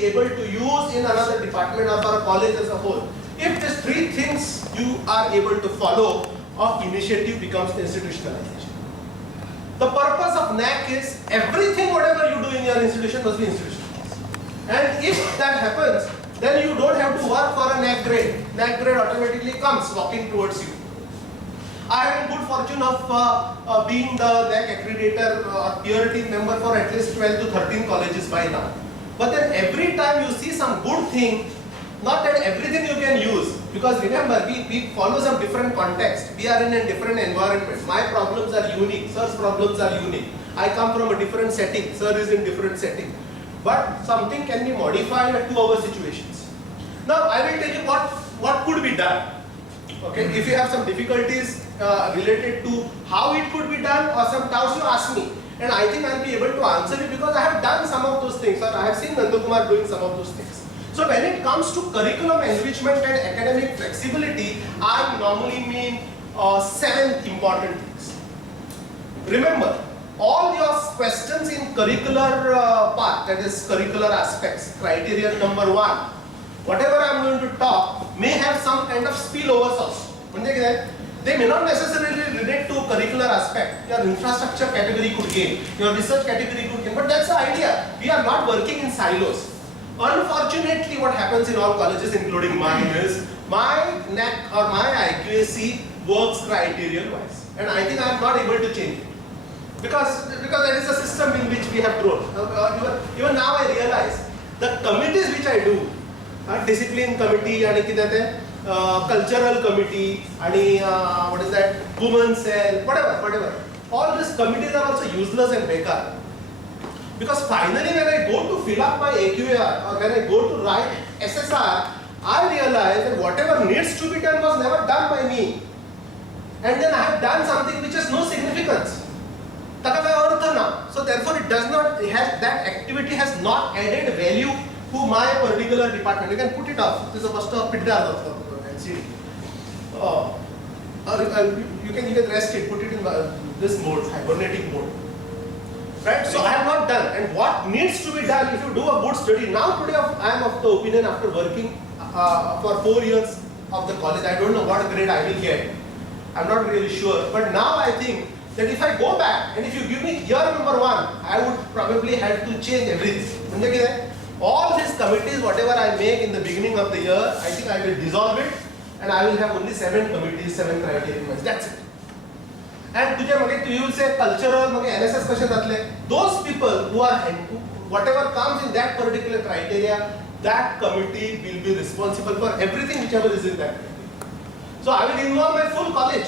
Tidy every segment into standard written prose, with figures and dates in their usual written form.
be able to use in another department or for a college as a whole. If these three things you are able to follow, our initiative becomes the institutionalization. The purpose of NAAC is everything whatever you do in your institution must be institutionalized. And if that happens, then you don't have to work for a NAAC grade. NAAC grade automatically comes walking towards you. I have good fortune of being the NAAC accreditor or peer team member for at least 12 to 13 colleges by now. But then every time you see some good thing, not that everything you can use, because remember, we follow some different context. We are in a different environment. My problems are unique, sir's problems are unique. I come from a different setting, sir is in different setting. But something can be modified to our situations. Now I will tell you what could be done. Okay, if you have some difficulties related to how it could be done or some doubts, you ask me. And I think I will be able to answer you because I have done some of those things, or I have seen Nandakumar doing some of those things. So when it comes to curriculum enrichment and academic flexibility, I normally mean 7 important things. Remember, all your questions in curricular part, that is curricular aspects, criteria number 1, whatever I am going to talk may have some kind of spillovers also. They may not necessarily relate to curricular aspect. Your infrastructure category could gain, your research category could gain, but that's the idea. We are not working in silos. Unfortunately, what happens in all colleges, including mine, is my NAAC or my IQAC works criteria wise, and I think I am not able to change it because that is a system in which we have grown. Even now I realize the committees which I do, discipline committee, and cultural committee, and what is that, women's cell, whatever. All these committees are also useless and bekar. Because finally when I go to fill up my AQAR or when I go to write SSR, I realize that whatever needs to be done was never done by me. And then I have done something which has no significance. So therefore it does not, that activity has not added value to my particular department. You can put it off. This is the first of Pidda LCD. You can rest it, put it in this mode, hibernating mode. Right? So I have not done, and what needs to be done if you do a good study. Now today I am of the opinion, after working for 4 years of the college, I don't know what grade I will get. I am not really sure, but now I think that if I go back and if you give me year number 1, I would probably have to change everything. All these committees, whatever I make in the beginning of the year, I think I will dissolve it and I will have only 7 committees, 7 criteria. That's it. And you will say cultural, NSS question, those people who are, whatever comes in that particular criteria, that committee will be responsible for everything whichever is in that committee. So I will involve my full college.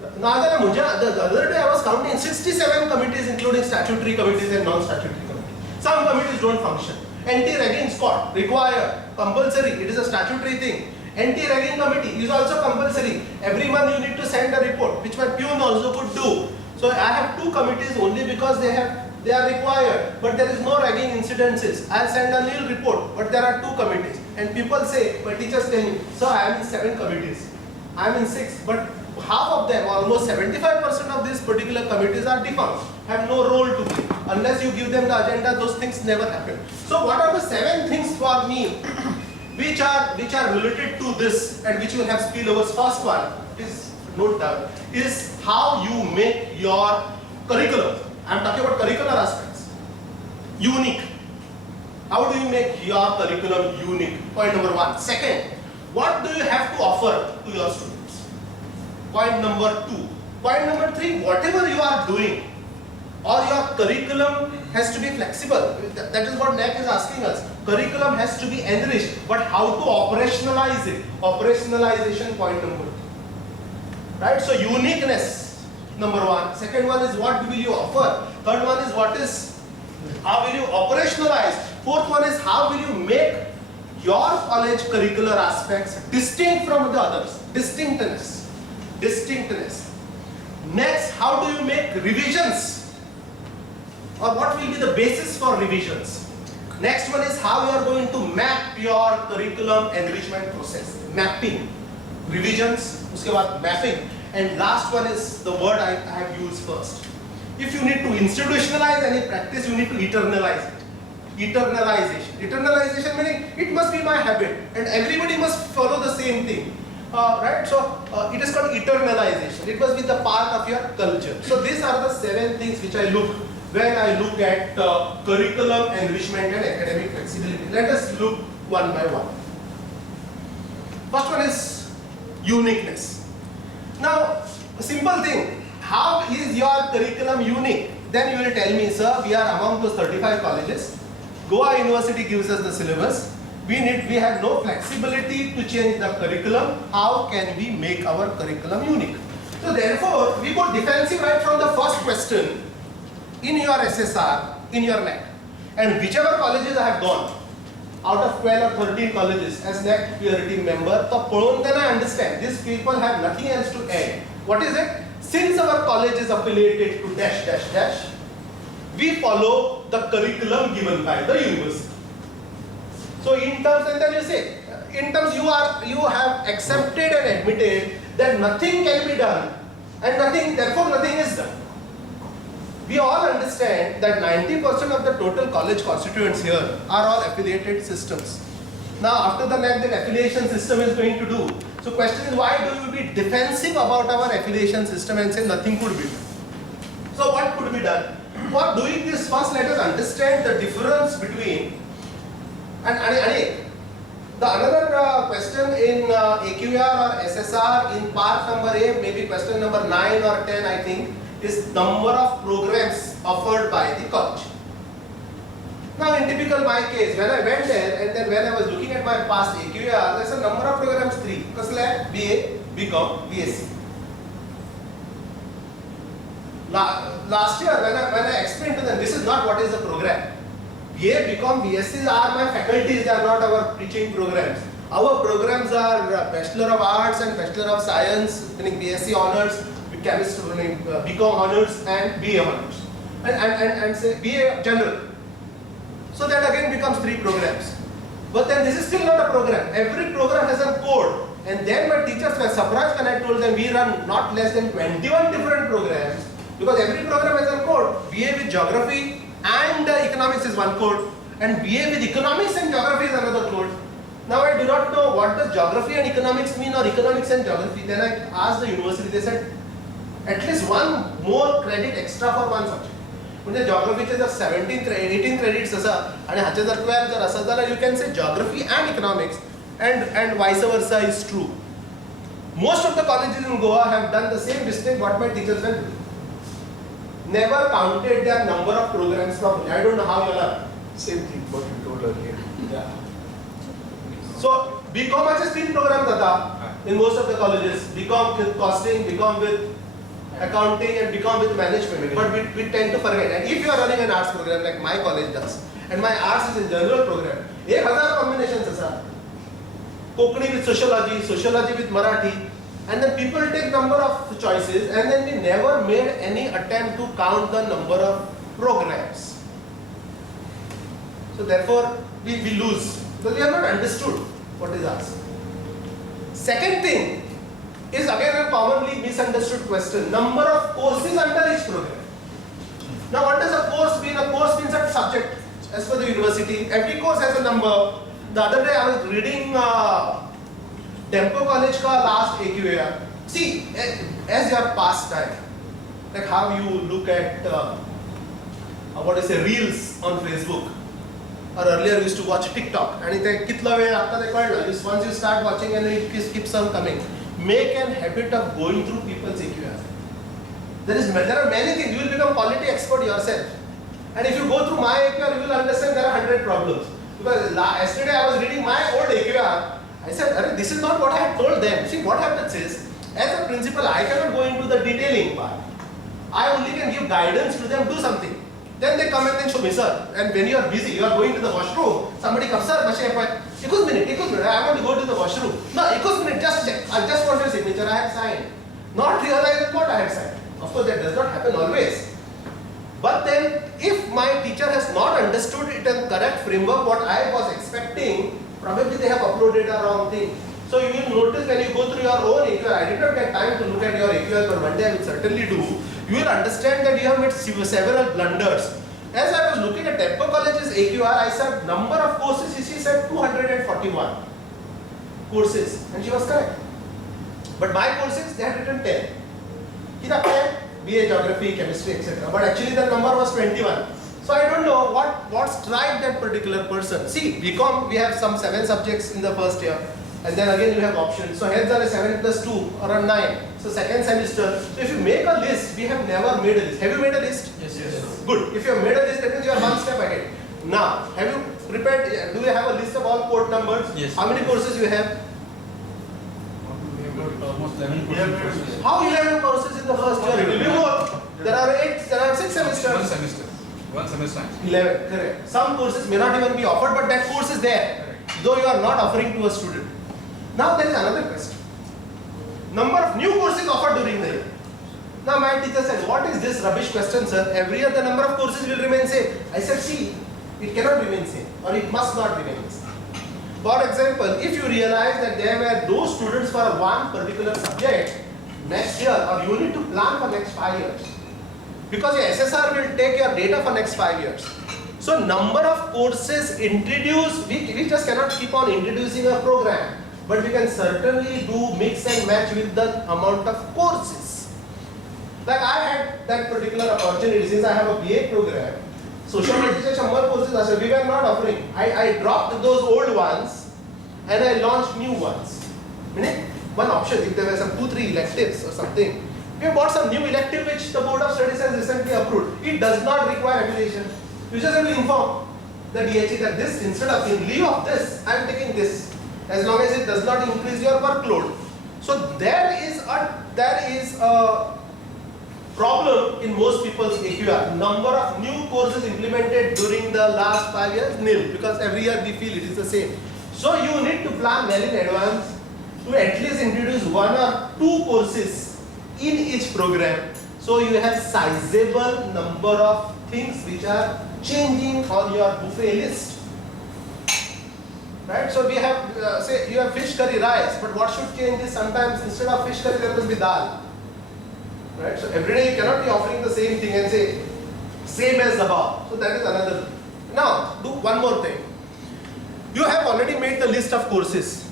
The other day I was counting 67 committees, including statutory committees and non-statutory committees. Some committees don't function. Anti-ragging squad, required, compulsory, it is a statutory thing. Anti-ragging committee is also compulsory. Every month you need to send a report, which my peon also could do. So I have 2 committees only because they are required, but there is no ragging incidences. I will send a nil report, but there are 2 committees. And people say, my teachers tell me, so I am in 7 committees. I am in 6, but half of them, almost 75% of these particular committees are defunct, have no role to play. Unless you give them the agenda, those things never happen. So what are the 7 things for me which are related to this and which will have spillovers? First one is, note down, is how you make your curriculum. I am talking about curricular aspects. Unique. How do you make your curriculum unique? Point number 1. Second, what do you have to offer to your students? Point number 2. Point number 3, whatever you are doing or your curriculum has to be flexible. That is what NAAC is asking us. Curriculum has to be enriched, but how to operationalize it? Operationalization, point number 2. Right? So uniqueness, number 1. Second one is what will you offer? Third one is how will you operationalize? Fourth one is how will you make your college curricular aspects distinct from the others? Distinctness. Next, how do you make revisions? Or what will be the basis for revisions? Next one is how you are going to map your curriculum enrichment process. Mapping, revisions, uske baad mapping, and last one is the word I have used first. If you need to institutionalize any practice, you need to eternalize it. eternalization. Eternalization meaning it must be my habit and everybody must follow the same thing. Right? So it is called eternalization. It must be the part of your culture. So these are the 7 things which I look when I look at curriculum, enrichment and academic flexibility. Let us look one by one. First one is uniqueness. Now, a simple thing, how is your curriculum unique? Then you will tell me, sir, we are among those 35 colleges. Goa University gives us the syllabus. We have no flexibility to change the curriculum. How can we make our curriculum unique? So therefore, we go defensive right from the first question in your SSR, in your NAAC. And whichever colleges I have gone, out of 12 or 13 colleges as NAAC peer team member, then I understand these people have nothing else to add. What is it? Since our college is affiliated to dash dash dash, we follow the curriculum given by the university. So in terms, and then you say, in terms you have accepted and admitted that nothing can be done and therefore nothing is done. We all understand that 90% of the total college constituents here are all affiliated systems. Now after the NAAC, the affiliation system is going to do. So question is, why do you be defensive about our affiliation system and say nothing could be done? So what could be done? For doing this, first let us understand the difference between the another question in AQR or SSR in part number A, maybe question number 9 or 10 I think, is number of programs offered by the college. Now in typical my case, when I went there and then when I was looking at my past AQR, there's a number of programs 3, Lab, BA, BCom, BSc. Last year when I explained to them, this is not what is the program. BA, BCom, BSc are my faculties, they are not our teaching programs. Our programs are Bachelor of Arts and Bachelor of Science, meaning BSc honors, chemistry, BCom honors and BA honors. And say BA general. So that again becomes 3 programs. But then this is still not a program. Every program has a code. And then my teachers were surprised when I told them we run not less than 21 different programs. Because every program has a code. BA with geography and economics is one code. And BA with economics and geography is another code. Now I do not know what does geography and economics mean or economics and geography. Then I asked the university, they said at least one more credit extra for one subject. म्हणजे geography जर 18 credits असा आणि हाचे जर 12 जर असा झाला, you can say geography and economics and vice versa is true. Most of the colleges in Goa have done the same mistake what my teachers were doing. Never counted their number of programs properly. I don't know how you are. Same thing what you told earlier. Yeah. So BCom has 3 programs in most of the colleges. BCom with costing, BCom with accounting and BCom with management. But we tend to forget. And if you are running an arts program like my college does, and my arts is a general program, 1000 combinations asa. Kokani with sociology, sociology with Marathi, and then people take number of choices, and then we never made any attempt to count the number of programs. So therefore, we lose. So we have not understood what is asked. Second thing is again a commonly misunderstood question. Number of courses under each program. Now what does a course mean? A course means a subject. As per the university, every course has a number. The other day I was reading Tempo College ka last AQA. See, as your pastime, like how you look at reels on Facebook. Or earlier we used to watch TikTok. And once you start watching and it keeps on coming. Make an habit of going through people's AQR. There are many things. You will become quality expert yourself. And if you go through my AQR, you will understand there are 100 problems. Because yesterday I was reading my old AQR. I said, this is not what I had told them. See, what happens is, as a principal, I cannot go into the detailing part. I only can give guidance to them, do something. Then they come and then show me, sir. And when you are busy, you are going to the washroom, somebody comes, sir, one minute, I want to go to the washroom. No, 1 minute, just check. I just want your signature, I have signed. Not realizing what I have signed. Of course, that does not happen always. But then, if my teacher has not understood it in correct framework, what I was expecting, probably they have uploaded a wrong thing. So you will notice when you go through your own AQR, I did not get time to look at your AQR, but one day I will certainly do. You will understand that you have made several blunders. As I was looking at Temple College's AQR, I said number of courses, she said 241 courses, and she was correct. But my courses, they had written 10. Kita 10, BA Geography, Chemistry, etc. But actually the number was 21. So I don't know what strike that particular person. See, BCom, we have some 7 subjects in the first year. And then again you have options. So heads are 7 plus 2, around 9. So second semester. So if you make a list, we have never made a list. Have you made a list? Yes, yes. Good. If you have made a list, that means you are one step ahead. Now, have you prepared, do you have a list of all code numbers? Yes. How many courses you have? We have got almost 11 courses. How 11 courses in the first year? It will be more. There are 6 semesters. One semester. One semester. 11, correct. Some courses may not even be offered, but that course is there, though you are not offering to a student. Now there is another question. Number of new courses offered during the year. Now my teacher said, what is this rubbish question, sir? Every year the number of courses will remain same. I said, see, it cannot remain same, or it must not remain same. For example, if you realize that there were no students for one particular subject next year, or you need to plan for next 5 years, because your SSR will take your data for next 5 years. So number of courses introduced, we just cannot keep on introducing a program, but we can certainly do mix and match with the amount of courses. Like I had that particular opportunity since I have a BA program. Social media more courses we were not offering. I dropped those old ones and I launched new ones. Meaning one option, if there were some 2-3 electives or something, we have bought some new elective which the Board of Studies has recently approved. It does not require affiliation. You just have to inform the DHE that this, instead of in lieu of this, I am taking this, as long as it does not increase your workload. So there is a problem in most people's AQR. Number of new courses implemented during the last 5 years, nil, because every year we feel it is the same. So you need to plan well in advance to at least introduce 1 or 2 courses in each program. So you have sizable number of things which are changing on your buffet list. Right? So we have, say you have fish curry rice, but what should change is sometimes instead of fish curry there must be dal. Right? So every day you cannot be offering the same thing and say same as above. So that is another. Now do one more thing. You have already made the list of courses.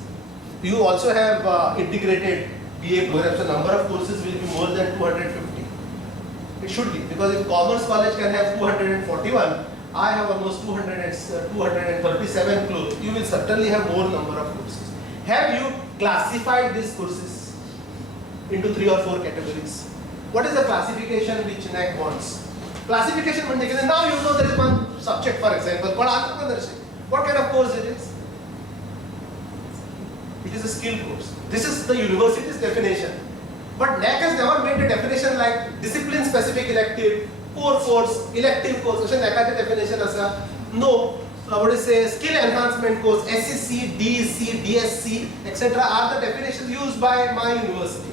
You also have integrated BA program. So number of courses will be more than 250. It should be, because if Commerce College can have 241, I have almost 237 close. You will certainly have more number of courses. Have you classified these courses into 3 or 4 categories? What is the classification which NAAC wants? Classification means now you know there is one subject, for example, called entrepreneurship. What kind of course it is? It is a skill course. This is the university's definition. But NAAC has never made a definition like discipline specific elective, core course, elective course. NAAC definition as a no. What is say skill enhancement course, SEC, DEC, DSC, etc. are the definitions used by my university.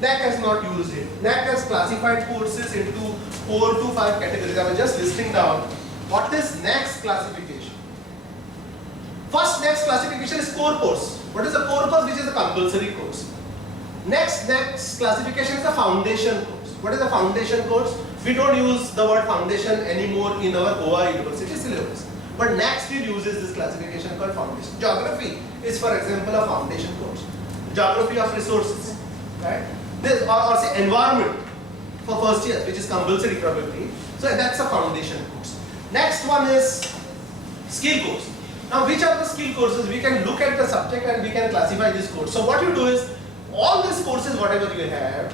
NAAC has not used it. NAAC has classified courses into 4 to 5 categories. I was just listing down. What is NAAC's classification? First NAAC's classification is core course. What is a core course? Which is a compulsory course. NAAC's classification is a foundation course. What is a foundation course? We don't use the word foundation anymore in our OR university syllabus. But NAAC still uses this classification called foundation. Geography is, for example, a foundation course. Geography of resources, right? This or say environment for first year, which is compulsory probably. So that's a foundation course. Next one is skill course. Now, which are the skill courses? We can look at the subject and we can classify this course. So what you do is, all these courses, whatever you have,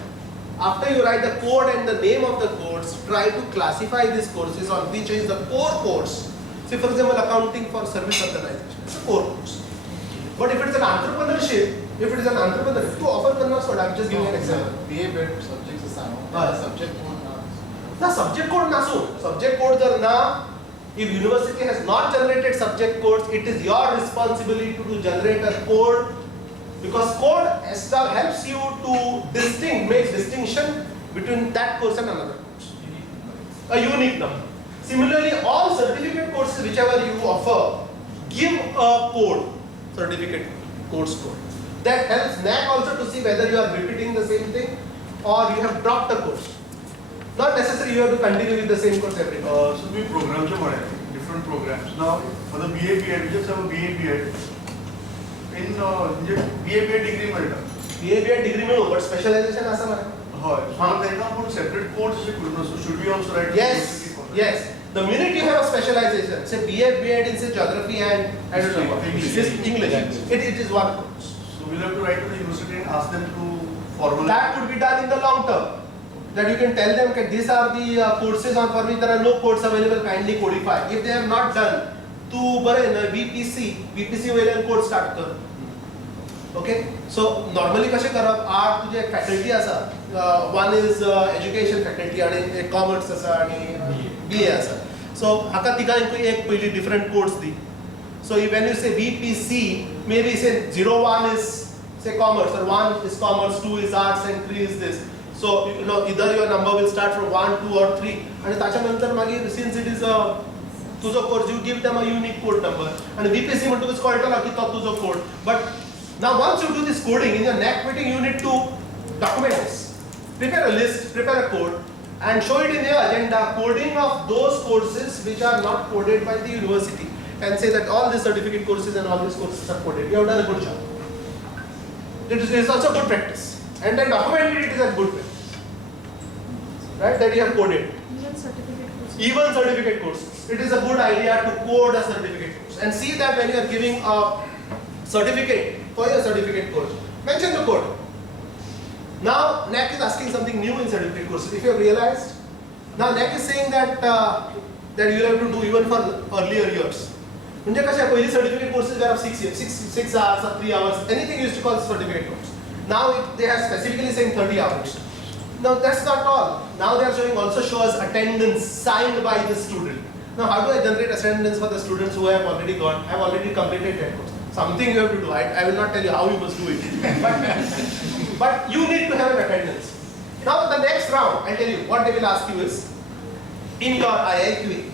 after you write the code and the name of the course, try to classify these courses on which is the core course. Say for example, accounting for service organization, it's a core course. But if it is an entrepreneurship, to offer converse, I'm just giving an example. BA bed subjects is subject code na. The subject code na. Subject code are na. If university has not generated subject codes, it is your responsibility to generate a code. Because code helps you to make distinction between that course and another course. A unique number. Similarly, all certificate courses, whichever you offer, give a code, certificate course code. That helps NAAC also to see whether you are repeating the same thing or you have dropped a course. Not necessarily you have to continue with the same course every time. So we programs are different programs. Now for the BA BEd, we just have a BA BEd. In BA BEd degree मिळतं. BA BEd degree मिळू, but specialization असं म्हणा. होय. So त्याला आपण separate course शिकवतो. So should we also write? Yes. Yes. The minute you have a specialization, say BA BEd in say geography and I don't know what, English. It is one course. So we'll have to write to the university and ask them to formalize. That could be done in the long term. That you can tell them that these are the courses on for which there are no codes available, kindly codify. If they have not done, to VPC where code start कर. Okay? So normally कसे करप आठ तुझे faculty असा, one is education faculty आणि commerce असा आणि BA असा. So हाका तिघांक एक पहिली different codes the. So when you say VPC, maybe say 01 is say commerce, or 1 is commerce, 2 is arts, and 3 is this. So you know either your number will start from 1, 2, or 3. And त्याच्यानंतर मागीर since it is a तुझो course, you give them a unique code number. And VPC म्हणतो कळटला की तो तुझो code. But now once you do this coding in your NAAC meeting, you need to document this. Prepare a list, prepare a code, and show it in your agenda. Coding of those courses which are not coded by the university, and say that all these certificate courses and all these courses are coded. You have done a good job. It is also good practice. And then document it is a good practice. Right? That you have coded. Even certificate courses. Even certificate courses. It is a good idea to code a certificate course. And see that when you are giving a certificate for your certificate course, mention the code. Now NAAC is asking something new in certificate courses. If you have realized, now NAAC is saying that that you have to do even for earlier years. म्हणजे कशा पहिली certificate courses were of 6 years, 6 hours or 3 hours, anything used to call certificate course. Now they are specifically saying 30 hours. Now that's not all. Now they are showing also show us attendance signed by the student. Now how do I generate attendance for the students who have already gone, have already completed that course? Something you have to do. I will not tell you how you must do it. But you need to have an attendance. Now the next round, I'll tell you what they will ask you is, in your IIQA,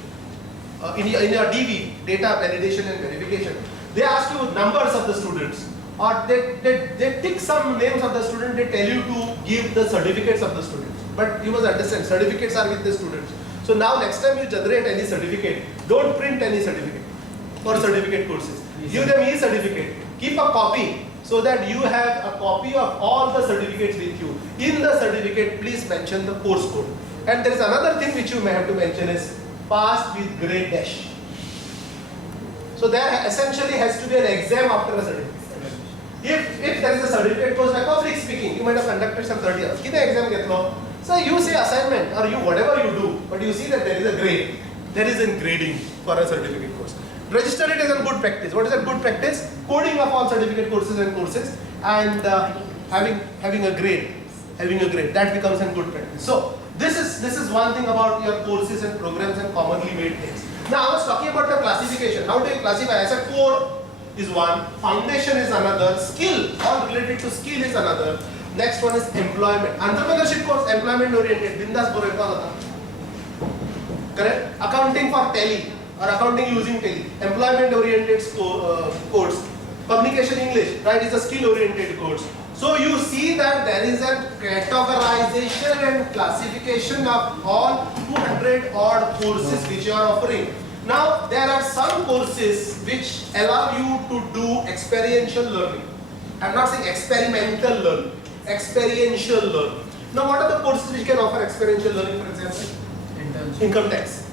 in your DV, data validation and verification, they ask you numbers of the students, or they tick some names of the student, they tell you to give the certificates of the students. But you must understand, certificates are with the students. So now next time you generate any certificate, don't print any certificate for certificate courses. Give them e-certificate. Keep a copy so that you have a copy of all the certificates with you. In the certificate, please mention the course code. And there is another thing which you may have to mention is passed with grade dash. So there essentially has to be an exam after a certificate. If there is a certificate course like public speaking, you might have conducted some 30 hours. Kida exam getlo? So you say assignment or you whatever you do, but you see that there is a grade. There is a grading for a certificate course. Register it as a good practice. What is a good practice? Coding of all certificate courses and courses, and having a grade. That becomes a good practice. So this is one thing about your courses and programs and commonly made things. Now I was talking about the classification. How do you classify? I said core is one, foundation is another, skill, all related to skill is another. Next one is employment. Entrepreneurship course, employment oriented. Bindas boreta. Correct? Accounting for tally or accounting using tally. Employment oriented course. Communication English, right, is a skill oriented course. So you see that there is a categorization and classification of all 200 odd courses which you are offering. Now there are some courses which allow you to do experiential learning. I am not saying experimental learning, experiential learning. Now what are the courses which can offer experiential learning, for example? Income tax.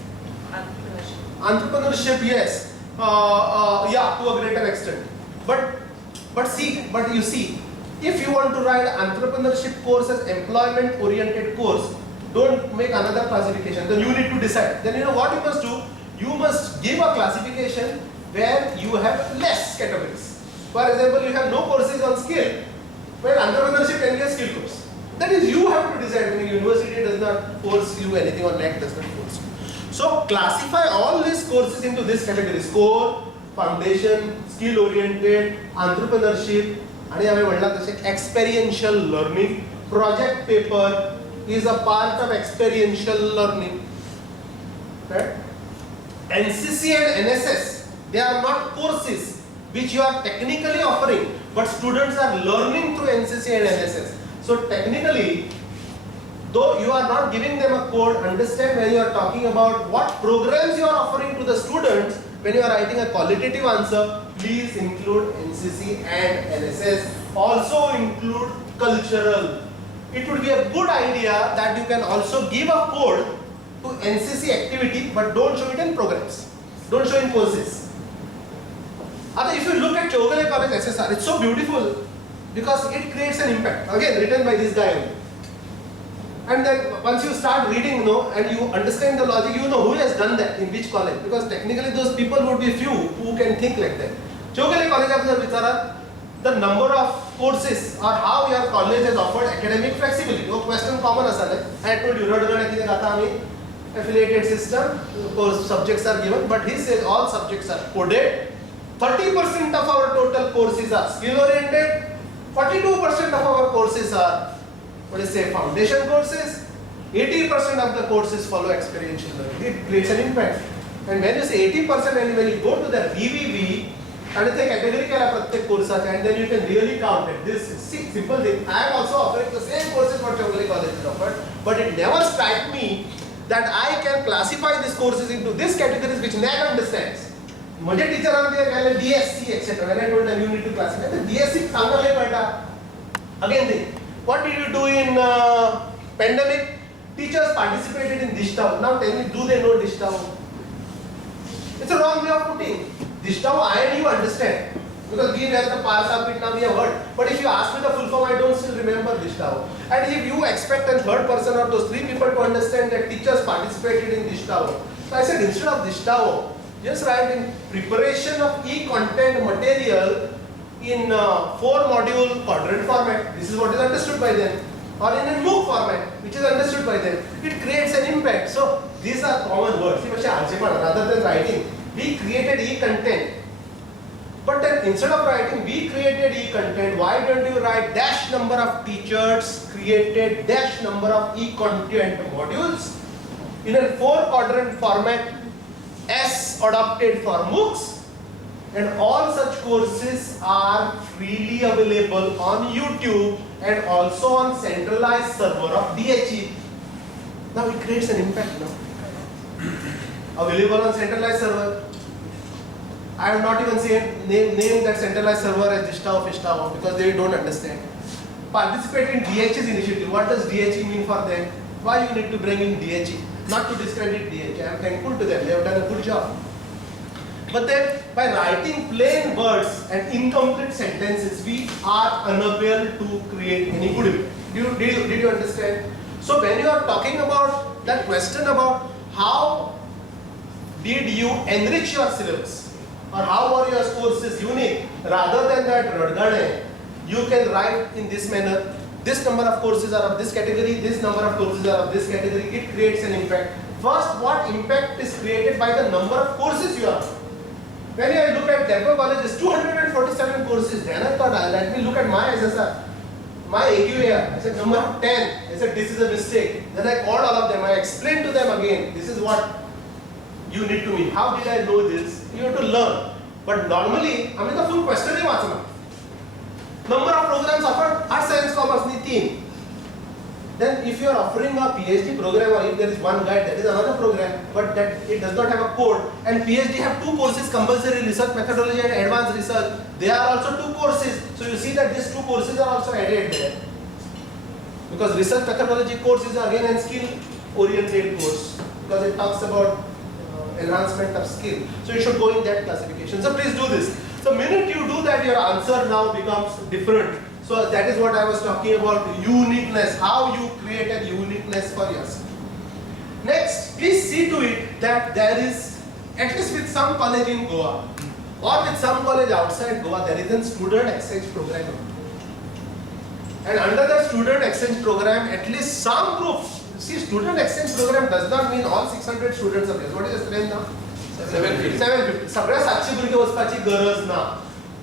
Entrepreneurship, yes. Yeah, to a greater extent. But you see, if you want to write entrepreneurship course as employment oriented course, don't make another classification. Then you need to decide. Then you know what you must do? You must give a classification where you have less categories. For example, you have no courses on skill, where entrepreneurship can be a skill course. That is, you have to decide. When the university does not force you anything, or NAAC does not force you. So classify all these courses into this categories: core, foundation, skill oriented, entrepreneurship, and experiential learning. Project paper is a part of experiential learning. Right? NCC and NSS, they are not courses which you are technically offering, but students are learning through NCC and NSS. So technically, though you are not giving them a code, understand when you are talking about what programs you are offering to the students, when you are writing a qualitative answer, please include NCC and NSS. Also include cultural. It would be a good idea that you can also give a code to NCC activity, but don't show it in programs. Don't show in courses. If you look at Chogale College SSR, it's so beautiful because it creates an impact. Again, written by this guy only. And then once you start reading, and you understand the logic, you know who has done that, in which college. Because technically those people would be few who can think like that. Chogale College of the number of courses or how your college has offered academic flexibility. One question common asale. I told you, affiliated system, course subjects are given, but he says all subjects are coded. 30% of our total courses are skill oriented. 42% of our courses are foundation courses. 80% of the courses follow experiential learning. It creates an impact. And when you say 80%, and when you go to the VVV, and it's a category course, and then you can really count it. This simple thing. I am also offering the same courses what Chogale College is offered, but it never struck me that I can classify these courses into these categories which NAAC understands. My teacher are DSC, etc. When I told them you need to classify, the DSC again thing. What did you do in pandemic? Teachers participated in Dishtao. Now tell me, do they know Dishtao? It's a wrong way of putting. Dishtao, I and you understand. Because we were the parts of it, now we have heard. But if you ask me the full form, I don't still remember Dishtao. And if you expect a third person or those three people to understand that teachers participated in Dishtao. So I said instead of Dishtao, just write in preparation of e-content material in 4-module quadrant format. This is what is understood by them. Or in a MOOC format, which is understood by them. It creates an impact. So these are common words. Rather than writing, we created e-content. But then instead of writing, we created e-content, why don't you write dash number of teachers created dash number of e-content modules in a 4-quadrant format as adopted for MOOCs, and all such courses are freely available on YouTube and also on centralized server of DHE. Now it creates an impact now. Available on centralized server. I have not even seen name that centralized server as Dishtao Fishtao because they don't understand. Participate in DHE's initiative. What does DHE mean for them? Why you need to bring in DHE? Not to discredit DHE. I am thankful to them. They have done a good job. But then by writing plain words and incomplete sentences, we are unable to create any good impact. Did you understand? So when you are talking about that question about how did you enrich your syllabus or how are your courses unique, rather than that radgane, you can write in this manner. This number of courses are of this category, this number of courses are of this category. It creates an impact. First, what impact is created by the number of courses you are. When I look at Temple College's 247 courses, then I thought, let me look at my SSR, my AQAR. I said number 10. I said this is a mistake. Then I called all of them. I explained to them again. This is what you need to mean. How did I know this? You have to learn. But normally, I mean the full question is number of programs offered are science, commerce, ni 3. Then if you are offering a PhD program or if there is one guide, that is another program, but that it does not have a code. And PhD have 2 courses, compulsory research methodology and advanced research. They are also 2 courses. So you see that these 2 courses are also added there. Because research methodology course is again a skill oriented course because it talks about enhancement of skill. So you should go in that classification. So please do this. So minute you do that, your answer now becomes different. So that is what I was talking about, uniqueness, how you create a uniqueness for yourself. Next, please see to it that there is, at least with some college in Goa or with some college outside Goa, there is a student exchange program. And under the student exchange program, at least some groups, see, student exchange program does not mean all 600 students are there. What is the strength now? 750. 750. सगळ्या 700 भुरगे वचपाची गरज ना.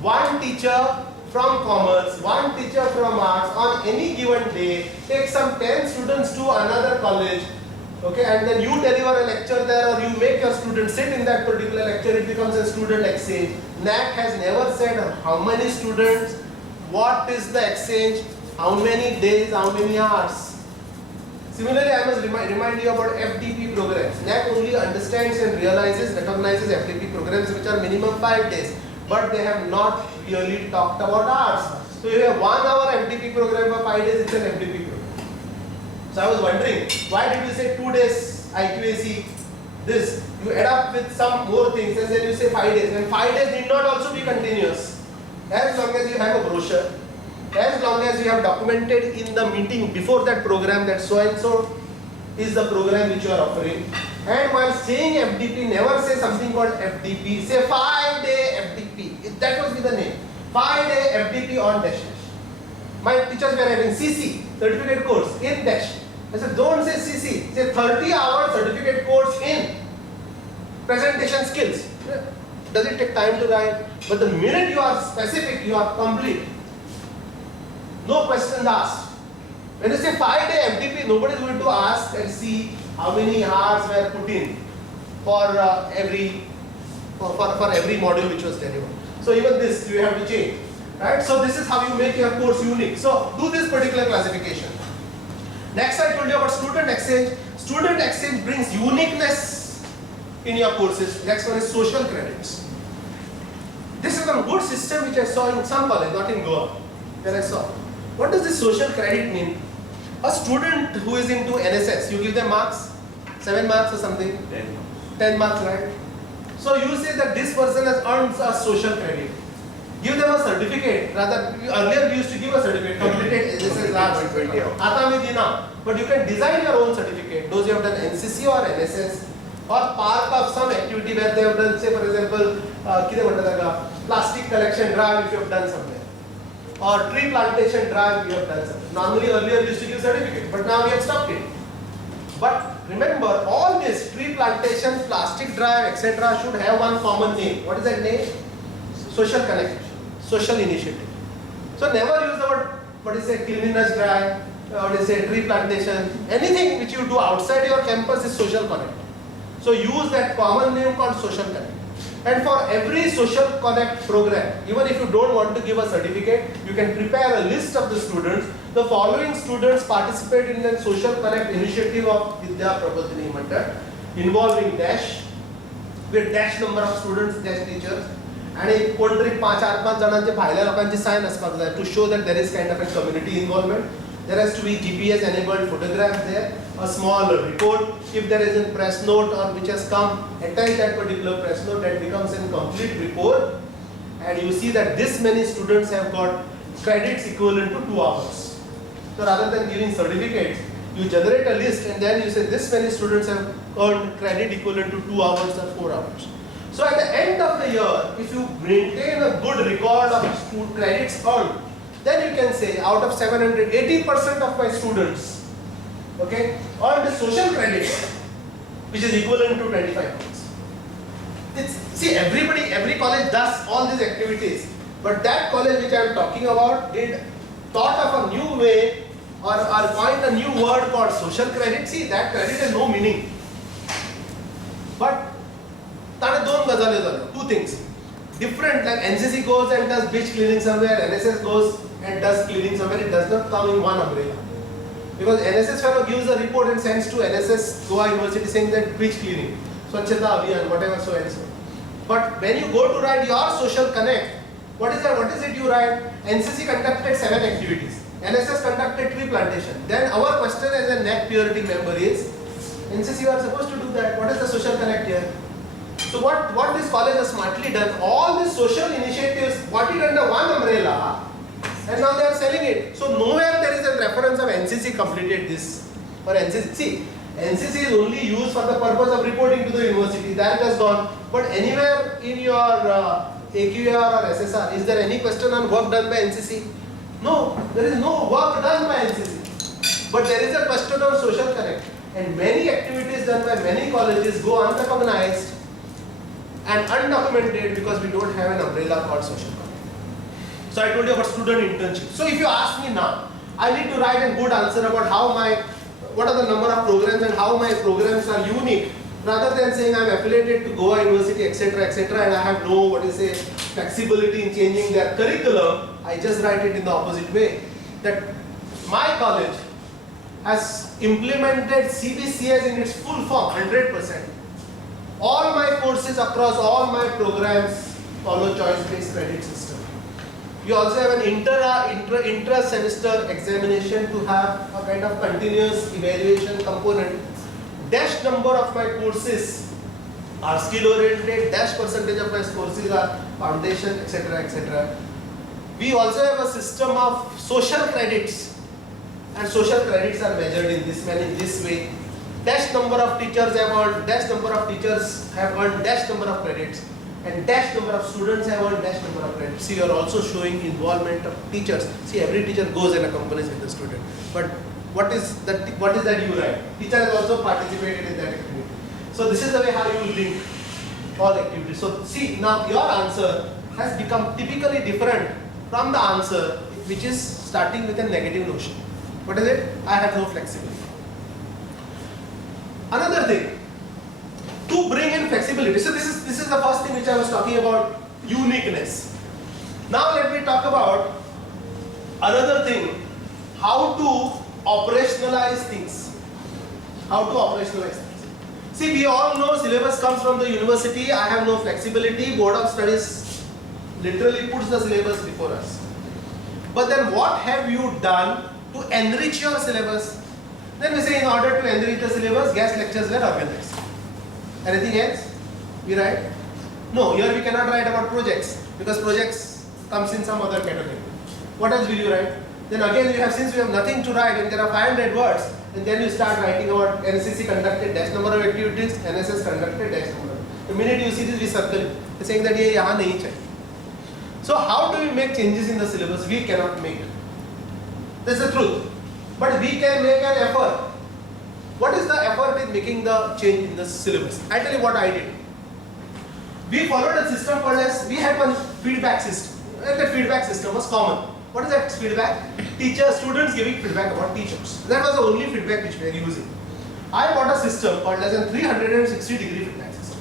One teacher from commerce, one teacher from arts on any given day take some 10 students to another college, okay, and then you deliver a lecture there or you make your students sit in that particular lecture, it becomes a student exchange. NAAC has never said how many students, what is the exchange, how many days, how many hours. Similarly, I must remind you about FDP programs. NAAC only understands and recognizes FDP programs which are minimum 5 days, but they have not really talked about hours. So you have 1 hour FDP program for 5 days, it's an FDP program. So I was wondering, why did you say 2 days IQAC, this? You add up with some more things and then you say 5 days. And 5 days need not also be continuous. As long as you have a brochure, as long as you have documented in the meeting before that program that so and so is the program which you are offering. And while saying FDP, never say something called FDP. Say 5-day FDP. That must be the name. 5-day FDP on dash dash. My teachers were having CC, certificate course in dash. I said, don't say CC, say 30-hour certificate course in presentation skills. Does it take time to write? But the minute you are specific, you are complete. No questions asked. When you say 5-day FDP, nobody is going to ask and see how many hours were put in for every module which was delivered. So even this you have to change, right? So this is how you make your course unique. So do this particular classification. Next, I told you about student exchange. Student exchange brings uniqueness in your courses. Next one is social credits. This is a good system which I saw in some college, not in Goa, where I saw. What does this social credit mean? A student who is into NSS, you give them marks, 7 marks or something, 10 marks, right? So you say that this person has earned a social credit. Give them a certificate. Rather, earlier we used to give a certificate, completed NSS last. But you can design your own certificate. Those you have done NCC or NSS, or part of some activity where they have done, say for example, plastic collection drive if you have done somewhere. Or tree plantation drive we have done something. Normally earlier we used to give certificate, but now we have stopped it. But remember, all this tree plantation, plastic drive, etc. should have one common name. What is that name? Social connect, social initiative. So never use the word, what is it, cleanliness drive, what is it, tree plantation. Anything which you do outside your campus is social connect. So use that common name called social connect. And for every social connect program, even if you don't want to give a certificate, you can prepare a list of the students. The following students participate in the social connect initiative of Vidya Prabodhini Mandal involving dash, with dash number of students, dash teachers, and a कोणतरी 5-8 जणांचे भायल्या लोकांची sign असपाक जाय to show that there is kind of a community involvement. There has to be GPS enabled photographs there, a small report. If there is a press note or which has come, attach that particular press note, that becomes a complete report. And you see that this many students have got credits equivalent to 2 hours. So rather than giving certificates, you generate a list and then you say this many students have earned credit equivalent to 2 hours or 4 hours. So at the end of the year, if you maintain a good record of credits earned, then you can say out of 700, 80% of my students, okay, earned social credits, which is equivalent to 25 points. See, every college does all these activities, but that college which I am talking about thought of a new way or coined a new word called social credit. See, that credit has no meaning. But two things. Different, like NCC goes and does beach cleaning somewhere, NSS goes and does cleaning somewhere, it does not come in one umbrella. Because NSS fellow gives a report and sends to NSS Goa University saying that beach cleaning, Swachhata Abhiyan, whatever, so and so. But when you go to write your social connect, what is that? What is it you write? NCC conducted 7 activities. NSS conducted tree plantation. Then our question as a NAAC purity member is, NCC you are supposed to do that. What is the social connect here? So what this college has smartly done, all these social initiatives got it under one umbrella and now they are selling it. So nowhere there is a reference of NCC completed this or NCC. See, NCC is only used for the purpose of reporting to the university, that has gone. But anywhere in your AQR or SSR, is there any question on work done by NCC? No, there is no work done by NCC. But there is a question on social connect. And many activities done by many colleges go unrecognized and undocumented because we don't have an umbrella called social connect. So I told you about student internship. So if you ask me now, I need to write a good answer about what are the number of programs and how my programs are unique, rather than saying I'm affiliated to Goa University, etc., and I have no, flexibility in changing their curriculum. I just write it in the opposite way. That my college has implemented CBCS in its full form, 100%. All my courses across all my programs follow choice-based credit system. We also have an intra-semester examination to have a kind of continuous evaluation component. Dash number of my courses are skill-oriented, dash percentage of my courses are foundation, etc., etc. We also have a system of social credits, and social credits are measured in this way. Dash number of teachers have earned, dash number of teachers have earned dash number of credits, and dash number of students have earned dash number of credits. See, you are also showing involvement of teachers. See, every teacher goes and accompanies with the student. But what is that you write? Teacher has also participated in that activity. So this is the way how you link all activities. So see, now your answer has become typically different from the answer which is starting with a negative notion. What is it? I have no flexibility. Another thing, to bring in flexibility. So this is the first thing which I was talking about, uniqueness. Now let me talk about another thing, how to operationalize things. How to operationalize things. See, we all know syllabus comes from the university. I have no flexibility. Board of Studies literally puts the syllabus before us. But then what have you done to enrich your syllabus? Then we say in order to enrich the syllabus, guest lectures were organized. Anything else? We write? No, here we cannot write about projects because projects comes in some other category. What else will you write? Then again you have, since you have nothing to write and there are 500 words, and then you start writing about NCC conducted dash number of activities, NSS conducted dash number. The minute you see this, we circle it. We're saying that ye yahan nahi chahiye. So how do we make changes in the syllabus? We cannot make it. That's the truth. But we can make an effort. What is the effort in making the change in the syllabus? I tell you what I did. We followed a system called as, we had one feedback system. And that feedback system was common. What is that feedback? Teachers, students giving feedback about teachers. That was the only feedback which we were using. I bought a system called as a 360 degree feedback system.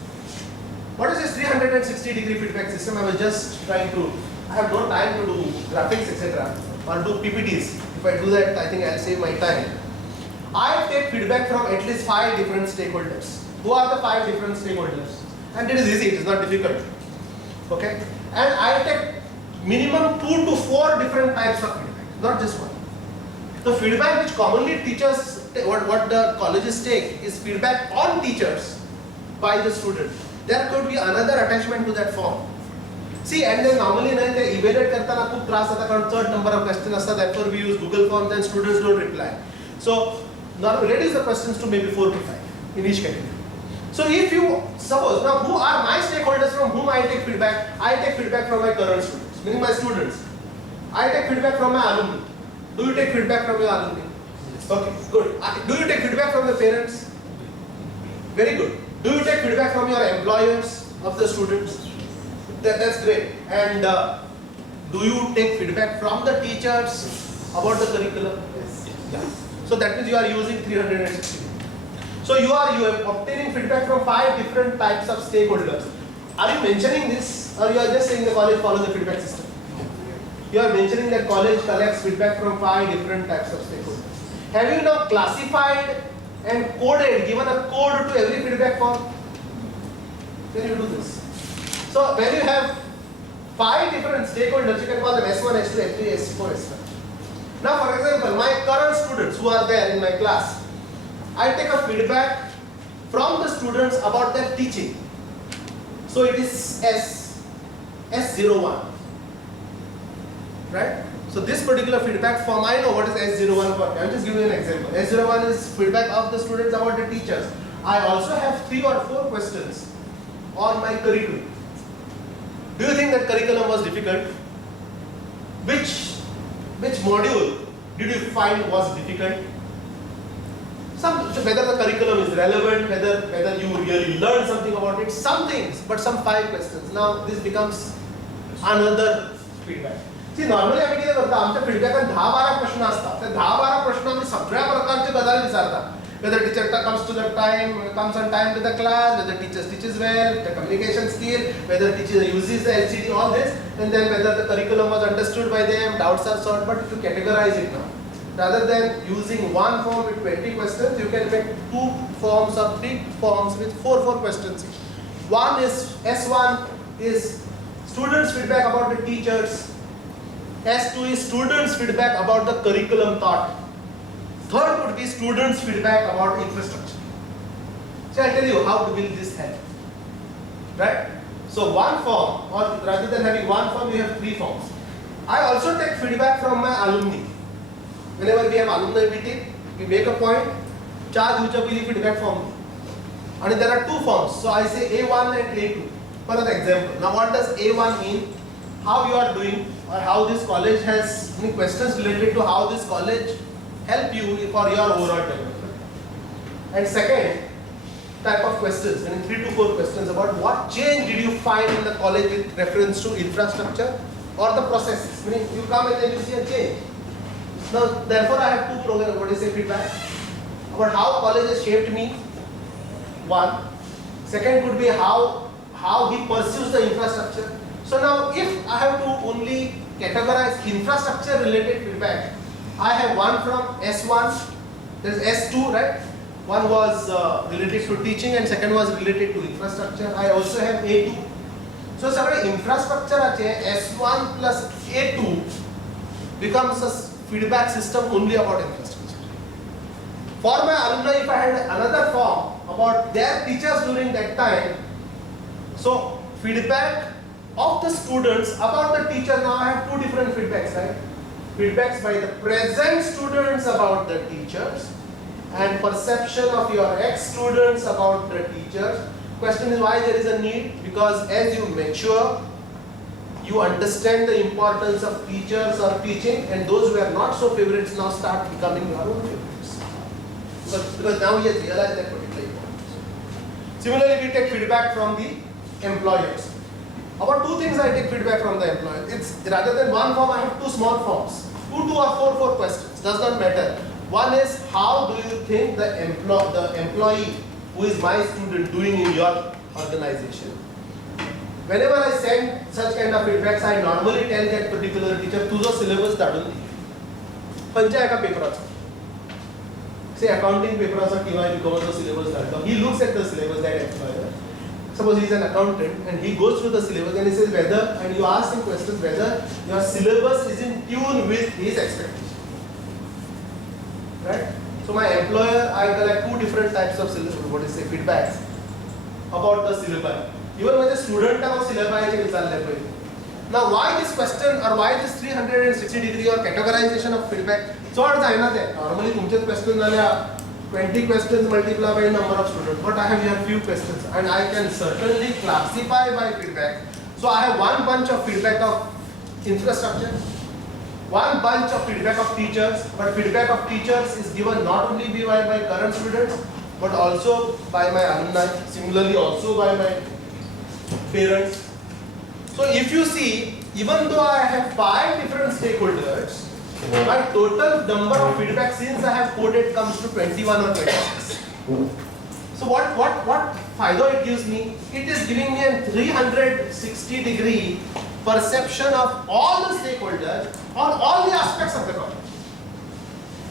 What is this 360 degree feedback system? I was just trying to, I have no time to do graphics, etc. or do PPTs. If I do that, I think I'll save my time. I take feedback from at least 5 different stakeholders. Who are the 5 different stakeholders? And it is easy, it is not difficult. Okay? And I take minimum 2 to 4 different types of feedback, not just one. The feedback which commonly teachers, what the colleges take is feedback on teachers by the student. There could be another attachment to that form. See, and then normally they evaluate kartana खूप त्रास होता कारण third number of questions असतात, therefore we use Google Forms and students don't reply. So now reduce the questions to maybe 4 to 5 in each category. So if you suppose, now who are my stakeholders from whom I take feedback? I take feedback from my current students, meaning my students. I take feedback from my alumni. Do you take feedback from your alumni? Okay, good. Do you take feedback from the parents? Very good. Do you take feedback from your employers of the students? That's great. And do you take feedback from the teachers about the curriculum? Yes. Yeah. So that means you are using 360. So you are obtaining feedback from 5 different types of stakeholders. Are you mentioning this, or you are just saying the college follows the feedback system? You are mentioning that college collects feedback from 5 different types of stakeholders. Have you now classified and coded, given a code to every feedback form? Can you do this? So when you have 5 different stakeholders, you can call them S1, S2, S3, S4, S5. Now for example, my current students who are there in my class, I take a feedback from the students about their teaching. So it is S01. Right? So this particular feedback form, I know what is S01 for. I will just give you an example. S01 is feedback of the students about the teachers. I also have 3 or 4 questions on my curriculum. Do you think that curriculum was difficult? Which module did you find was difficult? Whether the curriculum is relevant, whether you really learned something about it, some things, but some 5 questions. Now this becomes another feedback. See, normally आम्ही किती करतो, आमच्या feedbacकात 10-12 प्रश्न असतात. त्या 10-12 प्रश्नांमध्ये सगळ्या प्रकारचे गजाली विचारतात. Whether teacher comes on time to the class, whether teacher teaches well, the communication skill, whether teacher uses the LCD, all this, and then whether the curriculum was understood by them, doubts are solved. But if you categorize it now, rather than using one form with 20 questions, you can make 2 forms or 3 forms with 4 questions. One is S1 is students' feedback about the teachers. S2 is students' feedback about the curriculum taught. Third would be students' feedback about infrastructure. So I'll tell you how to build this help. Right? So one form, or rather than having one form, you have 3 forms. I also take feedback from my alumni. Whenever we have alumni meeting, we make a point, charge usually feedback from me. And there are 2 forms. So I say A1 and A2. For an example. Now what does A1 mean? How you are doing, or how this college has any questions related to how this college help you for your overall development. And second type of questions, I mean 3 to 4 questions about what change did you find in the college with reference to infrastructure or the processes. Meaning you come and then you see a change. Now therefore I have 2 programs, what is a feedback about how college has shaped me. One. Second could be how he pursues the infrastructure. So now if I have to only categorize infrastructure related feedback, I have one from S1, there is S2, right? One was related to teaching and second was related to infrastructure. I also have A2. So सगळे infrastructure S1 plus A2 becomes a feedback system only about infrastructure. For my alumni, if I had another form about their teachers during that time, so feedback of the students about the teacher, now I have 2 different feedbacks, right? Feedbacks by the present students about the teachers and perception of your ex-students about the teachers. Question is why there is a need? Because as you mature, you understand the importance of teachers or teaching, and those who are not so favorites now start becoming your own favorites. Because now he has realized that particular importance. Similarly, we take feedback from the employers. About 2 things I take feedback from the employer. It's rather than one form, I have 2 small forms. 2 or 4 questions, does not matter. One is how do you think the employee who is my student doing in your organization? Whenever I send such kind of feedbacks, I normally tell that particular teacher, तुझा syllabus धाडून दे. पंचा एका पेपराचा. Say accounting पेपराचा किंवा economics syllabus धाडतो. He looks at the syllabus that employer. Suppose he is an accountant and he goes through the syllabus and he says whether, and you ask him questions whether your syllabus is in tune with his expectation. Right? So my employer, I collect 2 different types of feedbacks about the syllabi. Even when the student now syllabi. Now why this question or why this 360 degree or categorization of feedback? So what is that? Normally तुमचे questions 20 questions multiplied by number of students, but I have here few questions and I can certainly classify by feedback. So I have one bunch of feedback of infrastructure, one bunch of feedback of teachers, but feedback of teachers is given not only by my current students, but also by my alumni, similarly also by my parents. So if you see, even though I have 5 different stakeholders, my total number of feedback since I have coded comes to 21 or 26. So what fayda it gives me? It is giving me a 360 degree perception of all the stakeholders on all the aspects of the college.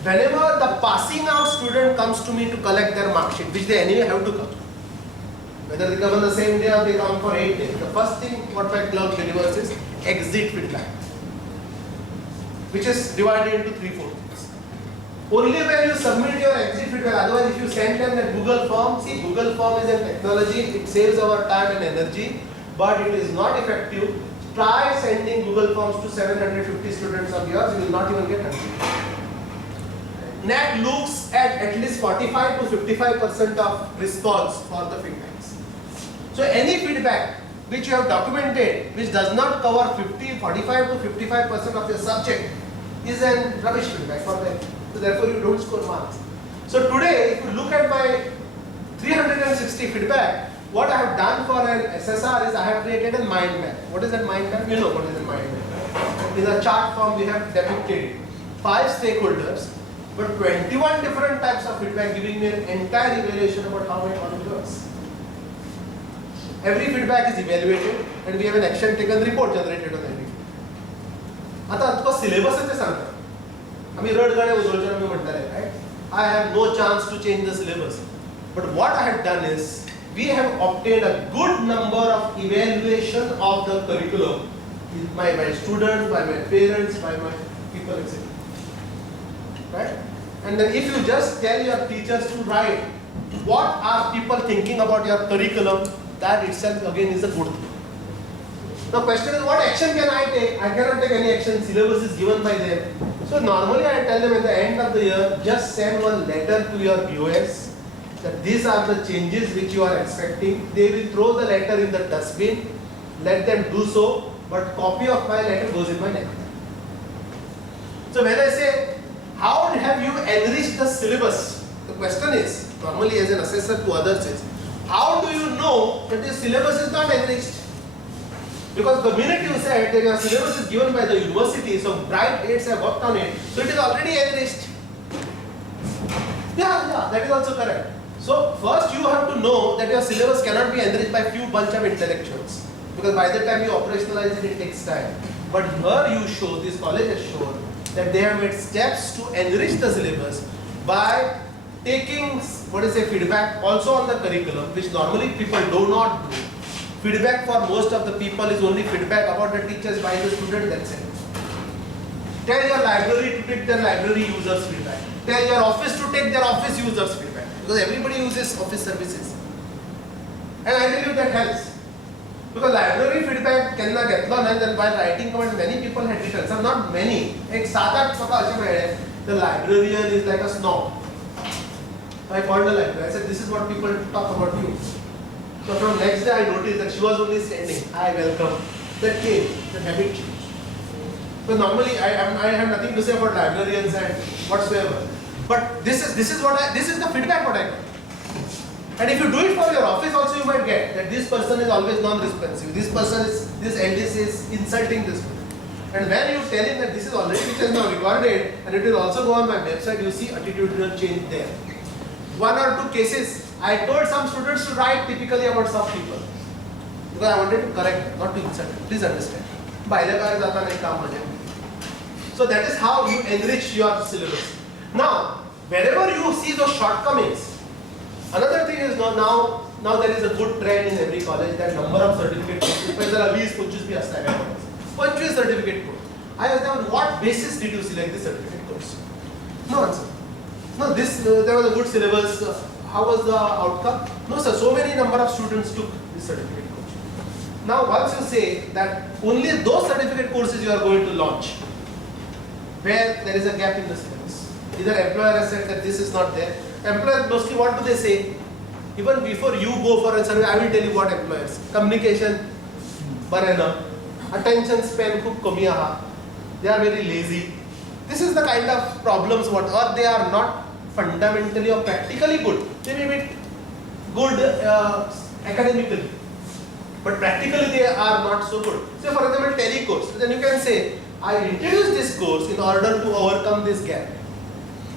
Whenever the passing out student comes to me to collect their mark sheet, which they anyway have to come, whether they come on the same day or they come for 8 days, the first thing what my club delivers is exit feedback, which is divided into 3-4 things. Only when you submit your exit feedback, otherwise if you send them the Google form, see Google form is a technology, it saves our time and energy, but it is not effective. Try sending Google forms to 750 students of yours, you will not even get 100. NAAC looks at least 45 to 55% of response for the feedbacks. So any feedback which you have documented, which does not cover 45 to 55% of your subject, is a rubbish feedback for them. So therefore you don't score marks. So today, if you look at my 360 feedback, what I have done for an SSR is I have created a mind map. What is that mind map? You know what is a mind map. In a chart form, we have depicted 5 stakeholders, but 21 different types of feedback, giving me an entire evaluation about how my college works. Every feedback is evaluated and we have an action taken report generated on every feedback. आता तुका syllabus चे सांगता. आम्ही रडगाणे उजवळच्यान आम्ही म्हणटाले, right? I have no chance to change the syllabus. But what I have done is, we have obtained a good number of evaluation of the curriculum by my students, by my parents, by my people, etc. Right? And then if you just tell your teachers to write, what are people thinking about your curriculum, that itself again is a good thing. The question is, what action can I take? I cannot take any action, syllabus is given by them. So normally I tell them at the end of the year, just send one letter to your BOS that these are the changes which you are expecting. They will throw the letter in the dustbin, let them do so, but copy of my letter goes in my necktie. So when I say, how have you enriched the syllabus? The question is, normally as an assessor to others is, how do you know that the syllabus is not enriched? Because the minute you said that your syllabus is given by the university, so bright heads have worked on it, so it is already enriched. Yeah, that is also correct. So first you have to know that your syllabus cannot be enriched by few bunch of intellectuals, because by the time you operationalize it, it takes time. But here you show, this college has shown that they have made steps to enrich the syllabus by taking, feedback also on the curriculum, which normally people do not do. Feedback for most of the people is only feedback about the teachers by the student themselves. Tell your library to take their library users feedback. Tell your office to take their office users feedback. Because everybody uses office services. And I tell you that helps. Because library feedback cannot get done, and then while writing comment many people had written. Some not many. The librarian is like a snob. I called the librarian. I said, this is what people talk about you. So from next day I noticed that she was only standing. Hi, welcome. That came, the habit changed. So normally I have nothing to say about librarians and whatsoever. But this is the feedback what I got. And if you do it for your office also, you might get that this person is always non-responsive. This LDC is insulting this person. And when you tell him that this is already which is now recorded and it will also go on my website, you see attitudinal change there. One or two cases, I told some students to write typically about some people. Because I wanted to correct them, not to insult them. Please understand. So that is how you enrich your syllabus. Now, wherever you see those shortcomings, another thing is now there is a good trend in every college that number of certificate courses. 25 certificate course. I asked them, on what basis did you select this certificate course? No answer. No, there was a good syllabus. How was the outcome? No sir, so many number of students took this certificate course. Now once you say that only those certificate courses you are going to launch, where there is a gap in the syllabus. Either employer has said that this is not there. Employers mostly what do they say? Even before you go for a survey, I will tell you what employers. Communication, barena, attention span, khub kami aha. They are very lazy. This is the kind of problems or they are not fundamentally or practically good. They may be good academically, but practically they are not so good. Say for example, tele course. Then you can say, I introduced this course in order to overcome this gap.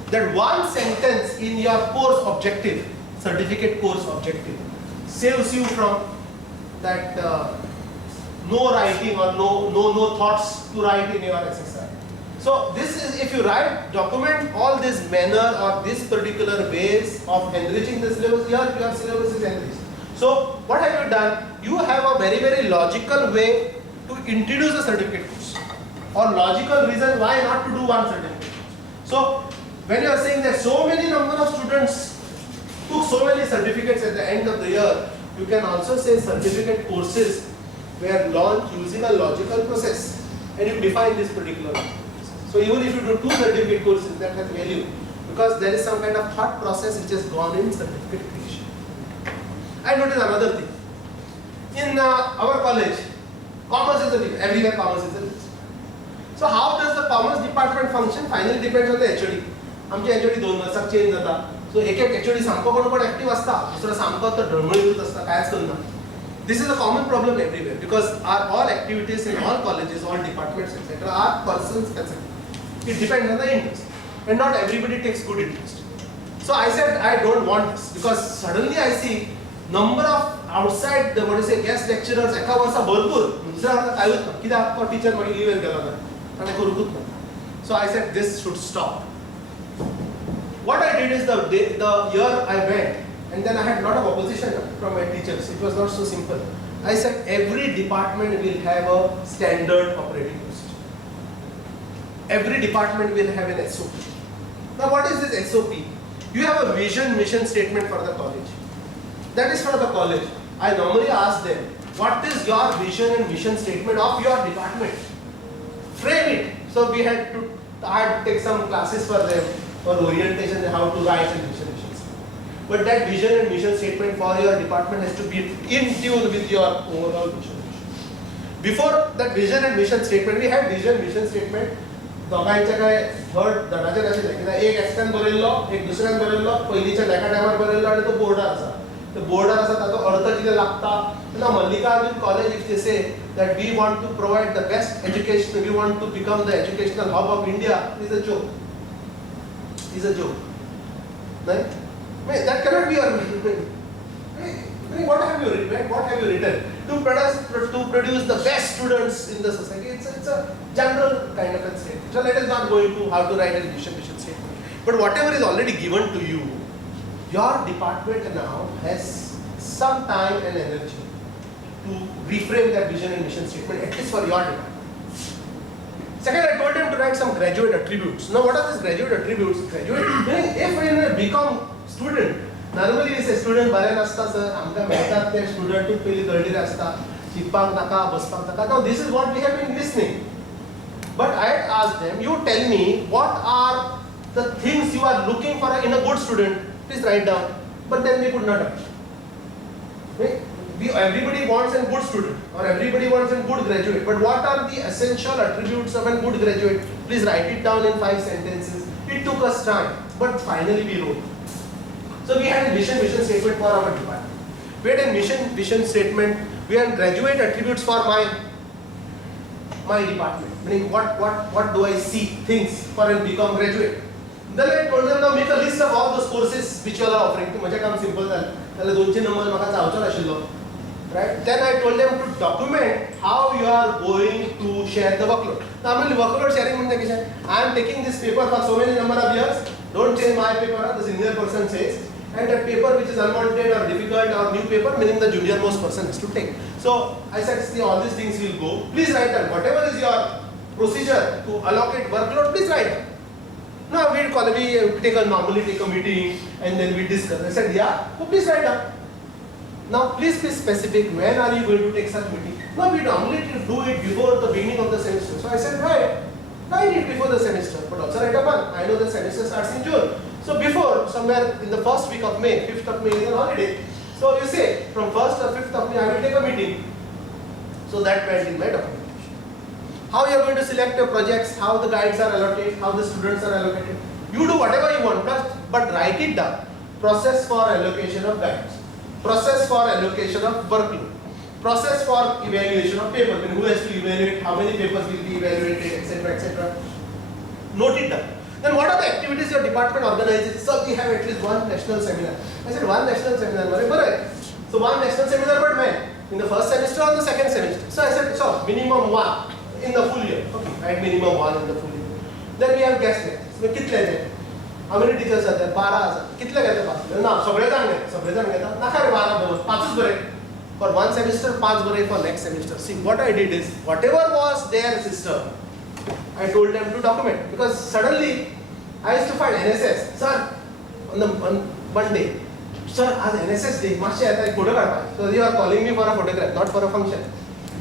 That one sentence in your course objective, certificate course objective, saves you from that no writing or no thoughts to write in your SSI. So this is, if you write, document all this manner or this particular ways of enriching the syllabus, your syllabus is enriched. So what have you done? You have a very, very logical way to introduce a certificate course, or logical reason why not to do one certificate course. So when you are saying that so many number of students took so many certificates at the end of the year, you can also say certificate courses were launched using a logical process, and you define this particular process. So even if you do 2 certificate courses, that has value, because there is some kind of thought process which has gone in certificate creation. I noticed another thing. In our college, commerce is a thing. Everywhere commerce is a thing. So how does the commerce department function? Finally depends on the HOD. आमचे HOD 2 वर्षाक change जाता. So एक HOD सामको कोण active असता, दुसरा सामको तो ढळमळीत असता, कायच करना. This is a common problem everywhere because all activities in all colleges, all departments, etc. are person specific. It depends on the interest, and not everybody takes good interest. So I said I don't want this because suddenly I see number of outside the guest lecturers एका वर्षा भरपूर दुसऱ्या वर्षा कायच ना कित्याक तो teacher मागीर लिव्हन गेला ना ताणे करूंकूच ना. So So I said this should stop. What I did is the year I went, and then I had a lot of opposition from my teachers. It was not so simple. I said every department will have a standard operating procedure. Every department will have an SOP. Now what is this SOP? You have a vision, mission statement for the college. That is for the college. I normally ask them, what is your vision and mission statement of your department? Frame it. So I had to take some classes for them, for orientation, how to write a vision and mission statement. But that vision and mission statement for your department has to be in tune with your overall vision. Before that vision and mission statement, we had vision, mission statement. दोघांचे काय third धडाचे अशें कित्याक एक extern बरयल्लो एक दुसऱ्यान बरयल्लो पयलींच्या लेखा टायमार बरयल्लो आनी तो बोर्डार आसा तो बोर्डार आसा ताचो अर्थ कितें लागता ना मल्लिकार्जुन कॉलेज इफ दे से that we want to provide the best education, we want to become the educational hub of India is a joke. Is a joke. Right? That cannot be your what have you written? What have you written? To produce the best students in the society. It's a general kind of a statement. So let us not go into how to write a mission statement. But whatever is already given to you, your department now has some time and energy to reframe that vision and mission statement, at least for your department. Second, I told them to write some graduate attributes. Now, what are these graduate attributes? Graduate, if we become student, normally we say student baren asta sir, amka meतात ते student too पयली कळलेले असता, शिकपाक नाका, बसपाक नाका. Now, this is what we have been listening. But I had asked them, you tell me what are the things you are looking for in a good student. Please write down. But then they could not write. Right? Everybody wants a good student or everybody wants a good graduate. But what are the essential attributes of a good graduate? Please write it down in 5 sentences. It took us time, but finally we wrote. So we had a vision statement for our department. We had a vision statement. We had graduate attributes for my department. Meaning what do I see things for a become graduate? Then I told them, now make a list of all those courses which you all are offering. To माझे काम simple झालं. त्याला 200 number म्हाका चावचो नाशिल्लो. Right? Then I told them to document how you are going to share the workload. Now, workload sharing means I am taking this paper for so many number of years. Don't change my paper, the senior person says. And that paper which is unwanted or difficult or new paper, meaning the junior most person has to take. So I said, see, all these things will go. Please write down whatever is your procedure to allocate workload. Please write down. Now we normally take a meeting and then we discuss. I said, yeah, so please write down. Now, please be specific. When are you going to take such meeting? No, we normally do it before the beginning of the semester. So I said, write it before the semester. But also write a month. I know the semester starts in June. So before, somewhere in the first week of May, 5th of May is a holiday. So you say, from 1st or 5th of May, I will take a meeting. So that went in my documentation. How you are going to select your projects, how the guides are allocated, how the students are allocated. You do whatever you want, but write it down. Process for allocation of guides. Process for allocation of workload. Process for evaluation of papers. Who has to evaluate, how many papers will be evaluated, etc., etc. Note it down. Then what are the activities your department organizes? So we have at least one national seminar. I said one national seminar. So one national seminar, but when? In the first semester or the second semester? So I said, so minimum one in the full year. Okay, right, minimum one in the full year. Then we have guest lectures. How many teachers are there? 12. कितले घेता पास? ना, सगळे जाण घेता. नाका रे 12 बरोबर. 5च बरे. For one semester, 5 बरे for next semester. See, what I did is, whatever was their system, I told them to document. Because suddenly, I used to find NSS. Sir, on one day, sir, as NSS day, मातशें येता एक photo काडपाक. So you are calling me for a photograph, not for a function.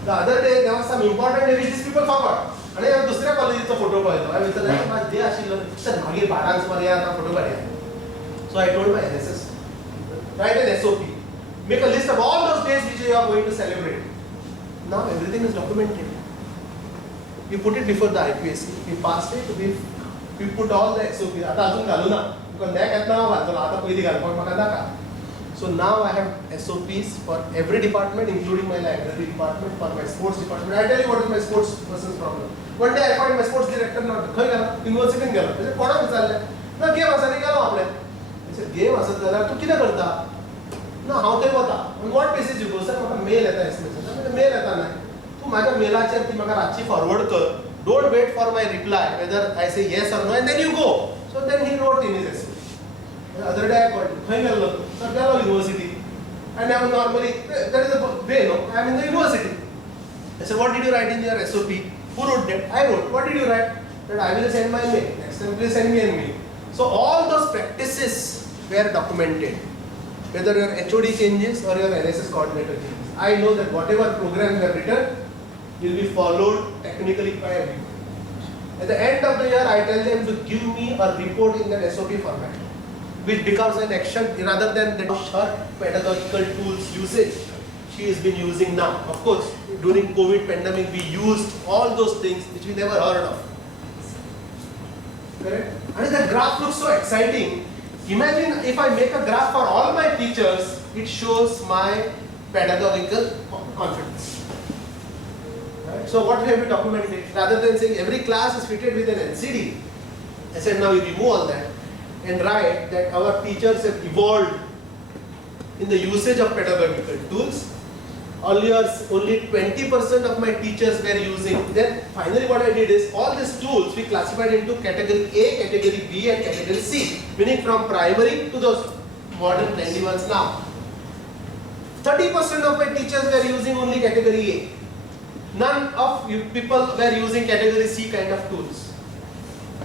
The other day, there was some important day which these people forgot. आणि दुसऱ्या कॉलेजीचो photo पळयलो हांवें विचारलें म्हाका डे आशिल्लो सर मागीर 12 सुमार या फोटो काडया so I told my NSS write an SOP make a list of all those days which you are going to celebrate now everything is documented we put it before the IPSC we passed it we put all the SOP आता अजून घालू ना because NAAC येतना हांव घालतलो आतां पयलीं घालपाक म्हाका नाका So now I have SOPs for every department, including my library department, for my sports department. I tell you what is my sports person's problem. One day I found my sports director not खंय गेला युनिव्हर्सिटीन गेला म्हणजे कोणाक विचारलें ना game आसा न्ही गेलो आपले गेम आसत जाल्यार तूं कितें करता ना हांव थंय वता on what basis you go sir म्हाका मेल येता एसएमएस मेल येता ना तूं म्हाज्या मेलाचेर ती म्हाका रातची फॉरवर्ड कर Don't wait for my reply, whether I say yes or no, and then you go. So then he wrote in his SOP. The other day I called him, sir, tell our university. And I was normally, that is the way, no? I am in the university. I said, what did you write in your SOP? Who wrote that? I wrote. What did you write? That I will send my mail. Next time, please send me an mail. So all those practices were documented. Whether your HOD changes or your NSS coordinator changes. I know that whatever programs are written will be followed technically by everyone. At the end of the year, I tell them to give me a report in that SOP format, which becomes an action rather than the her pedagogical tools usage she has been using now. Of course, during COVID pandemic, we used all those things which we never heard of. Correct? And the graph looks so exciting. Imagine if I make a graph for all my teachers, it shows my pedagogical confidence. Right? So what have we documented? Rather than saying every class is fitted with an LCD, I said now we remove all that and write that our teachers have evolved in the usage of pedagogical tools. Earlier, only 20% of my teachers were using. Then finally what I did is all these tools we classified into category A, category B and category C, meaning from primary to those modern trendy ones now. 30% of my teachers were using only category A. None of you people were using category C kind of tools.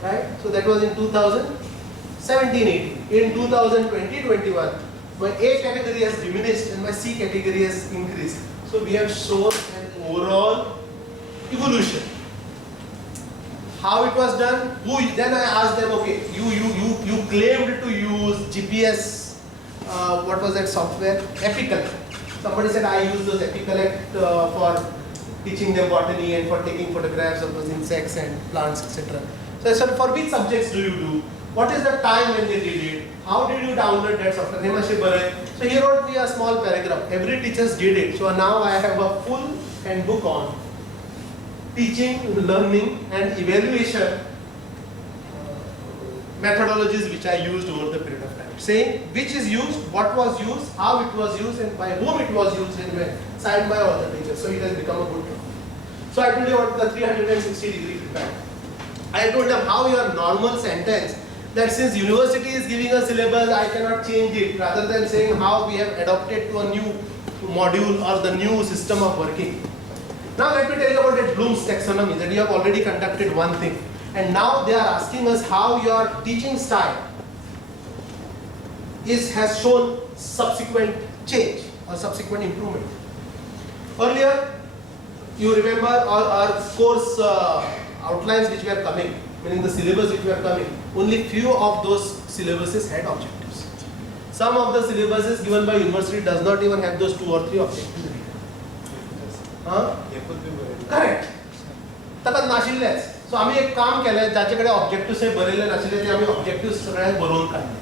Right? So that was in 2017-18. In 2020-21, my A category has diminished and my C category has increased. So we have shown an overall evolution. How it was done? Then I asked them, okay, you claimed to use GPS, what was that software? Epicollect. Somebody said I use those Epicollect for teaching them botany and for taking photographs of those insects and plants, etc. So I said, for which subjects do you do? What is the time when they did it? How did you download that software? So he wrote me a small paragraph. Every teacher did it. So now I have a full handbook on teaching, learning and evaluation methodologies which I used over the period of time. Saying which is used, what was used, how it was used and by whom it was used and when. Signed by all the teachers. So it has become a good tool. So I told you about the 360-degree feedback. I told them how your normal sentence that since university is giving a syllabus, I cannot change it, rather than saying how we have adopted to a new module or the new system of working. Now let me tell you about that Bloom's taxonomy, that you have already conducted one thing. And now they are asking us how your teaching style has shown subsequent change or subsequent improvement. Earlier, you remember our course outlines which were coming, meaning the syllabus which were coming, only few of those syllabuses had objectives. Some of the syllabuses given by university does not even have those 2 or 3 objectives. Huh? Correct. ताका नाशिल्लेच. So आम्ही एक काम केले ज्याच्याकडे objectives हे बरेले नाशिल्ले ते आम्ही objectives सगळे बरोवन काढले.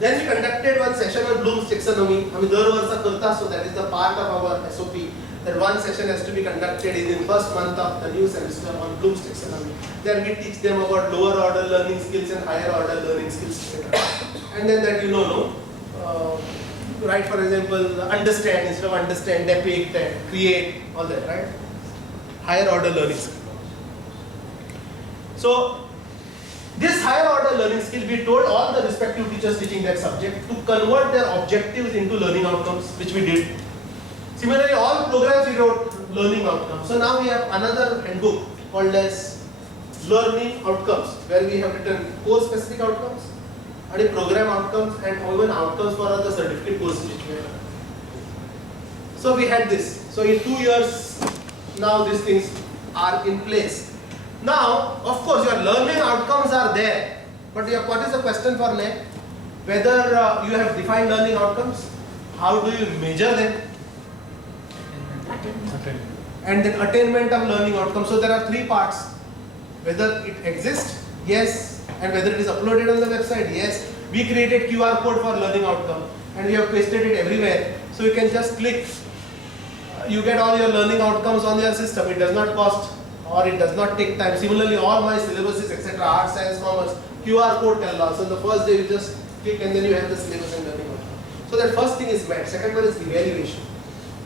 Then we conducted one session on Bloom's taxonomy. आम्ही दर वर्षा करता, so that is the part of our SOP. That one session has to be conducted in the first month of the new semester on Bloom's taxonomy. Then we teach them about lower order learning skills and higher order learning skills, etc. And then that right, for example, understand instead of understand, depict, create, all that, right? Higher order learning skill. So this higher order learning skill, we told all the respective teachers teaching that subject to convert their objectives into learning outcomes, which we did. Similarly, all programs we wrote learning outcomes. So now we have another handbook called as learning outcomes, where we have written course specific outcomes, and program outcomes, and even outcomes for other certificate courses which we have. So we had this. So in 2 years, now these things are in place. Now, of course, your learning outcomes are there, but what is the question for NAAC? Whether you have defined learning outcomes, how do you measure them? And then attainment of learning outcomes. So there are 3 parts. Whether it exists, yes, and whether it is uploaded on the website, yes. We created QR code for learning outcome and we have pasted it everywhere. So you can just click, you get all your learning outcomes on your system. It does not cost or it does not take time. Similarly, all my syllabuses, etc., art, science, commerce, QR code can allow. So the first day you just click and then you have the syllabus and learning outcome. So that first thing is met. Second one is evaluation.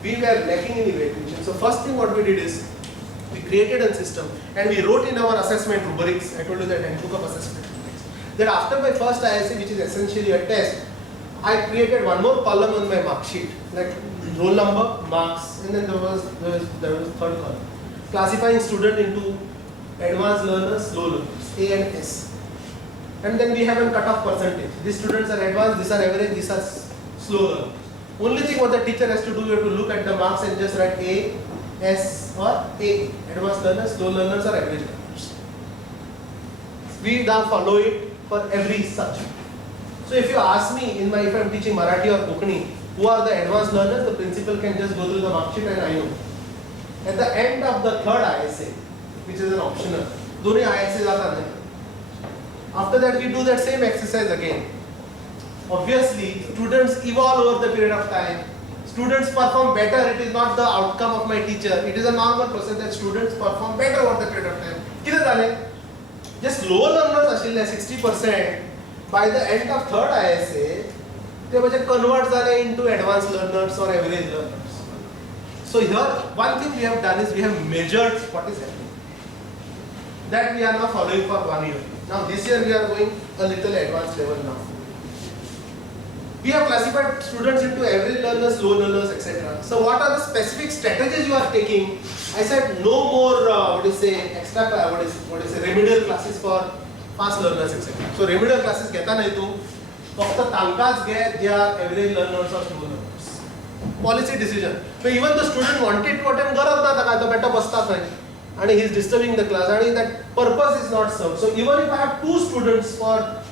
We were lacking in evaluation. So first thing what we did is, We created a system and we wrote in our assessment rubrics, I told you that handbook of assessment rubrics, that after my first ISA, which is essentially a test, I created one more column on my mark sheet, like roll number, marks, and then there was third column. Classifying student into advanced learners, slow learners, A and S. And then we have a cutoff percentage. These students are advanced, these are average, these are slow learners. Only thing what the teacher has to do, you have to look at the marks and just write A, S or A. Advanced learners, slow learners or average learners. We now follow it for every subject. So if you ask me, if I am teaching Marathi or Konkani, who are the advanced learners, the principal can just go through the mark sheet and I know. At the end of the third ISA, which is an optional, दोनों ISA जाता है. After that we do that same exercise again. Obviously, students evolve over the period of time. Students perform better. It is not the outcome of my teacher. It is a normal process that students perform better over the period of time. किती झाले? Just low learners असलेले 60%. By the end of third ISA, they म्हणजे convert झाले into advanced learners or average learners. So here, one thing we have done is we have measured what is happening. That we are now following for 1 year. Now this year we are going a little advanced level now. We have classified students into average learners, slow learners, etc. So what are the specific strategies you are taking? I said no more extra remedial classes for fast learners, etc. So remedial classes घेता नाही तू, फक्त तांकाच घे जे are average learners or slow learners. Policy decision. So even the student wanted to attend, गरज नाही काय तो बेटा बसतात नाही. And he is disturbing the class and that purpose is not served. So even if I have 2 students for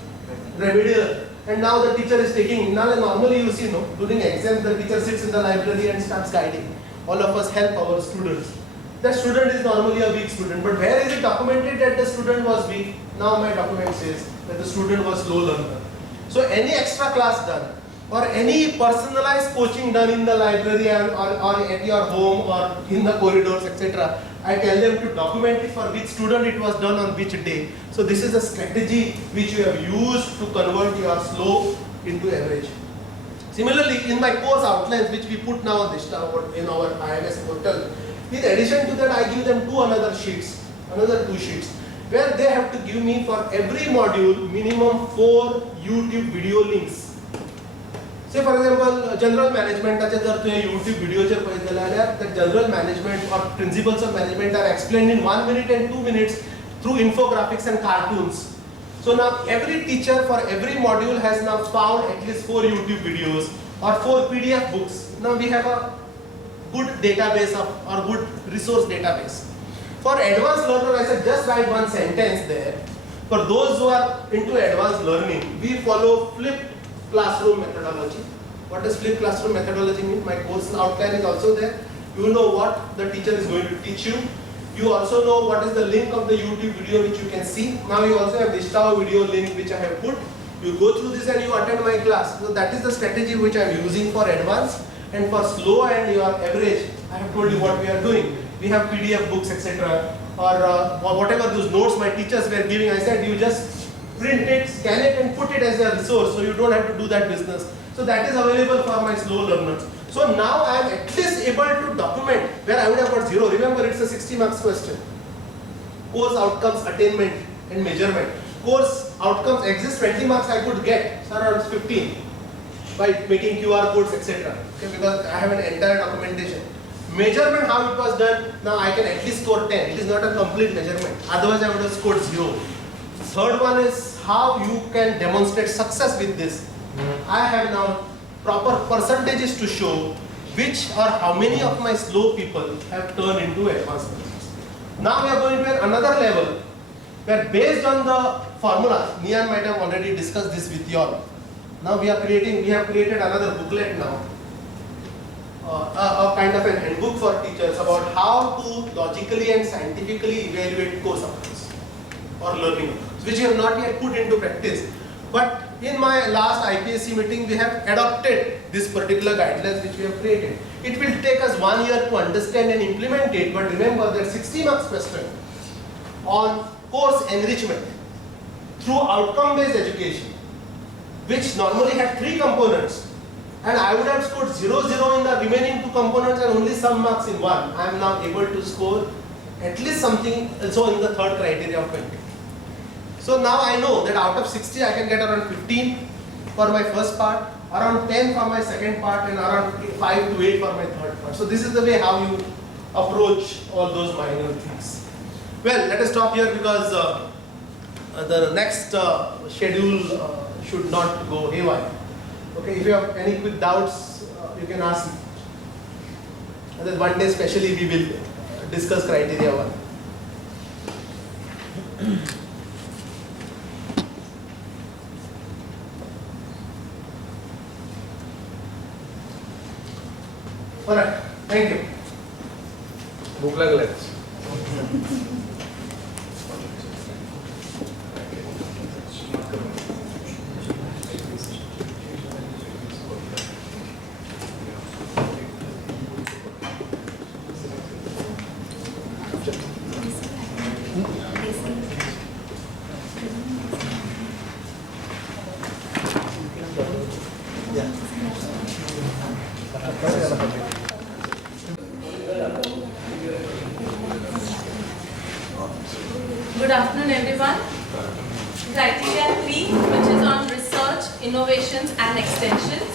remedial and now the teacher is taking, normally you see during exams the teacher sits in the library and starts guiding. All of us help our students. The student is normally a weak student, but where is it documented that the student was weak? Now my document says that the student was slow learner. So any extra class done or any personalized coaching done in the library or at your home or in the corridors, etc. I tell them to document it for which student it was done on which day. So this is a strategy which you have used to convert your slow into average. Similarly, in my course outlines which we put now on this in our IMS portal, in addition to that I give them another 2 sheets, where they have to give me for every module minimum 4 YouTube video links. Say for example, general management, जर तुझे YouTube video चर पहिले झाल्या, the general management or principles of management are explained in 1 minute and 2 minutes through infographics and cartoons. So now every teacher for every module has now found at least 4 YouTube videos or 4 PDF books. Now we have a good database or good resource database. For advanced learner, I said just write one sentence there. For those who are into advanced learning, we follow flipped classroom methodology. What does flipped classroom methodology mean? My course outline is also there. You know what the teacher is going to teach you. You also know what is the link of the YouTube video which you can see. Now you also have this video link which I have put. You go through this and you attend my class. So that is the strategy which I am using for advanced. And for slow and your average, I have told you what we are doing. We have PDF books, etc. Or whatever those notes my teachers were giving. I said you just print it, scan it and put it as a resource. So you don't have to do that business. So that is available for my slow learners. So now I am at least able to document where I would have got 0. Remember, it's a 60 marks question. Course outcomes, attainment and measurement. Course outcomes exist 20 marks I could get, so around 15 by making QR codes, etc. Okay, because I have an entire documentation. Measurement, how it was done, now I can at least score 10. It is not a complete measurement. Otherwise I would have scored 0. Third one is how you can demonstrate success with this. I have now proper percentages to show which or how many of my slow people have turned into advanced learners. Now we are going to another level where based on the formula, Nian might have already discussed this with you all. Now we have created another booklet now, a kind of an handbook for teachers about how to logically and scientifically evaluate course outcomes or learning outcomes, which we have not yet put into practice. But in my last IPSC meeting, we have adopted this particular guidelines which we have created. It will take us 1 year to understand and implement it, but remember that 60 marks question on course enrichment through outcome-based education, which normally had 3 components, and I would have scored 0, 0 in the remaining 2 components and only some marks in one. I am now able to score at least something also in the third criteria of 20. So now I know that out of 60 I can get around 15 for my first part, around 10 for my second part, and around 5 to 8 for my third part. So this is the way how you approach all those minor things. Well, let us stop here because the next schedule should not go haywire. Okay, if you have any quick doubts, you can ask me. And then one day specially we will discuss criteria 1. Alright, thank you. भूख लागली. Good afternoon, everyone. Criteria 3, which is on research, innovations and extensions.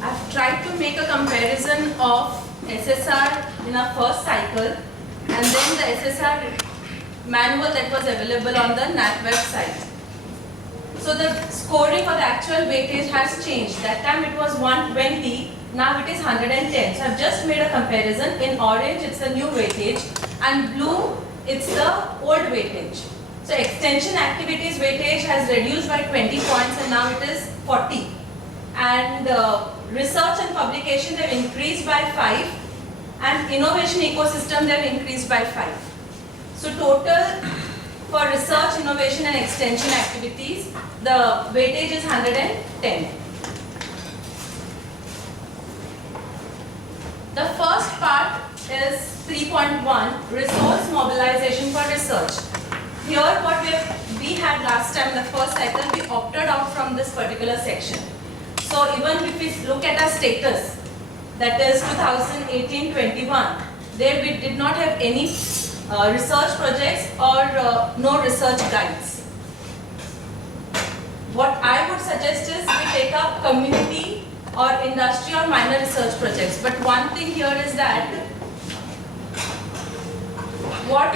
I've tried to make a comparison of SSR in our first cycle and then the SSR manual that was available on the NAAC website. So the scoring for the actual weightage has changed. That time it was 120. Now it is 110. So I've just made a comparison. In orange it's the new weightage and blue it's the old weightage. So extension activities weightage has reduced by 20 points and now it is 40. And research and publication they've increased by 5 and innovation ecosystem they've increased by 5. So total for research, innovation and extension activities the weightage is 110. The first part is 3.1, resource mobilization for research. Here what we had last time, the first cycle, we opted out from this particular section. So even if we look at our status, that is 2018-21, there we did not have any research projects or no research guides. What I would suggest is we take up community or industry or minor research projects. But one thing here is that what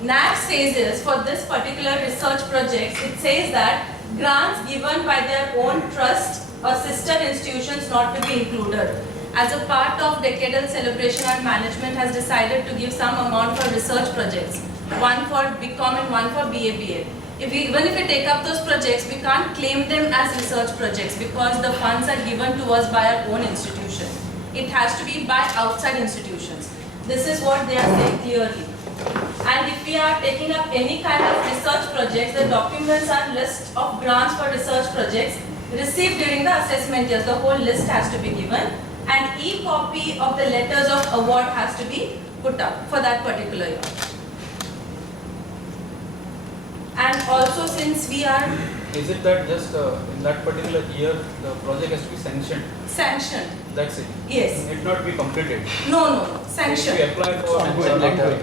NAAC says is for this particular research project, it says that grants given by their own trust or sister institutions not to be included. As a part of decadal celebration and management has decided to give some amount for research projects, one for BCom and one for BA. Even if we take up those projects, we can't claim them as research projects because the funds are given to us by our own institution. It has to be by outside institutions. This is what they are saying clearly. And if we are taking up any kind of research projects, the documents are list of grants for research projects received during the assessment years. The whole list has to be given and e-copy of the letters of award has to be put up for that particular year. And also since we are... Is it that just in that particular year the project has to be sanctioned? Sanctioned. That's it? Yes. It not be completed? No. Sanctioned. If we apply for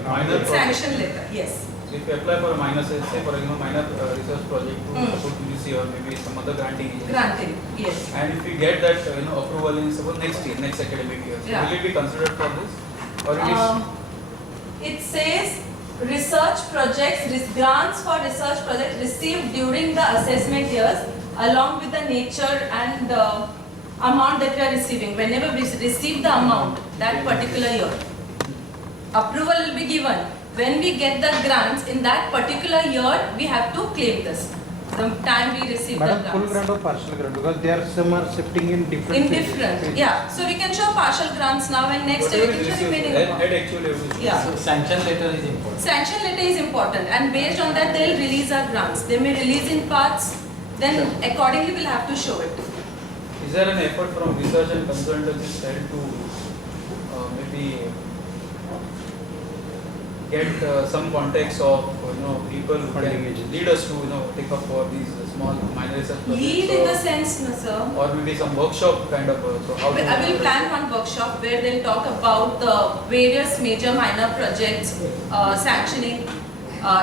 minor sanction letter, yes. If we apply for a minor, say for example, minor research project to put UGC or maybe some other granting agency. Granting, yes. And if we get that approval in suppose next year, next academic year, Yeah. will it be considered for this? Or It says research projects, grants for research projects received during the assessment years along with the nature and the amount that we are receiving. Whenever we receive the amount that particular year, approval will be given. When we get the grants in that particular year, we have to claim this. The time we receive Madam, the full grants. grant or partial grant, because there are some are shifting in different In phases. different, yeah. So we can show partial grants now and next year we can show remaining amount. At actually everything. Yeah. So sanction letter is important. Sanction letter is important and based on that they will release our grants. They may release in parts, then accordingly we'll have to show it. Is there an effort from research and consultancy side to maybe get some context of people who Funding can agencies. lead us to take up for these small minor research projects. Lead in the sense, no, sir. Or maybe some workshop kind of. So how do I will plan one workshop where they'll talk about the various major minor projects, sanctioning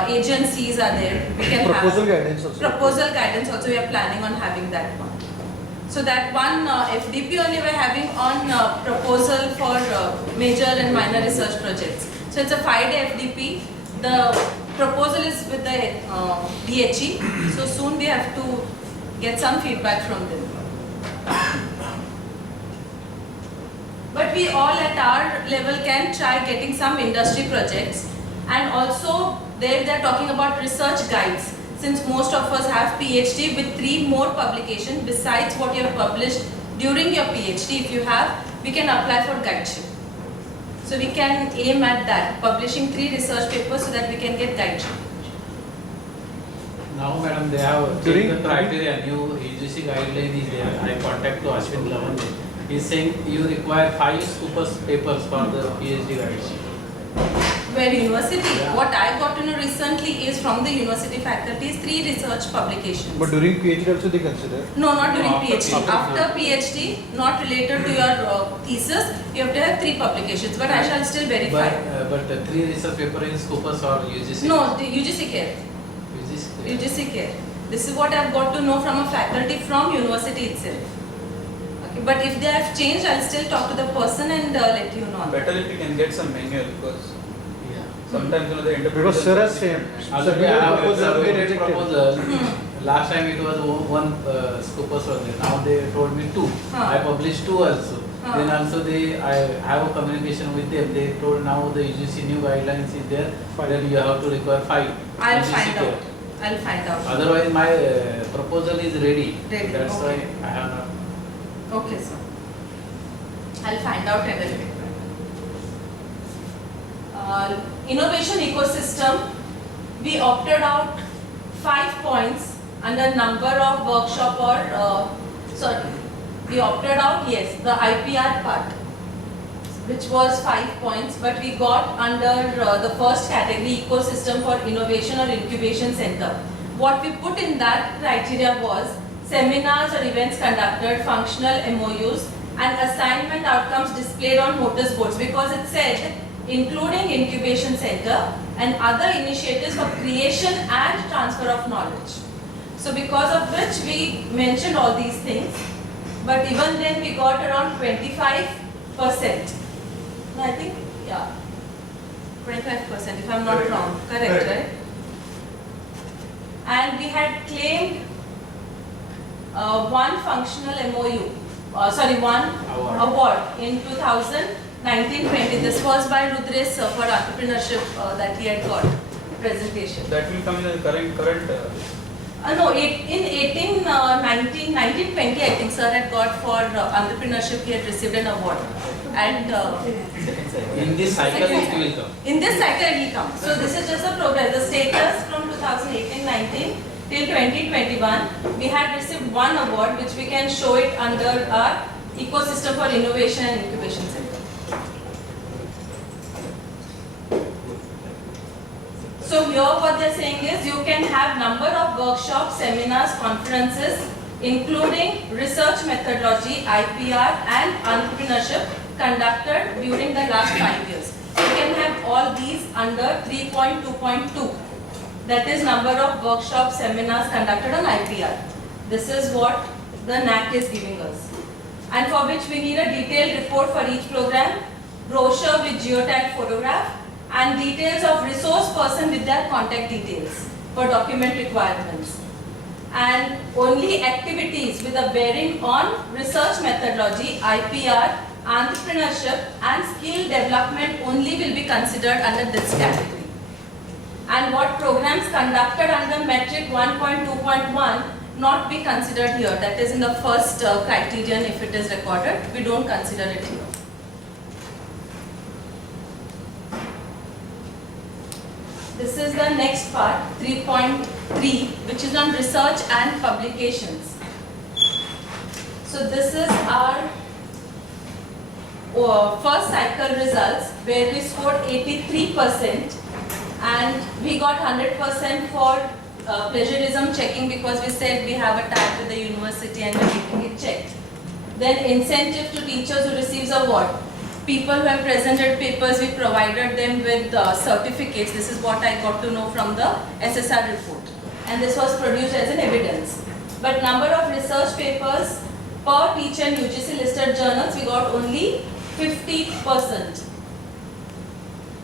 agencies are there. We can Proposal have guidance also. proposal guidance also. We are planning on having that one. So that one FDP only we are having on proposal for major and minor research projects. So it's a 5-day FDP. The proposal is with the DHE. So soon we have to get some feedback from them. But we all at our level can try getting some industry projects, and also there they are talking about research guides. Since most of us have PhD with 3 more publications besides what you have published during your PhD, if you have, we can apply for guideship. So we can aim at that, publishing 3 research papers so that we can get guideship. Now, madam, they have During- changed the criteria. New UGC guideline is there. I contact to Ashwin Lavande. He is saying you require 5 Scopus papers for the PhD guides. Where university, Yeah. what I got to know recently is from the university faculties 3 research publications. But during PhD also they consider. No, not during No, after PhD. PhD. After PhD, not related to your thesis, you have to have 3 publications. But I shall still verify. But 3 research paper in Scopus or UGC? No, the UGC care. UGC. UGC care. This is what I have got to know from a faculty from university itself. Okay, but if they have changed, I'll still talk to the person and let you know. Better if we can get some manual, because Yeah. sometimes the interpretation. Because sir has said, Already I have proposal will be submitted rejected. proposal. Last time it was one Scopus was there. Now they told me 2. Huh. I published 2 also. Huh. Then also I have a communication with them. They told now the UGC new guidelines is there. Then you have to require 5. I'll UGC find care. out. I'll find out. Otherwise my proposal is ready. Ready, That's okay. why I have not. Okay, sir. I'll find out and I'll get back. Innovation ecosystem, we opted out 5 points under number of workshop or sorry, we opted out, yes, the IPR part, which was 5 points, but we got under the first category, ecosystem for innovation or incubation center. What we put in that criteria was seminars or events conducted, functional MOUs, and assignment outcomes displayed on notice boards, because it said including incubation center and other initiatives for creation and transfer of knowledge. So because of which we mentioned all these things, but even then we got around 25%. No, I think, yeah, 25% if I'm not Correct. wrong, correct, Correct. right? And we had claimed one functional MOU, one award in 2019-20. This was by Rudresh sir for entrepreneurship that he had got presentation. That will come in the current. No, in 19-20 I think sir had got for entrepreneurship, he had received an award. And In this cycle it will come. in this cycle it will come. So this is just a progress. The status from 2018-19 till 2021, we had received 1 award which we can show it under our ecosystem for innovation and incubation center. So here what they are saying is you can have number of workshops, seminars, conferences, including research methodology, IPR and entrepreneurship conducted during the last 5 years. You can have all these under 3.2.2. That is number of workshops, seminars conducted on IPR. This is what the NAAC is giving us. And for which we need a detailed report for each program, brochure with geotag photograph, and details of resource person with their contact details for document requirements. And only activities with a bearing on research methodology, IPR, entrepreneurship and skill development only will be considered under this category. And what programs conducted under metric 1.2.1 not be considered here. That is in the first criterion if it is recorded, we don't consider it here. This is the next part, 3.3, which is on research and publications. So this is our first cycle results where we scored 83%. And we got 100% for plagiarism checking because we said we have a tag with the university and we're getting it checked. Then incentive to teachers who receives award. People who have presented papers, we provided them with certificates. This is what I got to know from the SSR report. And this was produced as an evidence. But number of research papers per teacher in UGC listed journals, we got only 50%.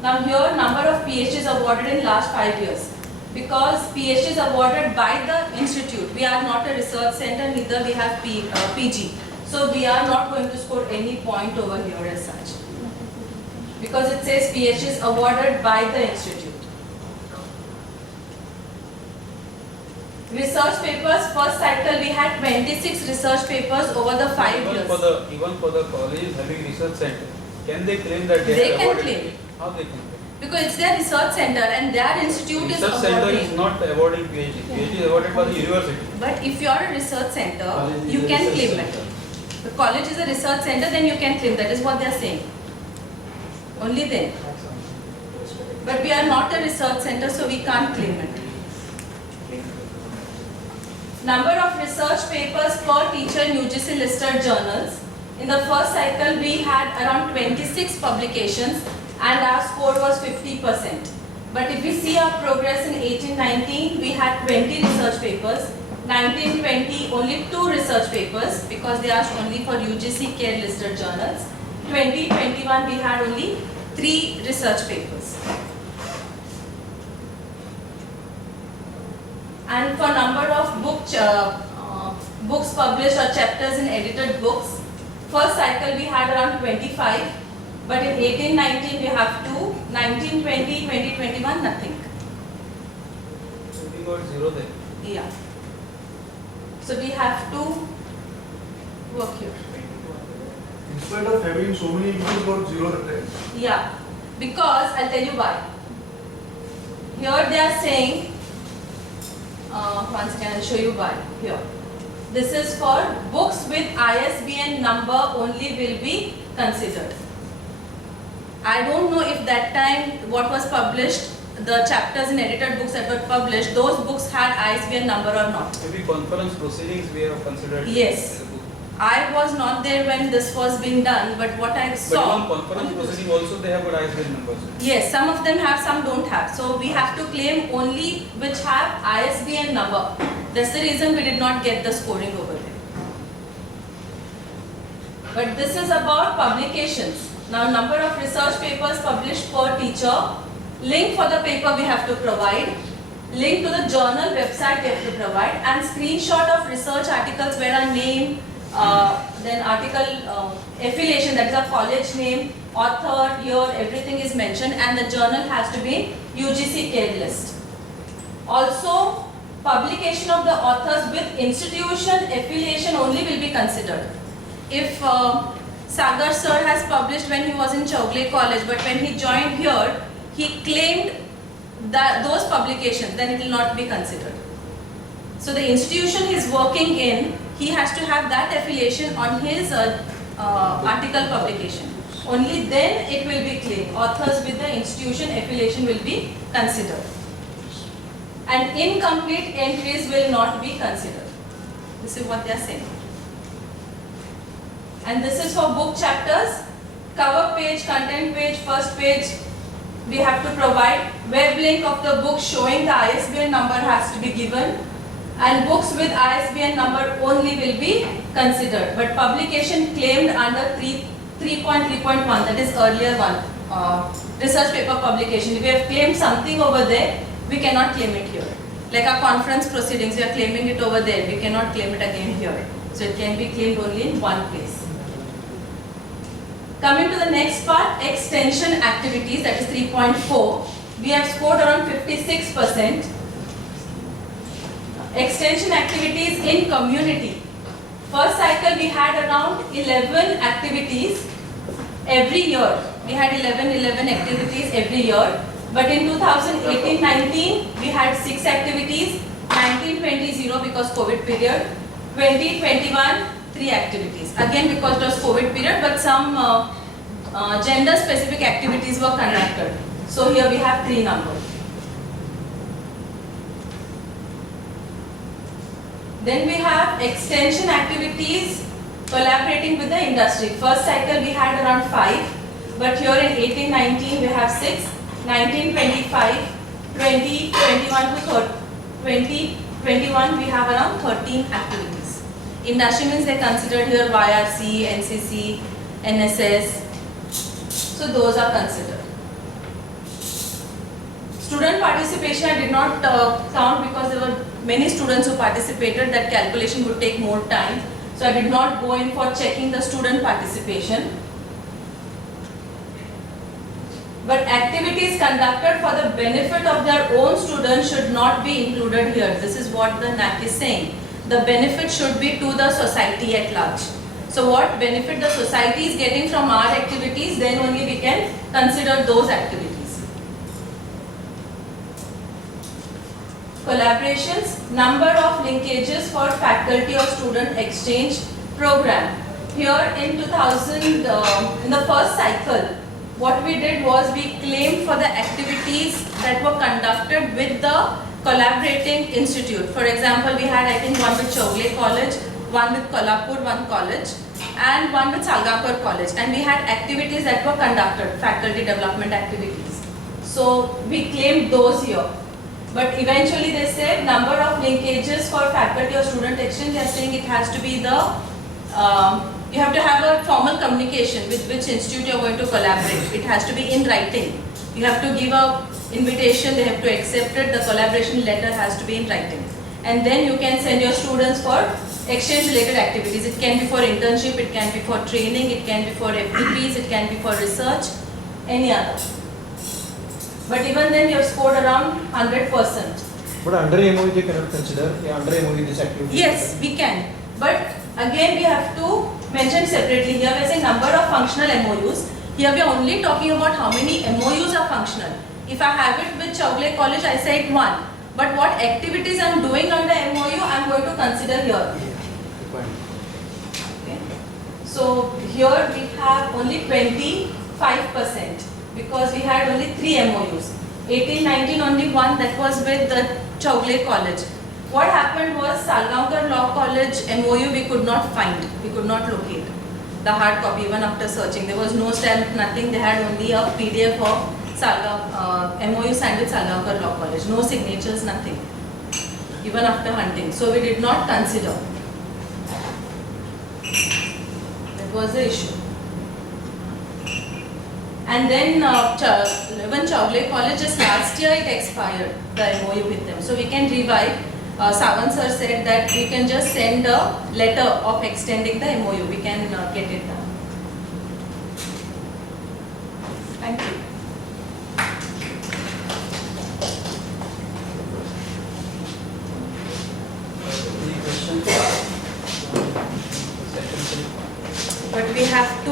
Now here number of PhDs awarded in last 5 years. Because PhD is awarded by the institute. We are not a research center, neither we have PG. So we are not going to score any point over here as such. Because it says PhD is awarded by the institute. Research papers, first cycle we had 26 research papers over the 5 years. Even for the colleges having research center, can they claim that They have can awarded claim. it? How they can claim? Because it's their research center and their institute is Research center awarding. is not awarding PhD. PhD is awarded by the university. But if you are a research center, College is you a can research claim it. center. The college is a research center, then you can claim. That is what they are saying. Only then. But we are not a research center, so we can't claim it. Number of research papers per teacher in UGC listed journals. In the first cycle, we had around 26 publications and our score was 50%. But if we see our progress in 18-19, we had 20 research papers. 19-20, only 2 research papers because they are only for UGC care listed journals. 20-21, we had only 3 research papers. And for number of books published or chapters in edited books, first cycle we had around 25, but in 18-19 we have 2, 19-20, 20-21 nothing. So we got 0 there. Yeah. So we have to work here. In spite of having so many, people got 0 that time. Yeah, because I'll tell you why. Here they are saying, once again I'll show you why. Here. This is for books with ISBN number only will be considered. I don't know if that time what was published, the chapters in edited books that were published, those books had ISBN number or not. Maybe conference proceedings we have considered. Yes. as a book. I was not there when this was being done, but what I But saw. even conference proceeding also they have got ISBN numbers. Yes, some of them have, some don't have. So we have to claim only which have ISBN number. That's the reason we did not get the scoring over there. But this is about publications. Now number of research papers published per teacher. Link for the paper we have to provide. Link to the journal website we have to provide. And screenshot of research articles where our name, then article affiliation, that is a college name, author, year, everything is mentioned, and the journal has to be UGC care list. Also, publication of the authors with institution affiliation only will be considered. If Sagar sir has published when he was in Chowgle College, but when he joined here, he claimed that those publications, then it will not be considered. So the institution he is working in, he has to have that affiliation on his article publication. Only then it will be claimed. Authors with the institution affiliation will be considered. And incomplete entries will not be considered. This is what they are saying. And this is for book chapters. Cover page, content page, first page. We have to provide web link of the book showing the ISBN number has to be given. And books with ISBN number only will be considered. But publication claimed under 3.3.1, that is earlier one, research paper publication. If we have claimed something over there, we cannot claim it here. Like our conference proceedings, we are claiming it over there. We cannot claim it again here. So it can be claimed only in one place. Coming to the next part, extension activities, that is 3.4. We have scored around 56%. Extension activities in community. First cycle we had around 11 activities every year. We had 11 activities every year. But in 2018-19, we had 6 activities. 19-20, 0 because COVID period. 20-21, 3 activities. Again because it was COVID period, but some gender specific activities were conducted. So here we have 3 numbers. Then we have extension activities collaborating with the industry. First cycle we had around 5, but here in 18-19 we have 6, 19-25, 20-21 to 20-21 we have around 13 activities. Industry means they considered here YRC, NCC, NSS, so those are considered. Student participation I did not count because there were many students who participated. That calculation would take more time. So I did not go in for checking the student participation. But activities conducted for the benefit of their own students should not be included here. This is what the NAAC is saying. The benefit should be to the society at large. So what benefit the society is getting from our activities, then only we can consider those activities. Collaborations, number of linkages for faculty or student exchange program. Here in 2000, in the first cycle, what we did was we claimed for the activities that were conducted with the collaborating institute. For example, we had I think one with Chowle College, one with Kolhapur, one college, and one with Salgaonkar College. And we had activities that were conducted, faculty development activities. So we claimed those here. But eventually they said number of linkages for faculty or student exchange, they are saying it has to be the, you have to have a formal communication with which institute you are going to collaborate. It has to be in writing. You have to give a invitation, they have to accept it, the collaboration letter has to be in writing. And then you can send your students for exchange related activities. It can be for internship, it can be for training, it can be for FTPs, it can be for research, any other. But even then you have scored around 100%. But under MOU they cannot consider, under MOU this activity? Yes, we can. But again we have to mention separately. Here we are saying number of functional MOUs. Here we are only talking about how many MOUs are functional. If I have it with Chowle College, I said 1. But what activities I am doing under MOU, I am going to consider here. Okay. So here we have only 25%. Because we had only 3 MOUs. 18-19 only one, that was with the Chowle College. What happened was Salgaonkar Law College MOU we could not find, we could not locate the hard copy even after searching. There was no stamp, nothing, they had only a PDF of MOU signed with Salgaonkar Law College, no signatures, nothing, even after hunting. So we did not consider. That was the issue. And then even Chowle College, just last year it expired, the MOU with them. So we can revive. Sawant sir said that we can just send a letter of extending the MOU. We can get it done. Thank you. Any questions? But we have to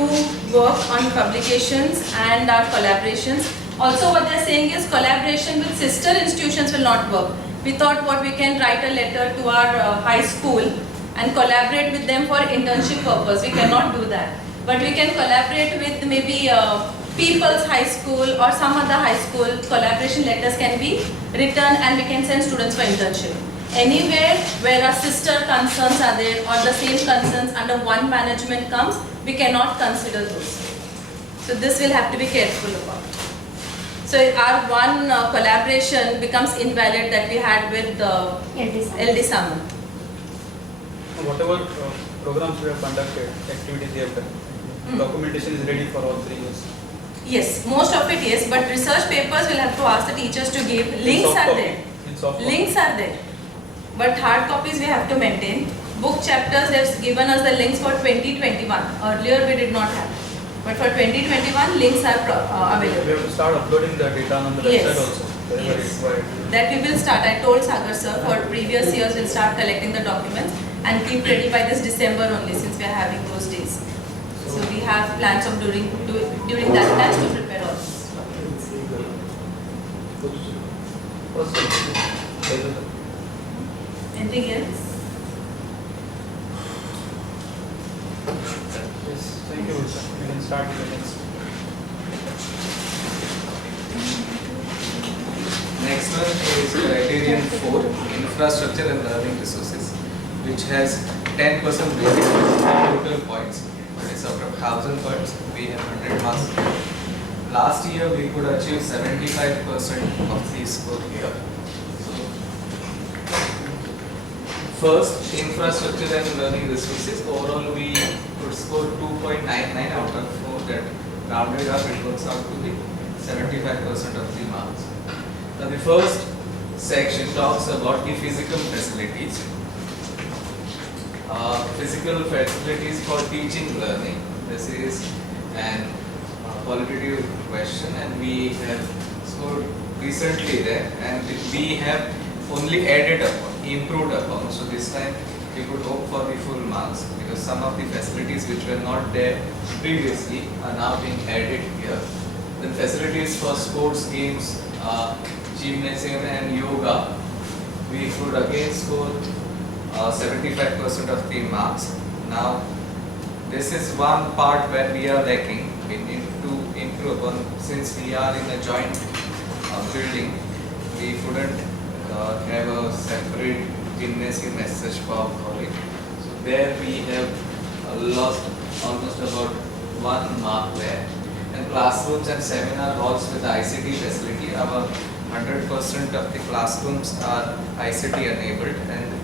work on publications and our collaborations. Also what they are saying is collaboration with sister institutions will not work. We thought what we can write a letter to our high school and collaborate with them for internship purpose. We cannot do that. But we can collaborate with maybe People's High School or some other high school. Collaboration letters can be written and we can send students for internship. Anywhere where our sister concerns are there or the same concerns under one management comes, we cannot consider those. So this will have to be careful about. So our one collaboration becomes invalid that we had with LD Samant. Whatever programs we have conducted, activities we have done, documentation is ready for all 3 years. Yes, most of it yes, but research papers will have to ask the teachers to give. Links are there. Links are there. But hard copies we have to maintain. Book chapters, they have given us the links for 2021. Earlier we did not have. But for 2021, links are available. We have to start uploading the data on the website also. Wherever required. That we will start. I told Sagar sir for previous years we'll start collecting the documents and keep ready by this December only since we are having those days. So we have plans of during that time to prepare all this. Anything else? Yes, thank you. We can start with the next. Next one is criterion 4, infrastructure and learning resources. which has 10% weightage on total points. That is out of 1000 points, we have 100 marks. Last year we could achieve 75% of the score here. So, first, infrastructure and learning resources, overall we could score 2.99 out of 4, that rounded up it works out to be 75% of the marks. Now the first section talks about the physical facilities. Physical facilities for teaching learning. This is an qualitative question and we have scored recently there and we have only added upon, improved upon. So this time we could hope for the full marks because some of the facilities which were not there previously are now being added here. Then facilities for sports, games, gymnasium and yoga, we could again score 75% of the marks. Now this is one part where we are lacking. We need to improve upon, since we are in a joint building, we couldn't have a separate gymnasium as such for college. So there we have lost almost about 1 mark there. And classrooms and seminar halls with ICT facility, our 100% of the classrooms are ICT enabled and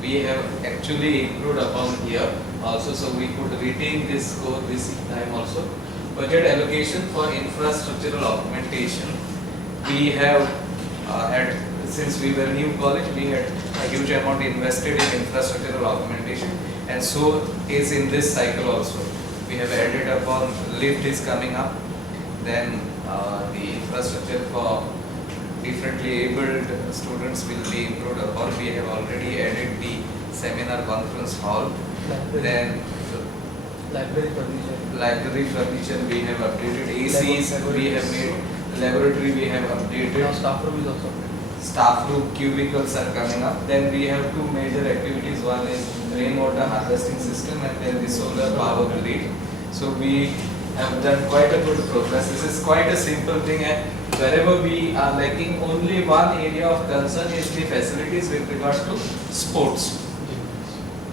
we have actually improved upon here also, so we could retain this score this time also. Budget allocation for infrastructural augmentation, we have had, since we were new college, we had a huge amount invested in infrastructural augmentation and so is in this cycle also. We have added upon, lift is coming up, then the infrastructure for differently abled students will be improved upon. We have already added the seminar conference hall, then library furniture we have updated, ACs we have made, laboratory we have updated. Now staff room is also Staff room cubicles are coming up. Then we have 2 major activities. One is rainwater harvesting system and then the solar power grid. So we have done quite a good progress. This is quite a simple thing and wherever we are lacking, only one area of concern is the facilities with regards to sports.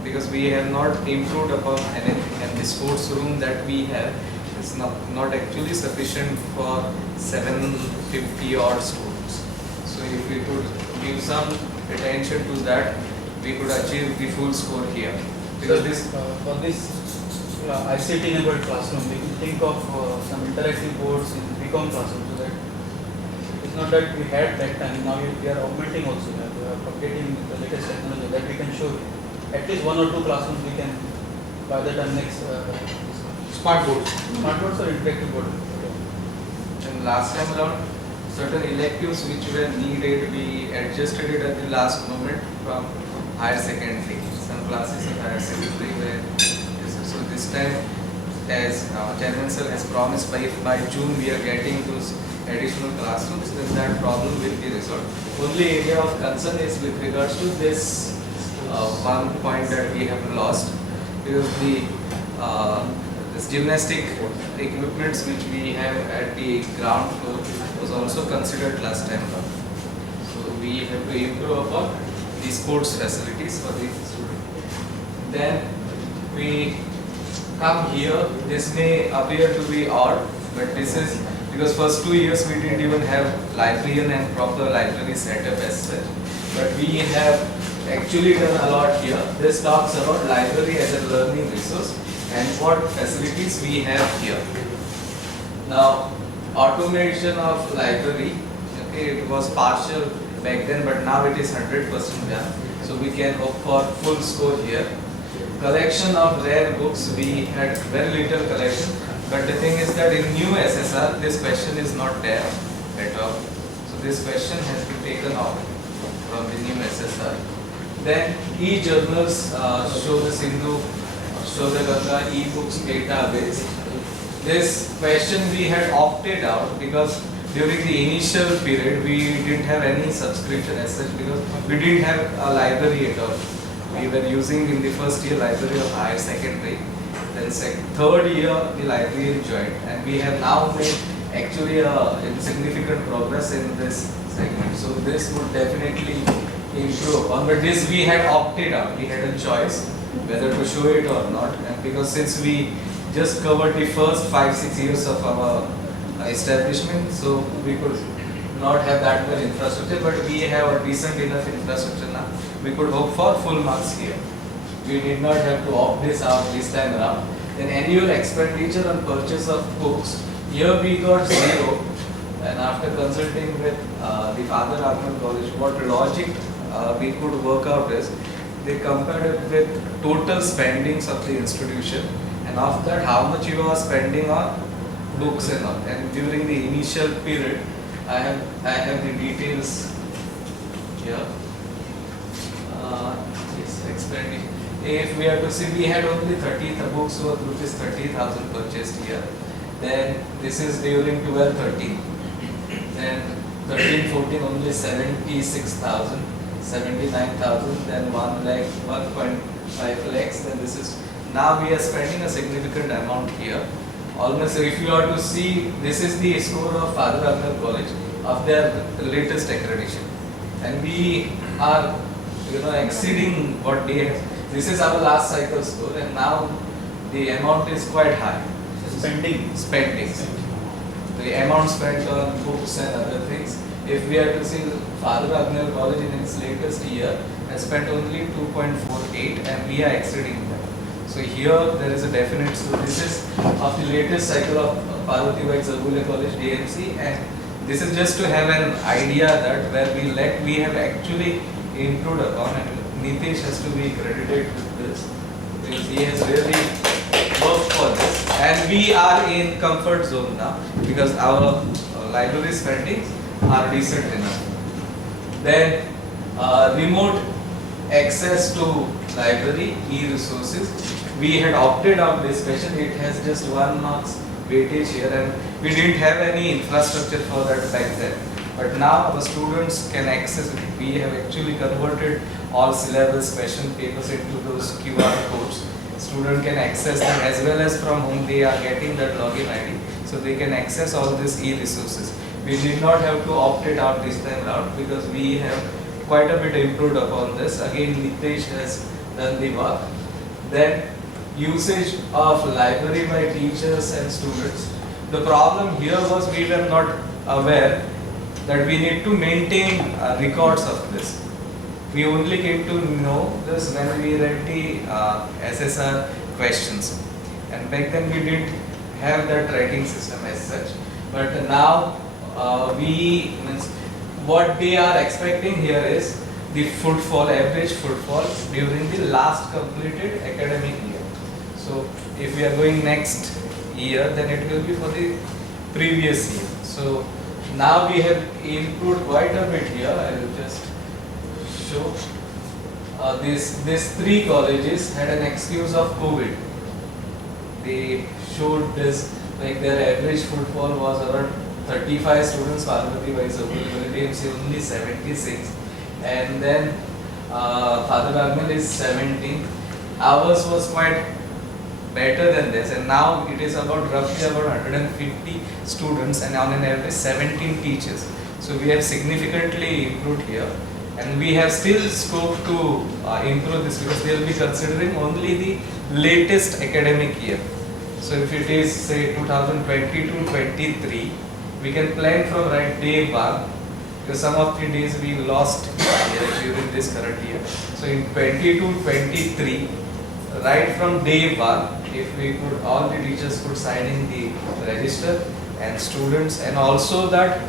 Because we have not improved upon anything and the sports room that we have is not actually sufficient for 750 odd students. So if we could give some attention to that, we could achieve the full score here. Because this for this ICT enabled classroom, we can think of some interactive boards in BCom classroom, so that it's not that we had that time, now we are augmenting also, we are updating the latest technology that we can show at least 1 or 2 classrooms we can by the time next Smart boards. smart boards or interactive board. and last time around, certain electives which were needed, we adjusted it at the last moment from higher secondary. Some classes of higher secondary were, so this time, as Chairman Sir has promised, by June we are getting those additional classrooms, then that problem will be resolved. Only area of concern is with regards to this one point that we have lost, because the this gymnastic equipments which we have at the ground floor was also considered last time around. So we have to improve upon the sports facilities for the students. Then we come here. This may appear to be odd, but this is because first 2 years we didn't even have librarian and proper library setup as such. But we have actually done a lot here. This talks about library as a learning resource and what facilities we have here. Now, automation of library, okay, it was partial back then, but now it is 100% done. So we can hope for full score here. Collection of rare books, we had very little collection, but the thing is that in new SSR, this question is not there at all. So this question has been taken off from the new SSR. Then e-journals, show the Sindhu, show the Ganga e-books database. This question we had opted out because during the initial period we didn't have any subscription as such, because we didn't have a library at all. We were using in the first year library of higher secondary, then third year the library joined, and we have now made actually a significant progress in this segment. So this would definitely improve upon, but this we had opted out. We had a choice whether to show it or not, and because since we just covered the first 5-6 years of our establishment, so we could not have that much infrastructure, but we have a decent enough infrastructure now. We could hope for full marks here. We did not have to opt this out this time around. Then annual expenditure on purchase of books, here we got 0, and after consulting with the Father Agman College, what logic we could work out is, they compared it with total spendings of the institution, and of that how much you are spending on books and all. And during the initial period, I have the details here. Yes, expenditure. If we are to see, we had only 30 books worth rupees 30,000 purchased here. Then this is during 12-13. Then 13-14 only 76,000, 79,000. Then 1 lakh, 1.5 lakhs. Then this is, now we are spending a significant amount here. Almost, if you are to see, this is the score of Father Agman College of their latest accreditation, and we are, exceeding what they have. This is our last cycle score, and now the amount is quite high. Spending. The amount spent on books and other things. If we are to see, Father Agman College in its latest year has spent only 2.48, and we are exceeding that. So here there is a definite, so this is of the latest cycle of Parvati Bai Zarbule College DMC, and this is just to have an idea that where we have actually improved upon, and Nitish has to be credited with this, because he has really worked for this, and we are in comfort zone now because our library spendings are decent enough. Then remote access to library, e-resources. We had opted out this question. It has just 1 marks weightage here, and we didn't have any infrastructure for that back then. But now our students can access it. We have actually converted all syllabus question papers into those QR codes. Student can access them as well as from whom they are getting that login ID. So they can access all these e-resources. We did not have to opt it out this time around because we have quite a bit improved upon this. Again, Nitesh has done the work. Then usage of library by teachers and students. The problem here was we were not aware that we need to maintain records of this. We only came to know this when we read the SSR questions, and back then we didn't have that tracking system as such. But now what they are expecting here is the footfall, average footfall during the last completed academic year. So if we are going next year, then it will be for the previous year. So now we have improved quite a bit here. I will just show. These 3 colleges had an excuse of COVID. They showed this, like their average footfall was around 35 students, Parvati Bai Zarbule DMC only 76, and then Father Agman is 17. Ours was quite better than this, and now it is about roughly about 150 students and on an average 17 teachers. So we have significantly improved here, and we have still scope to improve this because they will be considering only the latest academic year. So if it is say 2022-23, we can plan from right day 1, because some of the days we lost during this current year. So in 22-23, right from day 1, if we could, all the teachers could sign in the register and students, and also that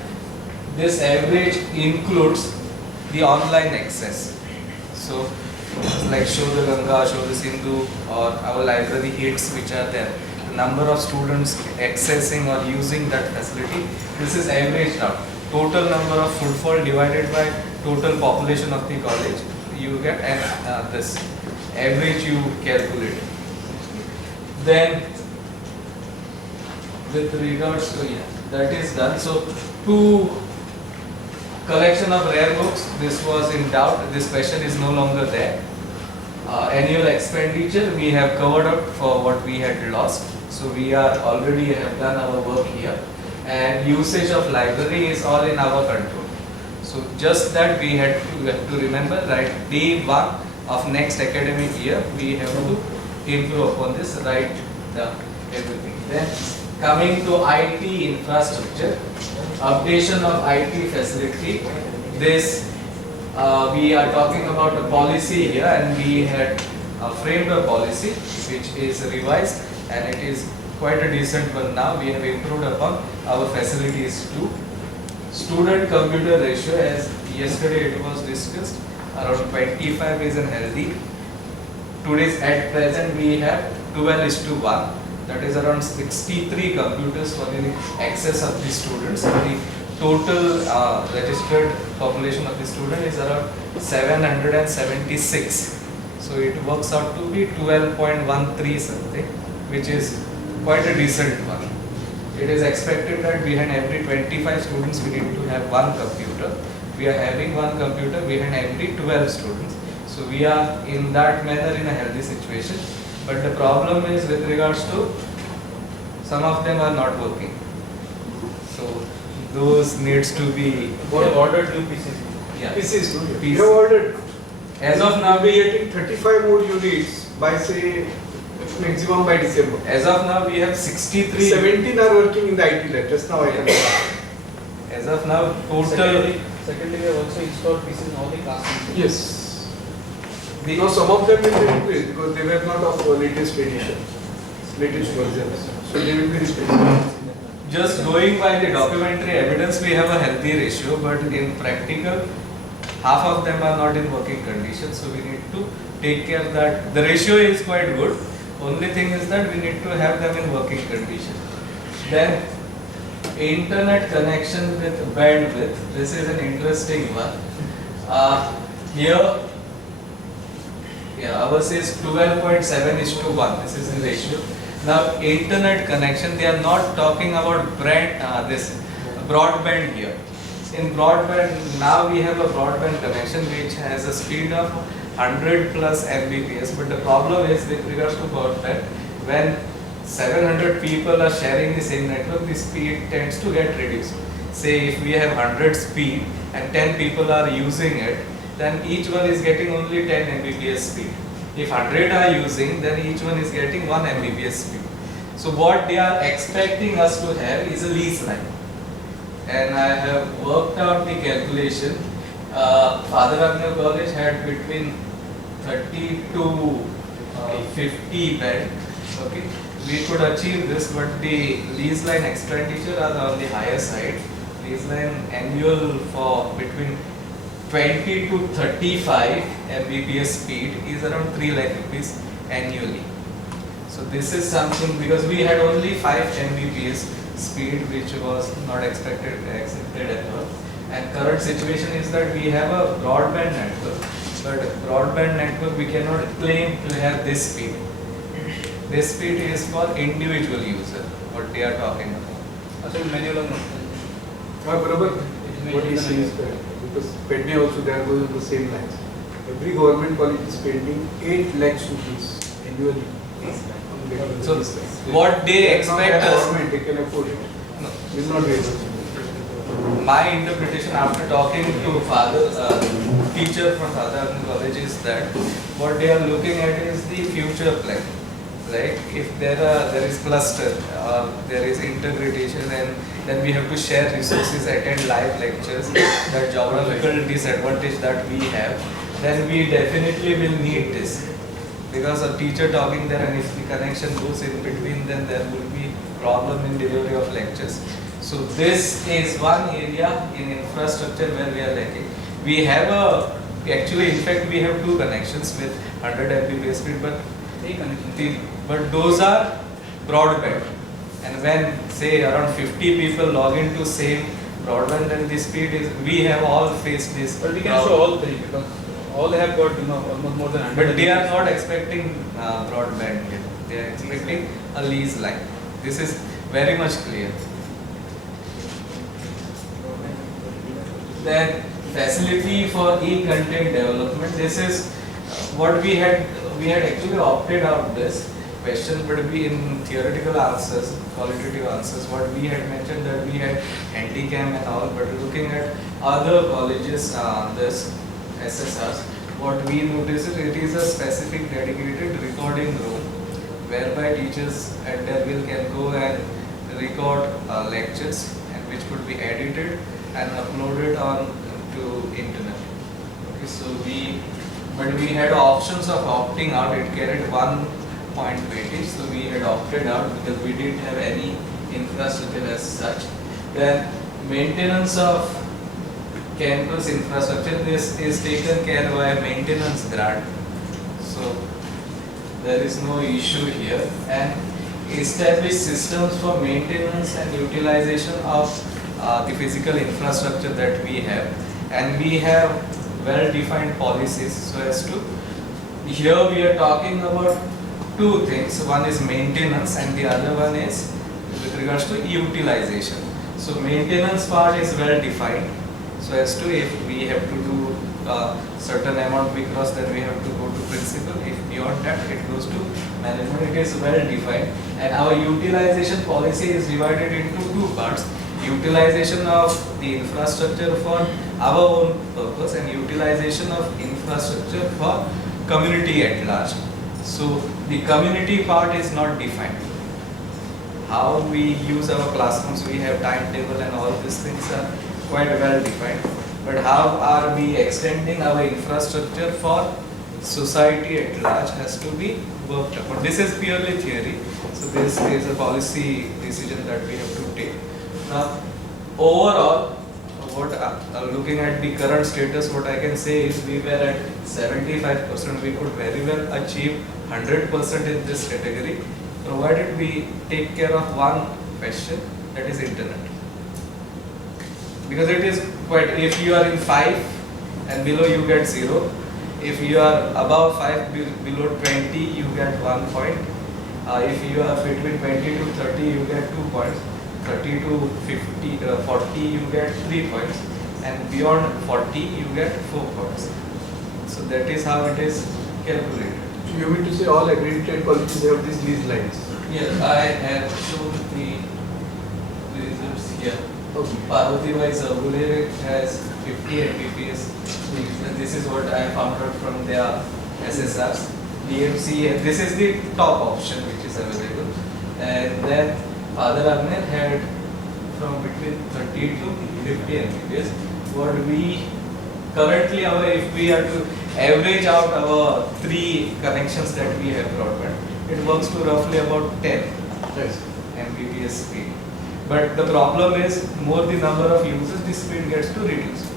this average includes the online access. So like Show the Ganga, Show the Sindhu, or our library hits which are there, the number of students accessing or using that facility, this is averaged out. Total number of footfall divided by total population of the college, you get, and this average you calculate. Then with regards to, that is done. So to collection of rare books, this was in doubt, this question is no longer there. Annual expenditure, we have covered up for what we had lost. So we are already have done our work here. And usage of library is all in our control. So just that we have to remember, right, day one of next academic year, we have to improve upon this, write the everything. Then coming to IT infrastructure, updation of IT facility, this we are talking about a policy here, and we had framed a policy which is revised, and it is quite a decent one now. We have improved upon our facilities too. Student computer ratio, as yesterday it was discussed, around 25 is unhealthy. Today's at present we have 12:1. That is around 63 computers for the access of the students. The total registered population of the student is around 776. So it works out to be 12.13 something, which is quite a decent one. It is expected that behind every 25 students we need to have one computer. We are having one computer behind every 12 students. So we are in that manner in a healthy situation. But the problem is with regards to some of them are not working. So those needs to be Ordered new PCs. yeah. PCs, PC. we have ordered. As of now, we are getting 35 more units by say maximum by December. as of now we have 63. 17 are working in the IT lab. Just now I can. As of now, total. Secondly, we have also installed PCs in all the classrooms. Yes. Now some of them will be replaced because they were not of latest edition, latest versions. So they will be replaced. Just going by the documentary evidence, we have a healthy ratio, but in practical, half of them are not in working condition. So we need to take care that the ratio is quite good. Only thing is that we need to have them in working condition. Then internet connection with bandwidth. This is an interesting one. Here, ours is 12.7:1. This is the ratio. Now, internet connection, they are not talking about this broadband here. In broadband, now we have a broadband connection which has a speed of 100 plus Mbps. But the problem is with regards to broadband, when 700 people are sharing the same network, the speed tends to get reduced. Say if we have 100 speed and 10 people are using it, then each one is getting only 10 Mbps speed. If 100 are using, then each one is getting 1 Mbps speed. So what they are expecting us to have is a lease line. And I have worked out the calculation. Father Agnew College had between 30 to 50 bed. Okay, we could achieve this, but the lease line expenditure are on the higher side. Lease line annual for between 20 to 35 Mbps speed is around 3 lakh rupees annually. So this is something, because we had only 5 Mbps speed, which was not accepted at all. And current situation is that we have a broadband network, but broadband network we cannot claim to have this speed. This speed is for individual user, what they are talking about. Also, manual What he says is correct. Because Pedne also they are going on the same lines. Every government college is spending 8 lakhs rupees annually. So what they expect us, Government, they can afford it. no, Will not be able to. my interpretation after talking to teacher from Father Agnew College is that what they are looking at is the future plan. Like if there is cluster or there is integration, and then we have to share resources, attend live lectures, that geographical disadvantage that we have, then we definitely will need this. Because a teacher talking there, and if the connection goes in between, then there will be problem in delivery of lectures. So this is one area in infrastructure where we are lacking. We have actually in fact we have 2 connections with 100 Mbps speed, but those are broadband. And when say around 50 people log into same broadband, then the speed is, we have all faced this. But we can show all 3 because all have got almost more than 100. But they are not expecting broadband yet. They are expecting a lease line. This is very much clear. Then facility for e-content development. This is what we had actually opted out this. question would be in theoretical answers, qualitative answers. What we had mentioned that we had handicam and all, but looking at other colleges, this SSRs, what we notice is it is a specific dedicated recording room whereby teachers at their will can go and record lectures and which could be edited and uploaded on to internet. Okay, so but we had options of opting out. It carried 1 point weightage, so we had opted out because we didn't have any infrastructure as such. Then maintenance of campus infrastructure, this is taken care by a maintenance grant, so there is no issue here. And establish systems for maintenance and utilization of the physical infrastructure that we have, and we have well-defined policies so as to, here we are talking about two things. One is maintenance and the other one is with regards to utilization. So maintenance part is well defined so as to, if we have to do certain amount we cross, then we have to go to principal. If beyond that it goes to management, it is well defined. And our utilization policy is divided into two parts: utilization of the infrastructure for our own purpose and utilization of infrastructure for community at large. So the community part is not defined. How we use our classrooms, we have timetable and all these things are quite well defined. But how are we extending our infrastructure for society at large has to be worked upon. This is purely theory. So this is a policy decision that we have to take. Now, overall, what looking at the current status, what I can say is we were at 75%. We could very well achieve 100% in this category, provided we take care of one question, that is internet. Because it is quite, if you are in 5 and below you get 0. If you are above 5, below 20 you get 1 point. If you are between 20 to 30 you get 2 points. 30 to 50, 40 you get 3 points, and beyond 40 you get 4 points. So that is how it is calculated. So you mean to say all accredited colleges have these lines? Yes, I have shown the results here. Okay. Parvati Zabulere has 50 Mbps. And this is what I found out from their SSRs. DMC, this is the top option which is available. And then other Agner had from between 30 to 50 Mbps. What we currently, if we are to average out our 3 connections that we have broadband, it works to roughly about 10 Mbps speed. But the problem is, more the number of users, the speed gets to reduce.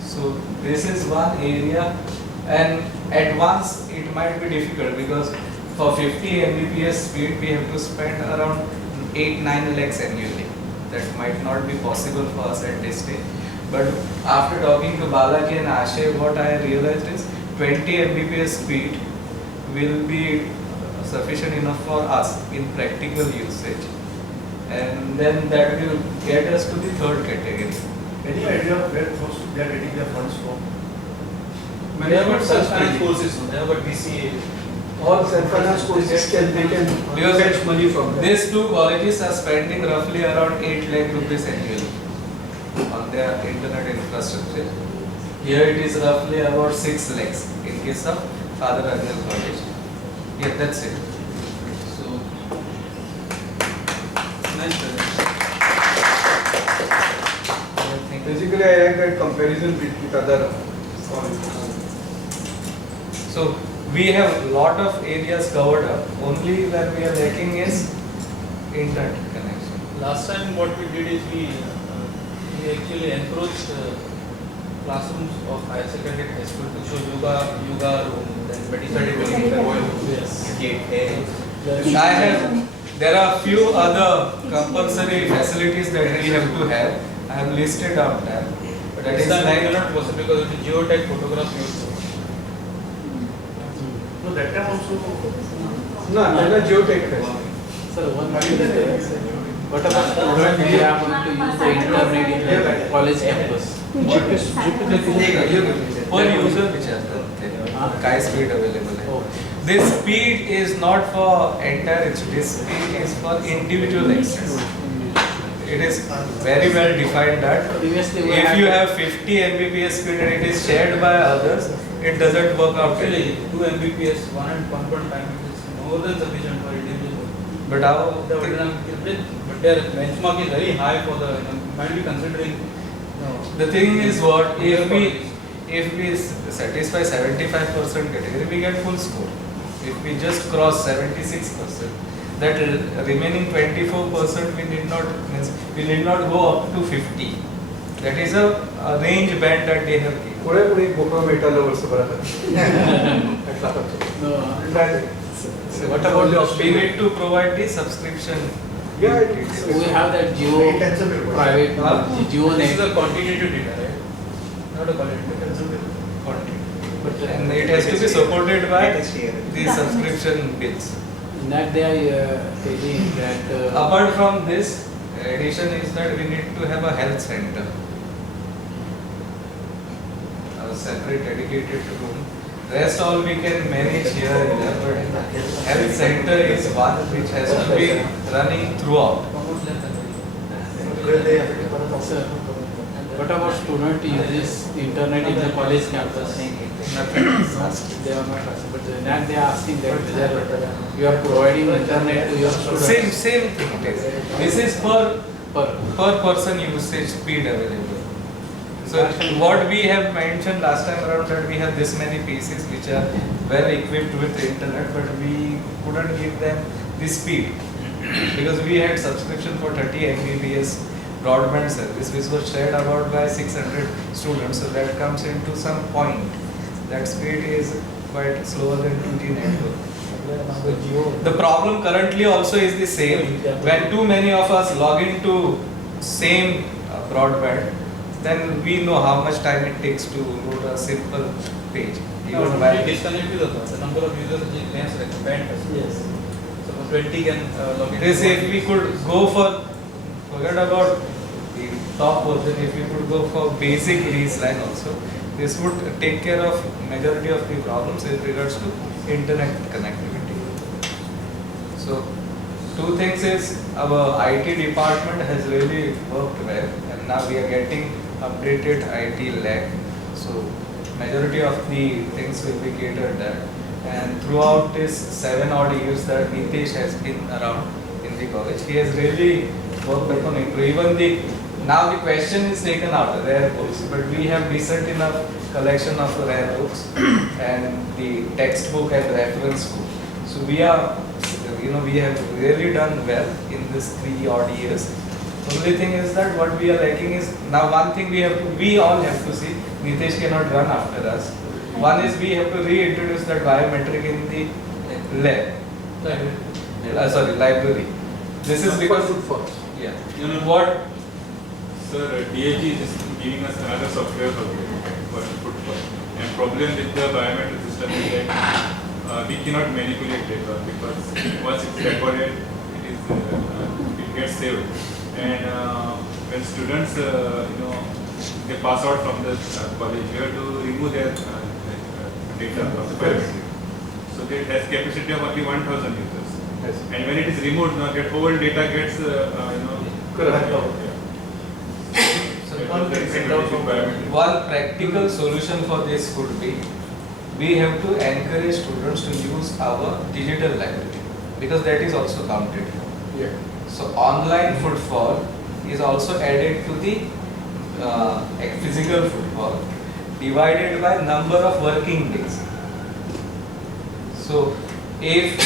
So this is one area, and at once it might be difficult because for 50 Mbps speed we have to spend around 8-9 lakhs annually. That might not be possible for us at this stage. But after talking to Balaki and Ashay, what I realized is 20 Mbps speed will be sufficient enough for us in practical usage. And then that will get us to the third category. Any idea where they are getting their funds from? They have got self-finance courses, they have got BCA. All self-finance courses they can fetch money from them. These two colleges are spending roughly around 8 lakh rupees annually on their internet infrastructure. Here it is roughly about 6 lakhs in case of Father Agner College. Yeah, that's it. So, nice. Basically, I like that comparison with other colleges. So we have lot of areas covered up. Only where we are lacking is internet connection. Last time what we did is we actually encroached classrooms of higher secondary high school to show yoga room, then medical room. There are few other compulsory facilities that we have to have. I have listed out that. But That this is time like, we cannot was because of the geotech photographs used. No, that time also. No, they're not geotech fest. Sir, one thing is what about student we are going to use the internet in the college campus? per user which are the high speed available है. This speed is not for entire institute, this speed is for individual access. It is very well defined that Previously we if you have 50 Mbps speed and it is shared by others, it doesn't work out. Actually, 2 Mbps, 1.5 is more than sufficient for individual. But how? But their benchmark is very high for the, might be considering, The thing is what, if we satisfy 75% category, we get full score. If we just cross 76%, that remaining 24% we need not go up to 50. That is a range band that they have given. पुढे पुढे गोकुळ मेटाला वर्ष भरात So what about the We need to provide the subscription. Yeah, we have that Geo private Geo this is net. a quantitative data, right? Not a qualitative. And it has to be supported by the subscription bills. In that they are telling that Apart from this, addition is that we need to have a health center. A separate dedicated room. Rest all we can manage here and there, but health center is one which has to be running throughout. Sir, what about student uses internet in the college campus? Nothing. They are not asking, but then they are asking that whether you are providing internet to your students. Same thing it is. This is per person usage speed available. So what we have mentioned last time around that we have this many PCs which are well equipped with internet, but we couldn't give them the speed because we had subscription for 30 Mbps broadband service which was shared about by 600 students. So that comes into some point. That speed is quite slower than 2G network. The problem currently also is the same. When too many of us log into same broadband, then we know how much time it takes to load a simple page. Even while Disconnect with the number of users is less like band. Yes. So 20 can log in. they say if we could go for, forget about the top version, if we could go for basic release line also, this would take care of majority of the problems with regards to internet connectivity. So two things is our IT department has really worked well and now we are getting updated IT lab. So majority of the things will be catered there. And throughout this 7 odd years that Nitesh has been around in the college, he has really worked upon it. Even now the question is taken out, rare books, but we have decent enough collection of rare books and the textbook and reference book. So we are, we have really done well in this 3 odd years. Only thing is that what we are lacking is, now one thing we all have to see, Nitesh cannot run after us. One is we have to reintroduce that biometric in the library. This is because, yeah. You know what? Sir, DAG is giving us another software for football. And problem with the biometric system is that we cannot manipulate data because once it's recorded, it gets saved. And when students, they pass out from the college, we have to remove their data of the biometric. So it has capacity of only 1,000 users. Yes. And when it is removed, now that whole data gets, Correct. One practical solution for this could be, we have to encourage students to use our digital library because that is also counted. Yeah. So online footfall is also added to the physical footfall divided by number of working days. So if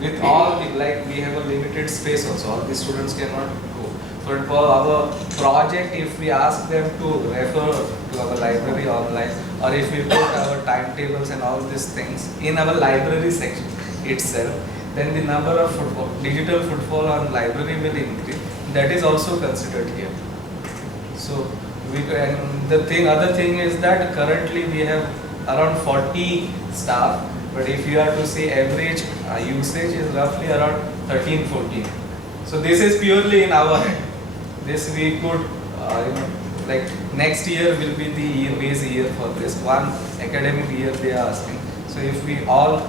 with all the, like we have a limited space also, all the students cannot go. But for our project, if we ask them to refer to our library online, or if we put our timetables and all these things in our library section itself, then the number of digital footfall on library will increase. That is also considered here. So and the other thing is that currently we have around 40 staff, but if you are to see average usage is roughly around 13-14. So this is purely in our hand. This we could, like next year will be the base year for this. One academic year they are asking. So if we all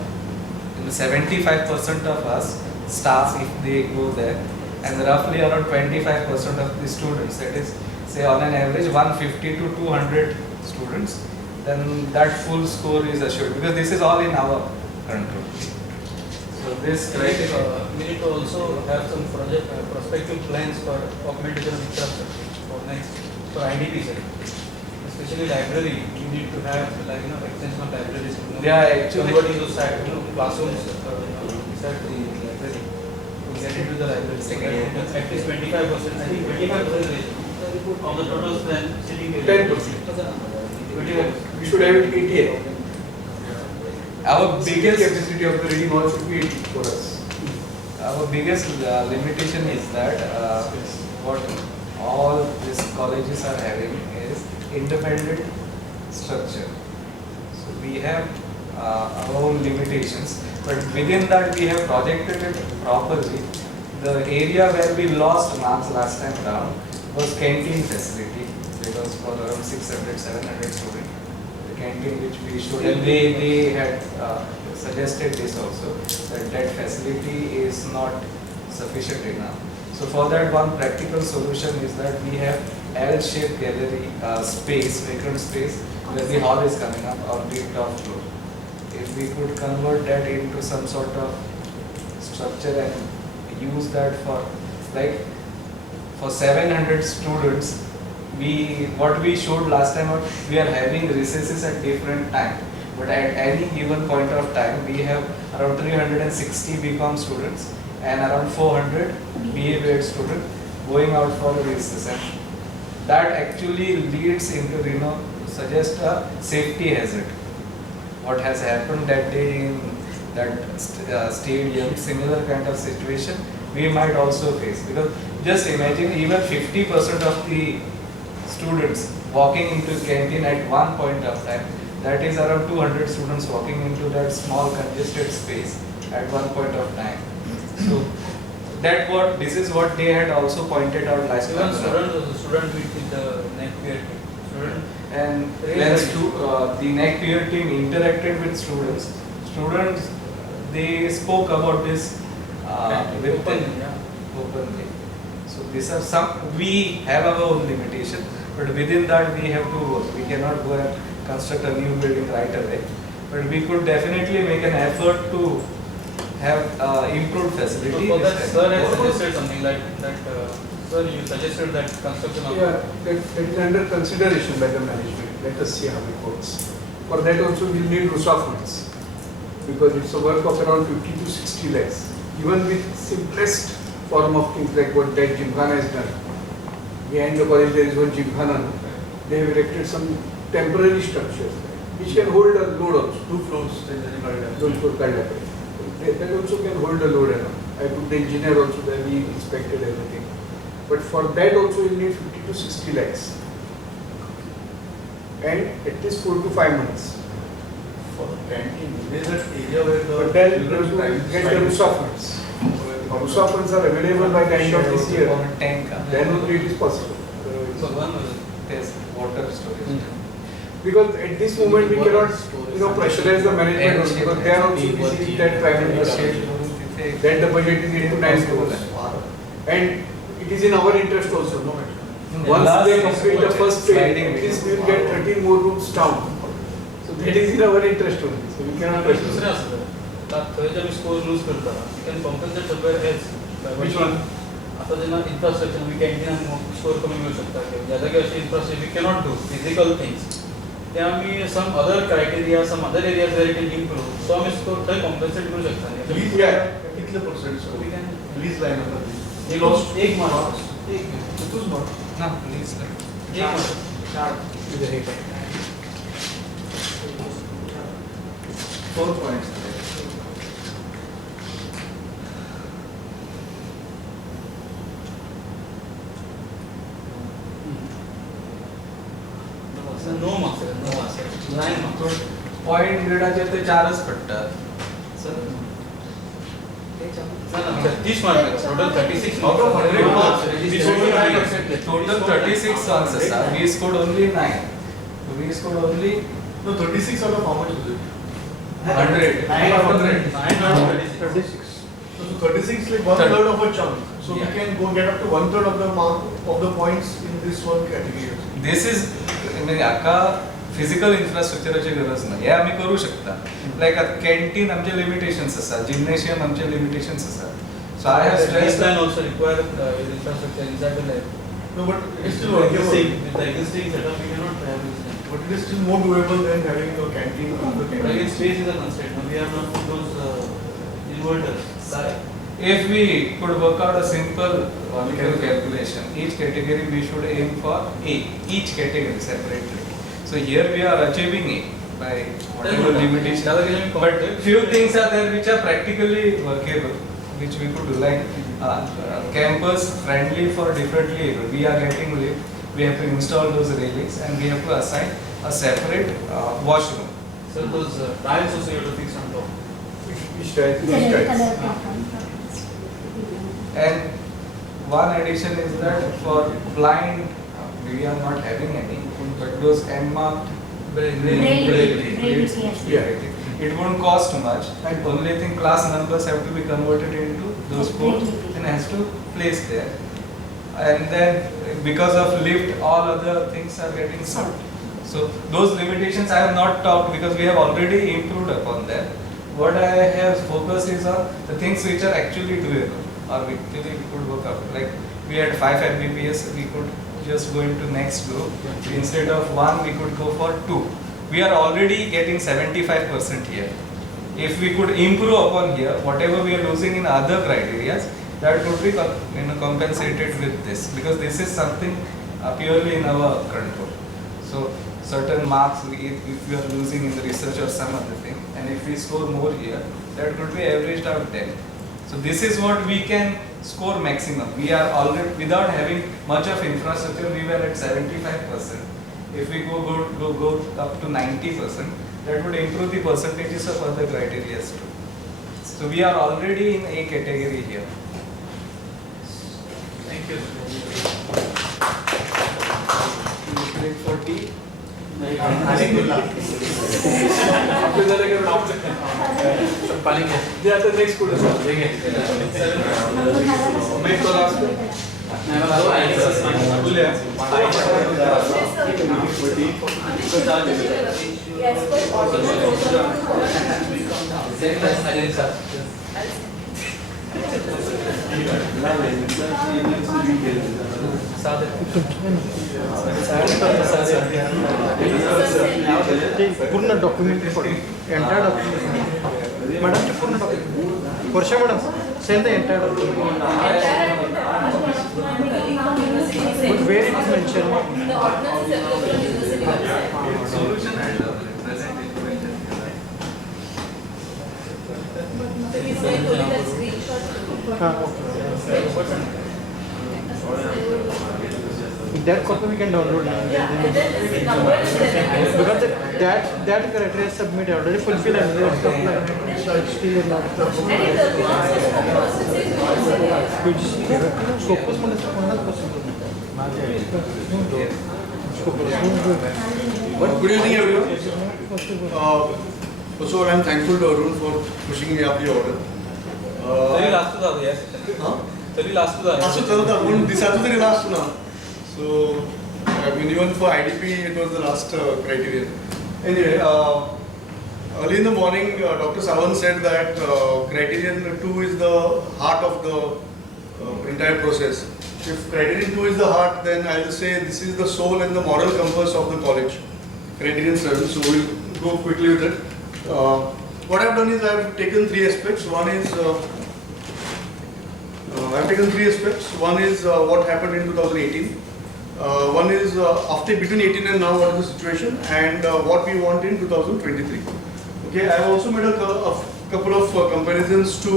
75% of us staff if they go there, and roughly around 25% of the students, that is say on an average 150 to 200 students, then that full score is assured, because this is all in our control. So this criteria. We need to also have some prospective plans for augmentation of infrastructure for next, for IDP side. Especially library, you need to have like extension of libraries. Yeah, actually. Converting those classrooms beside the library to get into the library. At least 25%. I think 25% of the total then sitting area. 10%. 25%. We should have it 88. Our biggest capacity of the reading hall should be 80 for us. Our biggest limitation is that what all these colleges are having is independent structure. So we have our own limitations, but within that we have projected it properly. The area where we lost marks last time around was canteen facility, because for around 600-700 students, the canteen which we showed, and they had suggested this also, that facility is not sufficient enough. So for that, one practical solution is that we have L-shaped gallery space, vacant space, where the hall is coming up on the top floor. If we could convert that into some sort of structure and use that for, like, for 700 students, what we showed last time, we are having recesses at different time, but at any given point of time, we have around 360 BCom students and around 400 BA students going out for recess. And that actually leads into, suggest a safety hazard. What has happened that day in that stadium, similar kind of situation, we might also face. Because just imagine, even 50% of the students walking into canteen at one point of time, that is around 200 students walking into that small congested space at one point of time. So this is what they had also pointed out last time. Student with the neck peer student. And the neck peer team interacted with students. Students, they spoke about this openly. So these are some, we have our own limitation, but within that we have to work. We cannot go and construct a new building right away. But we could definitely make an effort to have improved facility. So for that, sir has suggested something like that. Sir, you suggested that construction of. Yeah, that is under consideration by the management. Let us see how it works. For that also we will need RUSA funds, because it's a work of around 50 to 60 lakhs. Even with simplest form of things like what that Gymkhana has done. Behind the college there is one Gymkhana. They have erected some temporary structures which can hold a load also. 2 floors. That also can hold a load enough. I put the engineer also there, we inspected everything. But for that also you need 50 to 60 lakhs. And at least 4 to 5 months. For the canteen, is that area where the But then you have to get the RUSA funds. RUSA funds are available by the end of this year. Then only it is possible. So one There's water storage. Because at this moment we cannot, pressurize the management also, because they are also busy with that private industry. Then the budget is 8 to 9 crores. And it is in our interest also. Once they complete the first phase, at least we will get 13 more rooms down. So that is in our interest only. So we cannot pressurize. जब score loose करता है, we can compensate somewhere else. Which one? आता जेव्हा infrastructure we can score कमी मिळू शकता किंवा ज्यादा काही अशी infrastructure we cannot do physical things. त्या आम्ही some other criteria, some other areas where it can improve. So आम्ही स्कोर थंय compensate करू शकता नाही. लीज कितले % so We can lease line आता एक मार्क तूच नॉट ना प्लीज एक mark 4 points. No marks 9 marks point ग्रेडाचे ते 4च पडतात. तीस mark total 36 Out of 100 marks, Total 36 marks asar. We scored only 9. We scored only No, 36 out of how much was it? 100. 36. So 36 is like one third of a chunk. So we can go get up to one third of the mark of the points in this one category. This is म्हणजे हाका physical इन्फ्रास्ट्रक्चराची गरज ना, हे आमी करू शकता. Like canteen आमचे limitations आसा, gymnasium आमचे लिमिटेशन्स आसा. So I have stressed Baseline also require infrastructure inside the lab. No, but it's still With workable. the existing setup, we cannot have this. But it is still more doable than having a canteen on the But campus. again, space is a constraint. Now, we have not put those inverters. If we could work out a simple calculation, each category we should aim for A, each category separately. So here we are achieving A by whatever limitation. But few things are there which are practically workable, which we could do, like campus friendly for differently able. We are getting lift, we have to install those railings and we have to assign a separate washroom. So those tiles also you have to fix on top. Which type? And one addition is that for blind, we are not having any, but those M-marked it won't cost much. And only thing, class numbers have to be converted into those codes and has to place there. And then because of lift, all other things are getting solved. So those limitations I have not talked because we have already improved upon them. What I have focused is on the things which are actually doable or actually we could work out. Like we had 5 Mbps, we could just go into next group. Instead of 1, we could go for 2. We are already getting 75% here. If we could improve upon here, whatever we are losing in other criteria, that could be compensated with this, because this is something purely in our control. So certain marks, if we are losing in the research or some other thing, and if we score more here, that could be averaged out 10. So this is what we can score maximum. We are already, without having much of infrastructure, we were at 75%. If we go up to 90%, that would improve the percentages of other criteria too. So we are already in A category here. Thank you. For T. पूर्ण document entire document मॅडमचे पूर्ण document Varsha madam send the entire document but where it is mention Solution and present implementation. That copy we can download now. Because that criteria submit already fulfilled and the stuff like still not. Scopus Good evening, everyone. First of all, I am thankful to Arun for pushing me up the order. Tari last to the yes. Tari last to the. Last to the one. This is the last now. So, I mean, even for IDP, it was the last criterion. Anyway, early in the morning, Dr. Sawan said that criterion 2 is the heart of the entire process. If criterion 2 is the heart, then I will say this is the soul and the moral compass of the college. Criterion 7. So we'll go quickly with it. What I've done is I've taken 3 aspects. One is One is what happened in 2018. One is after between 18 and now what is the situation, and what we want in 2023. Okay, I have also made a couple of comparisons to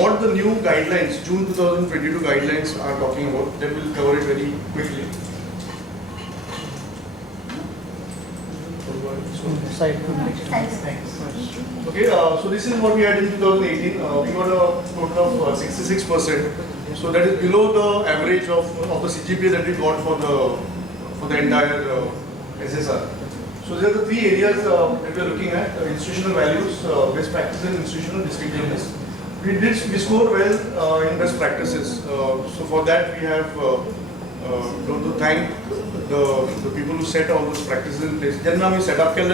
what the new guidelines, June 2022 guidelines are talking about. Then we'll cover it very quickly. Okay, so this is what we had in 2018. We got a total of 66%. So that is below the average of the CGPA that we got for the entire SSR. So So these are the 3 areas that we are looking at: institutional values, best practices, and institutional distinctiveness. We scored well in best practices. So for that we have to thank the people who set all those practices in place. Then we set up there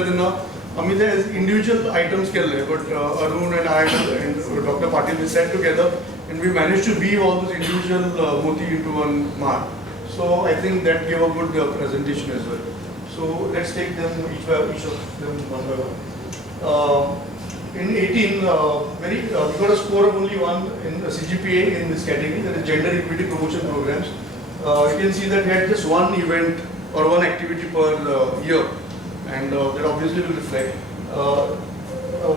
individual items but Arun and I and Dr. Patil, we sat together and we managed to weave all those individual moti into one mark. So I think that gave a good presentation as well. So let's take them each of them one by one. In 18, we got a score of only 1 in CGPA in this category, that is Gender Equity Promotion Programs. You can see that we had just 1 event or 1 activity per year, and that obviously will reflect.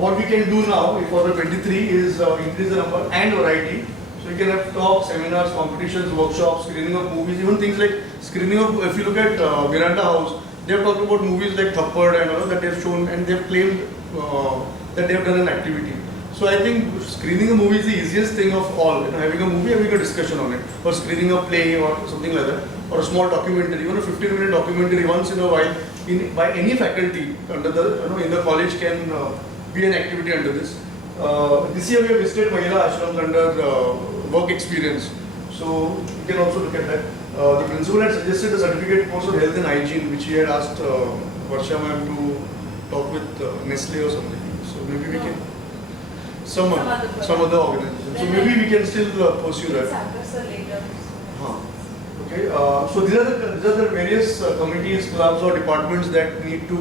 What we can do now for the 23 is increase the number and variety. So you can have talks, seminars, competitions, workshops, screening of movies, even things like screening of, if you look at Miranda House, they have talked about movies like Thappad and all that they have shown, and they have claimed that they have done an activity. So I think screening a movie is the easiest thing of all. Having a movie, having a discussion on it, or screening a play or something like that, or a small documentary, even a 15-minute documentary once in a while, by any faculty under the in the college can be an activity under this. This year we have visited Mahila Ashrams under work experience. So you can also look at that. The principal had suggested a certificate course of health and hygiene, which he had asked Varsha ma'am to talk with Nestle or something. So maybe we can, some other organization. So maybe we can still pursue that. Okay. So these are the various committees, clubs or departments that need to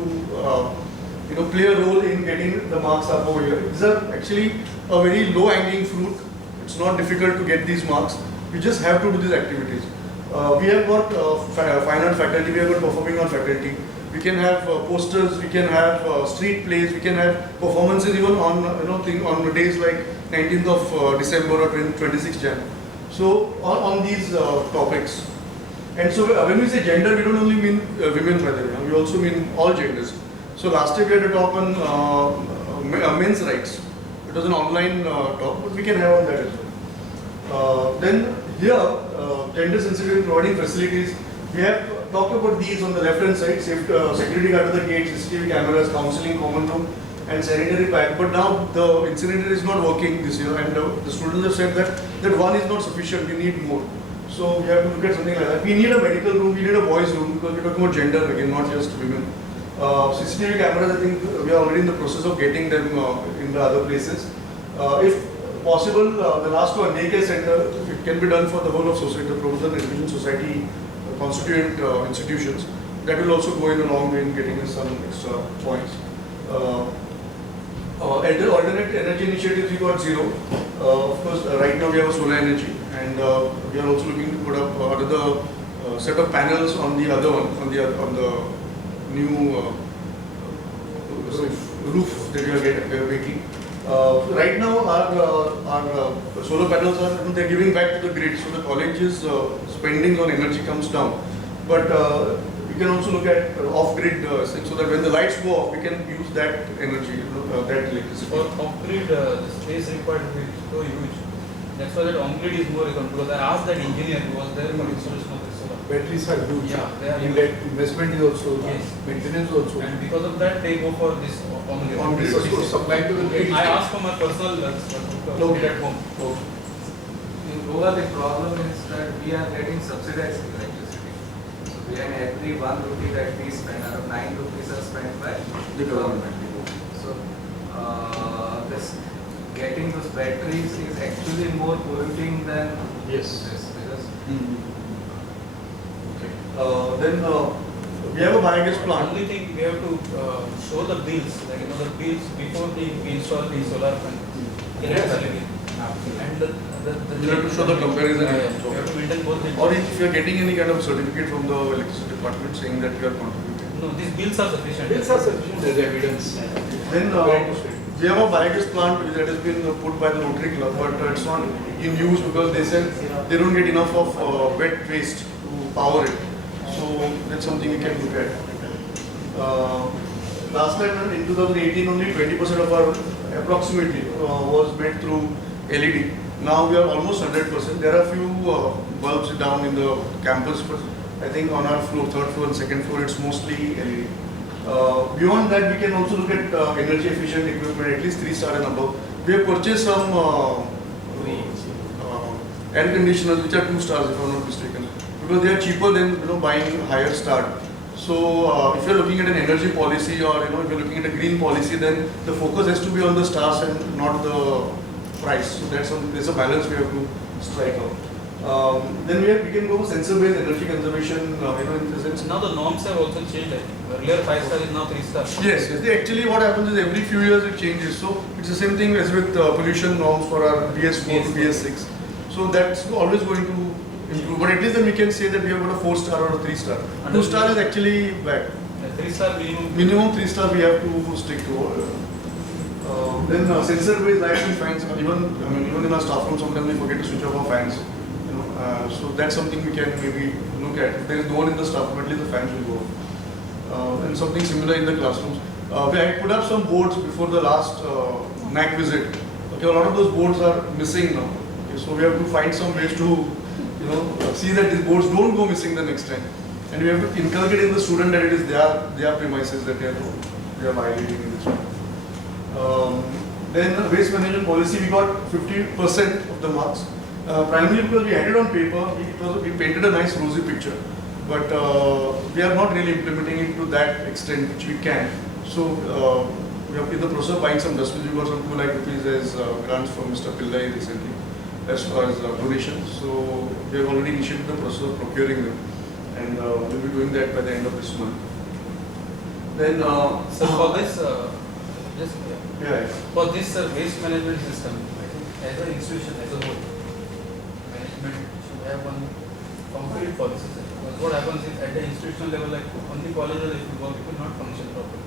play a role in getting the marks up over here. These are actually a very low hanging fruit. It's not difficult to get these marks. We just have to do these activities. We have got fine art faculty, we have got performing art faculty. We can have posters, we can have street plays, we can have performances even on on days like 19th of December or 26th Jan. So on these topics. And so when we say gender, we don't only mean women, by the way, we also mean all genders. So last year we had a talk on men's rights. It was an online talk, but we can have on that as well. Then here, gender sensitive providing facilities. We have talked about these on the left hand side: security guard at the gate, CCTV cameras, counseling, common room, and sanitary pad. But now the incinerator is not working this year, and the students have said that one is not sufficient. We need more. So we have to look at something like that. We need a medical room. We need a boys' room because we're talking about gender again, not just women. CCTV cameras, I think we are already in the process of getting them in the other places. If possible, the last one, daycare center, it can be done for the whole of society, the Professional Education Society constituent institutions. That will also go in a long way in getting us some extra points. Alternate energy initiatives, we got 0. Of course, right now we have a solar energy, and we are also looking to put up another set of panels on the other one, on the new roof that we are making. Right now, our solar panels they're giving back to the grid, so the college's spending on energy comes down. But we can also look at off-grid so that when the lights go off, we can use that energy, that electricity. For off-grid, the space required will be so huge. That's why that on-grid is more economic. Because I asked that engineer who was there for installation of the solar. Batteries are huge. Yeah, they are investment is also, yes, maintenance also. and because of that, they go for this on-grid. On-grid also supply to the grid. I asked for my personal load at home. In Goa, the problem is that we are getting subsidized electricity. So we have every 1 rupee that we spend, out of 9 rupees are spent by the government. So this getting those batteries is actually more polluting than Yes. this because Then we have a biogas plant. Only thing we have to show the bills, like the bills before we install the solar panel. And You have to show the comparison. We have to maintain both the. Or if you are getting any kind of certificate from the electricity department saying that you are contributing. No, these bills are sufficient. Bills are sufficient as evidence. Then we have a biogas plant that has been put by the Rotary Club, but it's not in use because they said they don't get enough of wet waste to power it. So that's something we can look at. Last time in 2018, only 20% of our approximately was made through LED. Now we are almost 100%. There are a few bulbs down in the campus, but I think on our floor, 3rd floor and 2nd floor, it's mostly LED. Beyond that, we can also look at energy efficient equipment, at least 3-star and above. We have purchased some air conditioners which are 2 stars, if I'm not mistaken, because they are cheaper than buying higher star. So if you're looking at an energy policy, or if you're looking at a green policy, then the focus has to be on the stars and not the price. So there's a balance we have to strike out. Then we can go sensor-based energy conservation. In the sense now the norms have also changed. I think. Earlier 5-star is now 3-star. Yes. Actually, what happens is every few years it changes. So it's the same thing as with pollution norms for our BS4 to BS6. So that's always going to improve. But at least then we can say that we have got a 4-star or a 3-star. 2-star is actually bad. 3-star minimum. Minimum 3-star we have to stick to. Then sensor-based lighting fans. Even in our staff room, sometimes we forget to switch off our fans. So that's something we can maybe look at. If there is no one in the staff room, at least the fans will go off. And something similar in the classrooms. We had put up some boards before the last NAAC visit. Okay, a lot of those boards are missing now. Okay, so we have to find some ways to see that these boards don't go missing the next time. And we have to inculcate in the student that it is their premises that they are violating in this one. Then waste management policy, we got 50% of the marks. Primarily because we had it on paper, we painted a nice rosy picture, but we are not really implementing it to that extent which we can. So we have in the process of buying some dustbins. We got some 2 lakh rupees as grants from Mr. Pillai recently as far as donations. So we have already initiated the process of procuring them, and we'll be doing that by the end of this month. Then So for this, for this waste management system, I think as an institution as a whole, should have one concrete policy. Because what happens is at the institutional level, like on the college level, if you work, it will not function properly.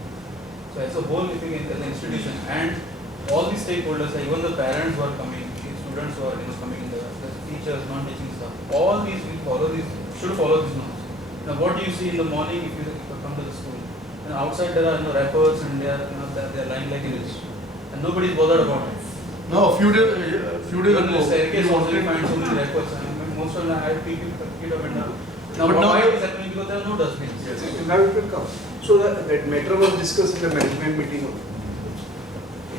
So as a whole, if you as an institution and all the stakeholders, like even the parents who are coming, the students who are coming in the teachers, non-teaching staff, all these should follow these norms. Now, what do you see in the morning if you come to the school? And outside there are rappers and they are lying like this, and nobody is bothered about it. No, a few days ago, staircase also you find so many records. Most of them I have people now but why now it is happening? Because there are no dustbins. Yes, now it will come. So that matter was discussed in the management meeting.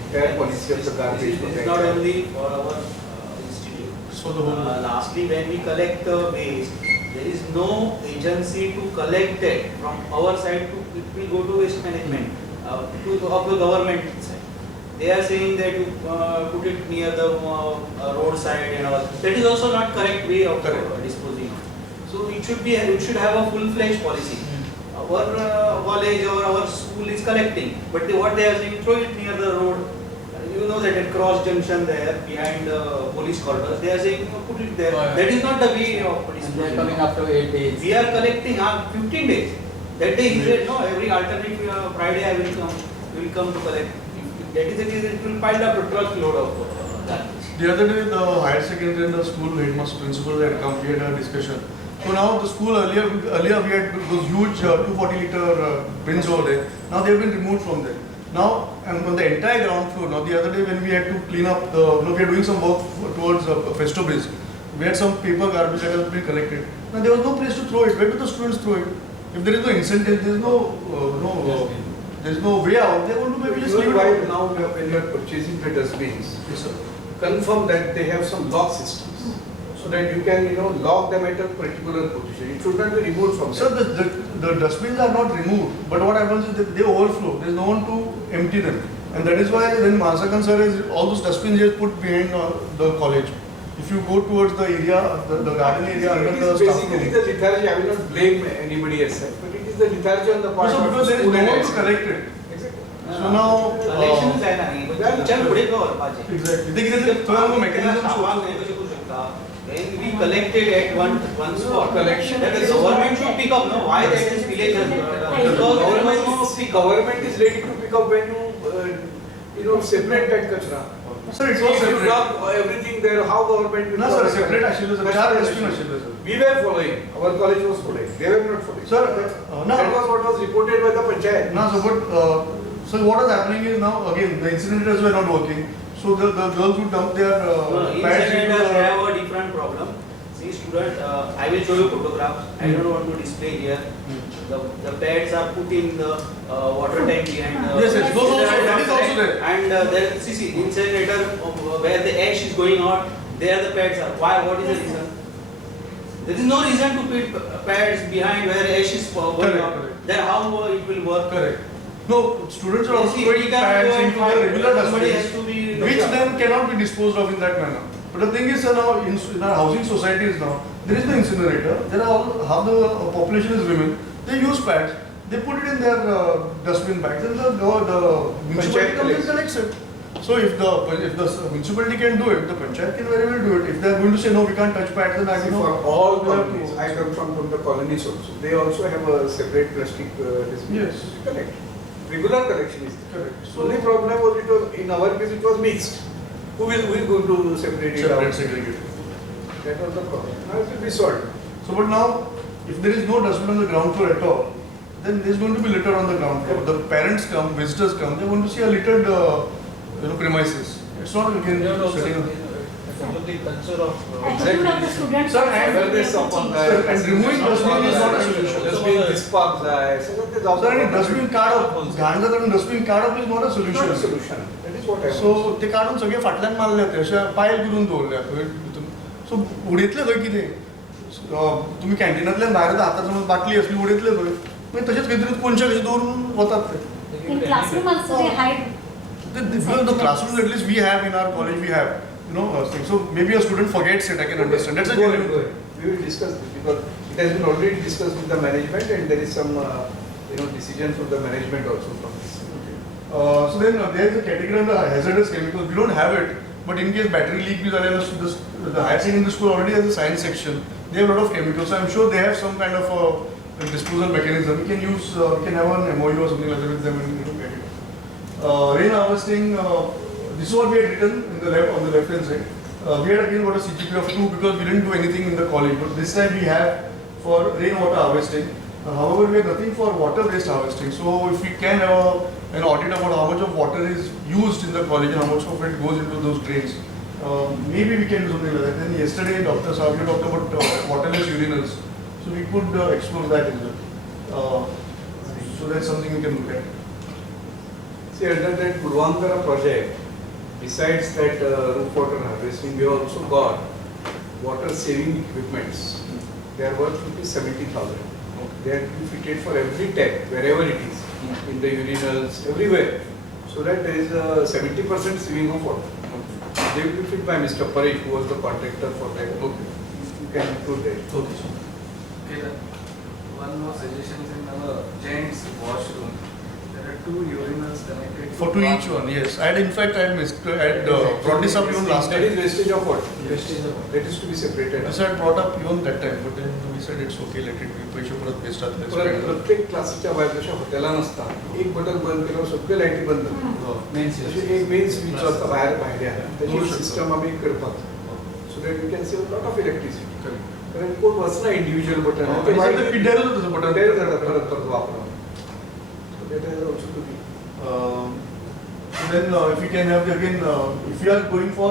Entire policy of the garbage. It's not only for our institute. So the whole. Lastly, when we collect the waste, there is no agency to collect it from our side. It will go to waste management of the government side. They are saying that you put it near the roadside and all. That is also not correct way of disposing. So it should have a full-fledged policy. Our college or our school is collecting, but what they are saying, throw it near the road. You know that at cross junction there behind the police quarters, they are saying put it there. That is not the way of disposing. They are coming after 8 days. We are collecting 15 days. That day he said no, every alternate Friday I will come to collect. That is the case, it will pile up a truckload of garbage. The other day, the higher secondary and the school headmaster principal had come. We had a discussion. So now the school earlier we had those huge 240-liter bins over there. Now they have been removed from there. Now and on the entire ground floor. Now the other day when we had to clean up we are doing some work towards Festo base. We had some paper garbage that has been collected. Now there was no place to throw it. Where do the students throw it? If there is no incentive, there is no way out. They want to maybe just leave it out. Now when you are purchasing the dustbins, confirm that they have some lock systems. So that you can lock them at a particular position. It should not be removed from Sir, there. the dustbins are not removed, but what happens is that they overflow. There is no one to empty them, and that is why when Masakan sir is all those dustbins he has put behind the college. If you go towards the area, the garden area under the staff room. Basically, the lethargy. I will not blame anybody as such, but it is the lethargy on the part So of because the there is school no and one everyone. collected. Exactly. So now Collection is exactly. The mechanism. When we collected at one spot, Collection the is- government should pick up. No, why that is village has Government is ready to pick up when you separate that kachra. Sir, it was If you separate. drop everything there, how government will No sir, collect? separate actually. Sir, चार dustbin actually sir. We were following. Our college was following. They were not following. Sir, no. That was what was reported by the panchayat. No, so what is happening is now again the incinerators were not working. So the girls would dump their pads into incinerators the. have a different problem. See student, I will show you photographs. I don't want to display here. The pads are put in the water tank behind the. Yes, yes, those also, that is also there. And then see incinerator where the ash is going out, there the pads are. Why? What is the reason? There is no reason to put pads behind where ash is going out. Correct. Then how it will work? Correct. No, students are also See, putting we can pads go and into the find regular somebody dustbins, has to be which then cannot be disposed of in that manner. But the thing is, now in our housing societies now, there is no incinerator. There are all, half the population is women. They use pads. They put it in their dustbin bags, and the municipality comes and collects it. So if the municipality can do it, the panchayat can very well do it. If they are going to say no, we can't touch pads, then I See, know for all we have colonies, to- I come from the colonies also. They also have a separate plastic dustbin. Yes. to collect. Regular collection is there. Correct. So only problem was it was in our case it was mixed. Who is going to separate it out? Separate, segregated. That was the problem. Now it will be solved. So, but now, if there is no dustbin on the ground floor at all, then there is going to be litter on the ground floor. The parents come, visitors come, they want to see a littered, premises. It's not again setting up. The culture of Attitude of the students. Sir, and Awareness upon Sir, and removing dustbin is not a solution. Dustbin disparks आहे. सगळं ते जाऊ Sir, आणि dustbin काढप, घाण जाताना dustbin काढप is not a It's not a solution. solution. That is what I So ते काढून सगळे फाटल्यान मारले ते अशा पायल करून दवरल्या सो उडयतले खंय कितें तुम्ही कॅन्टीनांतल्यान भायर हातांत समज बाटली असली उडयतले खंय मागीर तशेंच खंय तरी कोणशे कशें दवरून वतात ते In classroom also they hide. The classrooms at least we have in our college we have things. So maybe a student forgets it, I can understand. That's a Go ahead, genuine. go ahead. We will discuss this because it has been already discussed with the management and there is some decision from the management also from this. So then there is a category on the hazardous chemicals. We don't have it, but in case battery leak is the higher secondary school already has a science section. They have a lot of chemicals, so I'm sure they have some kind of a disposal mechanism. We can use, we can have an MOU or something like that with them and get it. Rain harvesting. This is what we had written in the on the left hand side. We had again got a CGP of 2 because we didn't do anything in the college, but this time we have for rainwater harvesting. However, we have nothing for water-based harvesting. So if we can have an audit about how much of water is used in the college and how much of it goes into those drains, maybe we can do something like that. Then yesterday, Dr. Savio talked about waterless urinals. So we could explore that as well. So that's something we can look at. See, under that Purvankara project, besides that roof water harvesting, we also got water saving equipments. They are worth ₹70,000. They are to be fitted for every tap, wherever it is, in the urinals, everywhere. So that there is a 70% saving of water. They will be fit by Mr. Parikh, who was the contractor for that. Okay. You can include that. Okay. Okay, then. One more suggestion is in our gents washroom. There are 2 urinals connected. For to each one, yes. I had brought this up even last That time. is wastage of water. Wastage of That is to be separated. This I had brought up even that time, but then we said it's okay, let it be. पैसे परत waste परत होतात. प्रत्येक क्लासच्या बाहेर जशा हॉटेला नसतात एक बटन बंद केल्यावर सगळे लाईटी बंद तशी एक मेन स्विच असता बाहेर भायल्या त्याची सिस्टम आम्ही करतात so that we can save lot of electricity कारण कोण वचना इंडिव्हिज्युअल बटन ते वाईट पिड्याला तसं बटन परत परत वापरा so that is also to be So then if we can have again, if we are going for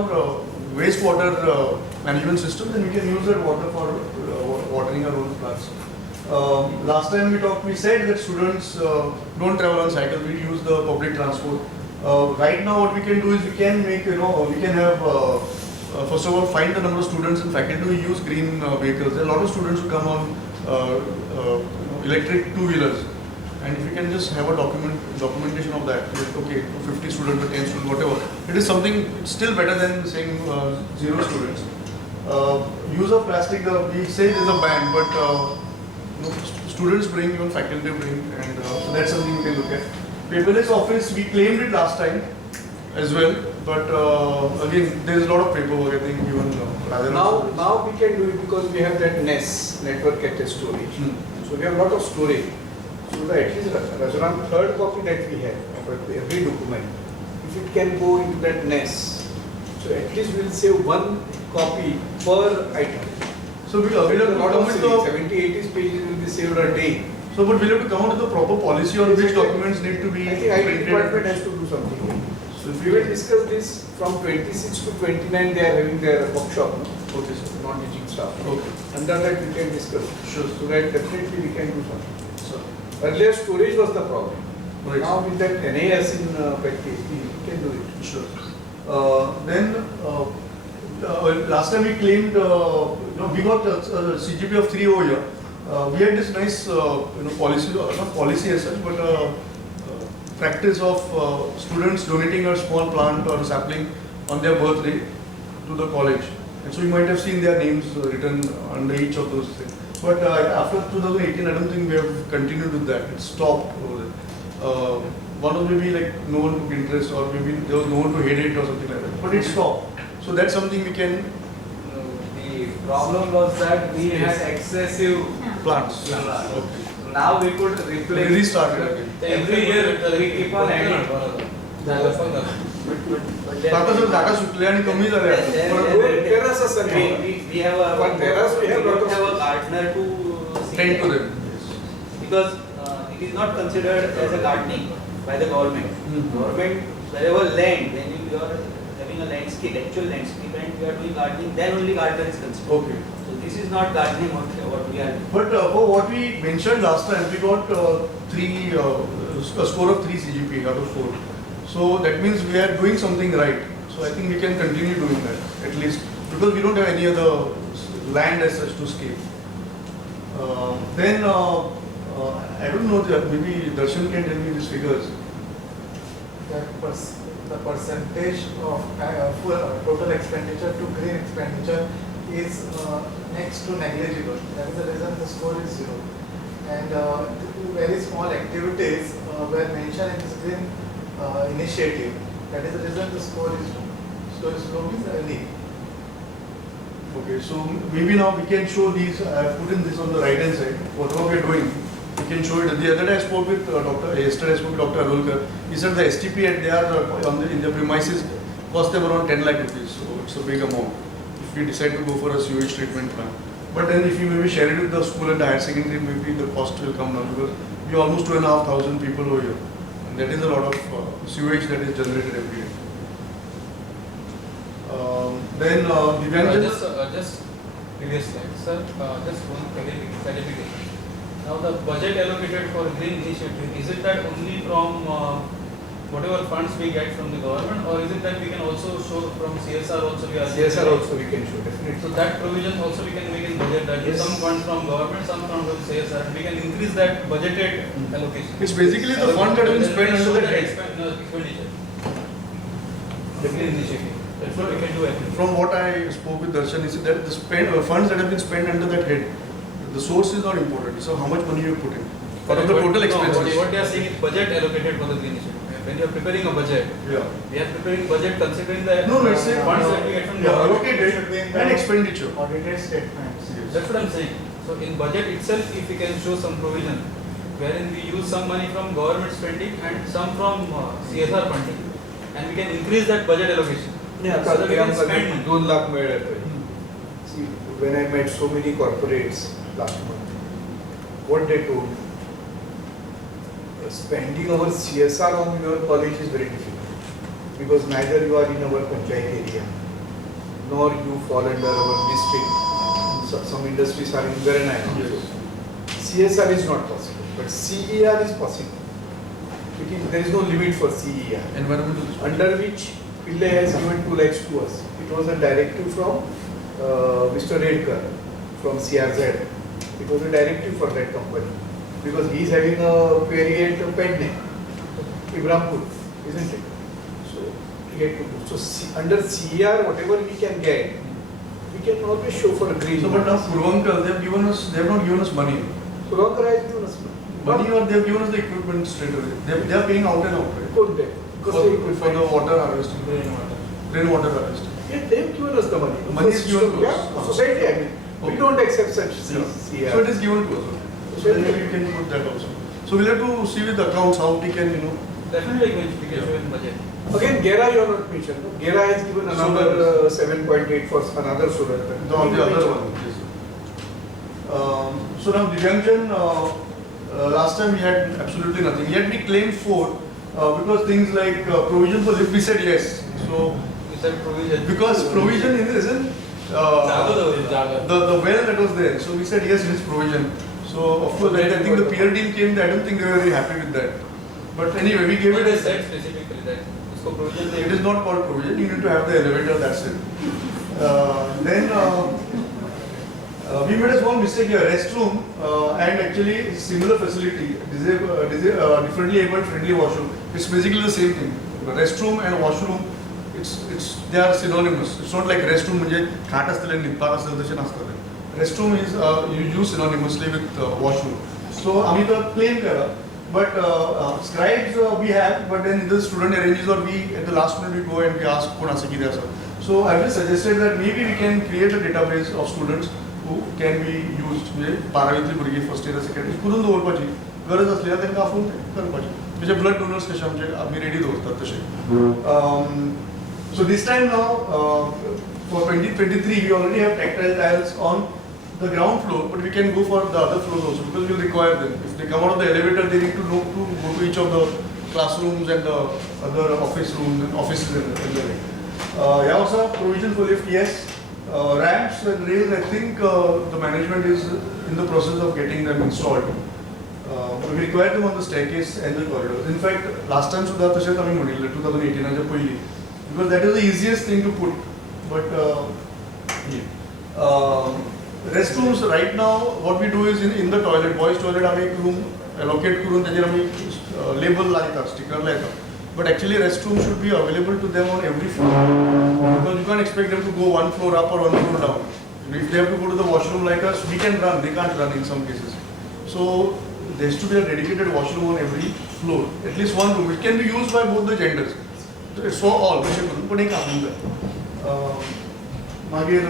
wastewater management system, then we can use that water for watering our own plants. Last time we said that students don't travel on cycle, we use the public transport. Right now what we can do is we can make, we can have, first of all, find the number of students and faculty who use green vehicles. There are a lot of students who come on electric two-wheelers. And if you can just have a documentation of that, like, okay, 50 students or 10 students, whatever, it is something still better than saying 0 students. Use of plastic, we say there is a ban, but students bring, even faculty bring, and so that's something we can look at. Paperless office, we claimed it last time as well, but again, there is a lot of paperwork, I think, even rather now we can do it because we have that NES, network access storage. So we have a lot of storage. So the at least Rajaram third copy that we have of every document, if it can go into that NES, so at least we will save 1 copy per item. So we will have to come with the 70-80 pages will be saved a day. So, but we'll have to come out with the proper policy on which documents need to be I think IT printed. department has to do something. So we will discuss this from 26 to 29. They are having their workshop. No? Okay, sir. Non-teaching staff. Okay. Under that we can discuss. Sure. So that definitely we can do something. Sir. Earlier storage was the problem. Right. Now with that NAAC in practice, we can do it. Sure. Last time we claimed, we got a CGP of 3 over here. We had this nice, policy, not policy as such, but practice of students donating a small plant or a sapling on their birthday to the college. And so you might have seen their names written under each of those things. But after 2018, I don't think we have continued with that. It stopped over there. One of maybe like no one took interest, or maybe there was no one to head it or something like that. But it stopped. So that's something we can. The problem was that we had excessive Plants. Okay. Now we could replace. Restart it again. Every year we keep on adding. आता sir जागा सुटल्या आणि कमी झाल्या There is a survey. We have a But there are- we have lot of- have a gardener to tend to them. because it is not considered as a gardening by the government. Government, wherever land, when you are having a landscape, actual landscape, and you are doing gardening, then only gardener is considered. Okay. So this is not gardening what we are doing. But for what we mentioned last time, we got a score of 3 CGP out of 4. So that means we are doing something right. So I think we can continue doing that, at least, because we don't have any other land as such to scale. Then, I don't know, maybe Darshan can tell me these figures. The percentage of total expenditure to green expenditure is next to negligible. That is the reason the score is 0. And very small activities were mentioned in this green initiative. That is the reason the score is low. So slow means early. Okay, so maybe now we can show these. I have put in this on the right hand side. Whatever we are doing, we can show it. The other day I spoke with yesterday I spoke with Dr. Arulkar. He said the STP at in the premises cost them around 10 lakh rupees. So it's a big amount if we decide to go for a sewage treatment plant. But then if you maybe share it with the school and the higher secondary, maybe the cost will come down, because we are almost 2,500 people over here. And that is a lot of sewage that is generated every year. Then just previous slide, sir. Just one clarification. Now the budget allocated for green initiative, is it that only from whatever funds we get from the government, or is it that we can also show from CSR also we are? CSR also we can show, definitely. So that provision also we can make in budget, that Yes. some funds from government, some from CSR, and we can increase that budgeted allocation. It's basically the fund that has been spent under the head. Expenditure. The green initiative. That's what we can do. I think. From what I spoke with Darshan, he said that the funds that have been spent under that head, the source is not important. So how much money you put in? Out of the total expenses. What they are saying is budget allocated for the green initiative. When you are preparing a budget, Yeah. we are preparing budget considering the No, let's say funds that we get from yeah, government. allocated and expenditure. Audited statements. That's what I'm saying. So in budget itself, if we can show some provision, wherein we use some money from government spending and some from CSR funding, and we can increase that budget allocation. Yeah, so that we can spend. 2 lakh मिळत. See, when I met so many corporates last month, what they told, spending our CSR on your college is very difficult, because neither you are in our panchayat area, nor you fall under our district. So, some industries are in Veranai also. CSR is not possible, but CER is possible. There is no limit for CER. Environmental. Under which Pillai has given 2 lakhs to us. It was a directive from Mr. Redkar from CRZ. It was a directive for that company, because he is having a variant Pedne, Ibrampur, isn't it? So he had to do. So under CER, whatever we can get, we can always show for a green. So but now Purvankar, they have not given us money. Purvankar has given us money. Money, or they have given us the equipment straight away. They are paying out and out, right? Couldn't they? For the water harvesting, rainwater harvesting. Yeah, they have given us the money. Money is given to us. Yeah, society, I mean. We Okay. don't accept such Yeah. CER. So it is given to us. So then we can put that also. So we'll have to see with the accounts how we can, Definitely we can show in budget. Again, Gera you are not mentioned. No? Gera has given another 7.8 for another solar. the other one. Yes. So now Divyangjan, last time we had absolutely nothing. Yet we claimed 4, because things like provision for lift, we said yes. So You said provision. because provision is in the well that was there. So we said yes, it is provision. So of course, when I think the peer team came, I don't think they were very happy with that. But anyway, we gave it a said specifically that इसको provision it is not called provision. You need to have the elevator. That's it. Then we made a small mistake here. Restroom and actually similar facility, differently able friendly washroom. It's basically the same thing. Restroom and washroom, they are synonymous. It's not like restroom म्हणजे खाट असतले निपार असतले तसे नसतले. Restroom is you use synonymously with washroom. So आम्ही तर claim केला. But scribes we have, but then the student arranges or we at the last minute we go and we ask कोण असं किती असं. So I just suggested that maybe we can create a database of students who can be used. म्हणजे 12वीतली भुरगी first year second year करून दवरपाची गरज असल्यार तांकां आफून करपाची. म्हणजे ब्लड डोनर्स कशे आमचे आमी रेडी दवरतात तशे. So this time now for 2023 we already have tactile tiles on the ground floor, but we can go for the other floors also because we will require them. If they come out of the elevator, they need to know to go to each of the classrooms and the other office rooms and offices and everything. Yeah, also provision for lift, yes. Ramps and rails, I think the management is in the process of getting them installed. We require them on the staircase and the corridors. In fact, last time Sudha Tashat आम्ही म्हणिल्ले 2018 च्या पहिली, because that is the easiest thing to put. But restrooms right now, what we do is in the toilet, boys toilet, आम्ही एक room allocate करून त्याच्यावर आम्ही label लायतात, sticker लायतात. But actually restroom should be available to them on every floor. Because you can't expect them to go one floor up or one floor down. If they have to go to the washroom like us, we can run, they can't run in some cases. So there has to be a dedicated washroom on every floor, at least one room. It can be used by both the genders. It's for all, but एक आपण मागीर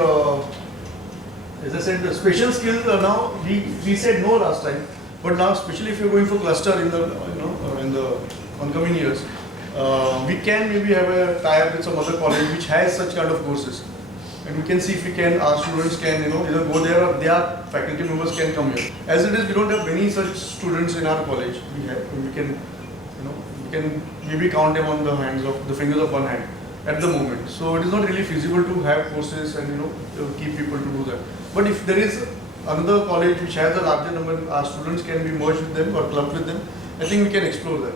as I said, the special skills are now, we said no last time, but now especially if you're going for cluster in the in the oncoming years, we can maybe have a tie-up with some other college which has such kind of courses, and we can see if we can, our students can either go there or their faculty members can come here. As it is, we don't have many such students in our college. We can maybe count them on the hands of the fingers of one hand at the moment. So it is not really feasible to have courses and keep people to do that. But if there is another college which has a larger number, our students can be merged with them or clubbed with them, I think we can explore that.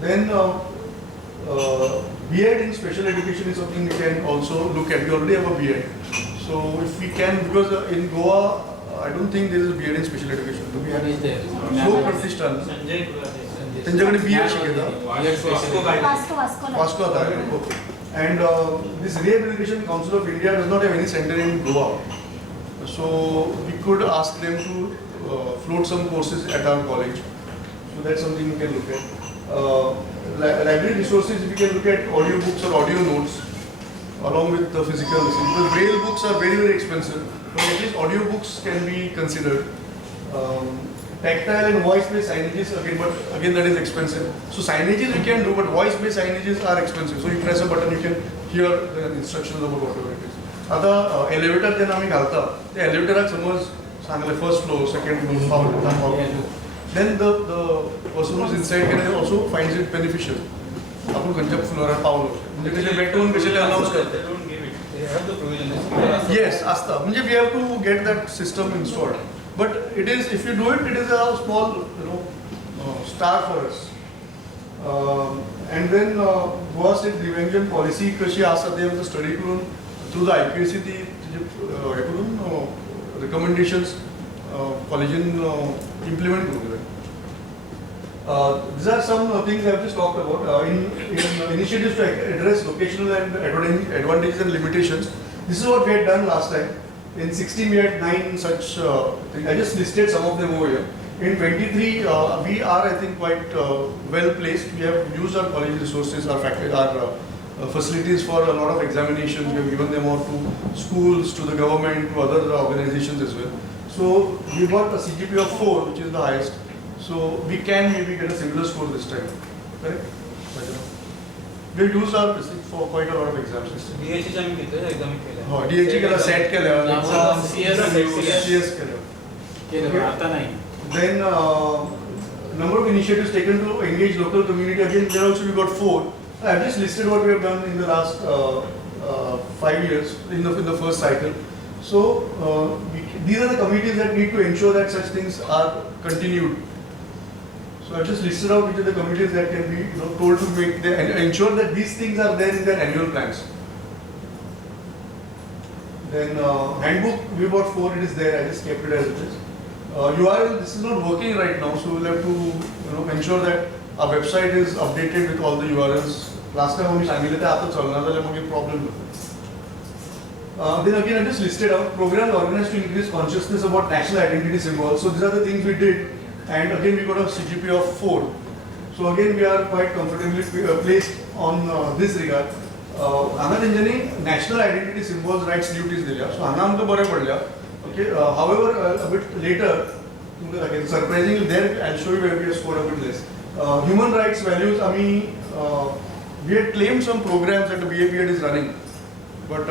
Then B.Ed in special education is something we can also look at. We already have a B.Ed. So if we can, because in Goa, I don't think there is a B.Ed in special education. Do we have? is there. So Pratishthan. त्यांच्याकडे B.Ed शिकयता. Vasco आता. Okay. And this Rehabilitation Council of India does not have any center in Goa. So we could ask them to float some courses at our college. So that's something we can look at. Library resources, we can look at audio books or audio notes along with the physical listening. Because braille books are very, very expensive, but at least audio books can be considered. Tactile and voice-based signages, but again that is expensive. So signages we can do, but voice-based signages are expensive. So you press a button, you can hear the instructions about whatever it is. आता elevator जेन्ना आमी घालता, ते elevator समज सांगले first floor, second floor, then the person who is inside can also finds it beneficial. आपण खंयच्या फ्लोरार Paulo, म्हणजे तेजे bedroom कशे ते announce करता. They have the provision. Yes, असता. म्हणजे we have to get that system installed. But it is, if you do it, it is a small, star for us. And then Goa State Prevention Policy कशी आसा ते आमकां study करून through the IPSC ती हे करून recommendations collegean implement करूंक जाय. These are some things I have just talked about in initiatives to address vocational and advantages and limitations. This is what we had done last time. In 16 we had 9 such things. I just listed some of them over here. In 23 we are, I think, quite well placed. We have used our college resources, our facilities for a lot of examinations. We have given them out to schools, to the government, to other organizations as well. So we got a CGPA of 4, which is the highest. So we can maybe get a similar score this time. Correct? We have used our for quite a lot of exams. DHE चा मी किती exam केला. हो, DHE केला, SET केला, CS केलं आता नाही. Then number of initiatives taken to engage local community. Again, there also we got 4. I've just listed what we have done in the last 5 years in the first cycle. So these are the committees that need to ensure that such things are continued. So I've just listed out which are the committees that can be told to make ensure that these things are there in their annual plans. Then handbook, we bought 4, it is there, I just kept it as it is. URL, this is not working right now, so we'll have to ensure that our website is updated with all the URLs. Last time we सांगितले ते आता चालणार झाले मग problem. Then again I just listed out programs organized to increase consciousness about national identity symbols. So these are the things we did, and again we got a CGP of 4. So again we are quite comfortably placed on this regard. हांगा तेंच्यांनी national identity symbols rights duties दिल्या. So हांगा आमकां बरें पडल्या. Okay. However, a bit later, surprisingly there I'll show you where we have scored a bit less. Human rights values. I mean, we had claimed some programs that the BAPED is running, but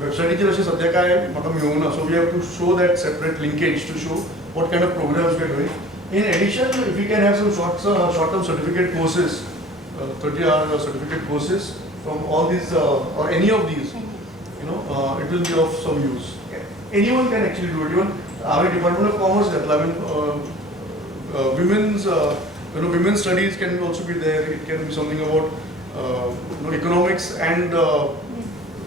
website is also so we have to show that separate linkage to show what kind of programs we are doing. In addition, if we can have some short-term certificate courses, 30-hour certificate courses from all these or any of these, it will be of some use. Anyone can actually do it. Even our Department of Commerce, women's women's studies can also be there. It can be something about economics and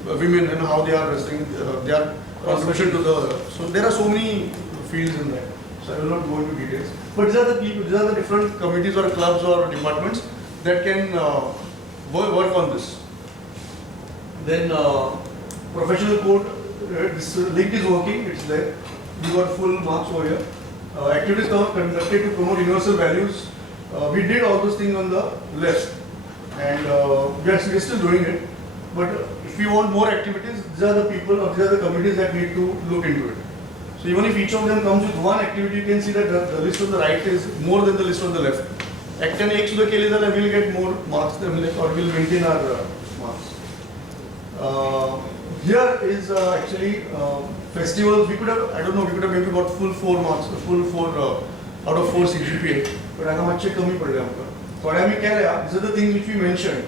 women and how they are wrestling their contribution to the. So there are so many fields in that. So I will not go into details. But these are the people, these are the different committees or clubs or departments that can work on this. Then professional code. This link is working, it's there. We got full marks over here. Activities conducted to promote universal values. We did all those things on the left, and we are still doing it. But if we want more activities, these are the people or these are the committees that need to look into it. So even if each of them comes with one activity, you can see that the list on the right is more than the list on the left. Act and X will get more marks than or will maintain our marks. Here is actually festivals. We could have, I don't know, we could have maybe got full 4 marks, full 4 out of 4 CGPA. But I got much kami padle amka. So what I mean, these are the things which we mentioned.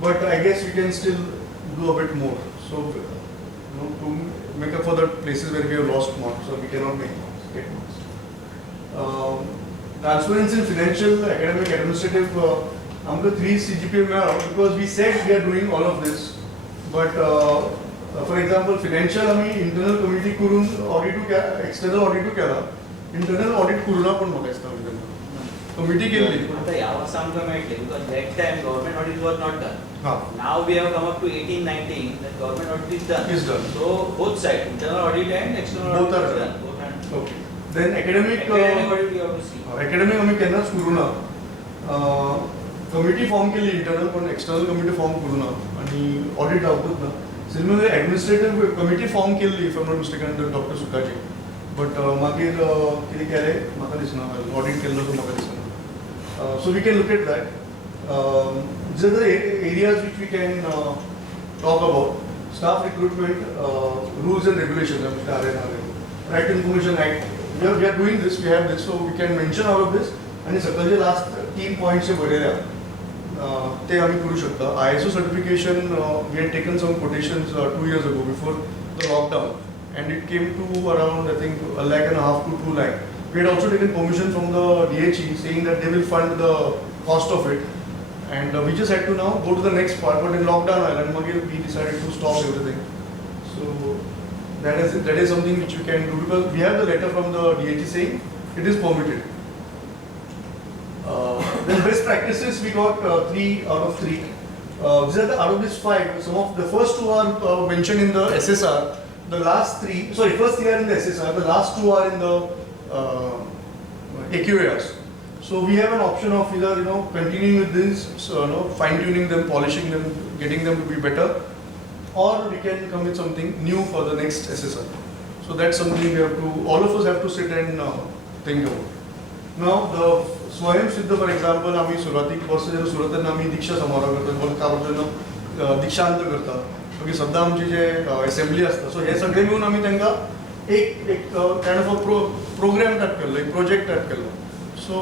But I guess we can still do a bit more. So to make up for the places where we have lost marks or we cannot get marks. Transparency in financial, academic, administrative. Amka 3 CGPA because we said we are doing all of this, but. For example, financial internal committee करून audit external audit केला, internal audit करूना पण म्हाका दिसता committee केली. आता ह्या वर्सा आमकां मेळटलें because that time government audit was not done. Now we have come up to 18-19 that government audit is done. Is done. So both sides, internal audit and external audit is done. Both are okay. Then academic audit we have to see. Academic आम्ही केन्नाच करूना. Committee form केली internal पण external committee form करूना आणि audit दाखवत ना. Similarly, administrative committee form केली, if I'm not mistaken, under Dr. Sukaji. But मागीर कितें केलें म्हाका दिसना, audit केल्लो तो म्हाका दिसना. So we can look at that. These are the areas which we can talk about. Staff recruitment, rules and regulations, Right to Information Act. We are doing this, we have this, so we can mention all of this. And the last 3 points ते आम्ही करू शकता. ISO certification, we had taken some quotations 2 years ago before the lockdown, and it came to around I think 1.5 lakh to 2 lakh. We had also taken permission from the DHE saying that they will fund the cost of it, and we just had to now go to the next part. But in lockdown island, we decided to stop everything. So that is something which we can do because we have the letter from the DHE saying it is permitted. Then best practices, we got 3 out of 3. These are out of these 5. Some of the first 2 are mentioned in the SSR. The last 3, sorry, first 3 are in the SSR. The last 2 are in the AQARs. So we have an option of either continuing with this, fine tuning them, polishing them, getting them to be better, or we can come with something new for the next SSR. So that's something we have to, all of us have to sit and think about. Now the Swayam Siddha, for example, आम्ही सुरुवातीक verse जेन्ना सुरतेन आम्ही दीक्षा समारोह करतात, काबार दीक्षांत करता, मागीर सद्दां आमची जे असेंब्ली आसता, सो हे सगळे मिळून आम्ही तांकां एक kind of a program type केल्लो, एक प्रोजेक्ट टायप केल्लो. So,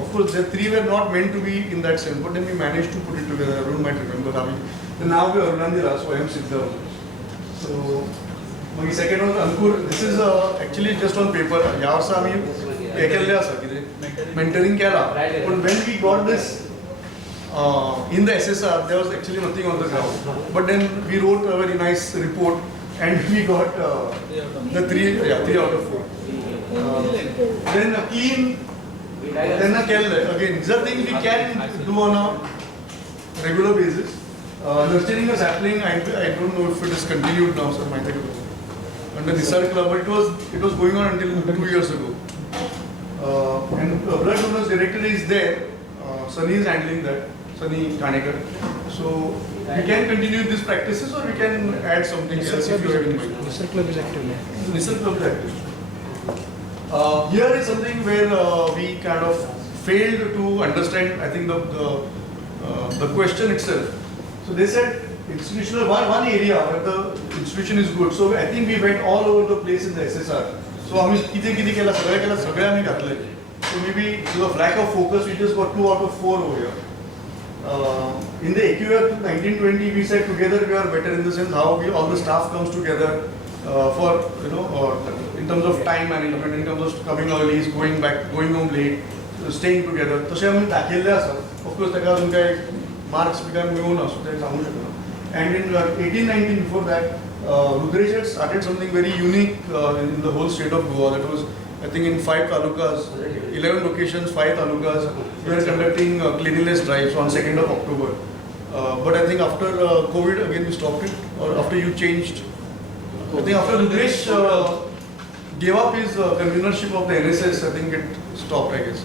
of course, the three were not meant to be in that sense, but then we managed to put it together. Everyone might remember how we. And now we are Arunandira, so I am Siddha. So, my second one, Ankur, this is actually just on paper. Yavarsa, I mean, mentoring kela. But when we got this in the SSR, there was actually nothing on the ground. But then we wrote a very nice report, and we got the 3 out of 4. Then clean, then again, these are things we can do on a regular basis. Nurturing a sapling, I don't know if it is continued now, sir. Under the Research Club, but it was going on until 2 years ago. And blood donors directory is there. Sunny is handling that. Sunny Kanekar. So we can continue these practices, or we can add something else if you have in mind. Research Club is active. Research Club is active. Here is something where we kind of failed to understand, I think, the question itself. So they said institutional, one area where the institution is good. So I think we went all over the place in the SSR. So I mean, so maybe because of lack of focus, we just got 2 out of 4 over here. In the AQF 1920, we said together we are better, in the sense how all the staff comes together for, in terms of time management, in terms of coming early, going back, going home late, staying together. So of course, marks become and in 1819, before that, Rudresh had started something very unique in the whole state of Goa. That was, I think, in 5 talukas, 11 locations, 5 talukas, we were conducting cleanliness drives on 2nd of October. But I think after COVID, again we stopped it, or after you changed. I think after Rudresh gave up his convenership of the NSS, I think it stopped, I guess.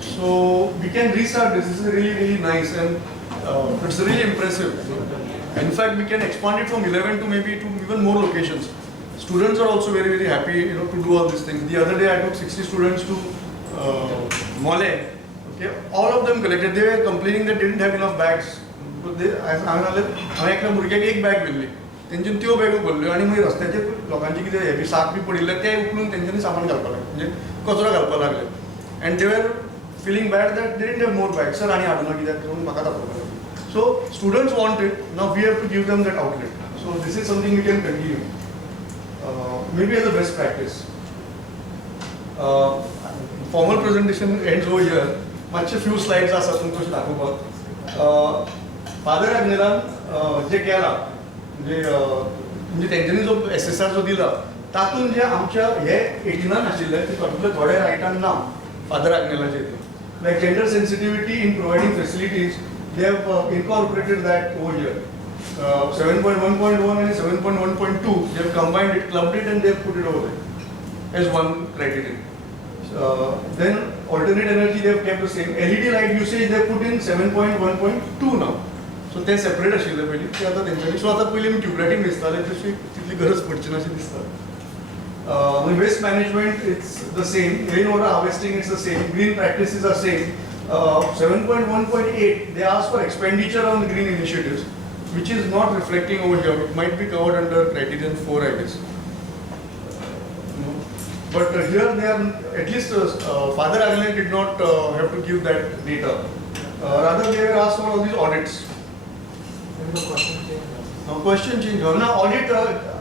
So we can restart this. This is really, really nice, and it's really impressive. In fact, we can expand it from 11 to maybe to even more locations. Students are also very, very happy, to do all these things. The other day, I took 60 students to Mole. Okay, all of them collected. They were complaining that they didn't have enough bags. But they, एक bag मिळली. त्यांच्यान त्यो बॅगो भरल्यो आणि मागीर रस्त्याचे लोकांचे कितें heavy साक B पडिल्ले ते उखलून तेंच्यांनी सामान घालपाक लागले, म्हणजे कचरो घालपाक लागले. And they were feeling bad that they didn't have more bags. Sir, आणि हाडूना कित्याक म्हणून म्हाका दाखोवपाक लागले. So students want it. Now we have to give them that outlet. So this is something we can continue. Maybe as a best practice. Formal presentation ends over here. Much a few slides are certain questions दाखोवपाक. Father Agnelan जे केला, म्हणजे तेंच्यांनी जो SSR जो दिला, तातून जे आमच्या हे 18 आशिल्ले ते पर्टिक्युलर थोडे रायटान ना father आग्नेलाचे. Like gender sensitivity in providing facilities, they have incorporated that over here. 7.1.1 and 7.1.2, they have combined it, clubbed it, and they have put it over there as one criterion. Then alternate energy, they have kept the same. LED light usage, they have put in 7.1.2 now. So they separate आशिल्ले पयलीं ते आतां तेंच्यांनी. सो आतां पयलीं tube lighting दिसताले तशी तितली गरज पडची ना अशें दिसता. Waste management, it's the same. Rainwater harvesting, it's the same. Green practices are same. 7.1.8, they ask for expenditure on green initiatives, which is not reflecting over here. It might be covered under criterion 4, I guess. But here they are, at least Father Aguilar did not have to give that data. Rather, they were asked for all these audits. Question change. Now audit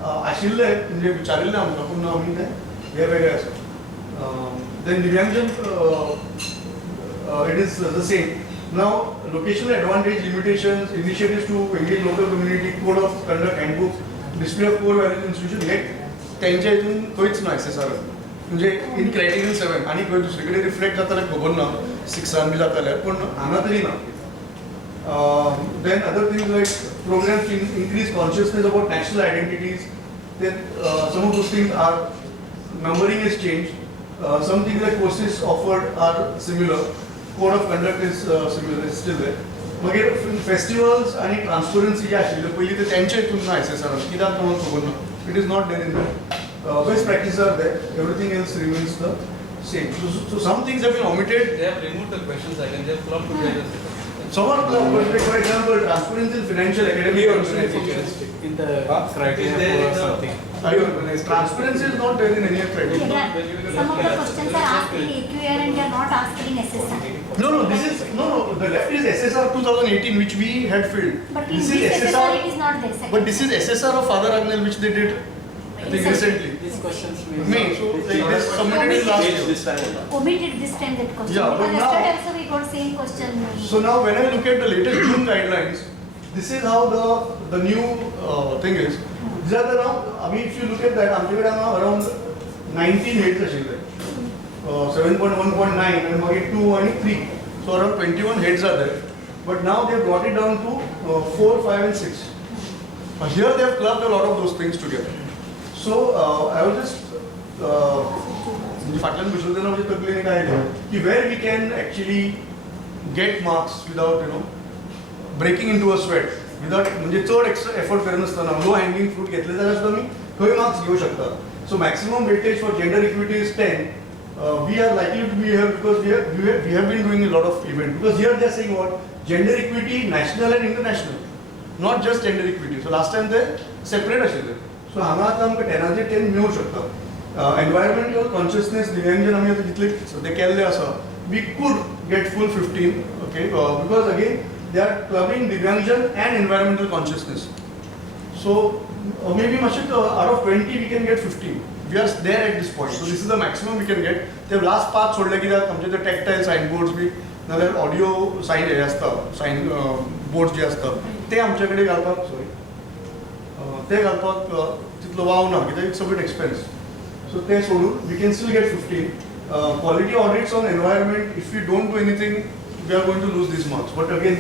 आशिल्ले म्हणजे विचारिल्ले आमकां पूण आमी ते हे वेगळे आसा. Then Divyanjan, it is the same. Now locational advantage, limitations, initiatives to engage local community, code of conduct, handbook, display of core values institution, हे तेंच्या हितून खंयच ना SSR. म्हणजे इन क्रायटेरियन 7 आनी खंय दुसरे कडेन रिफ्लेक्ट जाताले खबर ना, 6 बी जाताले, पूण हांगा तरी ना. Then other things like programs to increase consciousness about national identities. Then some of those things are, numbering is changed. Some things like courses offered are similar. Code of conduct is similar, is still there. Again, festivals and transparency जे आशिल्ले पयलीं ते तेंच्या हितून ना SSR, कित्याक तो म्हाका खबर ना. It is not there in there. Best practices are there. Everything else remains the same. So some things have been omitted. They have removed the questions again. They have clubbed together. Some are, for example, transparency in financial academic organizations. In the criteria or something. Transparency is not there in any criteria. Some of the questions are asked in AQR and they are not asked in SSR. No, the left is SSR 2018 which we had filled. But in this SSR it is not there. Second. But this is SSR of Father Agnel which they did, I think, recently. These questions May, so like this submitted in last year. Omitted this time that question. Yeah, but because now- yesterday also we got same question. So now when I look at the latest June guidelines, this is how the new thing is. These are the now, I mean, if you look at that, आमच्याकडे around 19 heads असेल there. 7.1.9 and again 2 and 3. So around 21 heads are there. But now they have brought it down to 4, 5 and 6. Here they have clubbed a lot of those things together. So I was just where we can actually get marks without breaking into a sweat, without चड extra effort करनसताना low hanging fruit घेतले जाल्यार सुद्धा मी खंय marks घेऊ शकता. So maximum weightage for gender equity is 10. We are likely to be here because we have been doing a lot of events. Because here they are saying what? Gender equity, national and international. Not just gender equity. So last time they separate आशिल्ले. So हांगा आतां आमकां 10 10 मेळूंक शकता. Environmental consciousness दिव्यांगजन आमी आतां जितले सद्या केल्ले आसा, we could get full 15, okay? Because again they are clubbing Divyanjan and environmental consciousness. So maybe out of 20 we can get 15. We are there at this point. So this is the maximum we can get. The last part सोडले कित्याक आमचे ते tactile signboards B नाल्यार audio sign हे आसता, sign boards जे आसता ते आमचे कडेन घालपाक ते घालपाक तितलो वाव ना कित्याक it's a bit expense. So they सोडून we can still get 15. Quality audits on environment, if we don't do anything, we are going to lose these marks. But again,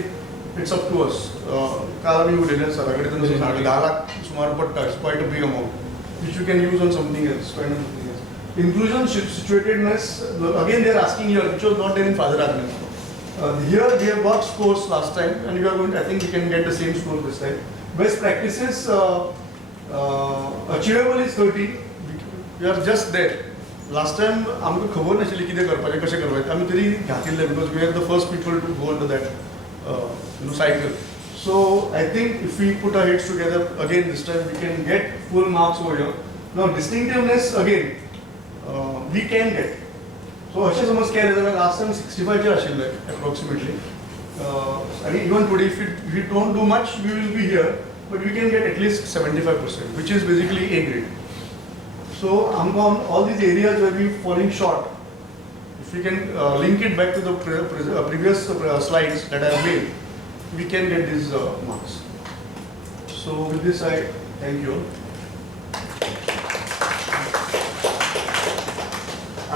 it's up to us. काल आमी उलयले सराकडे तांचे 10 लाख सुमार पडटा. It's quite a big amount, which you can use on something else, kind of something else. Inclusion situatedness, again they are asking here, which was not there in Father Agnel. Here we have got scores last time, and we are going to, I think we can get the same score this time. Best practices, achievable is 30. We are just there. Last time आमकां खबर नाशिल्ली कितें करपाचें कशें करपाचें आमी तरी घातिल्लें because we are the first people to go into that cycle. So I think if we put our heads together again this time we can get full marks over here. Now distinctiveness again we can get. So अशें समज केलें जाल्यार last time 65 चे आशिल्ले approximately. And even today if we don't do much we will be here, but we can get at least 75%, which is basically A grade. So on all these areas where we are falling short, if we can link it back to the previous slides that I have made, we can get these marks. So with this I thank you all.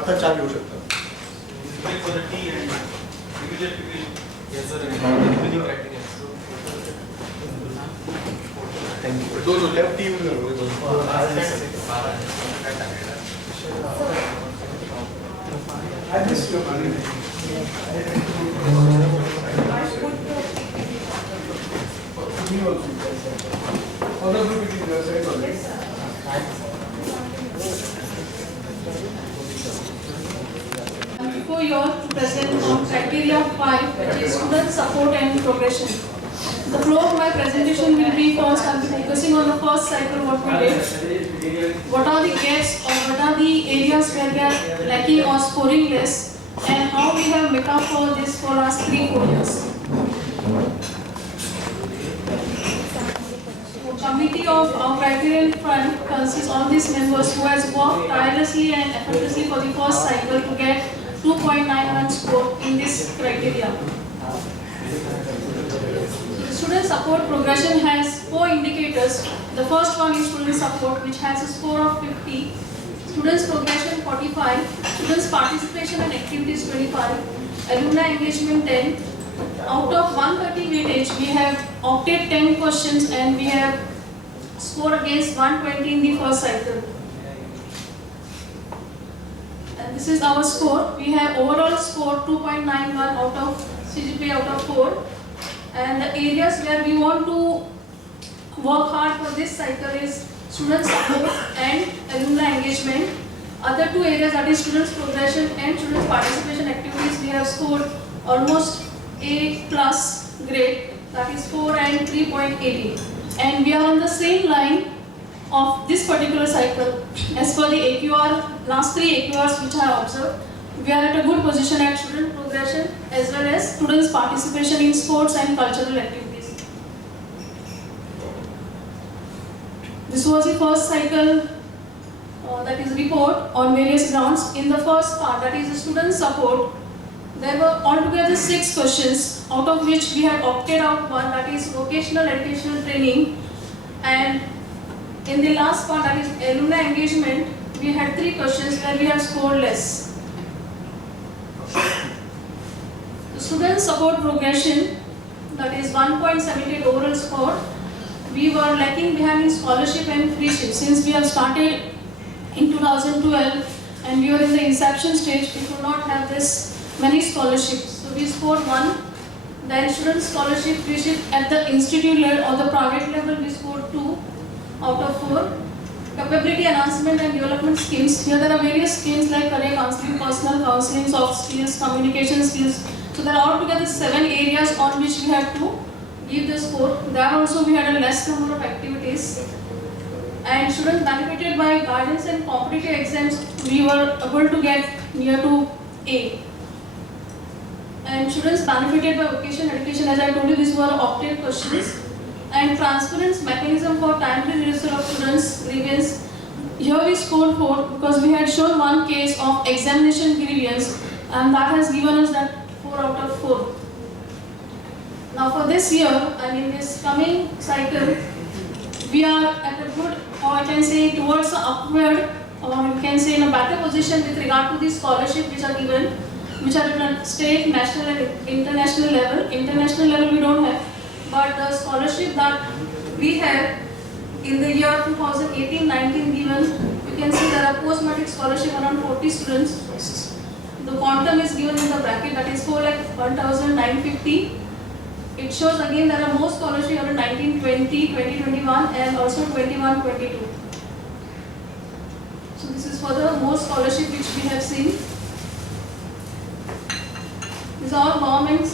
आता चहा घेऊ शकता. For the tea and immediate yes sir. Thank you. Those who left tea will I missed your money. Before you to present on criteria 5, which is student support and progression. The flow of my presentation will be first, I am focusing on the first cycle what we did. What are the gaps or what are the areas where we are lacking or scoring less, and how we have made up for this for last 3-4 years. So committee of our criterion front consists of these members who has worked tirelessly and effortlessly for the first cycle to get 2.91 score in this criteria. Student support progression has 4 indicators. The first one is student support, which has a score of 50. Students progression 45. Students participation and activities 25. Alumni engagement 10. Out of 130 weightage, we have opted 10 questions and we have scored against 120 in the first cycle. And this is our score. We have overall score 2.91 out of CGPA out of 4. And the areas where we want to work hard for this cycle is student support and alumni engagement. Other 2 areas, that is students progression and students participation activities, we have scored almost A plus grade, that is 4 and 3.18. And we are on the same line of this particular cycle. As per the AQR, last 3 AQRs which I observed, we are at a good position at student progression as well as students' participation in sports and cultural activities. This was the first cycle, that is report on various grounds. In the first part, that is the student support, there were altogether 6 questions, out of which we had opted out one, that is vocational educational training. And in the last part, that is alumni engagement, we had 3 questions where we had scored less. The student support progression, that is 1.78 overall score, we were lacking behind in scholarship and free ship. Since we have started in 2012 and we were in the inception stage, we could not have this many scholarships. So we scored 1. Then student scholarship, free ship at the institute level or the private level, we scored 2 out of 4. Capability enhancement and development schemes. Here there are various schemes like career counseling, personal counseling, soft skills, communication skills. So there are altogether 7 areas on which we had to give the score. There also we had a less number of activities. And students benefited by guidance and competitive exams, we were able to get near to A. And students benefited by vocational education, as I told you, these were opted questions. And transparency mechanism for timely reversal of students' grievance. Here we scored 4 because we had shown one case of examination grievance, and that has given us that 4 out of 4. Now for this year and in this coming cycle, we are at a good, or I can say towards the upward, or you can say in a better position with regard to the scholarship which are given, which are at state, national and international level. International level we don't have, but the scholarship that we have in the year 2018-19 given, you can see there are post-matric scholarship around 40 students. The quantum is given in the bracket, that is 4,01,950. It shows again there are more scholarship around 1920, 2021 and also 21-22. So this is for the more scholarship which we have seen. These are all government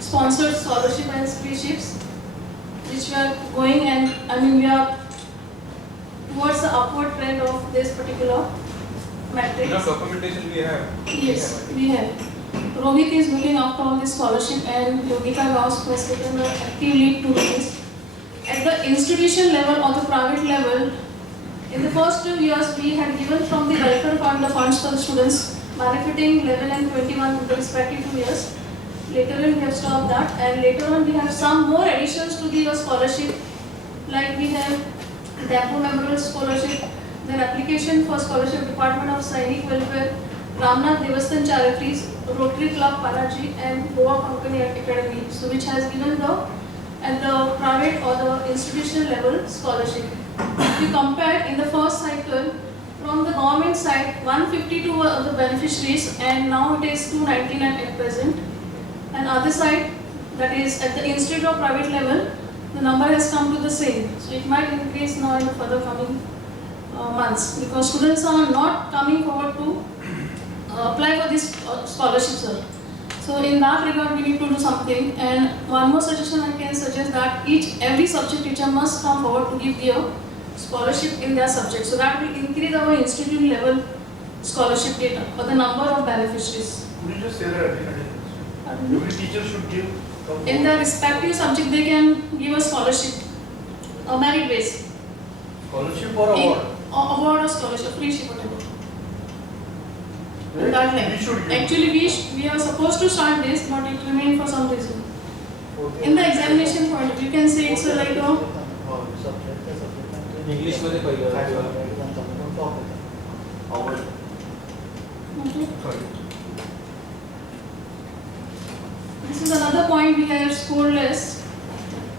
sponsored scholarship and scholarships which we are going, and we are towards the upward trend of this particular matrix. Enough documentation we have. Yes, we have. Rohit is looking after all this scholarship and Yogita Gauss has taken an active lead to this. At the institution level or the private level, in the first 2 years we had given from the welfare fund the funds for the students benefiting 11 and 21 in the respective 2 years. Later on we have stopped that, and later on we have some more additions to the scholarship, like we have Depot Memorial Scholarship, then application for scholarship Department of Sainik Welfare, Ramnath Devastan Charities, Rotary Club Panaji and Goa Company Academy, so which has given the at the private or the institutional level scholarship. If we compare in the first cycle, from the government side 152 were the beneficiaries and now it is 299 at present, and other side, that is at the institute or private level, the number has come to the same. So it might increase now in the further coming months, because students are not coming forward to apply for this scholarship, sir. So in that regard we need to do something, and one more suggestion I can suggest that every subject teacher must come forward to give their scholarship in their subject, so that will increase our institute level scholarship data or the number of beneficiaries. Could you just say that again? Every teacher should give. In their respective subject they can give a scholarship, a merit based. Scholarship or award? Award or scholarship, friendship, whatever. That line. Actually we are supposed to start this, but it remained for some reason. In the examination point of view, you can say it's like a English मध्ये पहिलं This is another point we have scored less,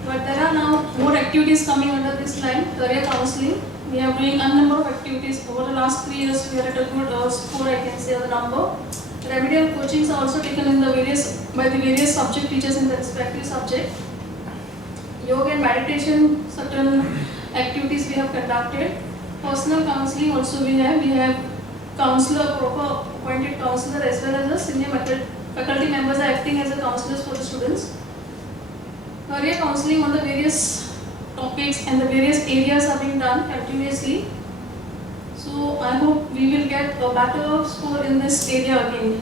but there are now more activities coming under this line, career counseling. We are doing a number of activities over the last 3 years. We are at a good score, I can say, the number. Remedial coachings are also taken in by the various subject teachers in the respective subject. Yoga and meditation, certain activities we have conducted. Personal counseling also we have counselor, proper appointed counselor, as well as the senior faculty members are acting as a counselors for the students. career counseling on the various topics and the various areas are being done continuously. So I hope we will get a better score in this area again.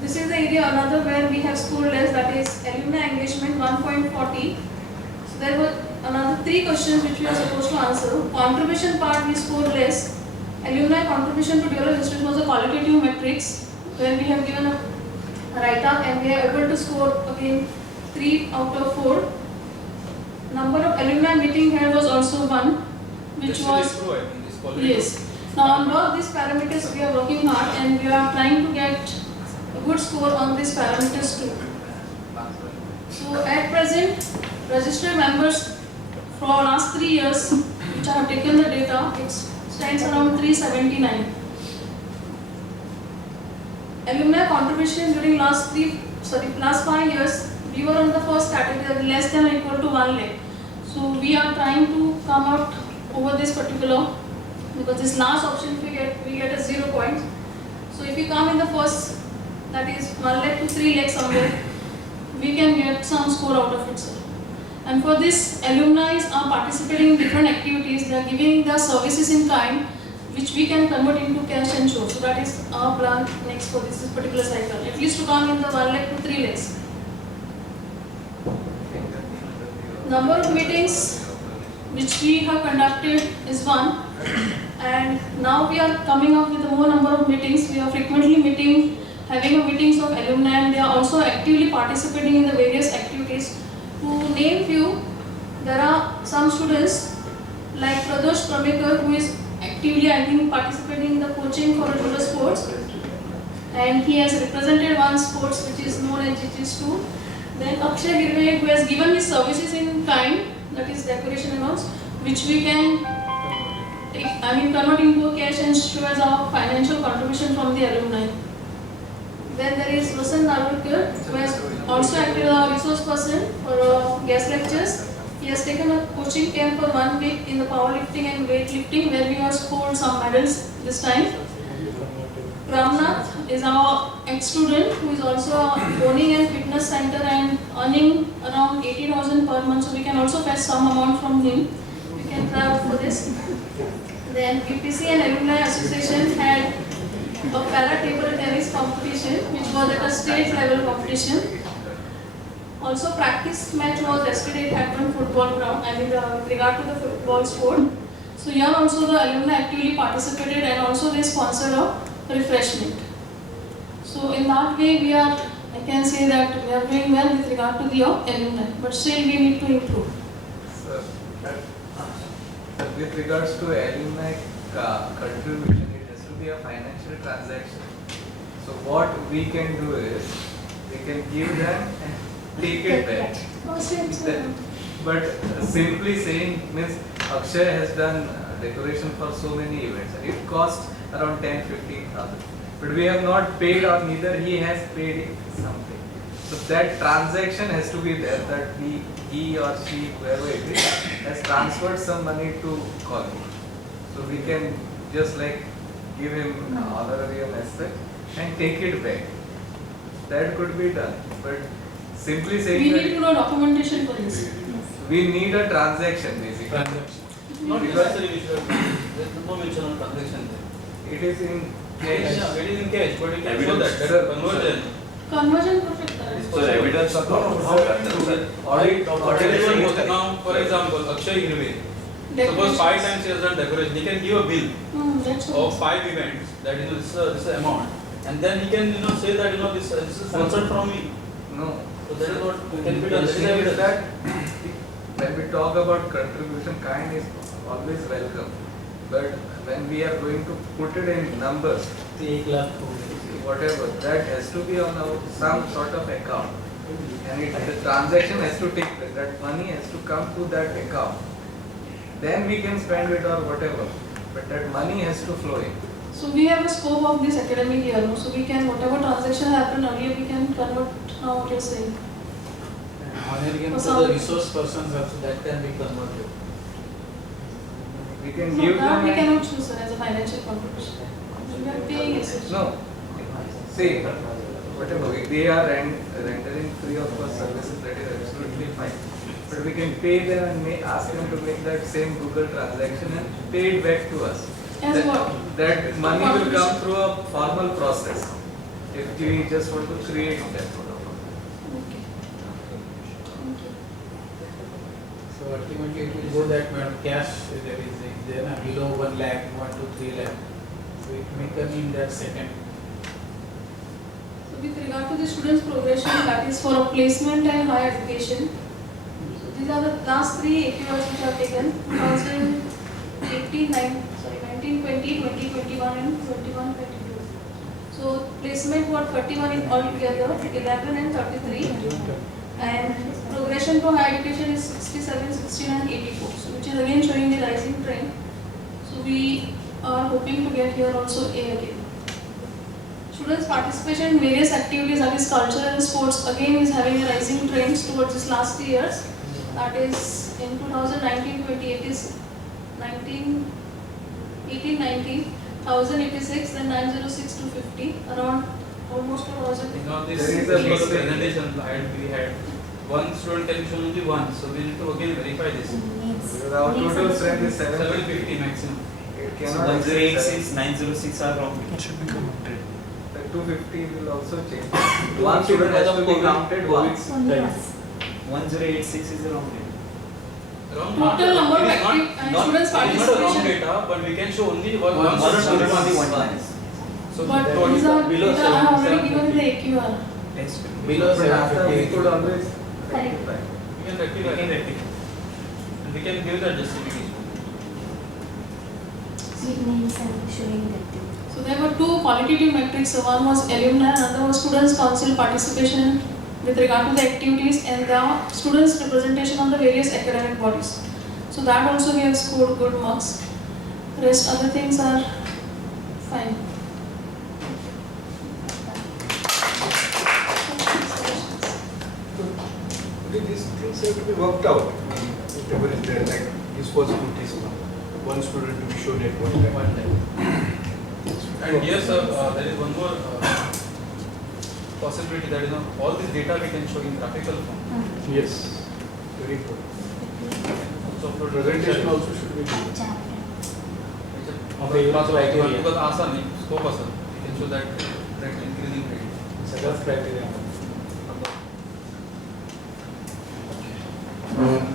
This is the area another where we have scored less, that is alumni engagement 1.40. So there were another 3 questions which we are supposed to answer. Contribution part we scored less. Alumni contribution to develop institution was a qualitative matrix where we have given a write-up and we are able to score again 3 out of 4. Number of alumni meeting held was also 1, which was yes. Now on both these parameters we are working hard and we are trying to get a good score on these parameters too. So at present, registered members for last 3 years, which I have taken the data, it stands around 379. Alumni contribution during last 5 years, we were on the first category, less than or equal to 1 lakh. So we are trying to come out over this particular, because this last option we get a 0 points. So if we come in the first, that is 1 lakh to 3 lakh somewhere, we can get some score out of it, sir. And for this, alumni are participating in different activities. They are giving their services in kind, which we can convert into cash and show. So that is our plan next for this particular cycle. At least to come in the 1 lakh to 3 lakhs. Number of meetings which we have conducted is 1, and now we are coming up with a more number of meetings. We are frequently meeting, having meetings of alumni, and they are also actively participating in the various activities. To name few, there are some students like Pradosh Pramekar, who is actively, I think, participating in the coaching for judo sports, and he has represented one sports which is known as GGs2. Then Akshay Girve, who has given his services in kind, that is decoration amounts, which we can convert into a cash and show as our financial contribution from the alumni. Then there is Vasan Narulkar, who has also acted as a resource person for guest lectures. He has taken a coaching camp for 1 week in the powerlifting and weightlifting, where we have scored some medals this time. Ramnath is our ex-student who is also owning a fitness center and earning around 80,000 per month, so we can also fetch some amount from him. We can try out for this. Then BPC and Alumni Association had a para table tennis competition, which was at a state level competition. Also, practice match was yesterday at Hatton football ground, with regard to the football sport. So here also the alumni actively participated, and also they sponsored a refreshment. So in that way we are, I can say that we are doing well with regard to the alumni, but still we need to improve. Sir, with regards to alumni contribution, it has to be a financial transaction. So what we can do is, we can give them and take it back. But simply saying means Akshay has done decoration for so many events and it costs around 10-15,000. But we have not paid, or neither he has paid something. So that transaction has to be there, that he or she, whoever it is, has transferred some money to college. So we can just like give him honorarium aspect and take it back. That could be done. But simply saying we that need to know documentation for this. we need a transaction basically. Not necessarily which there is no mention on transaction there. It is in cash. Yeah, it is in cash, but you can show Evidence. that there are conversion. Conversion perfect. So evidence of Audit now, for example, Akshay Girve. Suppose 5 times he has done decoration, he can give a bill That's of 5 events that this amount, and then he can say that this is sponsored from me. No. So that is what can be The done. thing is that when we talk about contribution, kind is always welcome. But when we are going to put it in numbers, whatever, that has to be on some sort of account. And the transaction has to take place, that money has to come to that account. Then we can spend it or whatever. But that money has to flow in. So we have a scope of this academic year, no? So we can, whatever transaction happened earlier, we can convert now what you're saying. Honorarium For to some- the resource persons also, that can be converted. We can No, give that them. we cannot choose as a financial contribution. We are paying assessment. No. See, whatever, they are rendering free of cost services, that is absolutely fine. But we can pay them and ask them to make that same Google transaction and pay it back to us. As what? That money will come through a formal process if we just want to create that. Okay. Thank you. So ultimately it will go that when cash there is below 1 lakh, 1 to 3 lakh. So it may come in that second. So with regard to the students' progression, that is for a placement and higher education. So these are the last 3 AQRs which are taken, 2018, 19, 20, 2021 and 21, 22. So placement were 31 in all together, 11 and 33. And progression for higher education is 67, 69, 84. So which is again showing the rising trend. So we are hoping to get here also A again. Students' participation in various activities, that is culture and sports, again is having a rising trend towards this last 3 years. That is in 2019-20 it is 18-19, 1086, then 906 to 50, around almost 2000. In all this presentation we had one student can be shown only one, so we need to again verify this. Because our total strength is 750 maximum. It So cannot 1086, 906 are wrong. It should be counted. The 250 will also change. One student has to be counted once. Only once. 1086 is the wrong date. Total number of active and students' It is not a wrong participation. data, but we can show only one One student. student only one time. So But total these are below data I have already 750. given in the AQR. Below But after we 750. could always Correct. rectify. We can rectify. And we can give the justification. It means I'm showing that too. So there were 2 qualitative metrics. So one was alumni, another was students' council participation with regard to the activities, and the students' representation on the various academic bodies. So that also we have scored good marks. Rest other things are fine. Okay, these things have to be worked out. Whatever is there, like this possibilities, one student to be shown at one time. And here, sir, there is one more possibility that all this data we can show in graphical form. Yes, very important. So Presentation also should be good. Chapter. Because ASA scope we can show that increasing rate. That's criteria.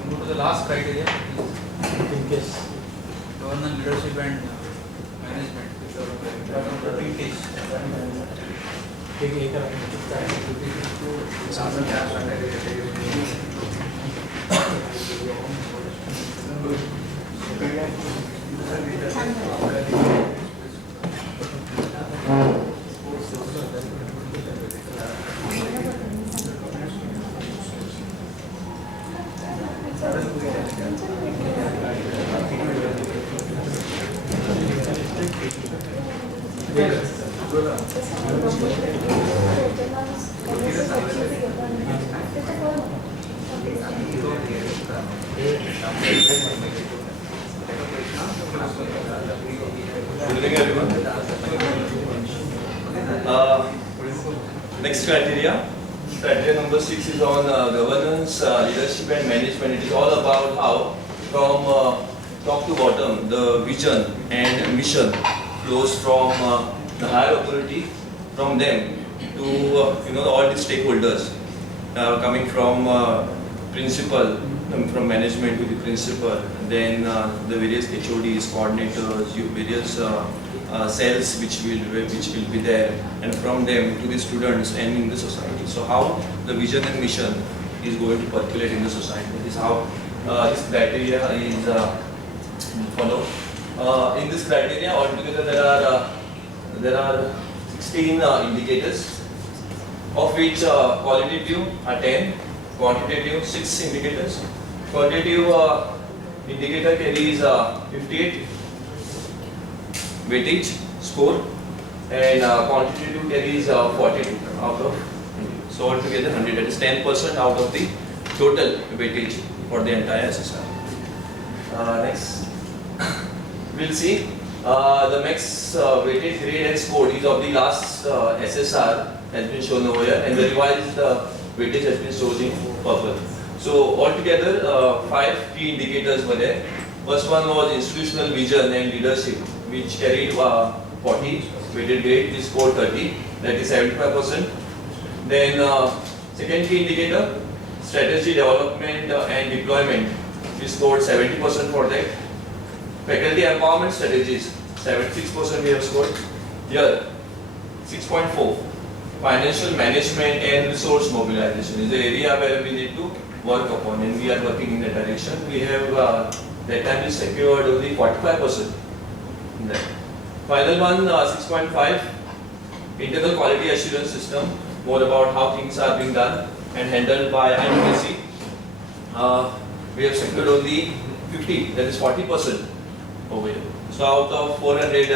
Go to the last criteria, In case. governance, leadership and management. Which are 13 days. Good evening, everyone. Next criteria. Criteria number 6 is on governance, leadership and management. It is all about how from top to bottom the vision and mission flows from the higher authority, from them to all the stakeholders coming from principal, from management to the principal, then the various HODs, coordinators, various cells which will be there, and from them to the students and in the society. So how the vision and mission is going to percolate in the society. This is how this criteria is followed. In this criteria altogether there are 16 indicators, of which qualitative are 10, quantitative 6 indicators. Quantitative indicator carries 58 weightage score, and quantitative carries 42 out of 100. So altogether 100, that is 10% out of the total weightage for the entire SSR. Next, we'll see the max weightage grade and score is of the last SSR has been shown over here, and the revised weightage has been shown in purple. So altogether, 5 key indicators were there. First one was institutional vision and leadership, which carried 40 weighted grade, we scored 30, that is 75%. Then second key indicator, strategy development and deployment, we scored 70% for that. Faculty empowerment strategies, 76% we have scored. Here, 6.4. Financial management and resource mobilization is the area where we need to work upon, and we are working in that direction. We have that time we secured only 45% in that. Final one, 6.5. Internal quality assurance system, more about how things are being done and handled by IPC. We have secured only 50, that is 40% over here. So out of 400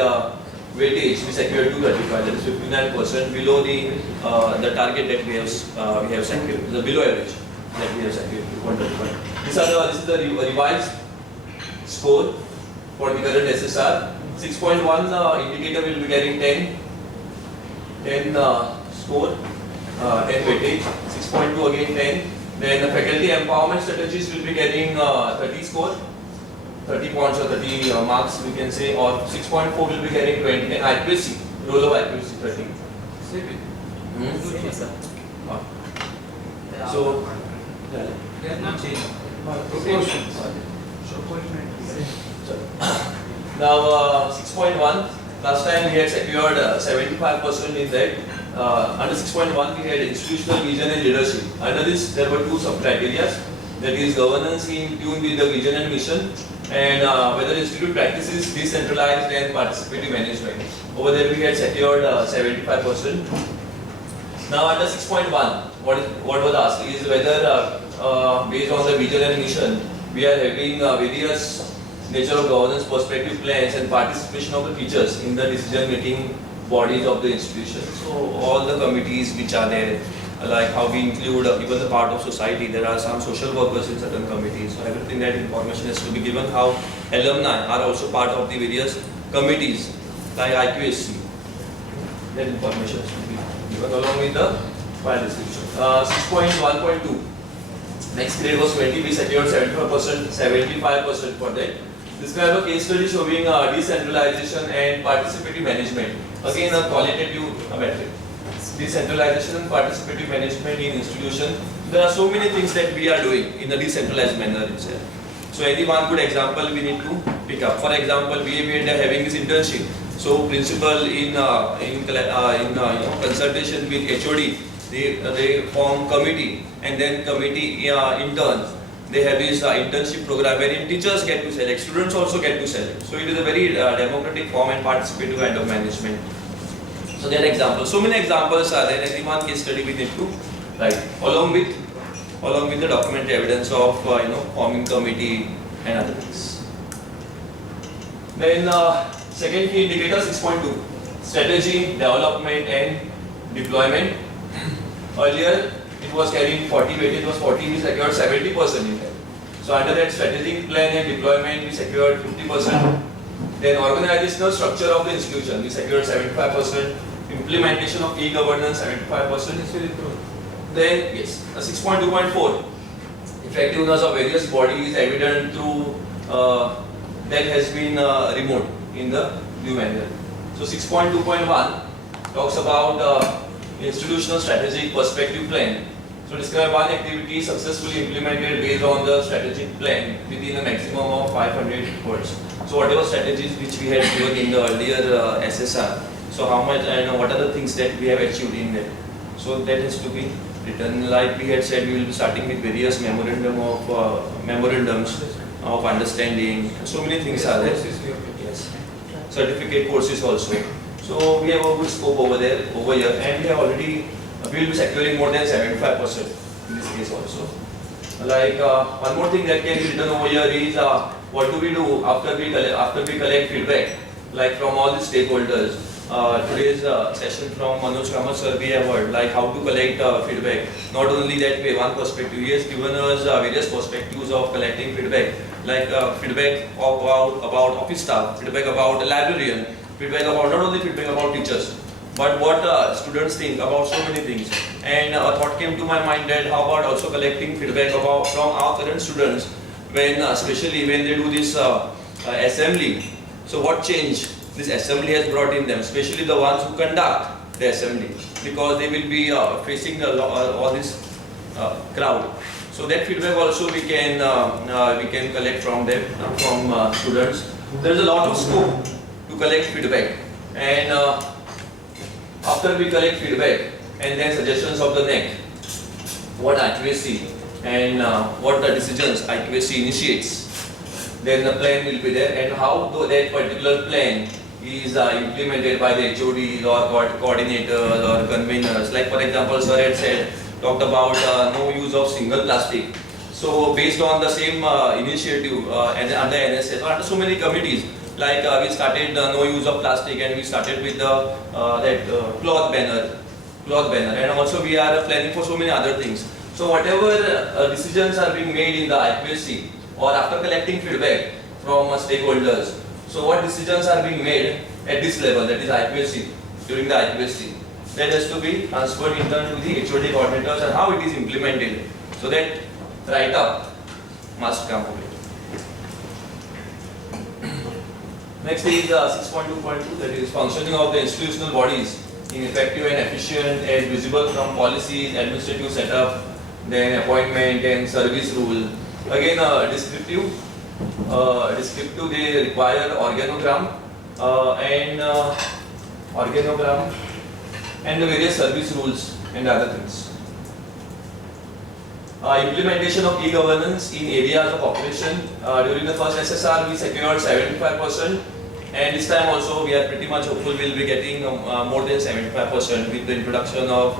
weightage, we secured 235, that is 59% below the target that we have secured, the below average that we have secured, 135. This is the revised score for the current SSR. 6.1 indicator will be getting 10 score, 10 weightage. 6.2 again 10. Then the faculty empowerment strategies will be getting 30 score, 30 points or 30 marks we can say, or 6.4 will be getting 20, and accuracy, role of accuracy 30. So, They are not changed. now 6.1, last time we had secured 75% in that. Under 6.1 we had institutional vision and leadership. Under this there were 2 sub-criteria, that is governance in tune with the vision and mission, and whether institute practices decentralized and participative management. Over there we had secured 75%. Now under 6.1, what was asked is whether based on the vision and mission, we are having various nature of governance perspective plans and participation of the teachers in the decision making bodies of the institution. So all the committees which are there, like how we include even the part of society, there are some social workers in certain committees. So everything, that information has to be given. How alumni are also part of the various committees like IQSC. That information has to be given along with the file description. 6.1.2. Next grade was 20, we secured 75% for that. This kind of case study showing decentralization and participative management. Again, a qualitative metric. Decentralization and participative management in institution. There are so many things that we are doing in a decentralized manner itself. So any one good example we need to pick up. For example, we are having this internship. So principal in consultation with HOD, they form committee, and then committee interns. They have this internship program wherein teachers get to select, students also get to select. So it is a very democratic form and participative kind of management. So there are examples. So many examples are there. Every one case study we need to write along with the documentary evidence of forming committee and other things. Then second key indicator 6.2, strategy, development and deployment. Earlier it was carrying 40 weightage, was 40, we secured 70% in that. So under that strategic plan and deployment we secured 50%. Then organizational structure of the institution, we secured 75%. Implementation of e-governance 75%. Then yes, 6.2.4, effectiveness of various bodies evident through that has been removed in the new manual. So 6.2.1 talks about institutional strategic perspective plan. So describe one activity successfully implemented based on the strategic plan within a maximum of 500 words. So whatever strategies which we had given in the earlier SSR, so how much and what are the things that we have achieved in that. So that has to be written. Like we had said, we will be starting with various memorandums of understanding. So many things are there. Yes. Certificate courses also. So we have a good scope over here, and we have already, we will be securing more than 75% in this case also. Like one more thing that can be written over here is what do we do after we collect feedback, like from all the stakeholders. Today's session from Manoj Kamath sir, we have heard like how to collect feedback. Not only that way, one perspective. He has given us various perspectives of collecting feedback, like feedback about office staff, feedback about librarian, feedback about not only feedback about teachers, but what students think about so many things. And a thought came to my mind that how about also collecting feedback about from our current students when, especially when they do this assembly. So what change this assembly has brought in them, especially the ones who conduct the assembly, because they will be facing all this crowd. So that feedback also we can collect from them, from students. There is a lot of scope to collect feedback, and after we collect feedback and then suggestions of the NAAC, what accuracy and what the decisions accuracy initiates, then the plan will be there, and how that particular plan is implemented by the HODs or coordinators or conveners. Like for example, sir had talked about no use of single plastic. So based on the same initiative and under NSS, under so many committees, like we started no use of plastic, and we started with the cloth banner, and also we are planning for so many other things. So whatever decisions are being made in the accuracy or after collecting feedback from stakeholders, so what decisions are being made at this level, that is accuracy, during the accuracy, that has to be transferred in turn to the HOD coordinators, and how it is implemented. So that write-up must come over. Next is 6.2.2, that is functioning of the institutional bodies in effective and efficient as visible from policies, administrative setup, then appointment and service rule. Again, descriptive, they require organogram and the various service rules and other things. Implementation of e-governance in areas of operation. During the first SSR, we secured 75%, and this time also we are pretty much hopeful we will be getting more than 75% with the introduction of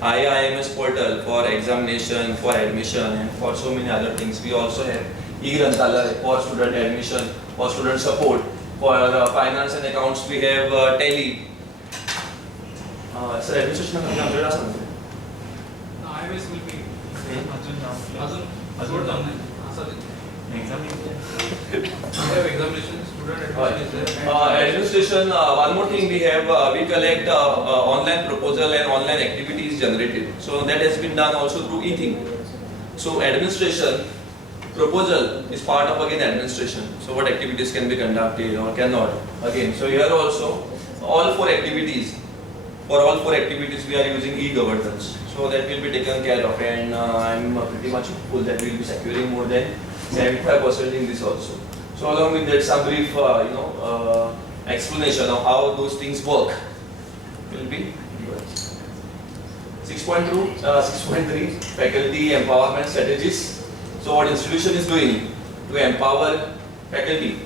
IIMS portal for examination, for admission, and for so many other things. We also have e-Granthalaya for student admission, for student support. For finance and accounts, we have Tally. Sir, administration IMS will be examination, student admission is there. Administration, one more thing we have, we collect online proposal and online activities generated. So that has been done also through e-thing. So administration, proposal is part of again administration. So what activities can be conducted or cannot. Again, so here also, all four activities, for all four activities we are using e-governance. So that will be taken care of, and I'm pretty much hopeful that we will be securing more than 75% in this also. So along with that, some brief explanation of how those things work will be given. 6.3 faculty empowerment strategies. So what institution is doing to empower faculty.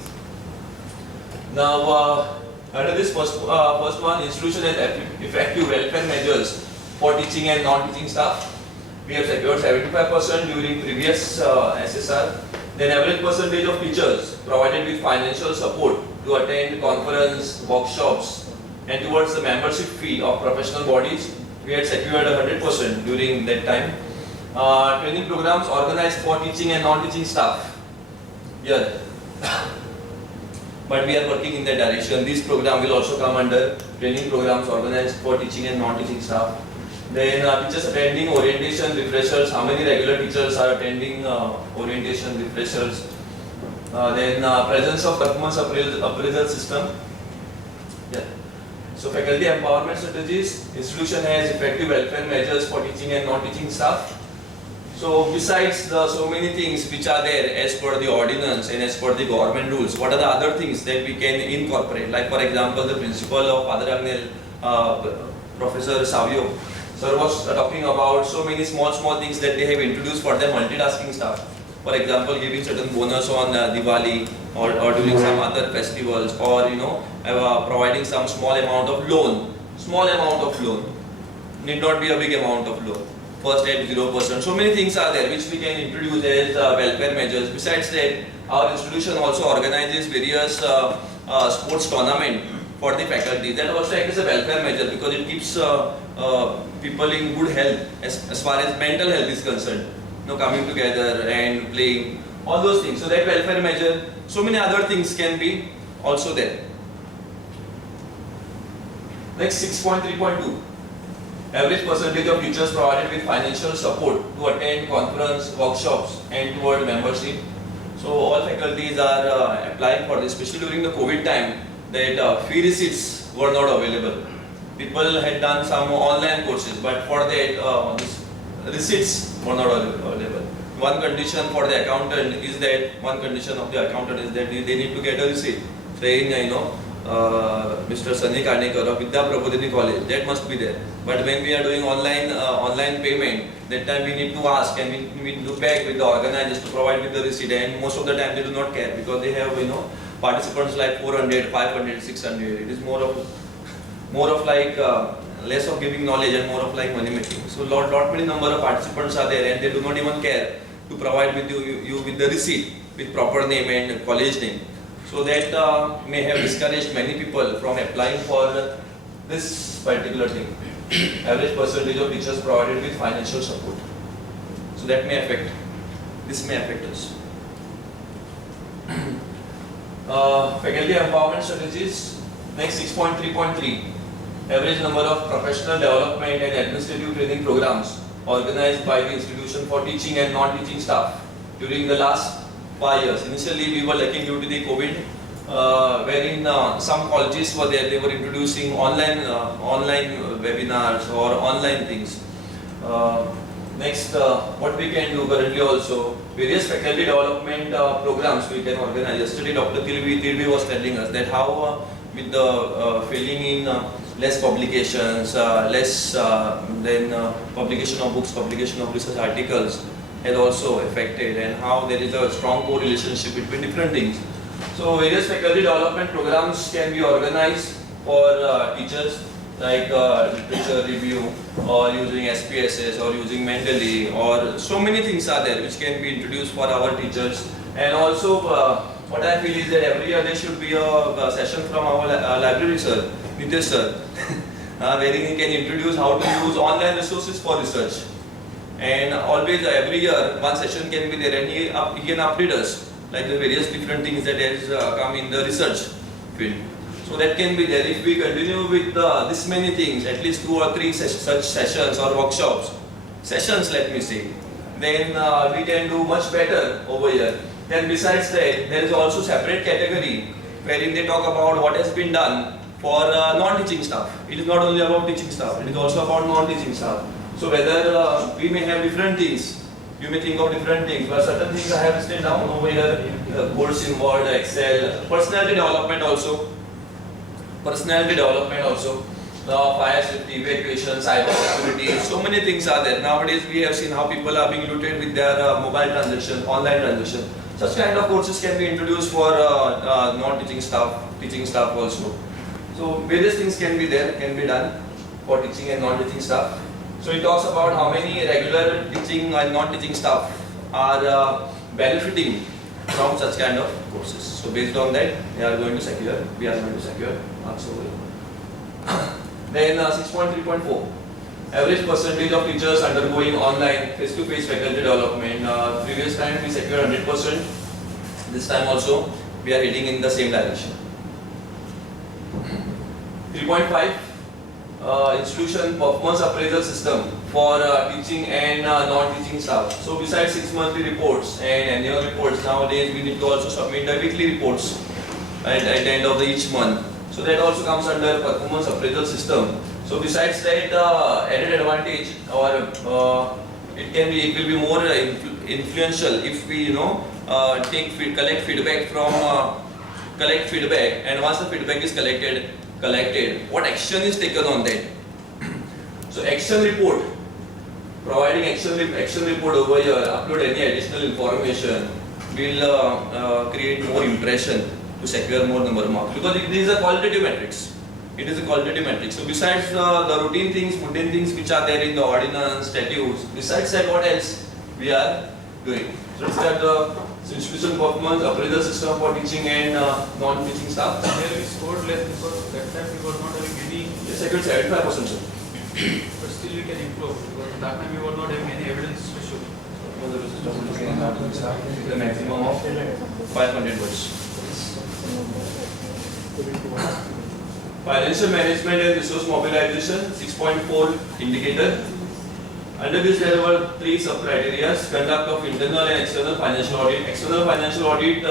Now under this first one, institution has effective welfare measures for teaching and non-teaching staff. We have secured 75% during previous SSR. Then average percentage of teachers provided with financial support to attend conference, workshops, and towards the membership fee of professional bodies, we had secured 100% during that time. Training programs organized for teaching and non-teaching staff. Here. But we are working in that direction. This program will also come under training programs organized for teaching and non-teaching staff. Then teachers attending orientation refreshers. How many regular teachers are attending orientation refreshers? Then presence of performance appraisal system. Yeah. So faculty empowerment strategies. Institution has effective welfare measures for teaching and non-teaching staff. So besides the so many things which are there as per the ordinance and as per the government rules, what are the other things that we can incorporate? Like for example, the principal of Father Agnel, Professor Savio, sir was talking about so many small things that they have introduced for their multitasking staff. For example, giving certain bonus on Diwali or during some other festivals, or providing some small amount of loan. Need not be a big amount of loan. First at 0%. So many things are there which we can introduce as welfare measures. Besides that, our institution also organizes various sports tournament for the faculty. That also acts as a welfare measure because it keeps people in good health as far as mental health is concerned. Coming together and playing, all those things. So that welfare measure, so many other things can be also there. Next 6.3.2. Average percentage of teachers provided with financial support to attend conference, workshops and toward membership. So all faculties are applying for this, especially during the COVID time, that fee receipts were not available. People had done some online courses, but for that this receipts were not available. One condition for the accountant is that, they need to get a receipt saying, Mr. Sunny Karnekar of Vidya Prabodhini College, that must be there. But when we are doing online payment, that time we need to ask and we need to beg with the organizers to provide with the receipt, and most of the time they do not care because they have participants like 400, 500, 600. It is more of like less of giving knowledge and more of like money making. So lot many number of participants are there and they do not even care to provide with you with the receipt with proper name and college name. So that may have discouraged many people from applying for this particular thing. Average percentage of teachers provided with financial support. So that may affect, this may affect us. Faculty empowerment strategies. Next 6.3.3. Average number of professional development and administrative training programs organized by the institution for teaching and non-teaching staff during the last 5 years. Initially, we were lacking due to the COVID, wherein some colleges were there. They were introducing online webinars or online things. Next, what we can do currently also, various faculty development programs we can organize. Yesterday, Dr. Tilvi was telling us that how with the filling in less publications, less than publication of books, publication of research articles has also affected, and how there is a strong correlationship between different things. So various faculty development programs can be organized for teachers, like literature review or using SPSS or using Mendeley, or so many things are there which can be introduced for our teachers. And also what I feel is that every year there should be a session from our library sir, Nitesh sir, wherein he can introduce how to use online resources for research. And always every year one session can be there and he can update us like the various different things that has come in the research field. So that can be there. If we continue with this many things, at least 2 or 3 such sessions or workshops, let me say, then we can do much better over here. Then besides that, there is also separate category wherein they talk about what has been done for non-teaching staff. It is not only about teaching staff, it is also about non-teaching staff. So whether we may have different things, you may think of different things, but certain things I have written down over here, course in Word, Excel, personality development also, fire safety, evacuation, cyber security, so many things are there. Nowadays we have seen how people are being looted with their mobile transaction, online transaction. Such kind of courses can be introduced for non-teaching staff, teaching staff also. So various things can be there, can be done for teaching and non-teaching staff. So it talks about how many regular teaching and non-teaching staff are benefiting from such kind of courses. So based on that, we are going to secure answer. Then 6.3.4. Average percentage of teachers undergoing online face-to-face faculty development. Previous time we secured 100%. This time also we are heading in the same direction. 3.5. Institution performance appraisal system for teaching and non-teaching staff. So besides 6 monthly reports and annual reports, nowadays we need to also submit the weekly reports at the end of each month. So that also comes under performance appraisal system. So besides that, added advantage, or it will be more influential if we collect feedback, and once the feedback is collected, what action is taken on that. So action report, providing action report over here, upload any additional information will create more impression to secure more number of marks, because it is a qualitative matrix. So besides the routine things, mundane things which are there in the ordinance, statutes, besides that, what else we are doing? So it's that institution performance appraisal system for teaching and non-teaching staff. Here we scored less because that time we were not having any. Yes, I could say 75%, sir. But still we can improve because that time we were not having any evidence to show. The maximum of 500 words. Financial management and resource mobilization, 6.4 indicator. Under this there were 3 sub-criteria: conduct of internal and external financial audit. External financial audit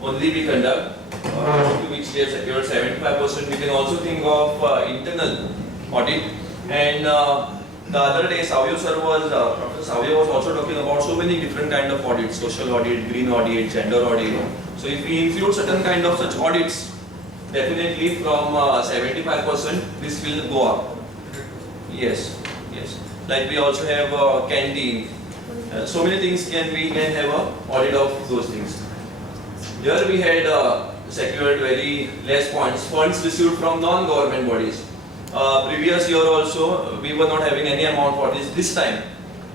only we conduct, to which we have secured 75%. We can also think of internal audit. And the other day, Savio sir was, Professor Savio was also talking about so many different kind of audits: social audit, green audit, gender audit. So if we include certain kind of such audits, definitely from 75% this will go up. Yes, yes. Like we also have canteen. So many things we can have a audit of those things. Here we had secured very less points. Funds received from non-government bodies. Previous year also we were not having any amount for this. This time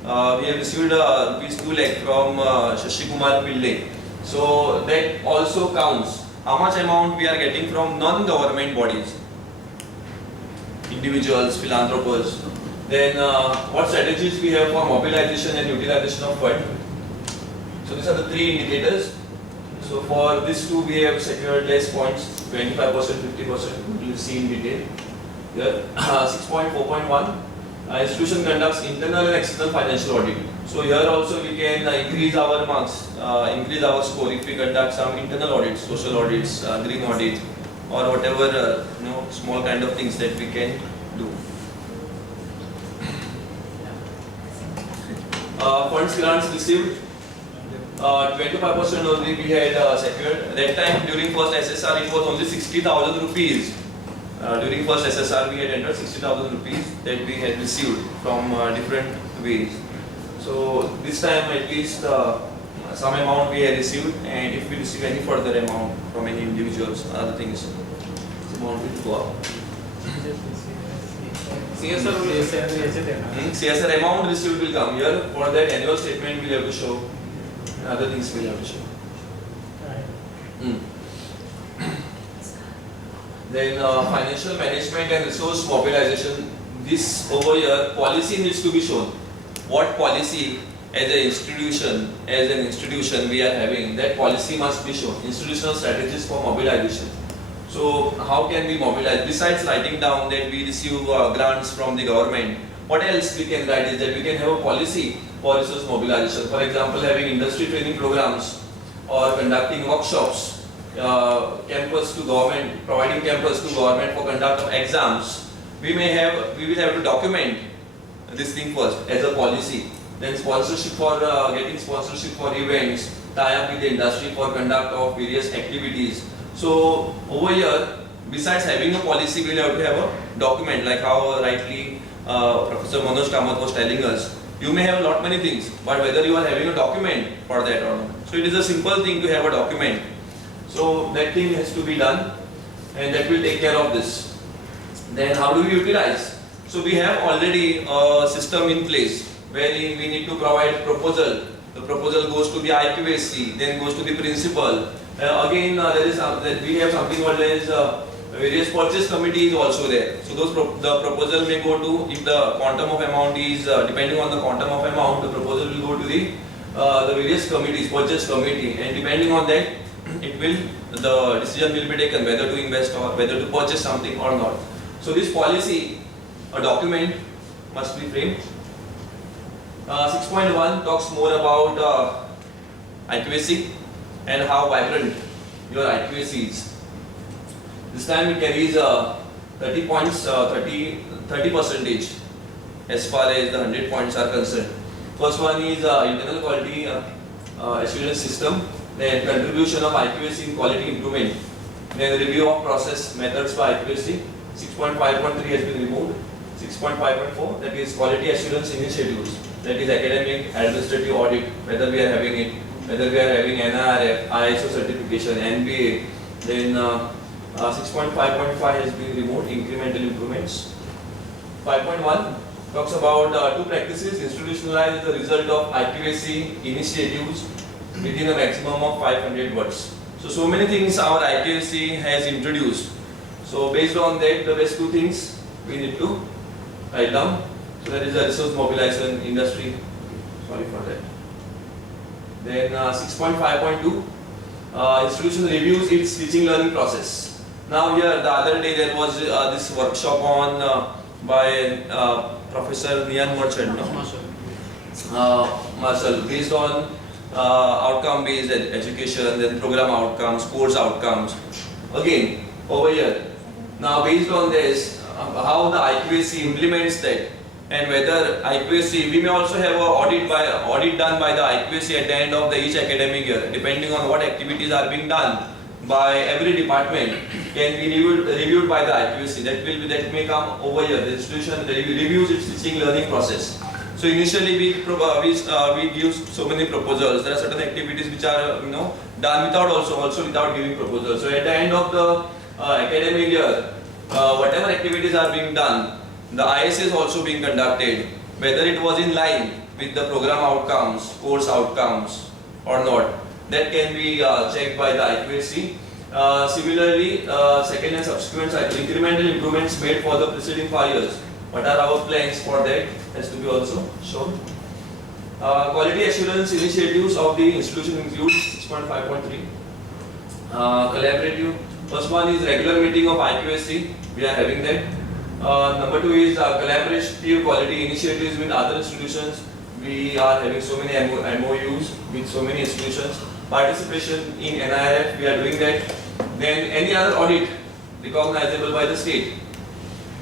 we have received rupees 2 lakh from Shashi Kumar Pillai. So that also counts. How much amount we are getting from non-government bodies, individuals, philanthropists. Then what strategies we have for mobilization and utilization of fund. So these are the 3 indicators. So for these 2 we have secured less points, 25%, 50%. You will see in detail. Here 6.4.1. Institution conducts internal and external financial audit. So here also we can increase our marks, increase our score if we conduct some internal audits, social audits, green audit, or whatever small kind of things that we can do. Funds grants received, 25% only we had secured. That time during first SSR it was only 60,000 rupees. During first SSR we had entered 60,000 rupees that we had received from different ways. So this time at least some amount we have received, and if we receive any further amount from any individuals, other things, this amount will go up. CSR amount received will come here. For that annual statement we will have to show, and other things we will have to show. Then financial management and resource mobilization. This over here policy needs to be shown. What policy as an institution we are having, that policy must be shown. Institutional strategies for mobilization. So how can we mobilize? Besides writing down that we receive grants from the government, what else we can write is that we can have a policy for resource mobilization. For example, having industry training programs or conducting workshops, campus to government, providing campus to government for conduct of exams. We will have to document this thing first as a policy. Then sponsorship for getting sponsorship for events, tie up with the industry for conduct of various activities. So over here, besides having a policy, we will have to have a document, like how rightly Professor Manoj Kamath was telling us. You may have a lot many things, but whether you are having a document for that or not. So it is a simple thing to have a document. So that thing has to be done, and that will take care of this. Then how do we utilize? So we have already a system in place where we need to provide proposal. The proposal goes to the IQAC, then goes to the principal. Again, we have something called as various purchase committees also there. So the proposal may go to, if the quantum of amount is depending on the quantum of amount, the proposal will go to the various committees, purchase committee, and depending on that, the decision will be taken whether to invest or whether to purchase something or not. So this policy, a document, must be framed. 6.1 talks more about IQAC and how vibrant your IQAC is. This time it carries 30 points, 30% as far as the 100 points are concerned. First one is internal quality assurance system, then contribution of IQAC in quality improvement, then review of process methods by IQAC. 6.5.3 has been removed. 6.5.4, that is quality assurance initiatives, that is academic administrative audit, whether we are having it, whether we are having NRF, ISO certification, NBA. Then 6.5.5 has been removed, incremental improvements. 5.1 talks about two practices, institutionalize the result of IQAC initiatives within a maximum of 500 words. So many things our IQAC has introduced. So based on that, the best 2 things we need to write down. So that is the resource mobilization industry. Sorry for that. Then 6.5.2, institution reviews its teaching learning process. Now here, the other day there was this workshop on by Professor Nian Merchant, no? Marshall, based on outcome-based education, then program outcomes, course outcomes. Again, over here. Now based on this, how the IQAC implements that, and whether IQAC, we may also have an audit done by the IQAC at the end of each academic year, depending on what activities are being done by every department, can be reviewed by the IQAC. That may come over here. The institution reviews its teaching learning process. So initially we give so many proposals. There are certain activities which are done without also without giving proposals. So at the end of the academic year, whatever activities are being done, the IS is also being conducted, whether it was in line with the program outcomes, course outcomes or not. That can be checked by the IQAC. Similarly, second and subsequent incremental improvements made for the preceding 5 years. What are our plans for that? Has to be also shown. Quality assurance initiatives of the institution include 6.5.3. Collaborative. First one is regular meeting of IQAC. We are having that. Number 2 is collaborative quality initiatives with other institutions. We are having so many MOUs with so many institutions. Participation in NIRF, we are doing that. Then any other audit recognizable by the state,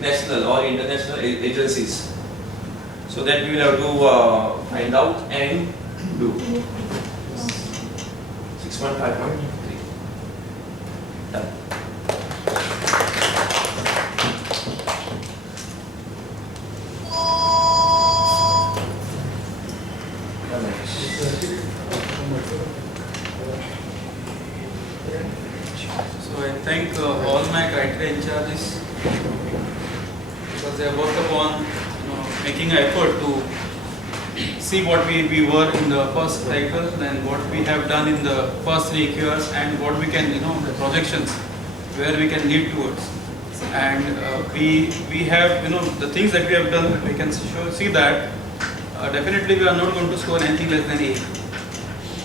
national or international agencies. So that we will have to find out and do. 6.5.3. Done. So I thank all my criteria in charges because they have worked upon making an effort to see what we were in the first cycle and what we have done in the first 3 AQRs and what we can, the projections where we can lead towards. And we have, the things that we have done, we can see that definitely we are not going to score anything less than A.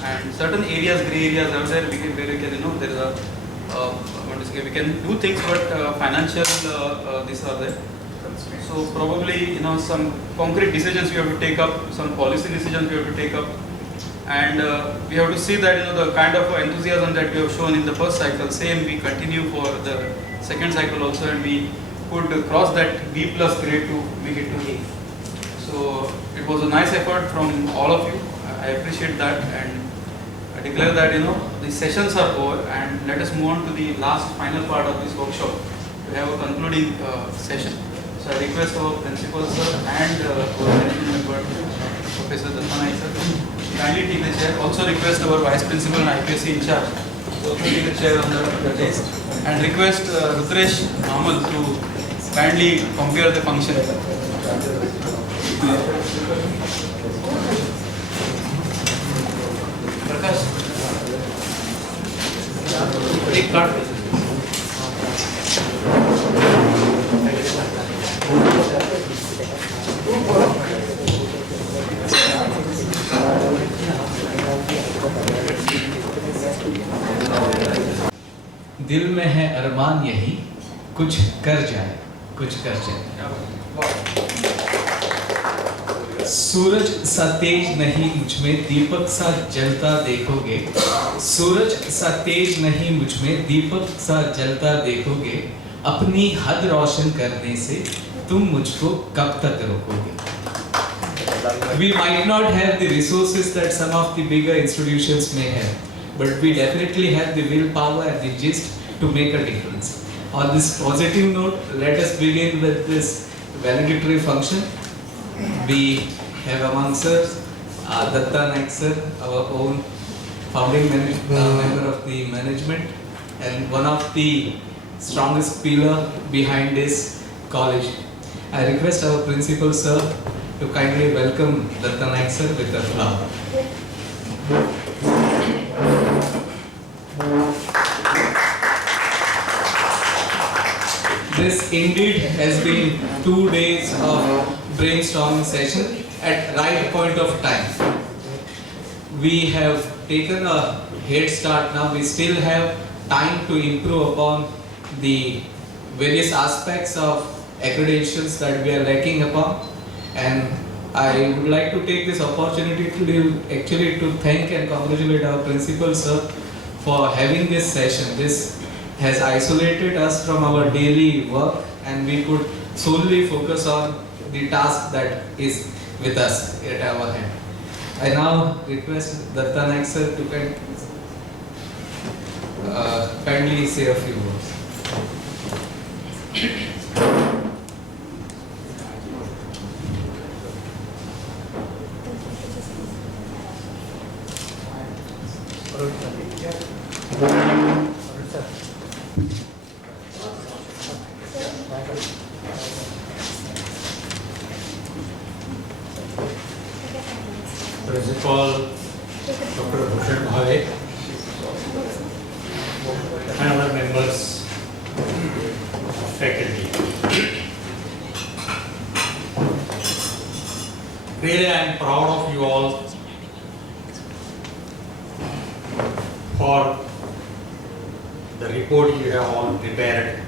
And certain areas, gray areas out there, where we can, there is a, we can do things, but financial, these are there. So probably, some concrete decisions we have to take up, some policy decisions we have to take up, and we have to see that, the kind of enthusiasm that we have shown in the first cycle, same we continue for the second cycle also, and we could cross that B+ grade to make it to A. So it was a nice effort from all of you. I appreciate that, and I declare that the sessions are over, and let us move on to the last final part of this workshop. We have a concluding session. So I request our principal sir and our management member, Professor Dattanai sir, kindly take the chair. Also request our vice principal and IPSC in charge to also take the chair on the desk, and request Rutresh Amal to kindly compare the function. Prakash, take card. दिल में है अरमान यही कुछ कर जाए कुछ कर जाए। सूरज सा तेज नहीं मुझ में दीपक सा जलता देखोगे, सूरज सा तेज नहीं मुझ में दीपक सा जलता देखोगे, अपनी हद रोशन करने से तुम मुझको कब तक रोकोगे। We might not have the resources that some of the bigger institutions may have, but we definitely have the willpower and the gist to make a difference. On this positive note, let us begin with this valedictory function. We have amongst us Dattanai sir, our own founding member of the management and one of the strongest pillar behind this college. I request our principal sir to kindly welcome Dattanai sir with a flower. This indeed has been 2 days of brainstorming session at right point of time. We have taken a head start now. We still have time to improve upon the various aspects of accreditations that we are lacking upon, and I would like to take this opportunity to thank and congratulate our principal sir for having this session. This has isolated us from our daily work, and we could solely focus on the task that is with us at our hand. I now request Datta Naik sir to kindly say a few words. Principal Dr. Bhushan Bhave and other members of faculty. Really, I am proud of you all for the report you have all prepared.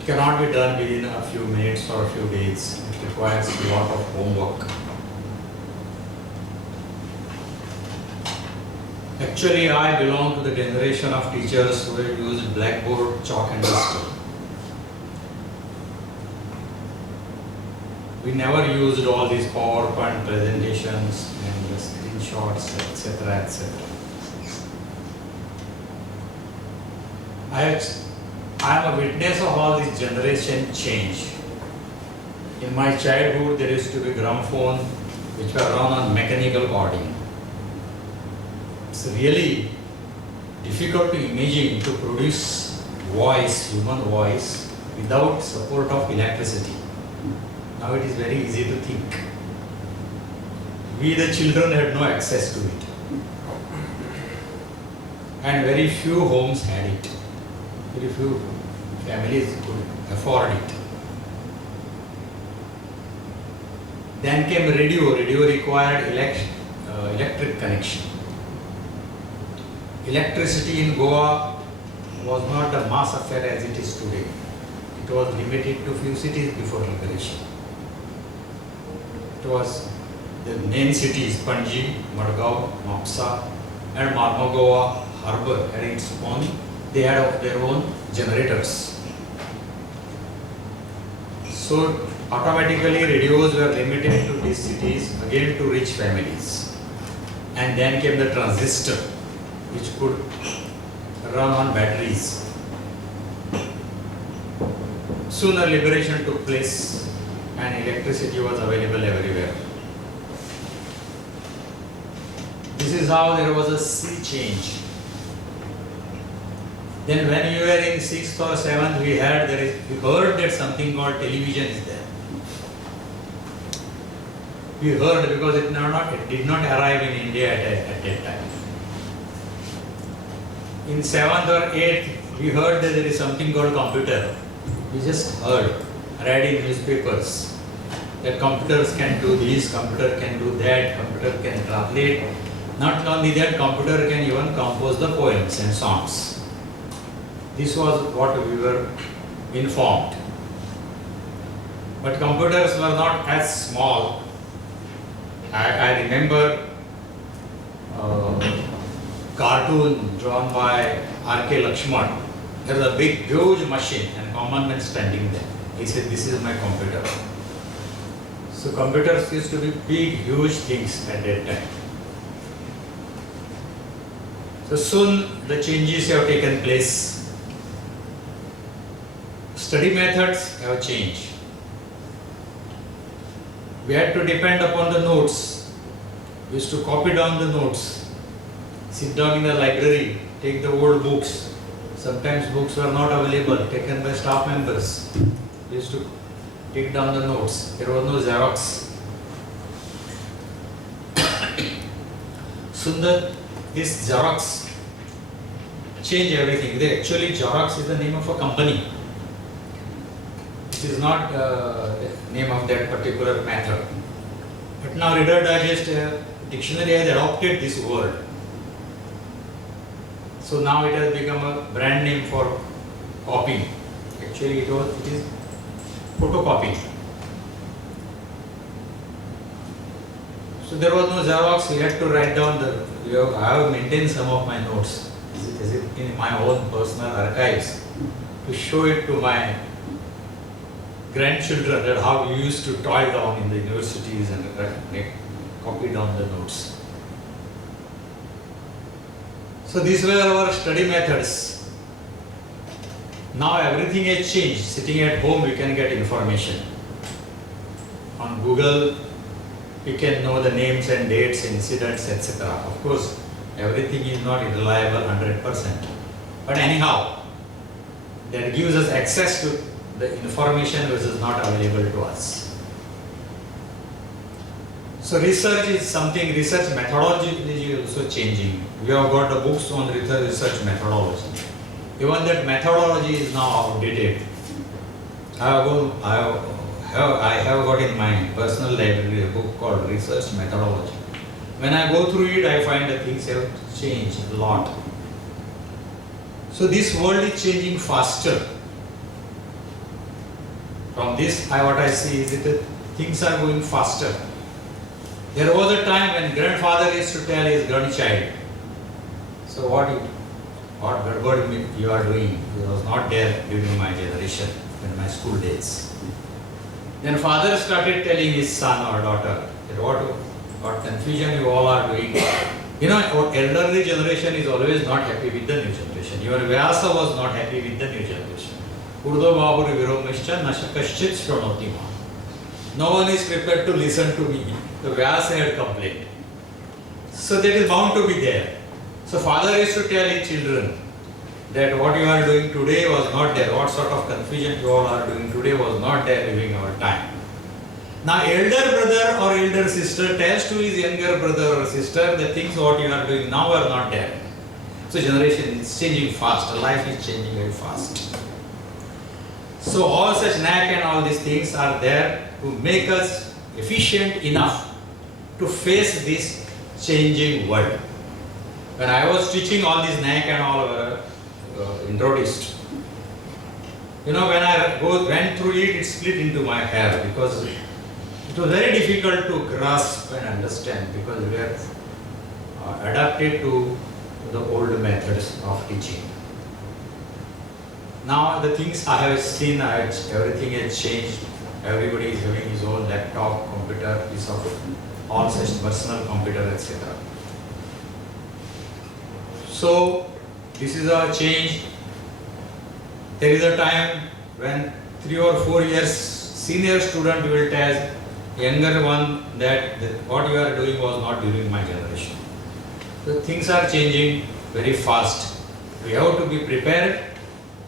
It cannot be done within a few minutes or a few days. It requires a lot of homework. Actually, I belong to the generation of teachers who have used blackboard, chalk and duster. We never used all these PowerPoint presentations and the screenshots, etc., etc. I am a witness of all this generation change. In my childhood, there used to be gramophone which were run on mechanical cording. It's really difficult to imagine to produce voice, human voice, without support of electricity. Now it is very easy to think. We the children had no access to it. And very few homes had it. Very few families could afford it. Then came radio. Radio required electric connection. Electricity in Goa was not a mass affair as it is today. It was limited to few cities before liberation. It was the main cities, Panji, Madgaon, Mapsa and Marmagaon Harbour had its own, they had their own generators. So automatically radios were limited to these cities, again to rich families. And then came the transistor, which could run on batteries. Soon a liberation took place and electricity was available everywhere. This is how there was a sea change. Then when we were in 6th or 7th, we heard that something called television is there. We heard because it did not arrive in India at that time. In 7th or 8th, we heard that there is something called computer. We just heard, read in newspapers that computers can do this, computer can do that, computer can translate. Not only that, computer can even compose the poems and songs. This was what we were informed. But computers were not as small. I remember cartoon drawn by R.K. Lakshman. There was a big, huge machine and common man standing there. He said, "This is my computer." So computers used to be big, huge things at that time. So soon the changes have taken place. Study methods have changed. We had to depend upon the notes. We used to copy down the notes, sit down in the library, take the old books. Sometimes books were not available, taken by staff members. We used to take down the notes. There was no Xerox. Sundar, this Xerox changed everything. Actually, Xerox is the name of a company. It is not the name of that particular method. But now Reader Digest dictionary has adopted this word. So now it has become a brand name for copying. Actually, it is photocopying. So there was no Xerox. We had to write down I have maintained some of my notes as it in my own personal archives to show it to my grandchildren that how we used to toil down in the universities and copy down the notes. So these were our study methods. Now everything has changed. Sitting at home, we can get information. On Google, you can know the names and dates, incidents, etc. Of course, everything is not reliable 100%. But anyhow, that gives us access to the information which is not available to us. So research is something, research methodology is also changing. We have got the books on research methodology. Even that methodology is now outdated. I have got in my personal library a book called Research Methodology. When I go through it, I find that things have changed a lot. So this world is changing faster. From this, what I see is that things are going faster. There was a time when grandfather used to tell his grandchild, so what gadbad you are doing? It was not there during my generation, in my school days. Then father started telling his son or daughter that what confusion you all are doing. You know, our elderly generation is always not happy with the new generation. Even Vyasa was not happy with the new generation. Urdo Baburi Viromishcha Nashakaschit Shronotima. No one is prepared to listen to me. The Vyasa had complained. So that is bound to be there. So father used to tell his children that what you are doing today was not there. What sort of confusion you all are doing today was not there during our time. Now elder brother or elder sister tells to his younger brother or sister the things what you are doing now are not there. So generation is changing fast. Life is changing very fast. So all such NAAC and all these things are there to make us efficient enough to face this changing world. When I was teaching all these NAAC and all were introduced, you know, when I went through it, it split into my hair because it was very difficult to grasp and understand because we are adapted to the old methods of teaching. Now the things I have seen, everything has changed. Everybody is having his own laptop, computer, piece of all such personal computer, etc. So this is a change. There is a time when 3 or 4 years senior student will tell younger one that what you are doing was not during my generation. So things are changing very fast. We have to be prepared,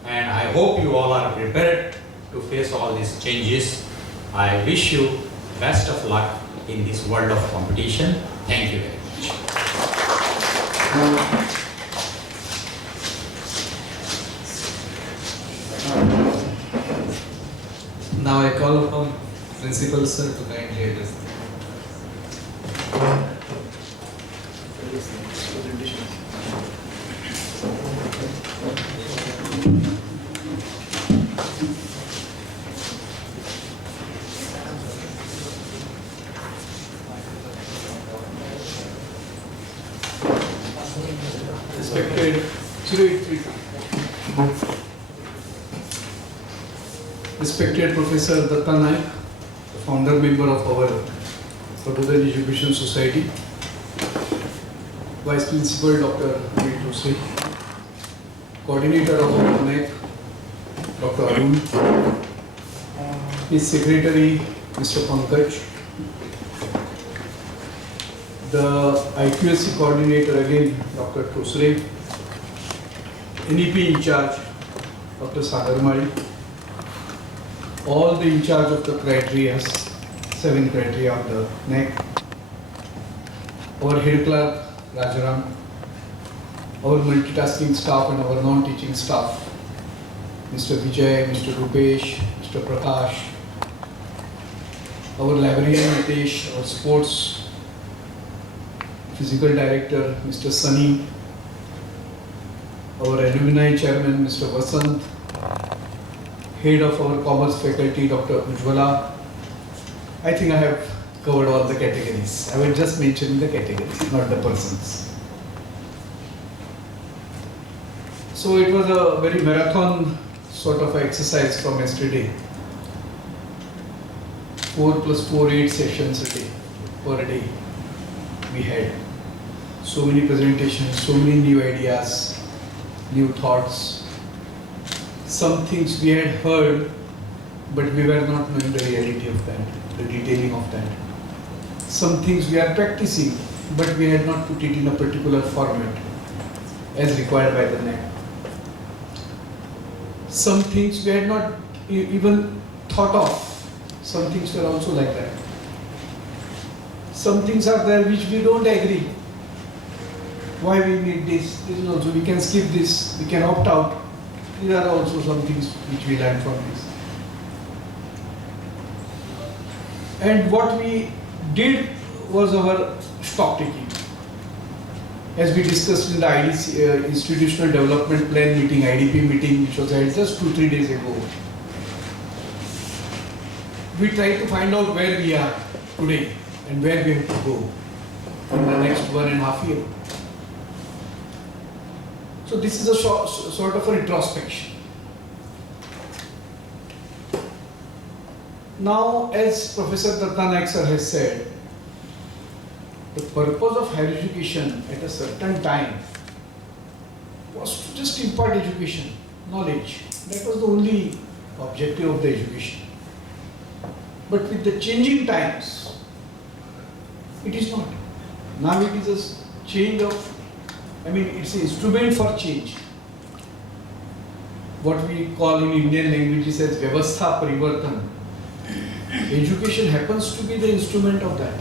and I hope you all are prepared to face all these changes. I wish you best of luck in this world of competition. Thank you very much. Now I call upon Principal Sir to kindly address them. Respected Professor Datta Naik, founder member of our Pradhan Education Society, Vice Principal Dr. Amit Tosri, Coordinator of our NAAC, Dr. Arun, his Secretary, Mr. Pankaj, the IQSC Coordinator again, Dr. Tosre, NEP in charge, Dr. Sagarmari, all the in charge of the criteria, 7 criteria of the NAAC, our head clerk Rajaram, our multitasking staff and our non-teaching staff, Mr. Vijay, Mr. Rupesh, Mr. Prakash, our librarian Nitesh, our sports physical director Mr. Sunny, our alumni chairman, Mr. Vasant, head of our commerce faculty, Dr. Ujjwala. I think I have covered all the categories. I will just mention the categories, not the persons. So it was a very marathon sort of exercise from yesterday. 4 + 4, 8 sessions a day, per day we had. So many presentations, so many new ideas, new thoughts. Some things we had heard, but we were not knowing the reality of that, the detailing of that. Some things we are practicing, but we had not put it in a particular format as required by the NAAC. Some things we had not even thought of. Some things were also like that. Some things are there which we don't agree. Why we need this? This is also, we can skip this, we can opt out. These are also some things which we learned from this. And what we did was our stock taking. As we discussed in the IDC, Institutional Development Plan meeting, IDP meeting, which was held just 2-3 days ago. We try to find out where we are today and where we have to go in the next 1.5 years. So this is a sort of a retrospection. Now, as Professor Datta Naik sir has said, the purpose of higher education at a certain time was to just impart education, knowledge. That was the only objective of the education. But with the changing times, it is not. Now it is a change of, it's an instrument for change. What we call in Indian languages as Vyavastha Parivartan. Education happens to be the instrument of that.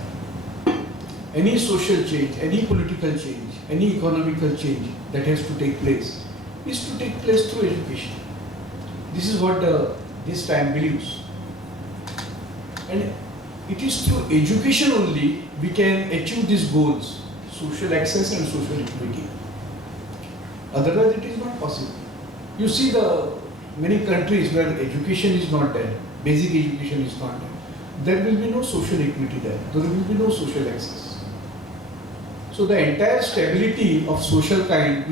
Any social change, any political change, any economical change that has to take place is to take place through education. This is what this time believes. And it is through education only we can achieve these goals, social access and social equity. Otherwise it is not possible. You see the many countries where education is not there, basic education is not there, there will be no social equity there, there will be no social access. So the entire stability of social kind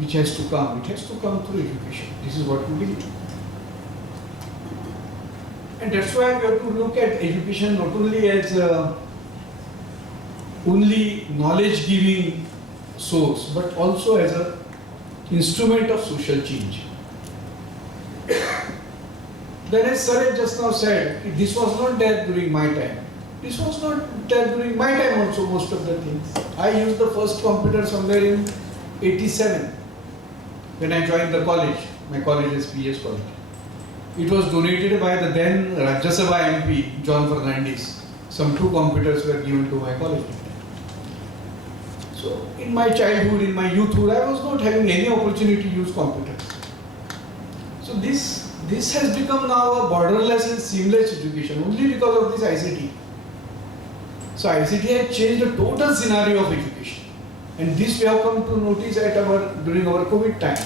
which has to come, it has to come through education. This is what we believe. And that's why we have to look at education not only as only knowledge giving source, but also as an instrument of social change. Then as Sir just now said, this was not there during my time. This was not there during my time also, most of the things. I used the first computer somewhere in 87 when I joined the college. My college is PS college. It was donated by the then Rajya Sabha MP, John Fernandez. Some 2 computers were given to my college. So in my childhood, in my youthhood, I was not having any opportunity to use computers. So this has become now a borderless and seamless education only because of this ICT. So ICT has changed the total scenario of education, and this we have come to notice during our COVID time.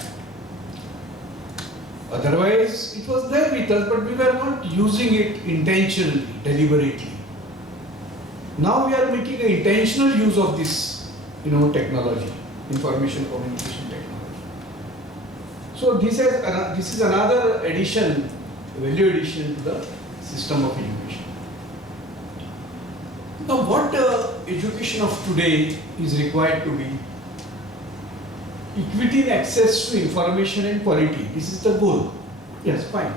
Otherwise, it was there with us, but we were not using it intentionally, deliberately. Now we are making an intentional use of this, technology, information communication technology. So this is another addition, value addition to the system of education. Now, what education of today is required to be? Equity in access to information and quality. This is the goal. Yes, fine.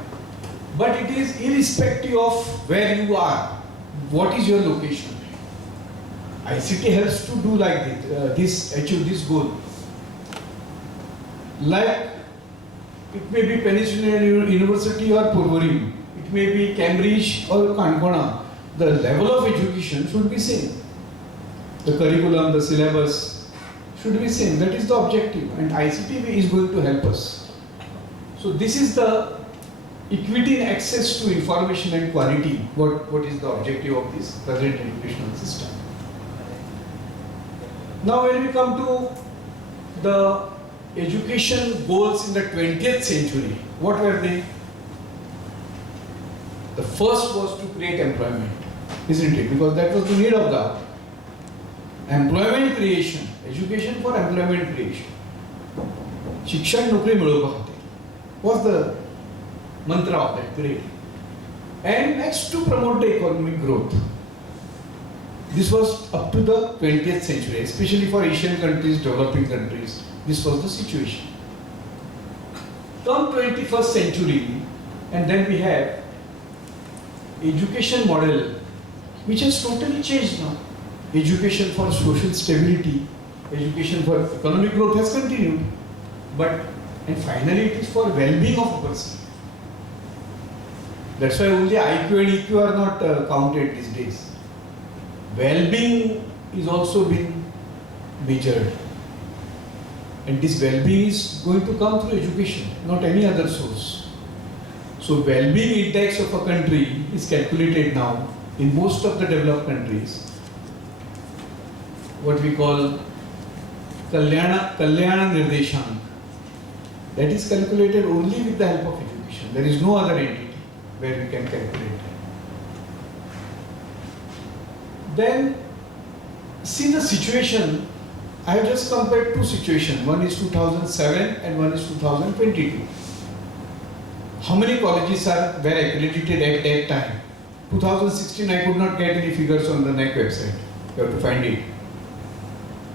But it is irrespective of where you are. What is your location? ICT helps to do like this, achieve this goal. Like, it may be Peninsula University or Purvori. It may be Cambridge or Kankona. The level of education should be same. The curriculum, the syllabus should be same. That is the objective, and ICT is going to help us. So this is the equity in access to information and quality. What is the objective of this present educational system? Now when we come to the education goals in the 20th century, what were they? The first was to create employment, isn't it? Because that was the need of the hour. Employment creation, education for employment creation. शिक्षण नोकरी मिळवपाक was the mantra of that period. And next, to promote the economic growth. This was up to the 20th century, especially for Asian countries, developing countries. This was the situation. Come 21st century, and then we have education model, which has totally changed now. Education for social stability, education for economic growth has continued, and finally it is for well-being of a person. That's why only IQ and EQ are not counted these days. Well-being is also being measured, and this well-being is going to come through education, not any other source. So well-being index of a country is calculated now in most of the developed countries, what we call Kalyana Nirdeshank. That is calculated only with the help of education. There is no other entity where we can calculate that. Then, see the situation. I have just compared two situations. One is 2007 and one is 2022. How many colleges were accredited at that time? 2016, I could not get any figures on the NAAC website. You have to find it.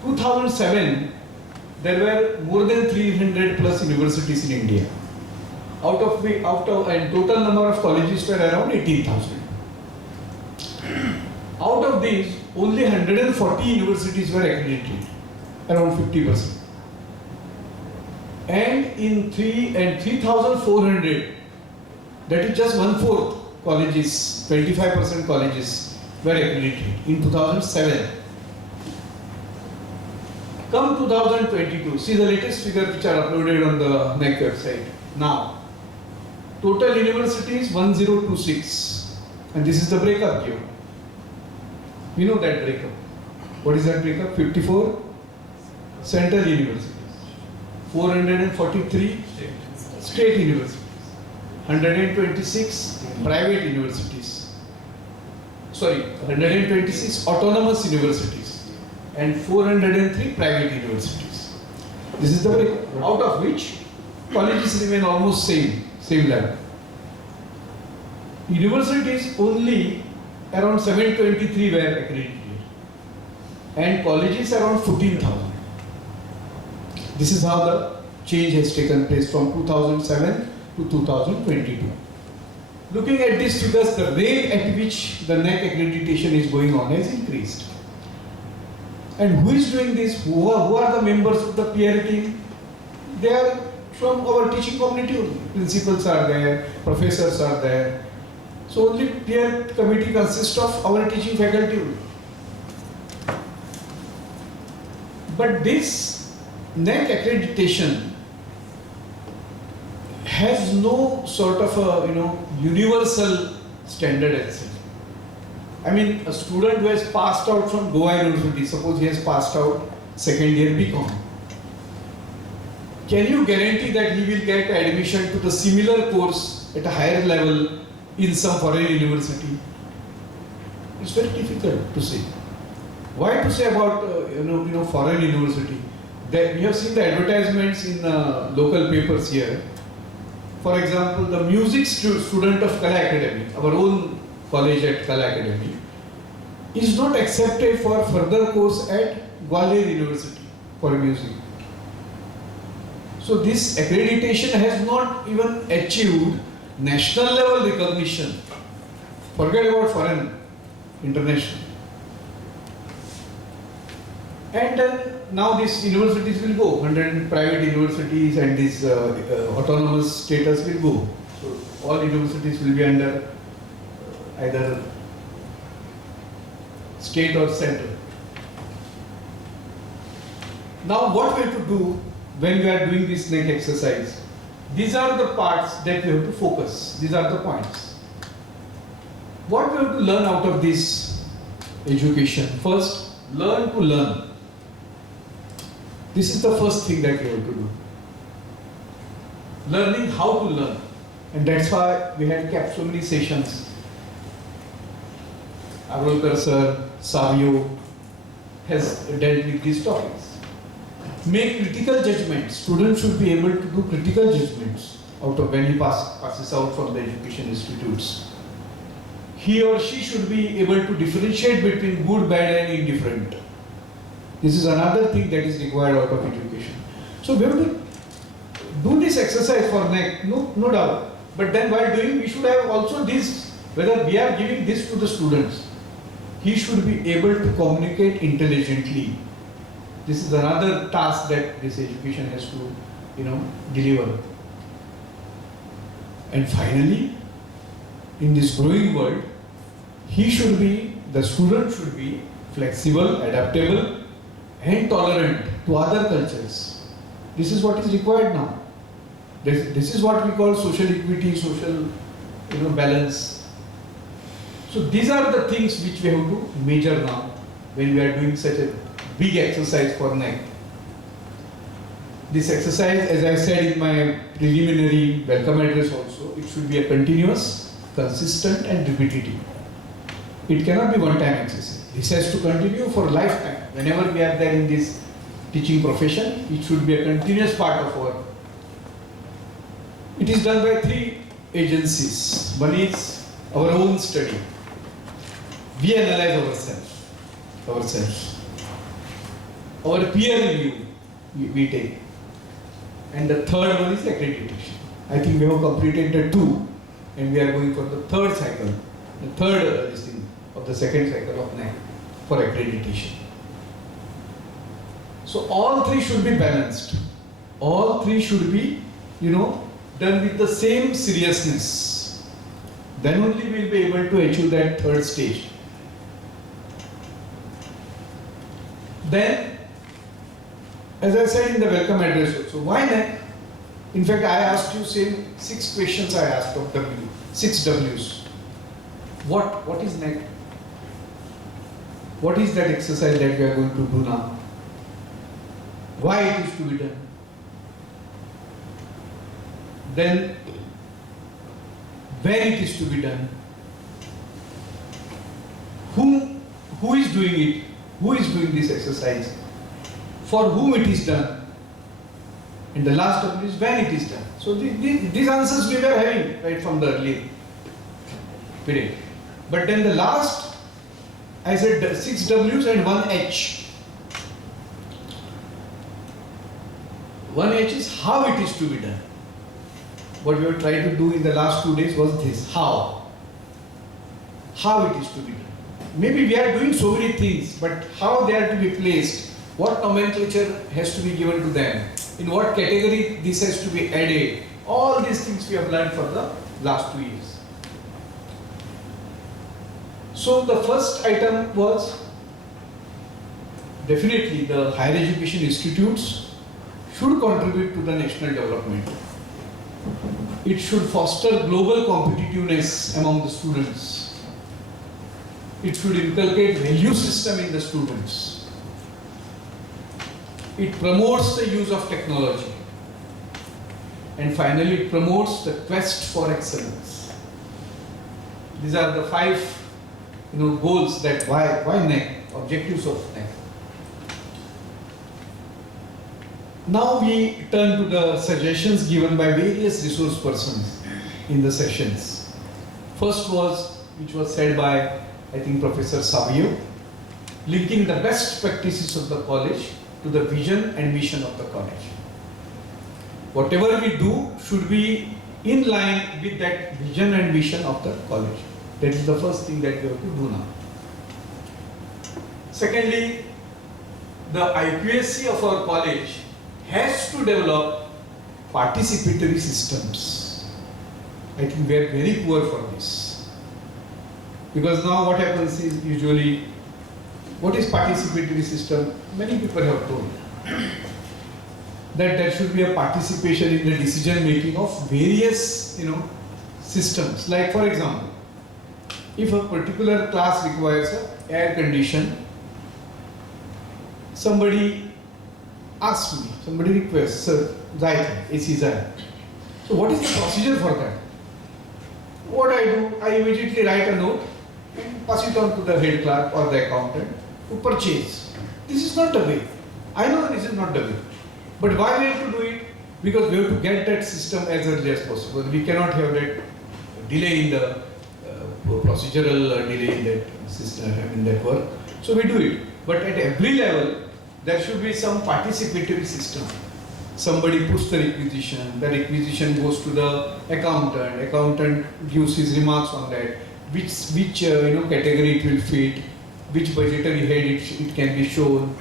2007, there were more than 300 plus universities in India. And total number of colleges were around 18,000. Out of these, only 140 universities were accredited, around 50%. And in 3,400, that is just 1/4 colleges, 25% colleges were accredited in 2007. Come 2022, see the latest figures which are uploaded on the NAAC website. Now, total universities 1026, and this is the breakup here. We know that breakup. What is that breakup? 54 central universities, 443 state universities, 126 private universities, 126 autonomous universities, and 403 private universities. This is the breakup, out of which colleges remain almost same level. Universities only around 723 were accredited, and colleges around 14,000. This is how the change has taken place from 2007 to 2022. Looking at these figures, the rate at which the NAAC accreditation is going on has increased. And who is doing this? Who are the members of the peer team? They are from our teaching community only. Principals are there, professors are there. So only peer committee consists of our teaching faculty only. But this NAAC accreditation has no sort of a universal standard as such. I mean, a student who has passed out from Goa University, suppose he has passed out second year BCom. Can you guarantee that he will get admission to the similar course at a higher level in some foreign university? It's very difficult to say. Why to say about foreign university? We have seen the advertisements in local papers here. For example, the music student of Kala Academy, our own college at Kala Academy, is not accepted for further course at Gwalior University for music. So this accreditation has not even achieved national level recognition. Forget about foreign, international. And then now these universities will go, 100 private universities and this autonomous status will go. So all universities will be under either state or central. Now what we have to do when we are doing this NAAC exercise? These are the parts that we have to focus. These are the points. What we have to learn out of this education? First, learn to learn. This is the first thing that we have to do. learning how to learn. And that's why we had kept so many sessions. Avolkar sir, Savio has dealt with these topics. Make critical judgments. Students should be able to do critical judgments out of when he passes out from the education institutes. He or she should be able to differentiate between good, bad and indifferent. This is another thing that is required out of education. So we have to do this exercise for NAAC, no doubt. But then while doing, we should have also this, whether we are giving this to the students, he should be able to communicate intelligently. This is another task that this education has to, deliver. And finally, in this growing world, the student should be flexible, adaptable, and tolerant to other cultures. This is what is required now. This is what we call social equity, social balance. So these are the things which we have to measure now when we are doing such a big exercise for NAAC. This exercise, as I said in my preliminary welcome address also, it should be a continuous, consistent and repetitive. It cannot be one-time exercise. This has to continue for lifetime. Whenever we are there in this teaching profession, it should be a continuous part of our. It is done by 3 agencies. One is our own study. We analyze ourselves. Our peer review we take. And the third one is accreditation. I think we have completed the 2 and we are going for the third cycle, the third of the second cycle of NAAC for accreditation. So all 3 should be balanced. All 3 should be, done with the same seriousness. Then only we will be able to achieve that third stage. Then, as I said in the welcome address also, why NAAC? In fact, I asked you same 6 questions I asked of W, 6 W's. What is NAAC? What is that exercise that we are going to do now? Why it is to be done? Then, where it is to be done? Who is doing it? Who is doing this exercise? For whom it is done? And the last W is when it is done. So these answers we were having right from the early period. But then the last, I said 6 W's and 1 H. 1 H is how it is to be done. What we have tried to do in the last 2 days was this, how. How it is to be done. Maybe we are doing so many things, but how they are to be placed, what nomenclature has to be given to them, in what category this has to be added, all these things we have learned for the last 2 years. So the first item was definitely the higher education institutes should contribute to the national development. It should foster global competitiveness among the students. It should inculcate value system in the students. It promotes the use of technology. And finally, it promotes the quest for excellence. These are the 5 goals that why NAAC, objectives of NAAC. Now we turn to the suggestions given by various resource persons in the sessions. First was, which was said by, I think, Professor Savio, linking the best practices of the college to the vision and mission of the college. Whatever we do should be in line with that vision and mission of the college. That is the first thing that we have to do now. Secondly, the IQSC of our college has to develop participatory systems. I think we are very poor for this. Because now what happens is usually, what is participatory system? Many people have told that there should be a participation in the decision making of various systems. Like for example, if a particular class requires an air condition, somebody asks me, somebody requests, sir, AC जाए. So what is the procedure for that? What I do, I immediately write a note and pass it on to the head clerk or the accountant to purchase. This is not the way. I know this is not the way. But why we have to do it? Because we have to get that system as early as possible. We cannot have that delay in the procedural delay in that system, in that work. So we do it. But at every level, there should be some participatory system. Somebody puts the requisition goes to the accountant gives his remarks on that, which category it will fit, which budgetary head it can be shown.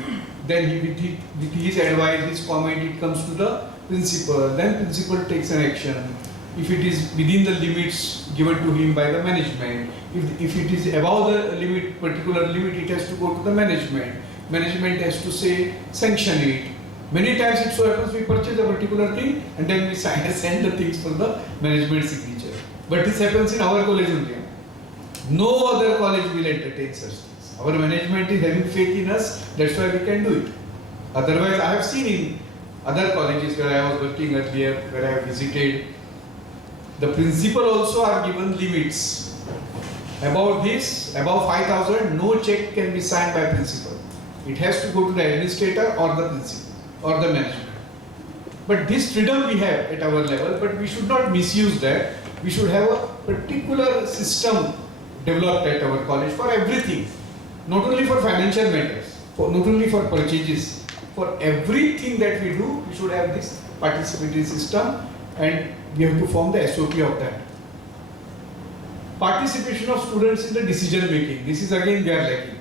Then with his advice, his comment, it comes to the principal. Then principal takes an action. If it is within the limits given to him by the management, if it is above the limit, particular limit, it has to go to the management. Management has to say sanction it. Many times it so happens we purchase a particular thing and then we send the things for the management signature. But this happens in our college only. No other college will entertain such things. Our management is having faith in us, that's why we can do it. Otherwise, I have seen in other colleges where I was working earlier, where I have visited, the principal also are given limits. Above this, above 5,000, no check can be signed by principal. It has to go to the administrator or the principal or the management. But this freedom we have at our level, but we should not misuse that. We should have a particular system developed at our college for everything. Not only for financial matters, not only for purchases, for everything that we do, we should have this participatory system and we have to form the SOP of that. Participation of students in the decision making. This is again we are lacking.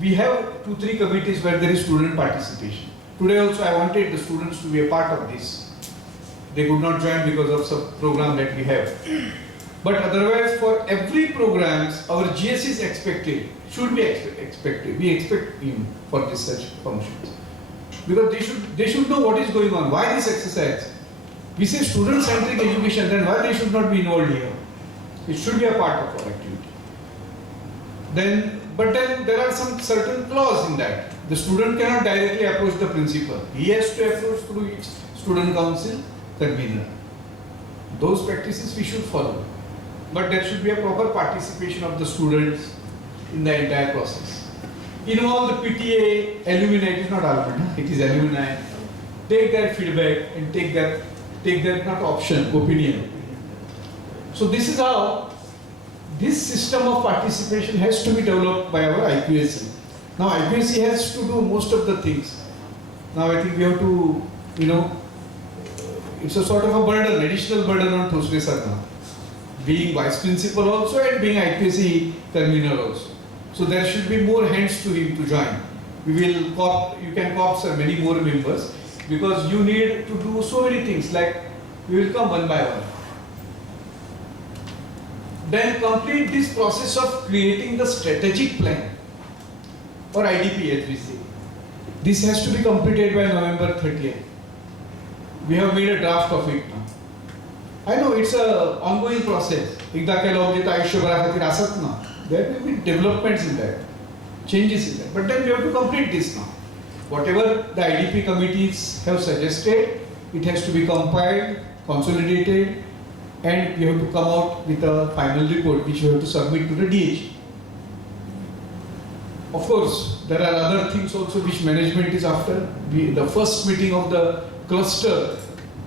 We have 2-3 committees where there is student participation. Today also I wanted the students to be a part of this. They could not join because of some program that we have. But otherwise for every programs our GS is expected, should be expected. We expect him for this such functions. Because they should know what is going on. Why this exercise? We say student-centric education, then why they should not be involved here? It should be a part of our activity. But then there are some certain clause in that. The student cannot directly approach the principal. He has to approach through each student council convener. Those practices we should follow. But there should be a proper participation of the students in the entire process. Involve the PTA, alumni, it is not alumni, it is alumni. Take their feedback and take their not option, opinion. So this is how this system of participation has to be developed by our IQAC. Now IQAC has to do most of the things. Now I think we have to, it's a sort of a burden, additional burden on Thosre sir now. Being vice principal also and being IQAC convener also. So there should be more hands to him to join. You can co-opt many more members because you need to do so many things, like we will come one by one. Then complete this process of creating the strategic plan or IDP as we say. This has to be completed by November 30th. We have made a draft of it now. I know it's an ongoing process. There will be developments in that, changes in that. But then we have to complete this now. Whatever the IDP committees have suggested, it has to be compiled, consolidated, and we have to come out with a final report which we have to submit to the DH. Of course, there are other things also which management is after. The first meeting of the cluster,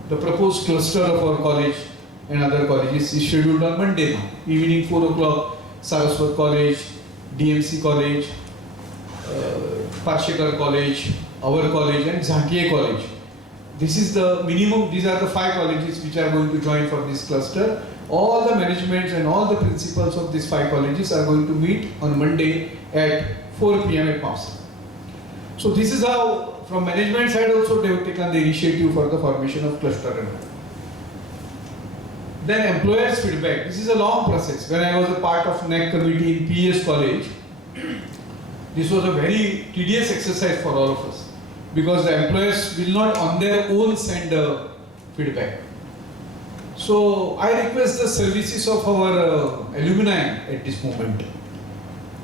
the proposed cluster of our college and other colleges is scheduled on Monday now, evening 4 o'clock, Saraswat College, DMC College, Parshekar College, our college and Zankiye College. This is the minimum, these are the 5 colleges which are going to join for this cluster. All the managements and all the principals of these 5 colleges are going to meet on Monday at 4 p.m. at MAPSA. So this is how, from management side also, they have taken the initiative for the formation of cluster. Then employers' feedback. This is a long process. When I was a part of NAAC committee in PS College, this was a very tedious exercise for all of us because the employers will not on their own send feedback. So I request the services of our alumni at this moment.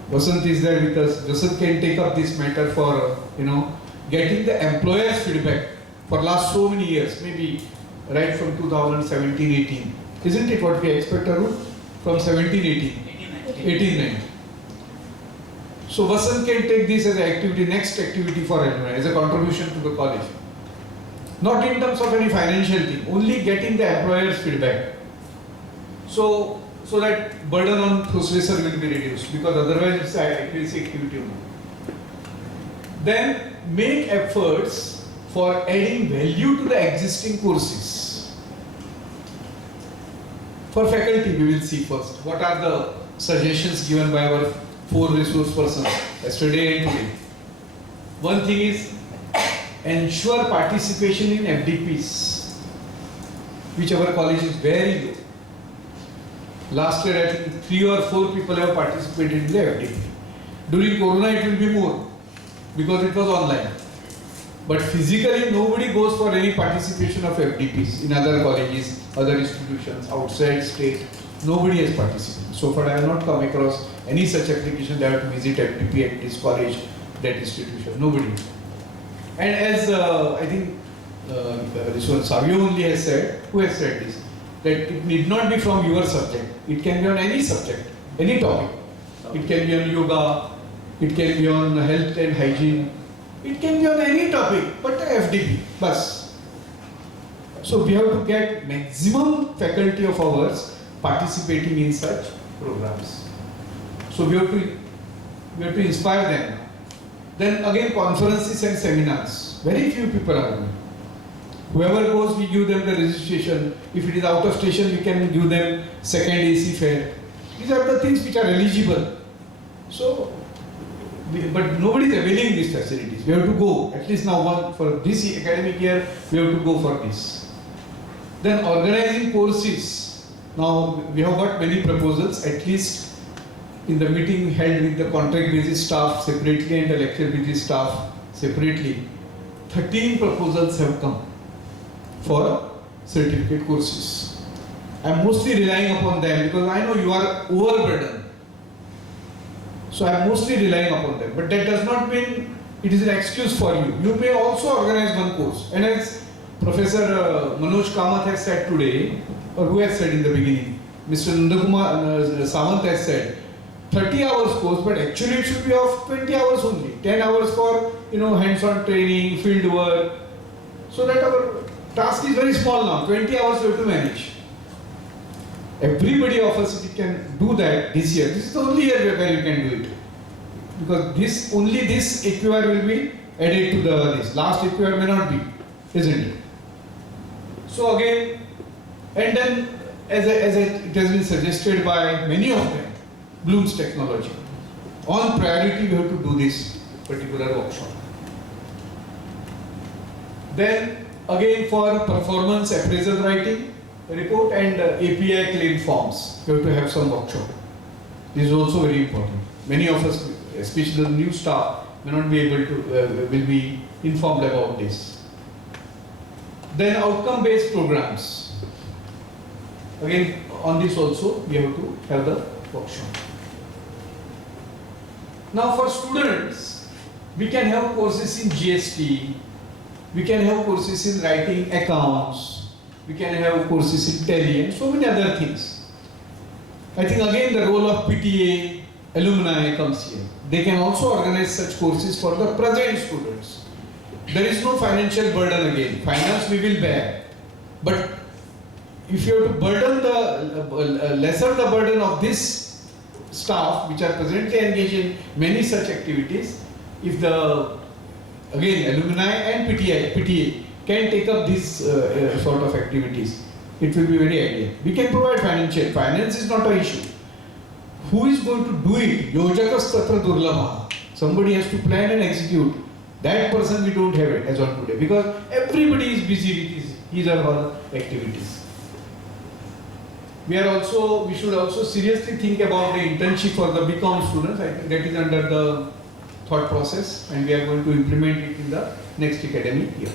Vasant is there with us. Vasant can take up this matter for getting the employers' feedback for last so many years, maybe right from 2017-18. Isn't it what we expect, Arun? From 17-18? 18-19. So Vasant can take this as an activity, next activity for alumni, as a contribution to the college. Not in terms of any financial thing, only getting the employer's feedback. So that burden on professor will be reduced, because otherwise it's an activity only. Then make efforts for adding value to the existing courses. For faculty, we will see first. What are the suggestions given by our 4 resource persons yesterday and today? One thing is ensure participation in FDPs, which our college is very low. Last year, I think 3 or 4 people have participated in the FDP. During Corona, it will be more because it was online. But physically, nobody goes for any participation of FDPs in other colleges, other institutions, outside state. Nobody has participated. So far, I have not come across any such application that I have to visit FDP at this college, that institution. Nobody. And as I think this one Savio only has said, who has said this? That it need not be from your subject. It can be on any subject, any topic. It can be on yoga, it can be on health and hygiene, it can be on any topic, but FDP, bus. So we have to get maximum faculty of ours participating in such programs. So we have to inspire them. Then again, conferences and seminars. Very few people are going. Whoever goes, we give them the registration. If it is out of station, we can give them second AC fare. These are the things which are eligible. So, but nobody is availing these facilities. We have to go, at least now for this academic year, we have to go for this. Then organizing courses. Now we have got many proposals, at least in the meeting held with the contract basis staff separately and the lecture basis staff separately. 13 proposals have come for certificate courses. I am mostly relying upon them because I know you are overburdened. So I am mostly relying upon them. But that does not mean it is an excuse for you. You may also organize one course. And as Professor Manoj Kamath has said today, or who has said in the beginning, Mr. Nandakumar Sawant has said, 30 hours course, but actually it should be of 20 hours only. 10 hours for hands-on training, field work. So that our task is very small now. 20 hours we have to manage. Everybody of us can do that this year. This is the only year where you can do it. Because only this AQR will be added to this. Last AQR may not be, isn't it? So again, and then as it has been suggested by many of them, Bloom's technology. On priority, we have to do this particular workshop. Then again for performance appraisal writing report and API claim forms, we have to have some workshop. This is also very important. Many of us, especially the new staff, may not be able to, will be informed about this. Then outcome-based programs. Again, on this also, we have to have the workshop. Now for students, we can have courses in GST, we can have courses in writing accounts, we can have courses in Tally and so many other things. I think again the role of PTA, alumni comes here. They can also organize such courses for the present students. There is no financial burden again. Finance we will bear. But if you have to burden lesser the burden of this staff which are presently engaged in many such activities, if the again alumni and PTA can take up these sort of activities, it will be very ideal. We can provide financial. Finance is not an issue. Who is going to do it? Yojakas tatra durlabha. Somebody has to plan and execute. That person we don't have it as on today because everybody is busy with his or her activities. We should also seriously think about the internship for the BCom students. I think that is under the thought process and we are going to implement it in the next academic year.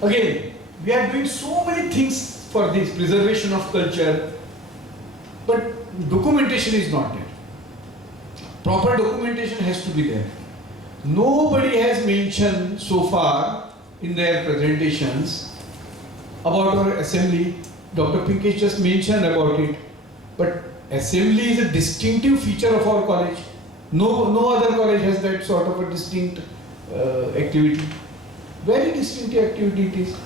Again, we are doing so many things for this preservation of culture, but documentation is not there. Proper documentation has to be there. Nobody has mentioned so far in their presentations about our assembly. Dr. Pinkesh just mentioned about it, but assembly is a distinctive feature of our college. No other college has that sort of a distinct activity. Very distinctive activity it is.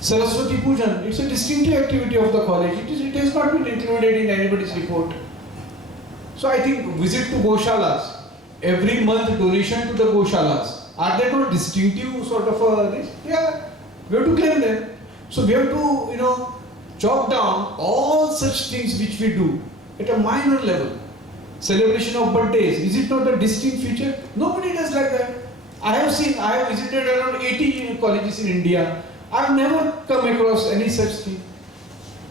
Saraswati Pujan, it's a distinctive activity of the college. It has not been included in anybody's report. So I think visit to Goshalas, every month donation to the Goshalas, are they not distinctive sort of this? Yeah, we have to claim them. So we have to, chop down all such things which we do at a minor level. Celebration of birthdays, is it not a distinct feature? Nobody does like that. I have visited around 80 colleges in India. I have never come across any such thing.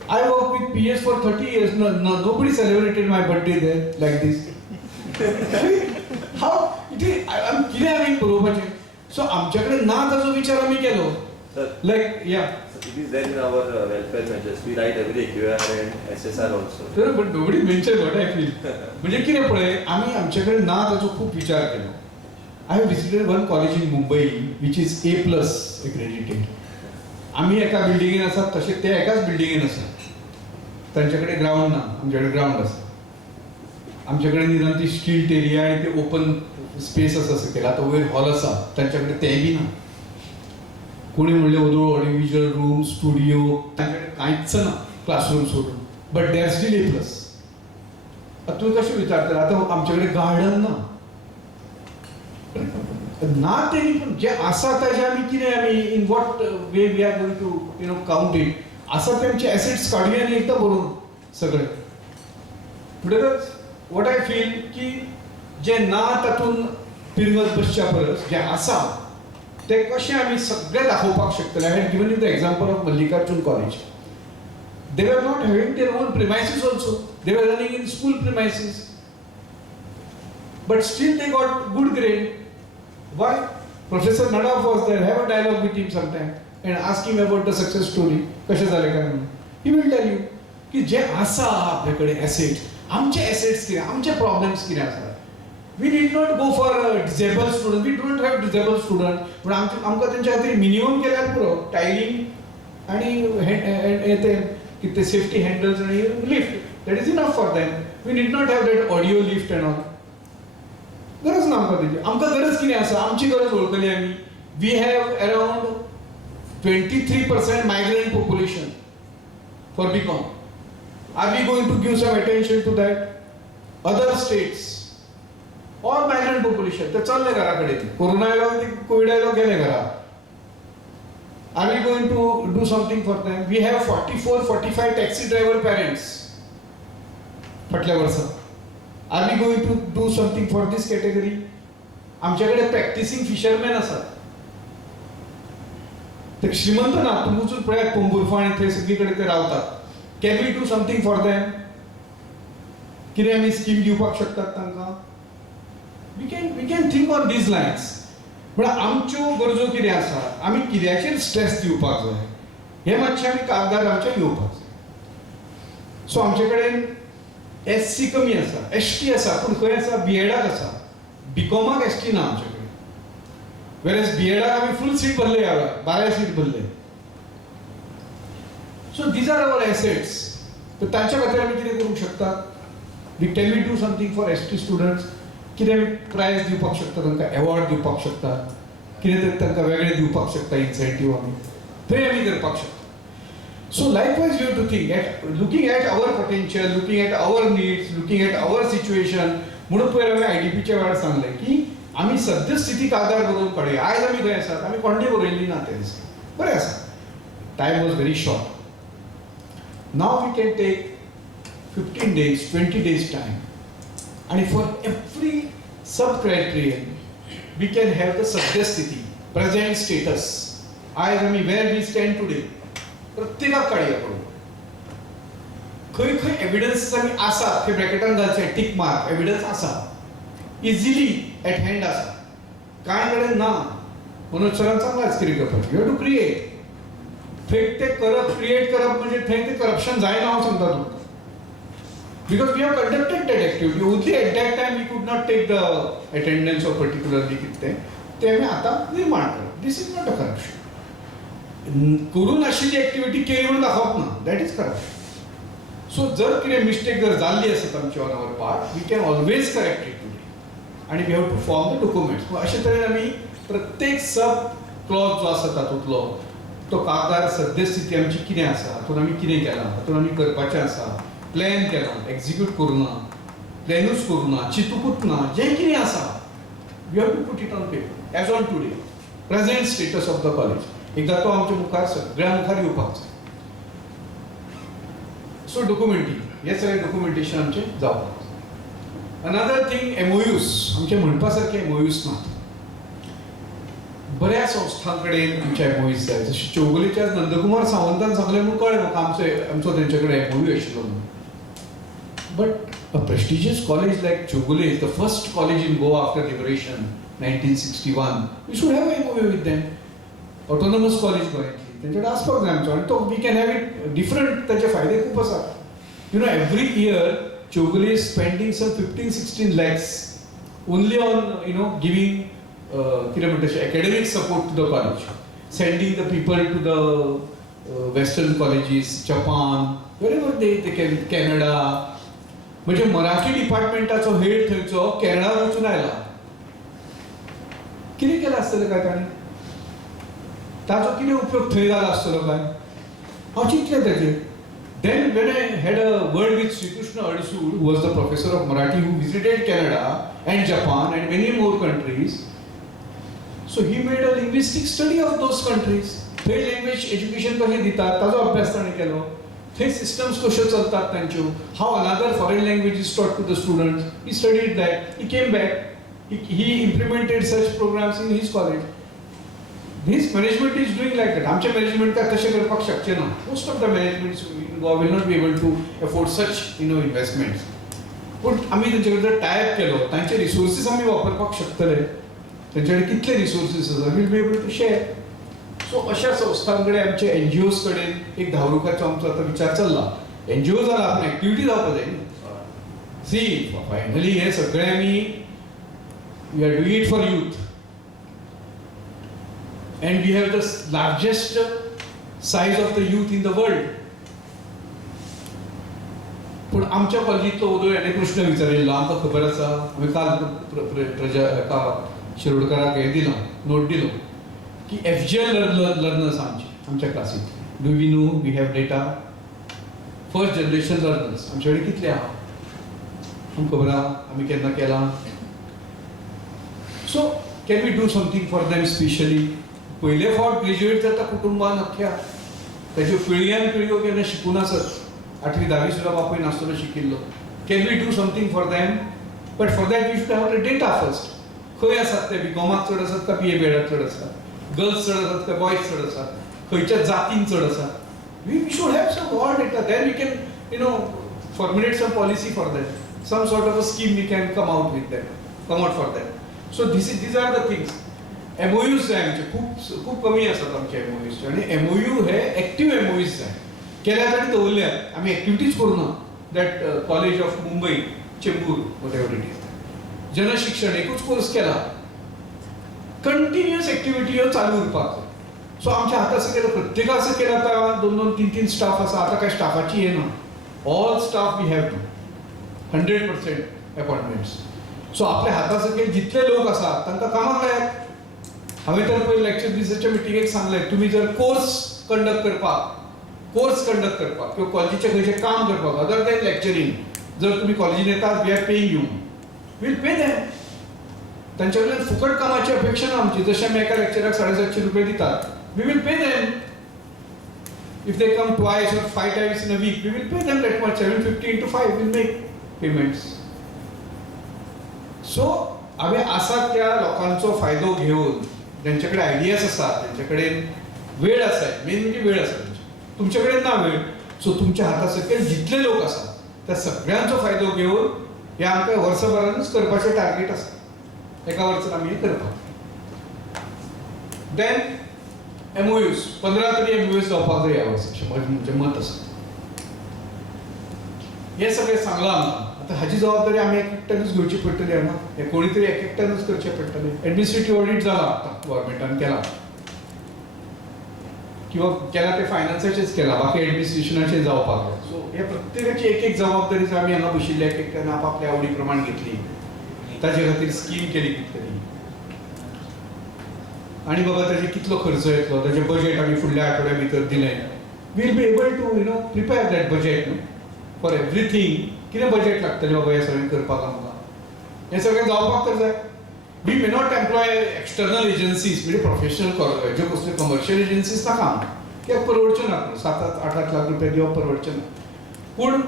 I worked with PS for 30 years. Nobody celebrated my birthday there like this. How? I'm kidding बरोबर. So आमच्याकडे ना त्याचा विचार आम्ही केलो. Like, yeah. It is there in our welfare measures. We write every AQR and SSR also. But nobody mentioned what I feel. म्हणजे किती पळे आम्ही आमच्याकडे ना त्याचा खूप विचार केलो. I have visited one college in Mumbai which is A+ accredited. आम्ही एका बिल्डिंगेन आसात तसे ते एकाच बिल्डिंगेन आसात. त्यांच्याकडे ग्राउंड ना, आमच्याकडे ग्राउंड आसा. आमच्याकडे निदान ती स्ट्रीट एरिया आणि ते ओपन स्पेस आसा सकेला तो वयर हॉल आसा त्यांच्याकडे ते बी ना. कोणी म्हणले ऑडिओव्हिज्युअल रूम स्टुडिओ त्यांच्याकडे काहीच ना क्लासरूम सोडून but they are still A+. आता तुम्ही कसे विचारता आता आमच्याकडे गार्डन ना त्यांनी पण जे आसा त्याचे आम्ही कितें आम्ही in what way we are going to count it आसा तेंचे एसेट्स काडुया आनी एकदा बरोवन सगळे म्हणटकच वॉट आय फील की जे ना तातून पिरगत बसच्या परस जे आसा ते कशें आमी सगळे दाखोवपाक शकतले. I had given you the example of Mallikarjun college. They were not having their own premises also. They were running in school premises. But still they got good grade. Why? Professor Nadaf was there. Have a dialogue with him sometime and ask him about the success story. कशें जालें काय म्हणून. He will tell you की जे आसा आपल्याकडे assets, आमचे assets कितें, आमचे problems कितें आसा. We need not go for disabled students. We don't have disabled students. पण आमकां तेंच्या खातीर मिनिमम केल्यार पुरो टायलिंग आनी ते कितें सेफ्टी हँडल्स आणि lift that is enough for them. We need not have that audio lift and all. गरज ना आमकां तेजी. आमकां गरज कितें आसा आमची गरज वळखली आमी. We have around 23% migrant population for BCom. Are we going to give some attention to that? Other states all migrant population ते चल्ले घरा कडेन. कोरोना आयलो कोविड आयलो गेले घरा. Are we going to do something for them? We have 44-45 taxi driver parents. फाटल्या वर्सा. Are we going to do something for this category? आमच्याकडे practicing fishermen आसात. ते श्रीमंत ना तुम्ही वचून पळयात पोंबुर्फा आणि थंय सगळीकडे ते रावतात. Can we do something for them? कितें आमी स्कीम दिवपाक शकतात तांकां? We can think on these lines. पण आमच्यो गरजो कितें आसा आमी कित्याचेर स्ट्रेस दिवपाक जाय हे मातशें आमी कागदार आमच्या घेवपाक जाय. सो आमचे कडेन SC कमी आसा, ST आसा पूण खंय आसा BEडाक आसा. BComaक ST ना आमचे कडेन. वेरएज BEडाक आमी फूल सीट भरले 12 सीट भरले. So these are our assets. तर तांच्या खातीर आमी कितें करूंक शकतात? Can we do something for ST students? कितें आमी प्रायज दिवपाक शकता तांकां अवॉर्ड दिवपाक शकता कितें तरी तांकां वेगळें दिवपाक शकता इन्सेंटीव आमी थंय आमी करपाक शकता. So likewise you have to think at looking at our potential looking at our needs looking at our situation. म्हणून पयर हांवें IDPच्या वेळार सांगलें की आमी सद्यस्थिती कागार बरोवन काडया. आयज आमी खंय आसात आमी कोंडे बरयल्ली ना ते दिसा बरें आसा. Time was very short. Now we can take 15 days 20 days time. And for every sub-criterion, we can have the सद्यस्थिती, present status. आज आमी where we stand today. प्रत्येकाक काडया पडून. खंय खंय एविडन्स आमी आसा ते ब्रॅकेटान घालचे टिक मार्क एविडन्स आसा. इजिली एट हँड आसा. कांय कडेन ना. मनोज सरान सांगलाच कितें करपाचें. You have to create. थंय ते क्रिएट करप म्हणजे थंय ते करप्शन जायना हांव सांगता तुमकां. Because we have conducted that activity. Only at that time we could not take the attendance of particularly कितें ते आमी आतां निर्माण करप. This is not a corruption. करून आशिल्ली एक्टिविटी केली म्हणून दाखोवप ना, दॅट इज करप्शन. सो जर कितें मिस्टेक जर जाल्ली आसत आमची on our part, we can always correct it today आनी we have to form the documents. अशे तरेन आमी प्रत्येक सब क्लॉज जो आसा तातूंतलो तो कागार सद्यस्थिती आमची कितें आसा, हातून आमी कितें केलां, हातून आमी करपाचें आसा, प्लॅन केलां, एक्झिक्यूट करूना, प्लॅनूच करूना, चिंतूकूच ना, जें कितें आसा we have to put it on paper as on today, present status of the college. एकदा तो आमच्या मुखार सगळ्या मुखार येवपाक जाय. सो डॉक्युमेंटिंग हे सगळें डॉक्युमेंटेशन आमचें जावपाक जाय. अनदर थिंग एमओयूज आमचे म्हणपा सारके एमओयूज नात. बऱ्या संस्थां कडेन आमचे एमओयूज जाय. जशें चौगुलेच्या नंदकुमार सावंतान सांगलें म्हूण कळ्ळें म्हाका आमचो तेंचे कडेन एमओयू आशिल्लो म्हणून. But a prestigious college like Chogule is the first college in Goa after liberation, 1961. We should have an MOU with them. Autonomous college गोंयांतली तेंचे आसपाक जाय आमचो, आनी तो we can have it different. ताचे फायदे खूब आसात. You know every year Chogule is spending some 15-16 lakhs only on giving कितें म्हणटा तशें academic support to the college, sending the people to the western colleges, Japan, wherever they can, Canada. म्हणजे Marathi डिपार्टमेंटाचो head थंयचो Canada वचून आयला. कितें केलें आसतलें काय ताणें, ताचो कितें उपयोग थंय जाला आसतलो काय, हांव चिंतलें तेजेर. Then when I had a word with Sri Krishna Adisud, who was the professor of Marathi, who visited Canada and Japan and many more countries, so he made a linguistic study of those countries. थंय language education कशें दितात ताचो अभ्यास ताणें केलो. थंय systems कश्यो चलतात तांच्यो, how another foreign language is taught to the students. He studied that, he came back, he implemented such programs in his college. His management is doing like that. आमचे मॅनेजमेंट काय तशें करपाक शकचें ना. Most of the managements in Goa will not be able to afford such investments. पूण आमी तेंचे कडेन टायप केलो, तांचे रिसोर्सीस आमी वापरपाक शकतले. तेंचे कडेन कितले रिसोर्सीस आसा will be able to share. So अशा संस्थांकडे आमचे एनजीओज कडेन एक 10 रुपयाचो आमचो आतां विचार चल्ला. एनजीओ जाला पूण एक्टिविटी जावपाक जाय न्ही. सी फायनली हे सगळें आमी we are doing it for youth and we have the largest size of the youth in the world. पूण आमच्या कॉलेजींतलो उदो हेणे प्रश्न विचारिल्लो, आमकां खबर आसा, आमी काल शिरोडकराक हे दिलां, नोट दिलो की FGL लर्नर्स आमच्या क्लासींत. Do we know we have data first generation learners आमचे कडेन कितले आहा आमकां खबर आहा, आमी केन्ना केलां. So can we do something for them specially. पयले फावट ग्रॅज्युएट जाता कुटुंबान अख्ख्या, ताच्यो पिळग्यान पिळग्यो केन्ना शिकून आसत, 8वी 10वी सुद्दां बापूय नासतलो शिकिल्लो. Can we do something for them, but for that we should have the data first. खंय आसात ते, बीकॉमाक चड आसात का BA बेडाक चड आसात, गर्ल्स चड आसात का बॉयज चड आसात, खंयच्या जातीन चड आसात. We should have some all data. Then we can formulate some policy for them, some sort of a scheme we can come out for them. So these are the things. MOUs जाय आमचे खूप कमी आसात आमचे MOUs, आणि MOU हे active MOUs जाय. केल्यात आनी दवरल्यात, आमी एक्टिविटीज करूना. That college of Mumbai, Chembur, whatever it is, Janshikshan एकूच कोर्स केला. कंटिन्युअस एक्टिविटी ह्यो चालू उरपाक जाय. सो आमच्या हाता सकयल प्रत्येका सकयल आतां 2-2, 3-3 स्टाफ आसा. आतां काय स्टाफाची हे ना, all staff we have to 100% appointments. So आपल्या हाता सकयल जितले लोक आसात तांकां कामाक लायात. हांवें तर पयलीं लेक्चर दिसाच्या मिटिंगेक सांगलें, तुमी जर कोर्स कंडक्ट करपाक किंवा कॉलेजीचें खंयचें काम करपाक, अदर दॅन लेक्चरींग, जर तुमी कॉलेजीन येतात, we are paying you, will pay them. तांचे कडल्यान फुकट कामाची अपेक्षा ना आमची. जशें आमी एका लेक्चराक 750 रुपया दितात, we will pay them. If they come twice or 5 times in a week, we will pay them that much. 750 into 5 will make payments. So हांवें आसा त्या लोकांचो फायदो घेवन, ज्यांचे कडेन आयडियाज आसात, ज्यांचे कडेन वेळ आसा, मेन म्हणजे वेळ आसा तुमचे कडेन ना वेळ, सो तुमच्या हाता सकयल जितले लोक आसात त्या सगळ्यांचो फायदो घेवन हे आमकां वर्सभरानूच करपाचें टार्गेट आसा. एका वर्सान आमी हें करपाक. देन MOUs 15 तरी MOUs जावपाक जाय ह्या वर्सा, अशें म्हजें मत आसा. हें सगळें सांगलां आमकां. आतां हाची जबाबदारी आमी एकट्यानूच घेवची पडटली ना, हें कोणी तरी एकट्यानूच करचें पडटलें. एडमिनिस्ट्रेटिव्ह ऑडिट जाला आतां गव्हर्मेंटान केला. किंवा केला ते फायनान्साचेच केला, बाकी ऍडमिनिस्ट्रेशनाचे जावपाक जाय. सो हे प्रत्येकाची एक एक जबाबदारी आमी हांगा बशिल्ले एक एकट्यान आपापल्या आवडी प्रमाण घेतली, ताचे खातीर स्कीम केली कितें तरी, आणि बाबा ताजे कितलो खर्च येतलो ताजें बजेट आमी फुडल्या आठवड्या भितर दिलें. Will be able to prepare that budget for everything. कितें बजेट लागतलें बाबा हें सगळें करपाक आमकां, हें सगळें जावपाक तर जाय. We may not employ external agencies म्हणजे प्रोफेशनल हेज्यो कसल्यो कमर्शियल एजन्सीज नाका कित्याक परवडच्यो ना, 7-8 लाख रुपया दिवप परवडचें ना. पूण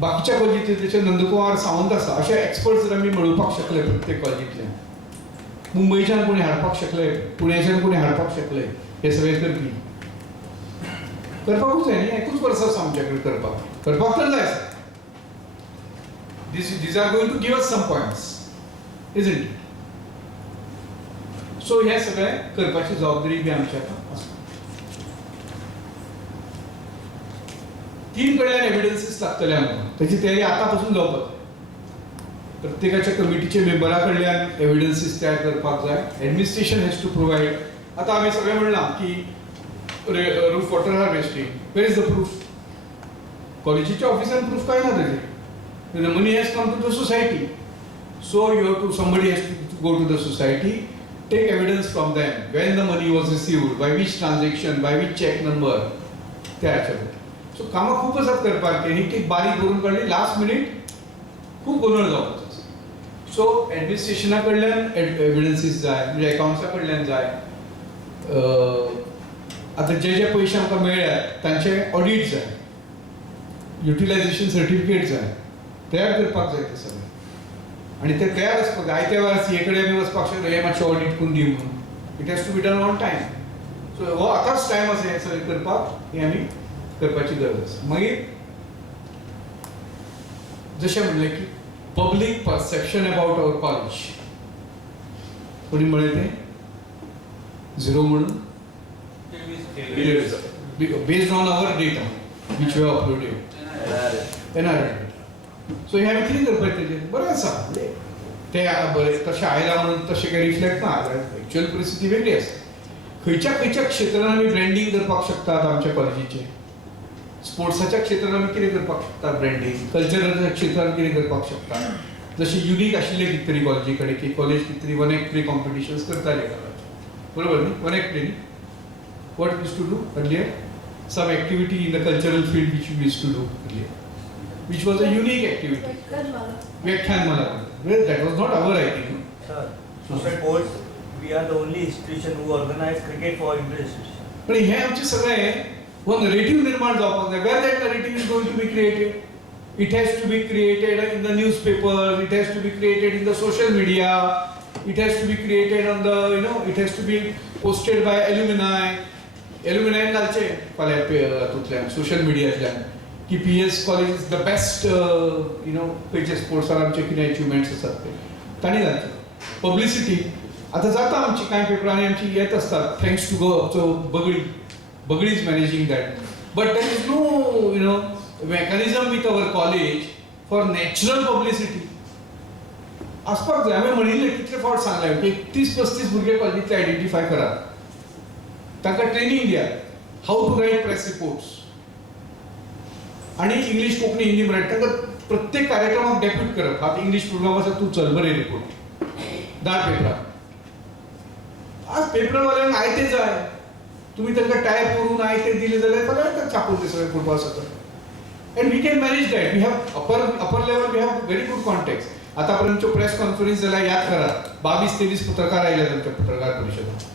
बाकीच्या कॉलेजींतले जशे नंदकुमार सावंत आसा अशे एक्सपर्ट्स जर आमी मेळोवपाक शकले प्रत्येक कॉलेजींतल्यान, मुंबयच्यान कोणी हाडपाक शकले, पुण्याच्यान कोणी हाडपाक शकले, हे सगळे करपी करपाकूच जाय न्ही. एकूच वर्स आसा आमचे कडेन करपाक तर जाय. These are going to give us some points, isn't it? सो हे सगळें करपाची जबाबदारी बी आमची आतां आसा. 3 कडल्यान एविडन्सीस लागतले आमकां, ताची तयारी आतां पासून जावपाक जाय. प्रत्येकाच्या कमिटीचे मेंबरा कडल्यान एविडन्सीस तयार करपाक जाय. Administration has to provide. आतां आमी सगळें म्हणलां की roof water harvesting, where is the proof? कॉलेजीच्या ऑफिसान प्रूफ काय ना ताजेर. The money has come to the society, so you have to, somebody has to go to the society, take evidence from them when the money was received, by which transaction, by which check number. So कामां खूप आसात करपाक, एक एक बारीक करून काडली, last minute खूप गोंधळ जावपाचो. सो एडमिनिस्ट्रेशना कडल्यान एविडन्सीस जाय, म्हणजे अकाउंट्सा कडल्यान जाय. आतां जे जे पयशे आमकां मेळ्ळ्यात तांचे ऑडिट जाय, युटिलायझेशन सर्टिफिकेट जाय, तयार करपाक जाय ते सगळें. आणि ते तयार आसपाक जाय. आयत्या वेळार सीए कडेन आमी वचपाक शकना हें मातशें ऑडिट करून दी म्हणून. It has to be done on time. So हो आतांच टायम आसा हें सगळें करपाक, हें आमी करपाची गरज आसा. मागीर जशें म्हणलें की public perception about our college, कोणी म्हणलें तें 0 म्हणून based on our data which we uploaded NRI. So हे आमी कितें करपाचें तेजेर बरें आसा. ते बरें तशें आयलां म्हणून तशें काही रिफ्लेक्ट ना, एक्चुअल परिस्थिती वेगळी आसा. खंयच्या खंयच्या क्षेत्रांत आमी ब्रँडींग करपाक शकतात आमच्या कॉलेजीचें. स्पोर्ट्साच्या क्षेत्रांत आमी कितें करपाक शकतात ब्रँडींग, कल्चरच्या क्षेत्रांत कितें करपाक शकतात. जशें युनीक आशिल्लें कितें तरी कॉलेजी कडेन की कॉलेज कितें तरी 1 act 3 कॉम्पिटिशन्स करताले बरोबर न्ही. 1 act 3 what we used to do earlier, some activity in the cultural field which we used to do earlier, which was a unique activity. Vyakhanmala. Well, that was not our idea. Sir, sports, we are the only institution who organize cricket for inter-institution. पण हे आमचे सगळें वो narrative निर्माण जावपाक जाय. Where that narrative is going to be created? It has to be created in the newspapers, it has to be created in the social media, it has to be created on the, it has to be posted by alumni. Alumni घालचे फाल्यां तुतल्यान social मिडियातल्यान की PS college is the best, खंयचे स्पोर्ट्सान आमचे कितें achievements आसात ते तांणी घालचे. पब्लिसिटी आतां जाता आमची कांय पेपरांनी आमची येत आसतात थँक्स टू गो बगडी is managing that, but there is no mechanism with our college for natural publicity. आसपाक जाय. हांवें म्हणिल्लें कितले फावट सांगलें की 30-35 भुरगे कॉलेजींतले आयडेंटिफाय करात, तांकां ट्रेनिंग दियात how to write press reports आनी इंग्लीश कोंकणी हिंदी मराठी. तांकां प्रत्येक कार्यक्रमाक डेप्यूट करप. हात इंग्लीश प्रोग्राम आसा तूं चल बरें रिपोर्ट धाड पेपराक. आज पेपरवाल्यांक आयते जाय, तुमी तांकां टायप करून आयते दिले जाल्यार फाल्यां छापून ते सगळें करपाक जाता. And we can manage that. We have upper level, we have very good contacts. आतापर्यंतच्यो प्रेस कॉन्फरन्स जाल्यार याद करा 22-23 पत्रकार आयले आमच्या पत्रकार परिशदेत.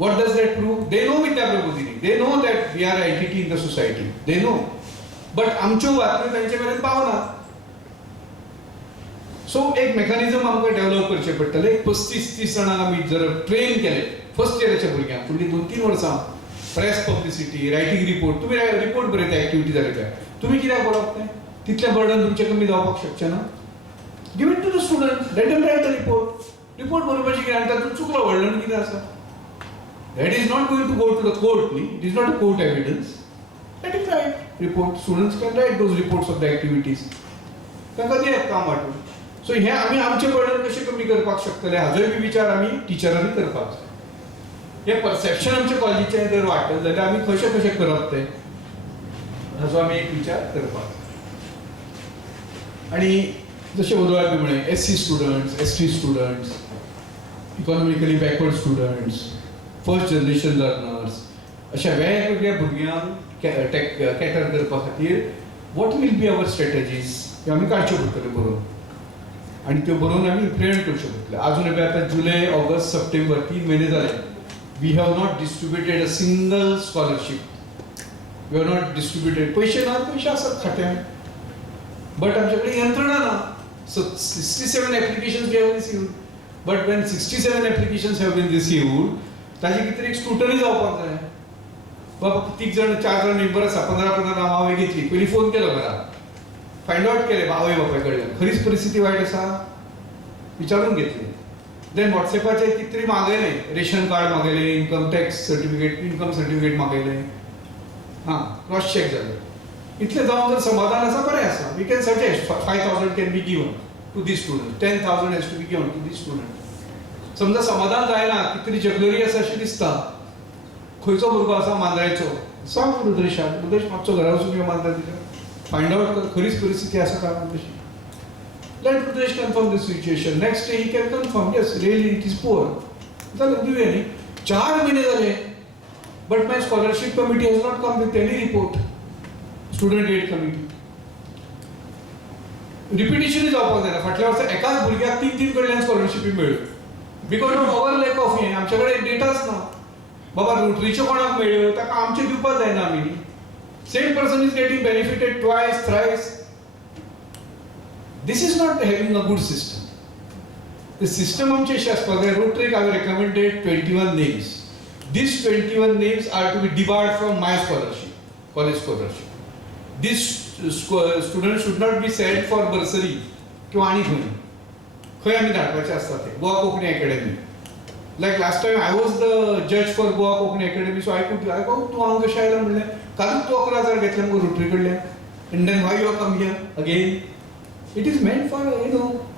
What does that prove? They know Vidya Prabodhini. They know that we are an entity in the society. They know. But आमच्यो बातम्यो तांचे मेरेन पावना. सो एक मेकॅनिझम आमकां डेव्हलप करचें पडटलें. 35-30 जाणांक आमी जर ट्रेन केले फर्स्ट इयराच्या भुरग्यांक फुडलीं 2-3 वर्सां प्रेस पब्लिसिटी, रायटिंग रिपोर्ट. तुम्ही रिपोर्ट बरयता एक्टिविटी जाले काय तुम्ही कित्याक बरोवप तें? तितलें बर्डन तुमचें कमी जावपाक शकचें ना. Give it to the student, let them write the report. Report बरोवपाची कितें आनी तातूंत चुकलो व्हडलो कितें आसा? That is not going to go to the court न्ही. It is not a court evidence. Let it write report. Students can write those reports of the activities. तांकां दियात काम वांटून. सो हें आमी आमचें बर्डन कशें कमी करपाक शकतले हाजोय बी विचार आमी टिचरांनी करपाक जाय. हे परसेप्शन आमच्या कॉलेजीचें जर वाडटलें जाल्यार आमी कशें कशें करप तें हाचो आमी एक विचार करपाक. आनी जशें उदवाड बी म्हळें SC students, ST students, economically backward students, first generation learners, अशा वेगवेगळ्या भुरग्यांक कॅटर करपा खातीर what will be our strategies ह्यो आमी काडच्यो पडटल्यो बरोवन, आनी त्यो बरोवन आमी इम्प्लिमेंट करच्यो पडटल्यो. आजून एबय आतां जुलय, ऑगस्ट, सप्टेंबर 3 म्हयने जाले. We have not distributed a single scholarship. We have not distributed. पयशे ना, पयशे आसात खात्यान, बट आमचे कडेन यंत्रणा ना. So 67 applications we have received, but when 67 applications have been received, ताजे कितें एक स्क्रुटनी जावपाक जाय. बाबा 3 जाण 4 जाण मेंबर आसा, 15 नांवां हांवें घेतली, पयलीं फोन केलो घरा, फायंड आउट केलें आवय बापाय कडल्यान खरीच परिस्थिती वायट आसा, विचारून घेतली. देन व्हॉट्सएपाचेर कितें तरी मागयलें, रेशन कार्ड मागयलें, income tax certificate, income certificate मागयलें, हां क्रॉस चॅक जालें. इतलें जावन जर समाधान आसा बरें आसा. We can suggest 5,000 can be given to this student, 10,000 has to be given to this student. समजा समाधान जायना, कितें तरी जगलरी आसा अशें दिसता, खंयचो भुरगो आसा मांद्राचो, सांग रुद्रेशाक, रुद्रेश मातसो घरा वचून यो मांद्राचेर, फायंड आउट कर खरीच परिस्थिती आसा काय ना तशी. Let Rudresh confirm the situation. Next day he can confirm, yes really it is poor. जालें दिवया न्ही. 4 म्हयने जाले, but my scholarship committee has not come with any report. Student aid committee repetition जावपाक जायना. फाटल्या वर्सा एकाच भुरग्याक 3 कडल्यान स्कॉलरशिपी मेळ्ळ्यो, because of our lack of हें. आमचे कडेन डेटाच ना. बाबा रोटरीच्यो कोणाक मेळ्ळ्यो, ताका आमचे दिवपाक जायना आमी. Same person is getting benefited twice thrice. This is not having a good system. The system आमची अशी आसपाक जाय. रोटरीक हांवें recommended 21 names. These 21 names are to be debarred from my scholarship, college scholarship. These students should not be sent for bursary किंवा आनी खंय आमी धाडपाचे आसता ते. Goa Konkani Academy, like last time I was the जज for Goa Konkani Academy, so I could तूं हांगा कशें आयला म्हणलें, कालूच तूं 11,000 घेतले मगो रोटरी कडल्यान, and then why you are come here again. It is meant for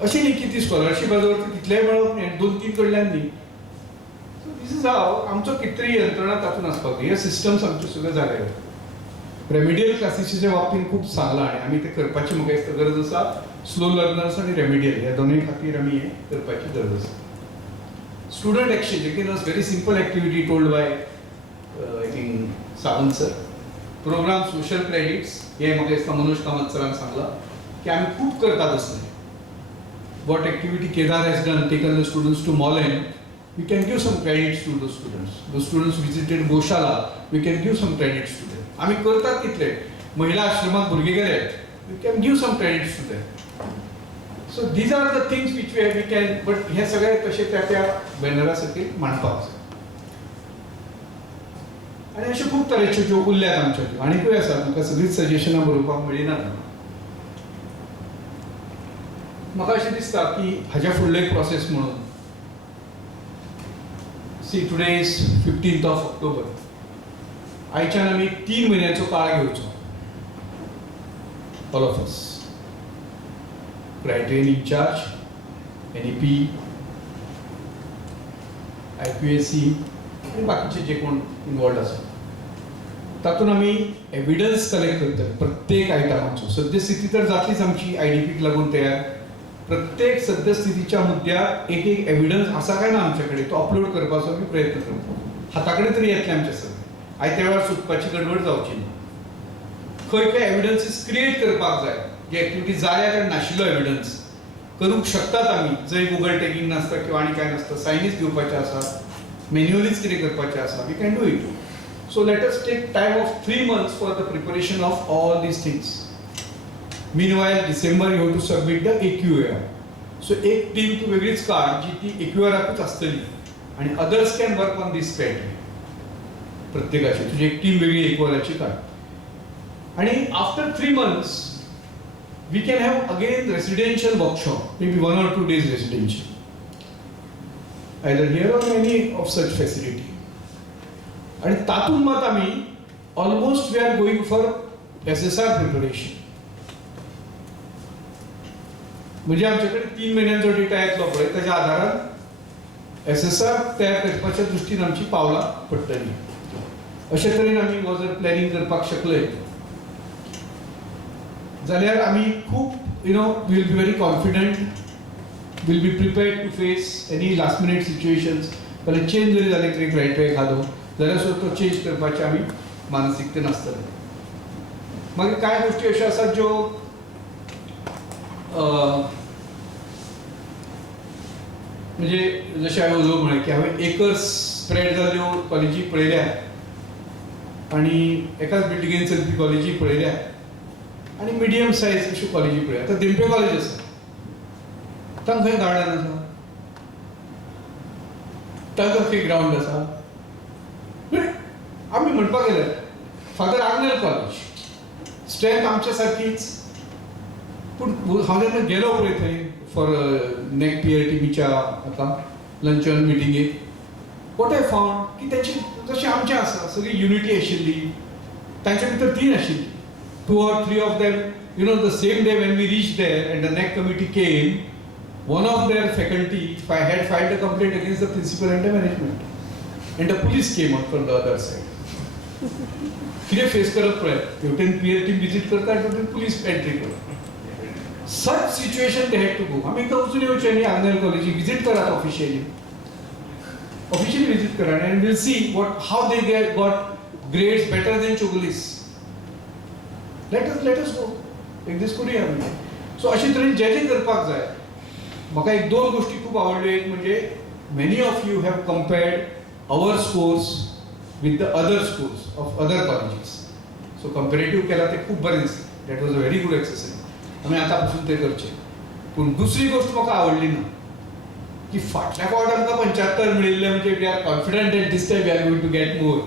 अशें न्ही की ती स्कॉलरशीप जर कितलेंय मेळप न्ही, 2-3 कडल्यान न्ही. दिस इज हाव आमचो कितें तरी यंत्रणा तातूंत आसपाक जाय. हे सिस्टम्स आमचे सगळे जाले. रेमिडियल क्लासीसच्या बाबतींत खूब सांगलां आनी आमी ते करपाची म्हाका दिसता गरज आसा. स्लो लर्नर्स आनी रेमिडियल ह्या दोनूय खातीर आमी हें करपाची गरज आसा. Student exchange again was very simple activity told by I think Sawant sir. Program social credits हे म्हाका दिसता मनोज कामत सरान सांगलां की आमी खूब करतात असले. What activity Kedar has done, taken the students to Mollem, we can give some credits to those students. Those students visited Goshala, we can give some credits to them. आमी करतात कितले. महिला आश्रमात भुरगे गेले, we can give some credits to them. So these are the things which we can, but हे सगळे तशे त्या बॅनरा सकयल मांडपाक जाय. आनी अशे खूब तरेच्यो ज्यो उरल्यात आमच्यो आनीकूय आसात, म्हाका सगळींच सजेशनां बरोवपाक मेळिनात. म्हाका अशें दिसता की हाज्या फुडलो एक प्रोसेस म्हणून, See, today is 15th of October. आयच्यान आमी 3 म्हयन्याचो काळ घेवचो. All of us. Criterion in charge, NEP, IPSC आनी बाकीचे जे कोण इन्वॉल्ड आसा. तातूंत आमी एविडन्स कलेक्ट करतले प्रत्येक आयटमाचो. सद्यस्थिती तर जातलीच आमची IDPक लागून तयार. प्रत्येक सद्यस्थितीच्या मुद्द्याक एक एविडन्स आसा काय ना आमचे कडेन तो अपलोड करपाचो आमी प्रयत्न करतो. हाता कडेन तरी येतले आमचे सगळे. आयत्या वेळार सोदपाची गडबड जावची ना. खंय खंय एविडन्सीस क्रिएट करपाक जाय, जे एक्टिविटी जाल्या काय नाशिल्लो एविडन्स करूंक शकतात आमी. जंय गुगल टॅगिंग नासता किंवा आनी काय नासता, सायनीच घेवपाचे आसा, मॅन्युअलीच कितें करपाचें आसा, we can do it. So let us take time of 3 months for the preparation of all these things. Meanwhile, December you have to submit the AQAR. So एक टीम तू वेगळीच काढ जी ती AQARाकूच आसतली आणि others can work on this criteria. प्रत्येकाची तुझी एक टीम वेगळी AQARाची काढ. आणि after 3 months we can have again residential workshop, maybe 1 or 2 days residential, either here or any of such facility. आणि तातून मात आम्ही almost we are going for SSR preparation. म्हणजे आमच्याकडे 3 महिन्यांचो डेटा येतलो पळय, त्याच्या आधारान SSR तयार करपाच्या दृश्टीन आमची पावलां पडटली. अशे तरेन आमी हो जर प्लॅनिंग करपाक शकले जाल्यार आमी खूब will be very confident, will be prepared to face any last minute situations. जाल्यार चेंज जरी जालें कितें क्रायटेरिया एखादो जाल्यार सुद्दां तो चेंज करपाचे आमी मानसिकतेन आसतले. मागीर कांय गोश्टी अश्यो आसात ज्यो म्हणजे जशें हांवें उलोवंक म्हळें की हांवें एकर्स स्प्रेड जाल्ल्यो कॉलेजी पळयल्या आनी एकाच बिल्डिंगेन चलपी कॉलेजी पळयल्या आनी मिडियम सायज अश्यो कॉलेजी पळयल्या. आतां दिंपे कॉलेज आसा, तांकां खंय गार्डन आसा, तांकां खंय ग्रावंड आसा. आमी म्हणपाक गेल्यार फादर आग्नेल कॉलेज स्ट्रेंथ आमच्या सारकीच, पूण हांव जेन्ना गेलो पळय थंय फॉर NAAC PRTBच्या आतां लंचन मिटिंगेक, वॉट आय फावंड की तेंची जशें आमचें आसा सगळी युनिटी आशिल्ली, तांच्या भितर 3 आशिल्ली. 2 or 3 of them, the same day when we reached there and the NAAC committee came, one of their faculty had filed a complaint against the principal and the management, and the police came out from the other side. कितें face करप पळय, हेवटेन PRT visit करता हेवटेन police entry करता. Such situation they had to go. आमी एकदा वचून येवचें न्ही आग्नेल कॉलेजी, visit Karat officially visit Karat and we'll see how they got grades better than Chogulis. Let us go. एक दीस करूया आमी. सो अशे तरेन जे करपाक जाय. म्हाका एक 2 गोश्टी खूब आवडल्यो. एक म्हणजे many of you have compared our scores with the other scores of other colleges. So comparative केला ते खूब बरें दिसलें. That was a very good exercise. आमी आतां पासून ते करचे. पूण दुसरी गोश्ट म्हाका आवडली ना की फाटल्या फावट आमकां 75 मेळिल्ले म्हणजे we are confident that this time we are going to get more.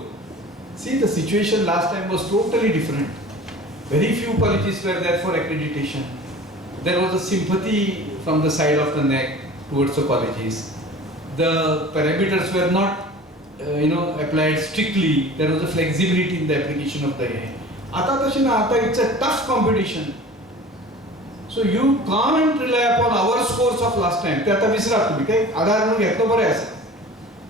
See the situation last time was totally different. Very few colleges were there for accreditation. There was a sympathy from the side of the NAAC towards the colleges. The parameters were not, applied strictly. There was a flexibility in the application of the AI. Ata तशें ना, आता it's a tough competition. So you can't rely upon our scores of last time. ते आता विसरात तुम्ही काय आधार म्हणून घेतलो बरें आसा.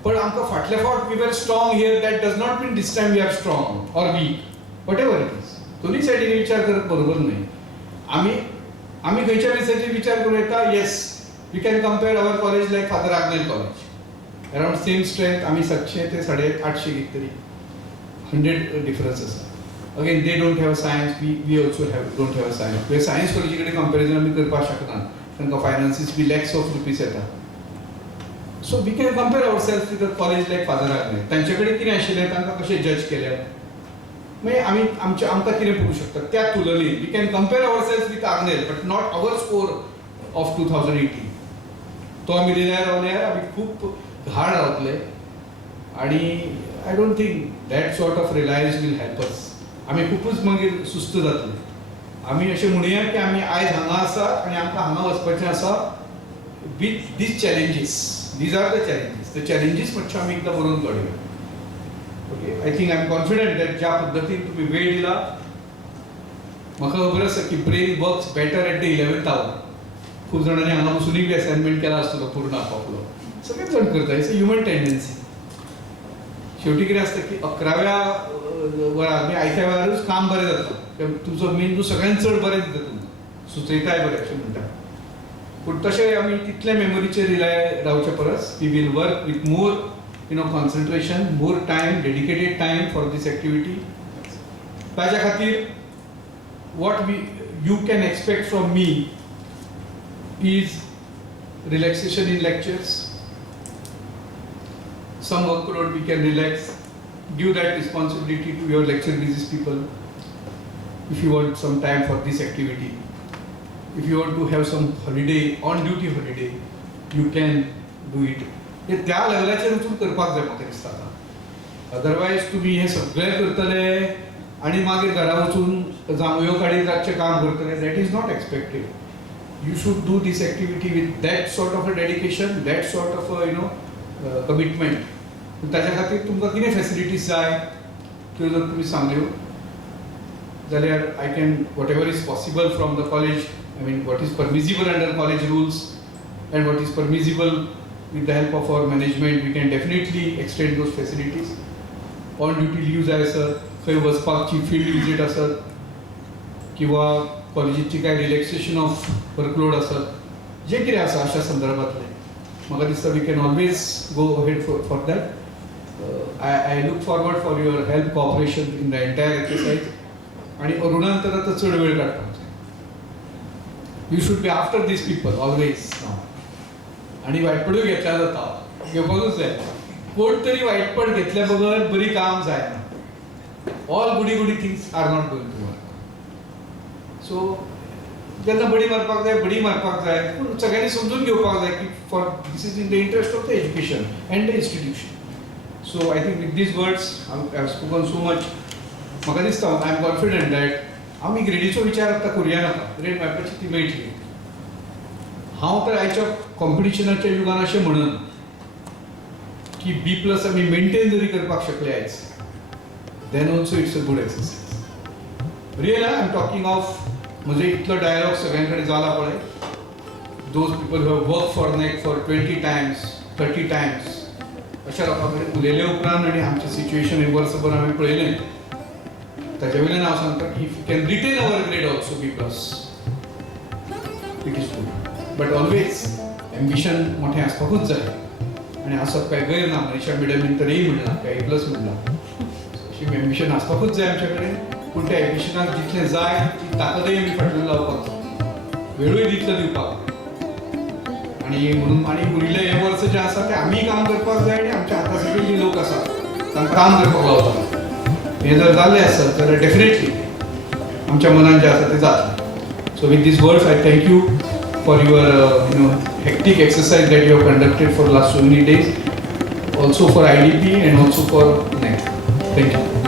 पण आमकां फाटल्या फावट we were strong here. That does not mean this time we are strong or weak. Whatever it is. दोन्ही सायडीने विचार करप बरोबर नाही. आम्ही खंयच्या दिसाची विचार करूं येता. Yes, we can compare our college like Father Agnel college, around same strength. आम्ही 700 ते 850 कितें तरी 100 डिफरन्स आसा. Again they don't have science, we also don't have science. तुवें सायन्स कॉलेजी कडेन कंपेरिजन आमी करपाक शकना, तांकां finances be lakhs of rupees येता. So we can compare our self with a college like Father Agnel. तांचे कडेन कितें आशिल्लें, तांकां कशें जज केलें, मागीर आमकां कितें पळोवंक शकता त्या तुलनेन. We can compare our self with Agnel but not our score of 2018. तो आमी रिलाय रावल्यार आमी खूब हार्ड रावतले आनी I don't think that sort of reliance will help us. आमी खूबच मागीर सुस्त जातले. आमी अशें म्हणुया की आमी आयज हांगा आसा आनी आमकां हांगा वचपाचें आसा with these challenges. These are the challenges. The challenges मातशे आमी एकदां बरोवन काडुया. I think I'm confident that ज्या पद्धतीन तुम्ही वेळ दिला, म्हाका खबर आसा की brain works better at the 11th hour. खूब जाणांनी हांगा बसूनय बी असाइनमेंट केला आसतलो पूर्ण आपापलो. सगळेच जाण करता. It's a human tendency. शेवटी कितें आसता की 11व्या वरार म्हणजे आयत्या वेळारूच काम बरें जाता. तुजो मेंदू सगळ्यांत चड बरें दिता तुमकां, सुचयताय बरें अशें म्हणटा. पूण तशें आमी तितले मेमरीचेर रिलाय रावचे परस we will work with more concentration, more time, dedicated time for this activity. ताज्या खातीर what you can expect from me is relaxation in lectures. Some workload we can relax. Give that responsibility to your lecture busy people. If you want some time for this activity, if you want to have some holiday, on duty holiday, you can do it. हे त्या लेवलाचेर वचून करपाक जाय म्हाका दिसता. Otherwise तुमी हे सगळें करतले आनी मागीर घरा वचून जांवयो काडीत रातचें काम करतले. That is not expected. You should do this activity with that sort of a dedication, that sort of a commitment. ताच्या खातीर तुमकां कितें फॅसिलिटीज जाय त्यो जर तुमी सांगल्यो जाल्यार I can what ever is possible from the college. I mean what is permissible under college rules and what is permissible with the help of our management, we can definitely extend those facilities. On duty leaves आहे sir, खंय वचपाकची field visit आसत किंवा कॉलेजीची काय relaxation of workload आसत, जे कितें आसा अशा संदर्भातले म्हाका दिसता we can always go ahead for that. I look forward for your help, cooperation in the entire exercise. आणि अरुणान तर आता चड वेळ काडपाक जाय. You should be after these people always now. आणि वायटपडूय घेतल्या जाता, घेवपाकूच जाय. कोण तरी वायटपड घेतल्या बगर बरी काम जायना. All goody things are not going to work. So जेन्ना बडी मारपाक जाय, पूण सगळ्यांनी समजून घेवपाक जाय की for this is in the interest of the education and the institution. So I think with these words, I have spoken so much. म्हाका दिसता I am confident that आमी ग्रेडीचो विचार आतां करुया नाका, ग्रेड मेळपाची ती मेळटली. हांव तर आयच्या कॉम्पिटिशनाच्या युगान अशें म्हणन की B+ आमी मेंटेन जरी करपाक शकले आयज, then also it's a good exercise. Really, I am talking of म्हणजे इतलो डायलॉग सगळ्यां कडेन जाला पळय, those people who have worked for NAAC for 20 times, 30 times, अशा लोकां कडेन उलयले उपरांत आनी आमचें सिच्युएशन हे वर्सभर हांवें पळयलें, ताचे वयल्यान हांव सांगता की if you can retain our grade also B+, it is good. But always ambition मोठें आसपाकूच जाय आनी आसप काय गैर ना. मनीषा मॅडमीन तर A म्हणला काय A+ म्हणला, अशी एम्बिशन आसपाकूच जाय आमचे कडेन. पूण त्या एम्बिशनाक जितलें जाय ती ताकदय आमी फाटल्यान लावपाक जाय, वेळूय तितलो दिवपाक. आणि म्हणून आनी उरिल्लें हें वर्स जें आसा तें आमी काम करपाक जाय आनी आमच्या हाता सकयल जे लोक आसात तांकां काम करपाक लावपाक. हें जर जाल्लें आसत जाल्यार डेफिनेटली आमच्या मनान जें आसा तें जातलें. So with these words I thank you for your hectic exercise that you have conducted for last so many days, also for IDP and also for NAAC. Thank you.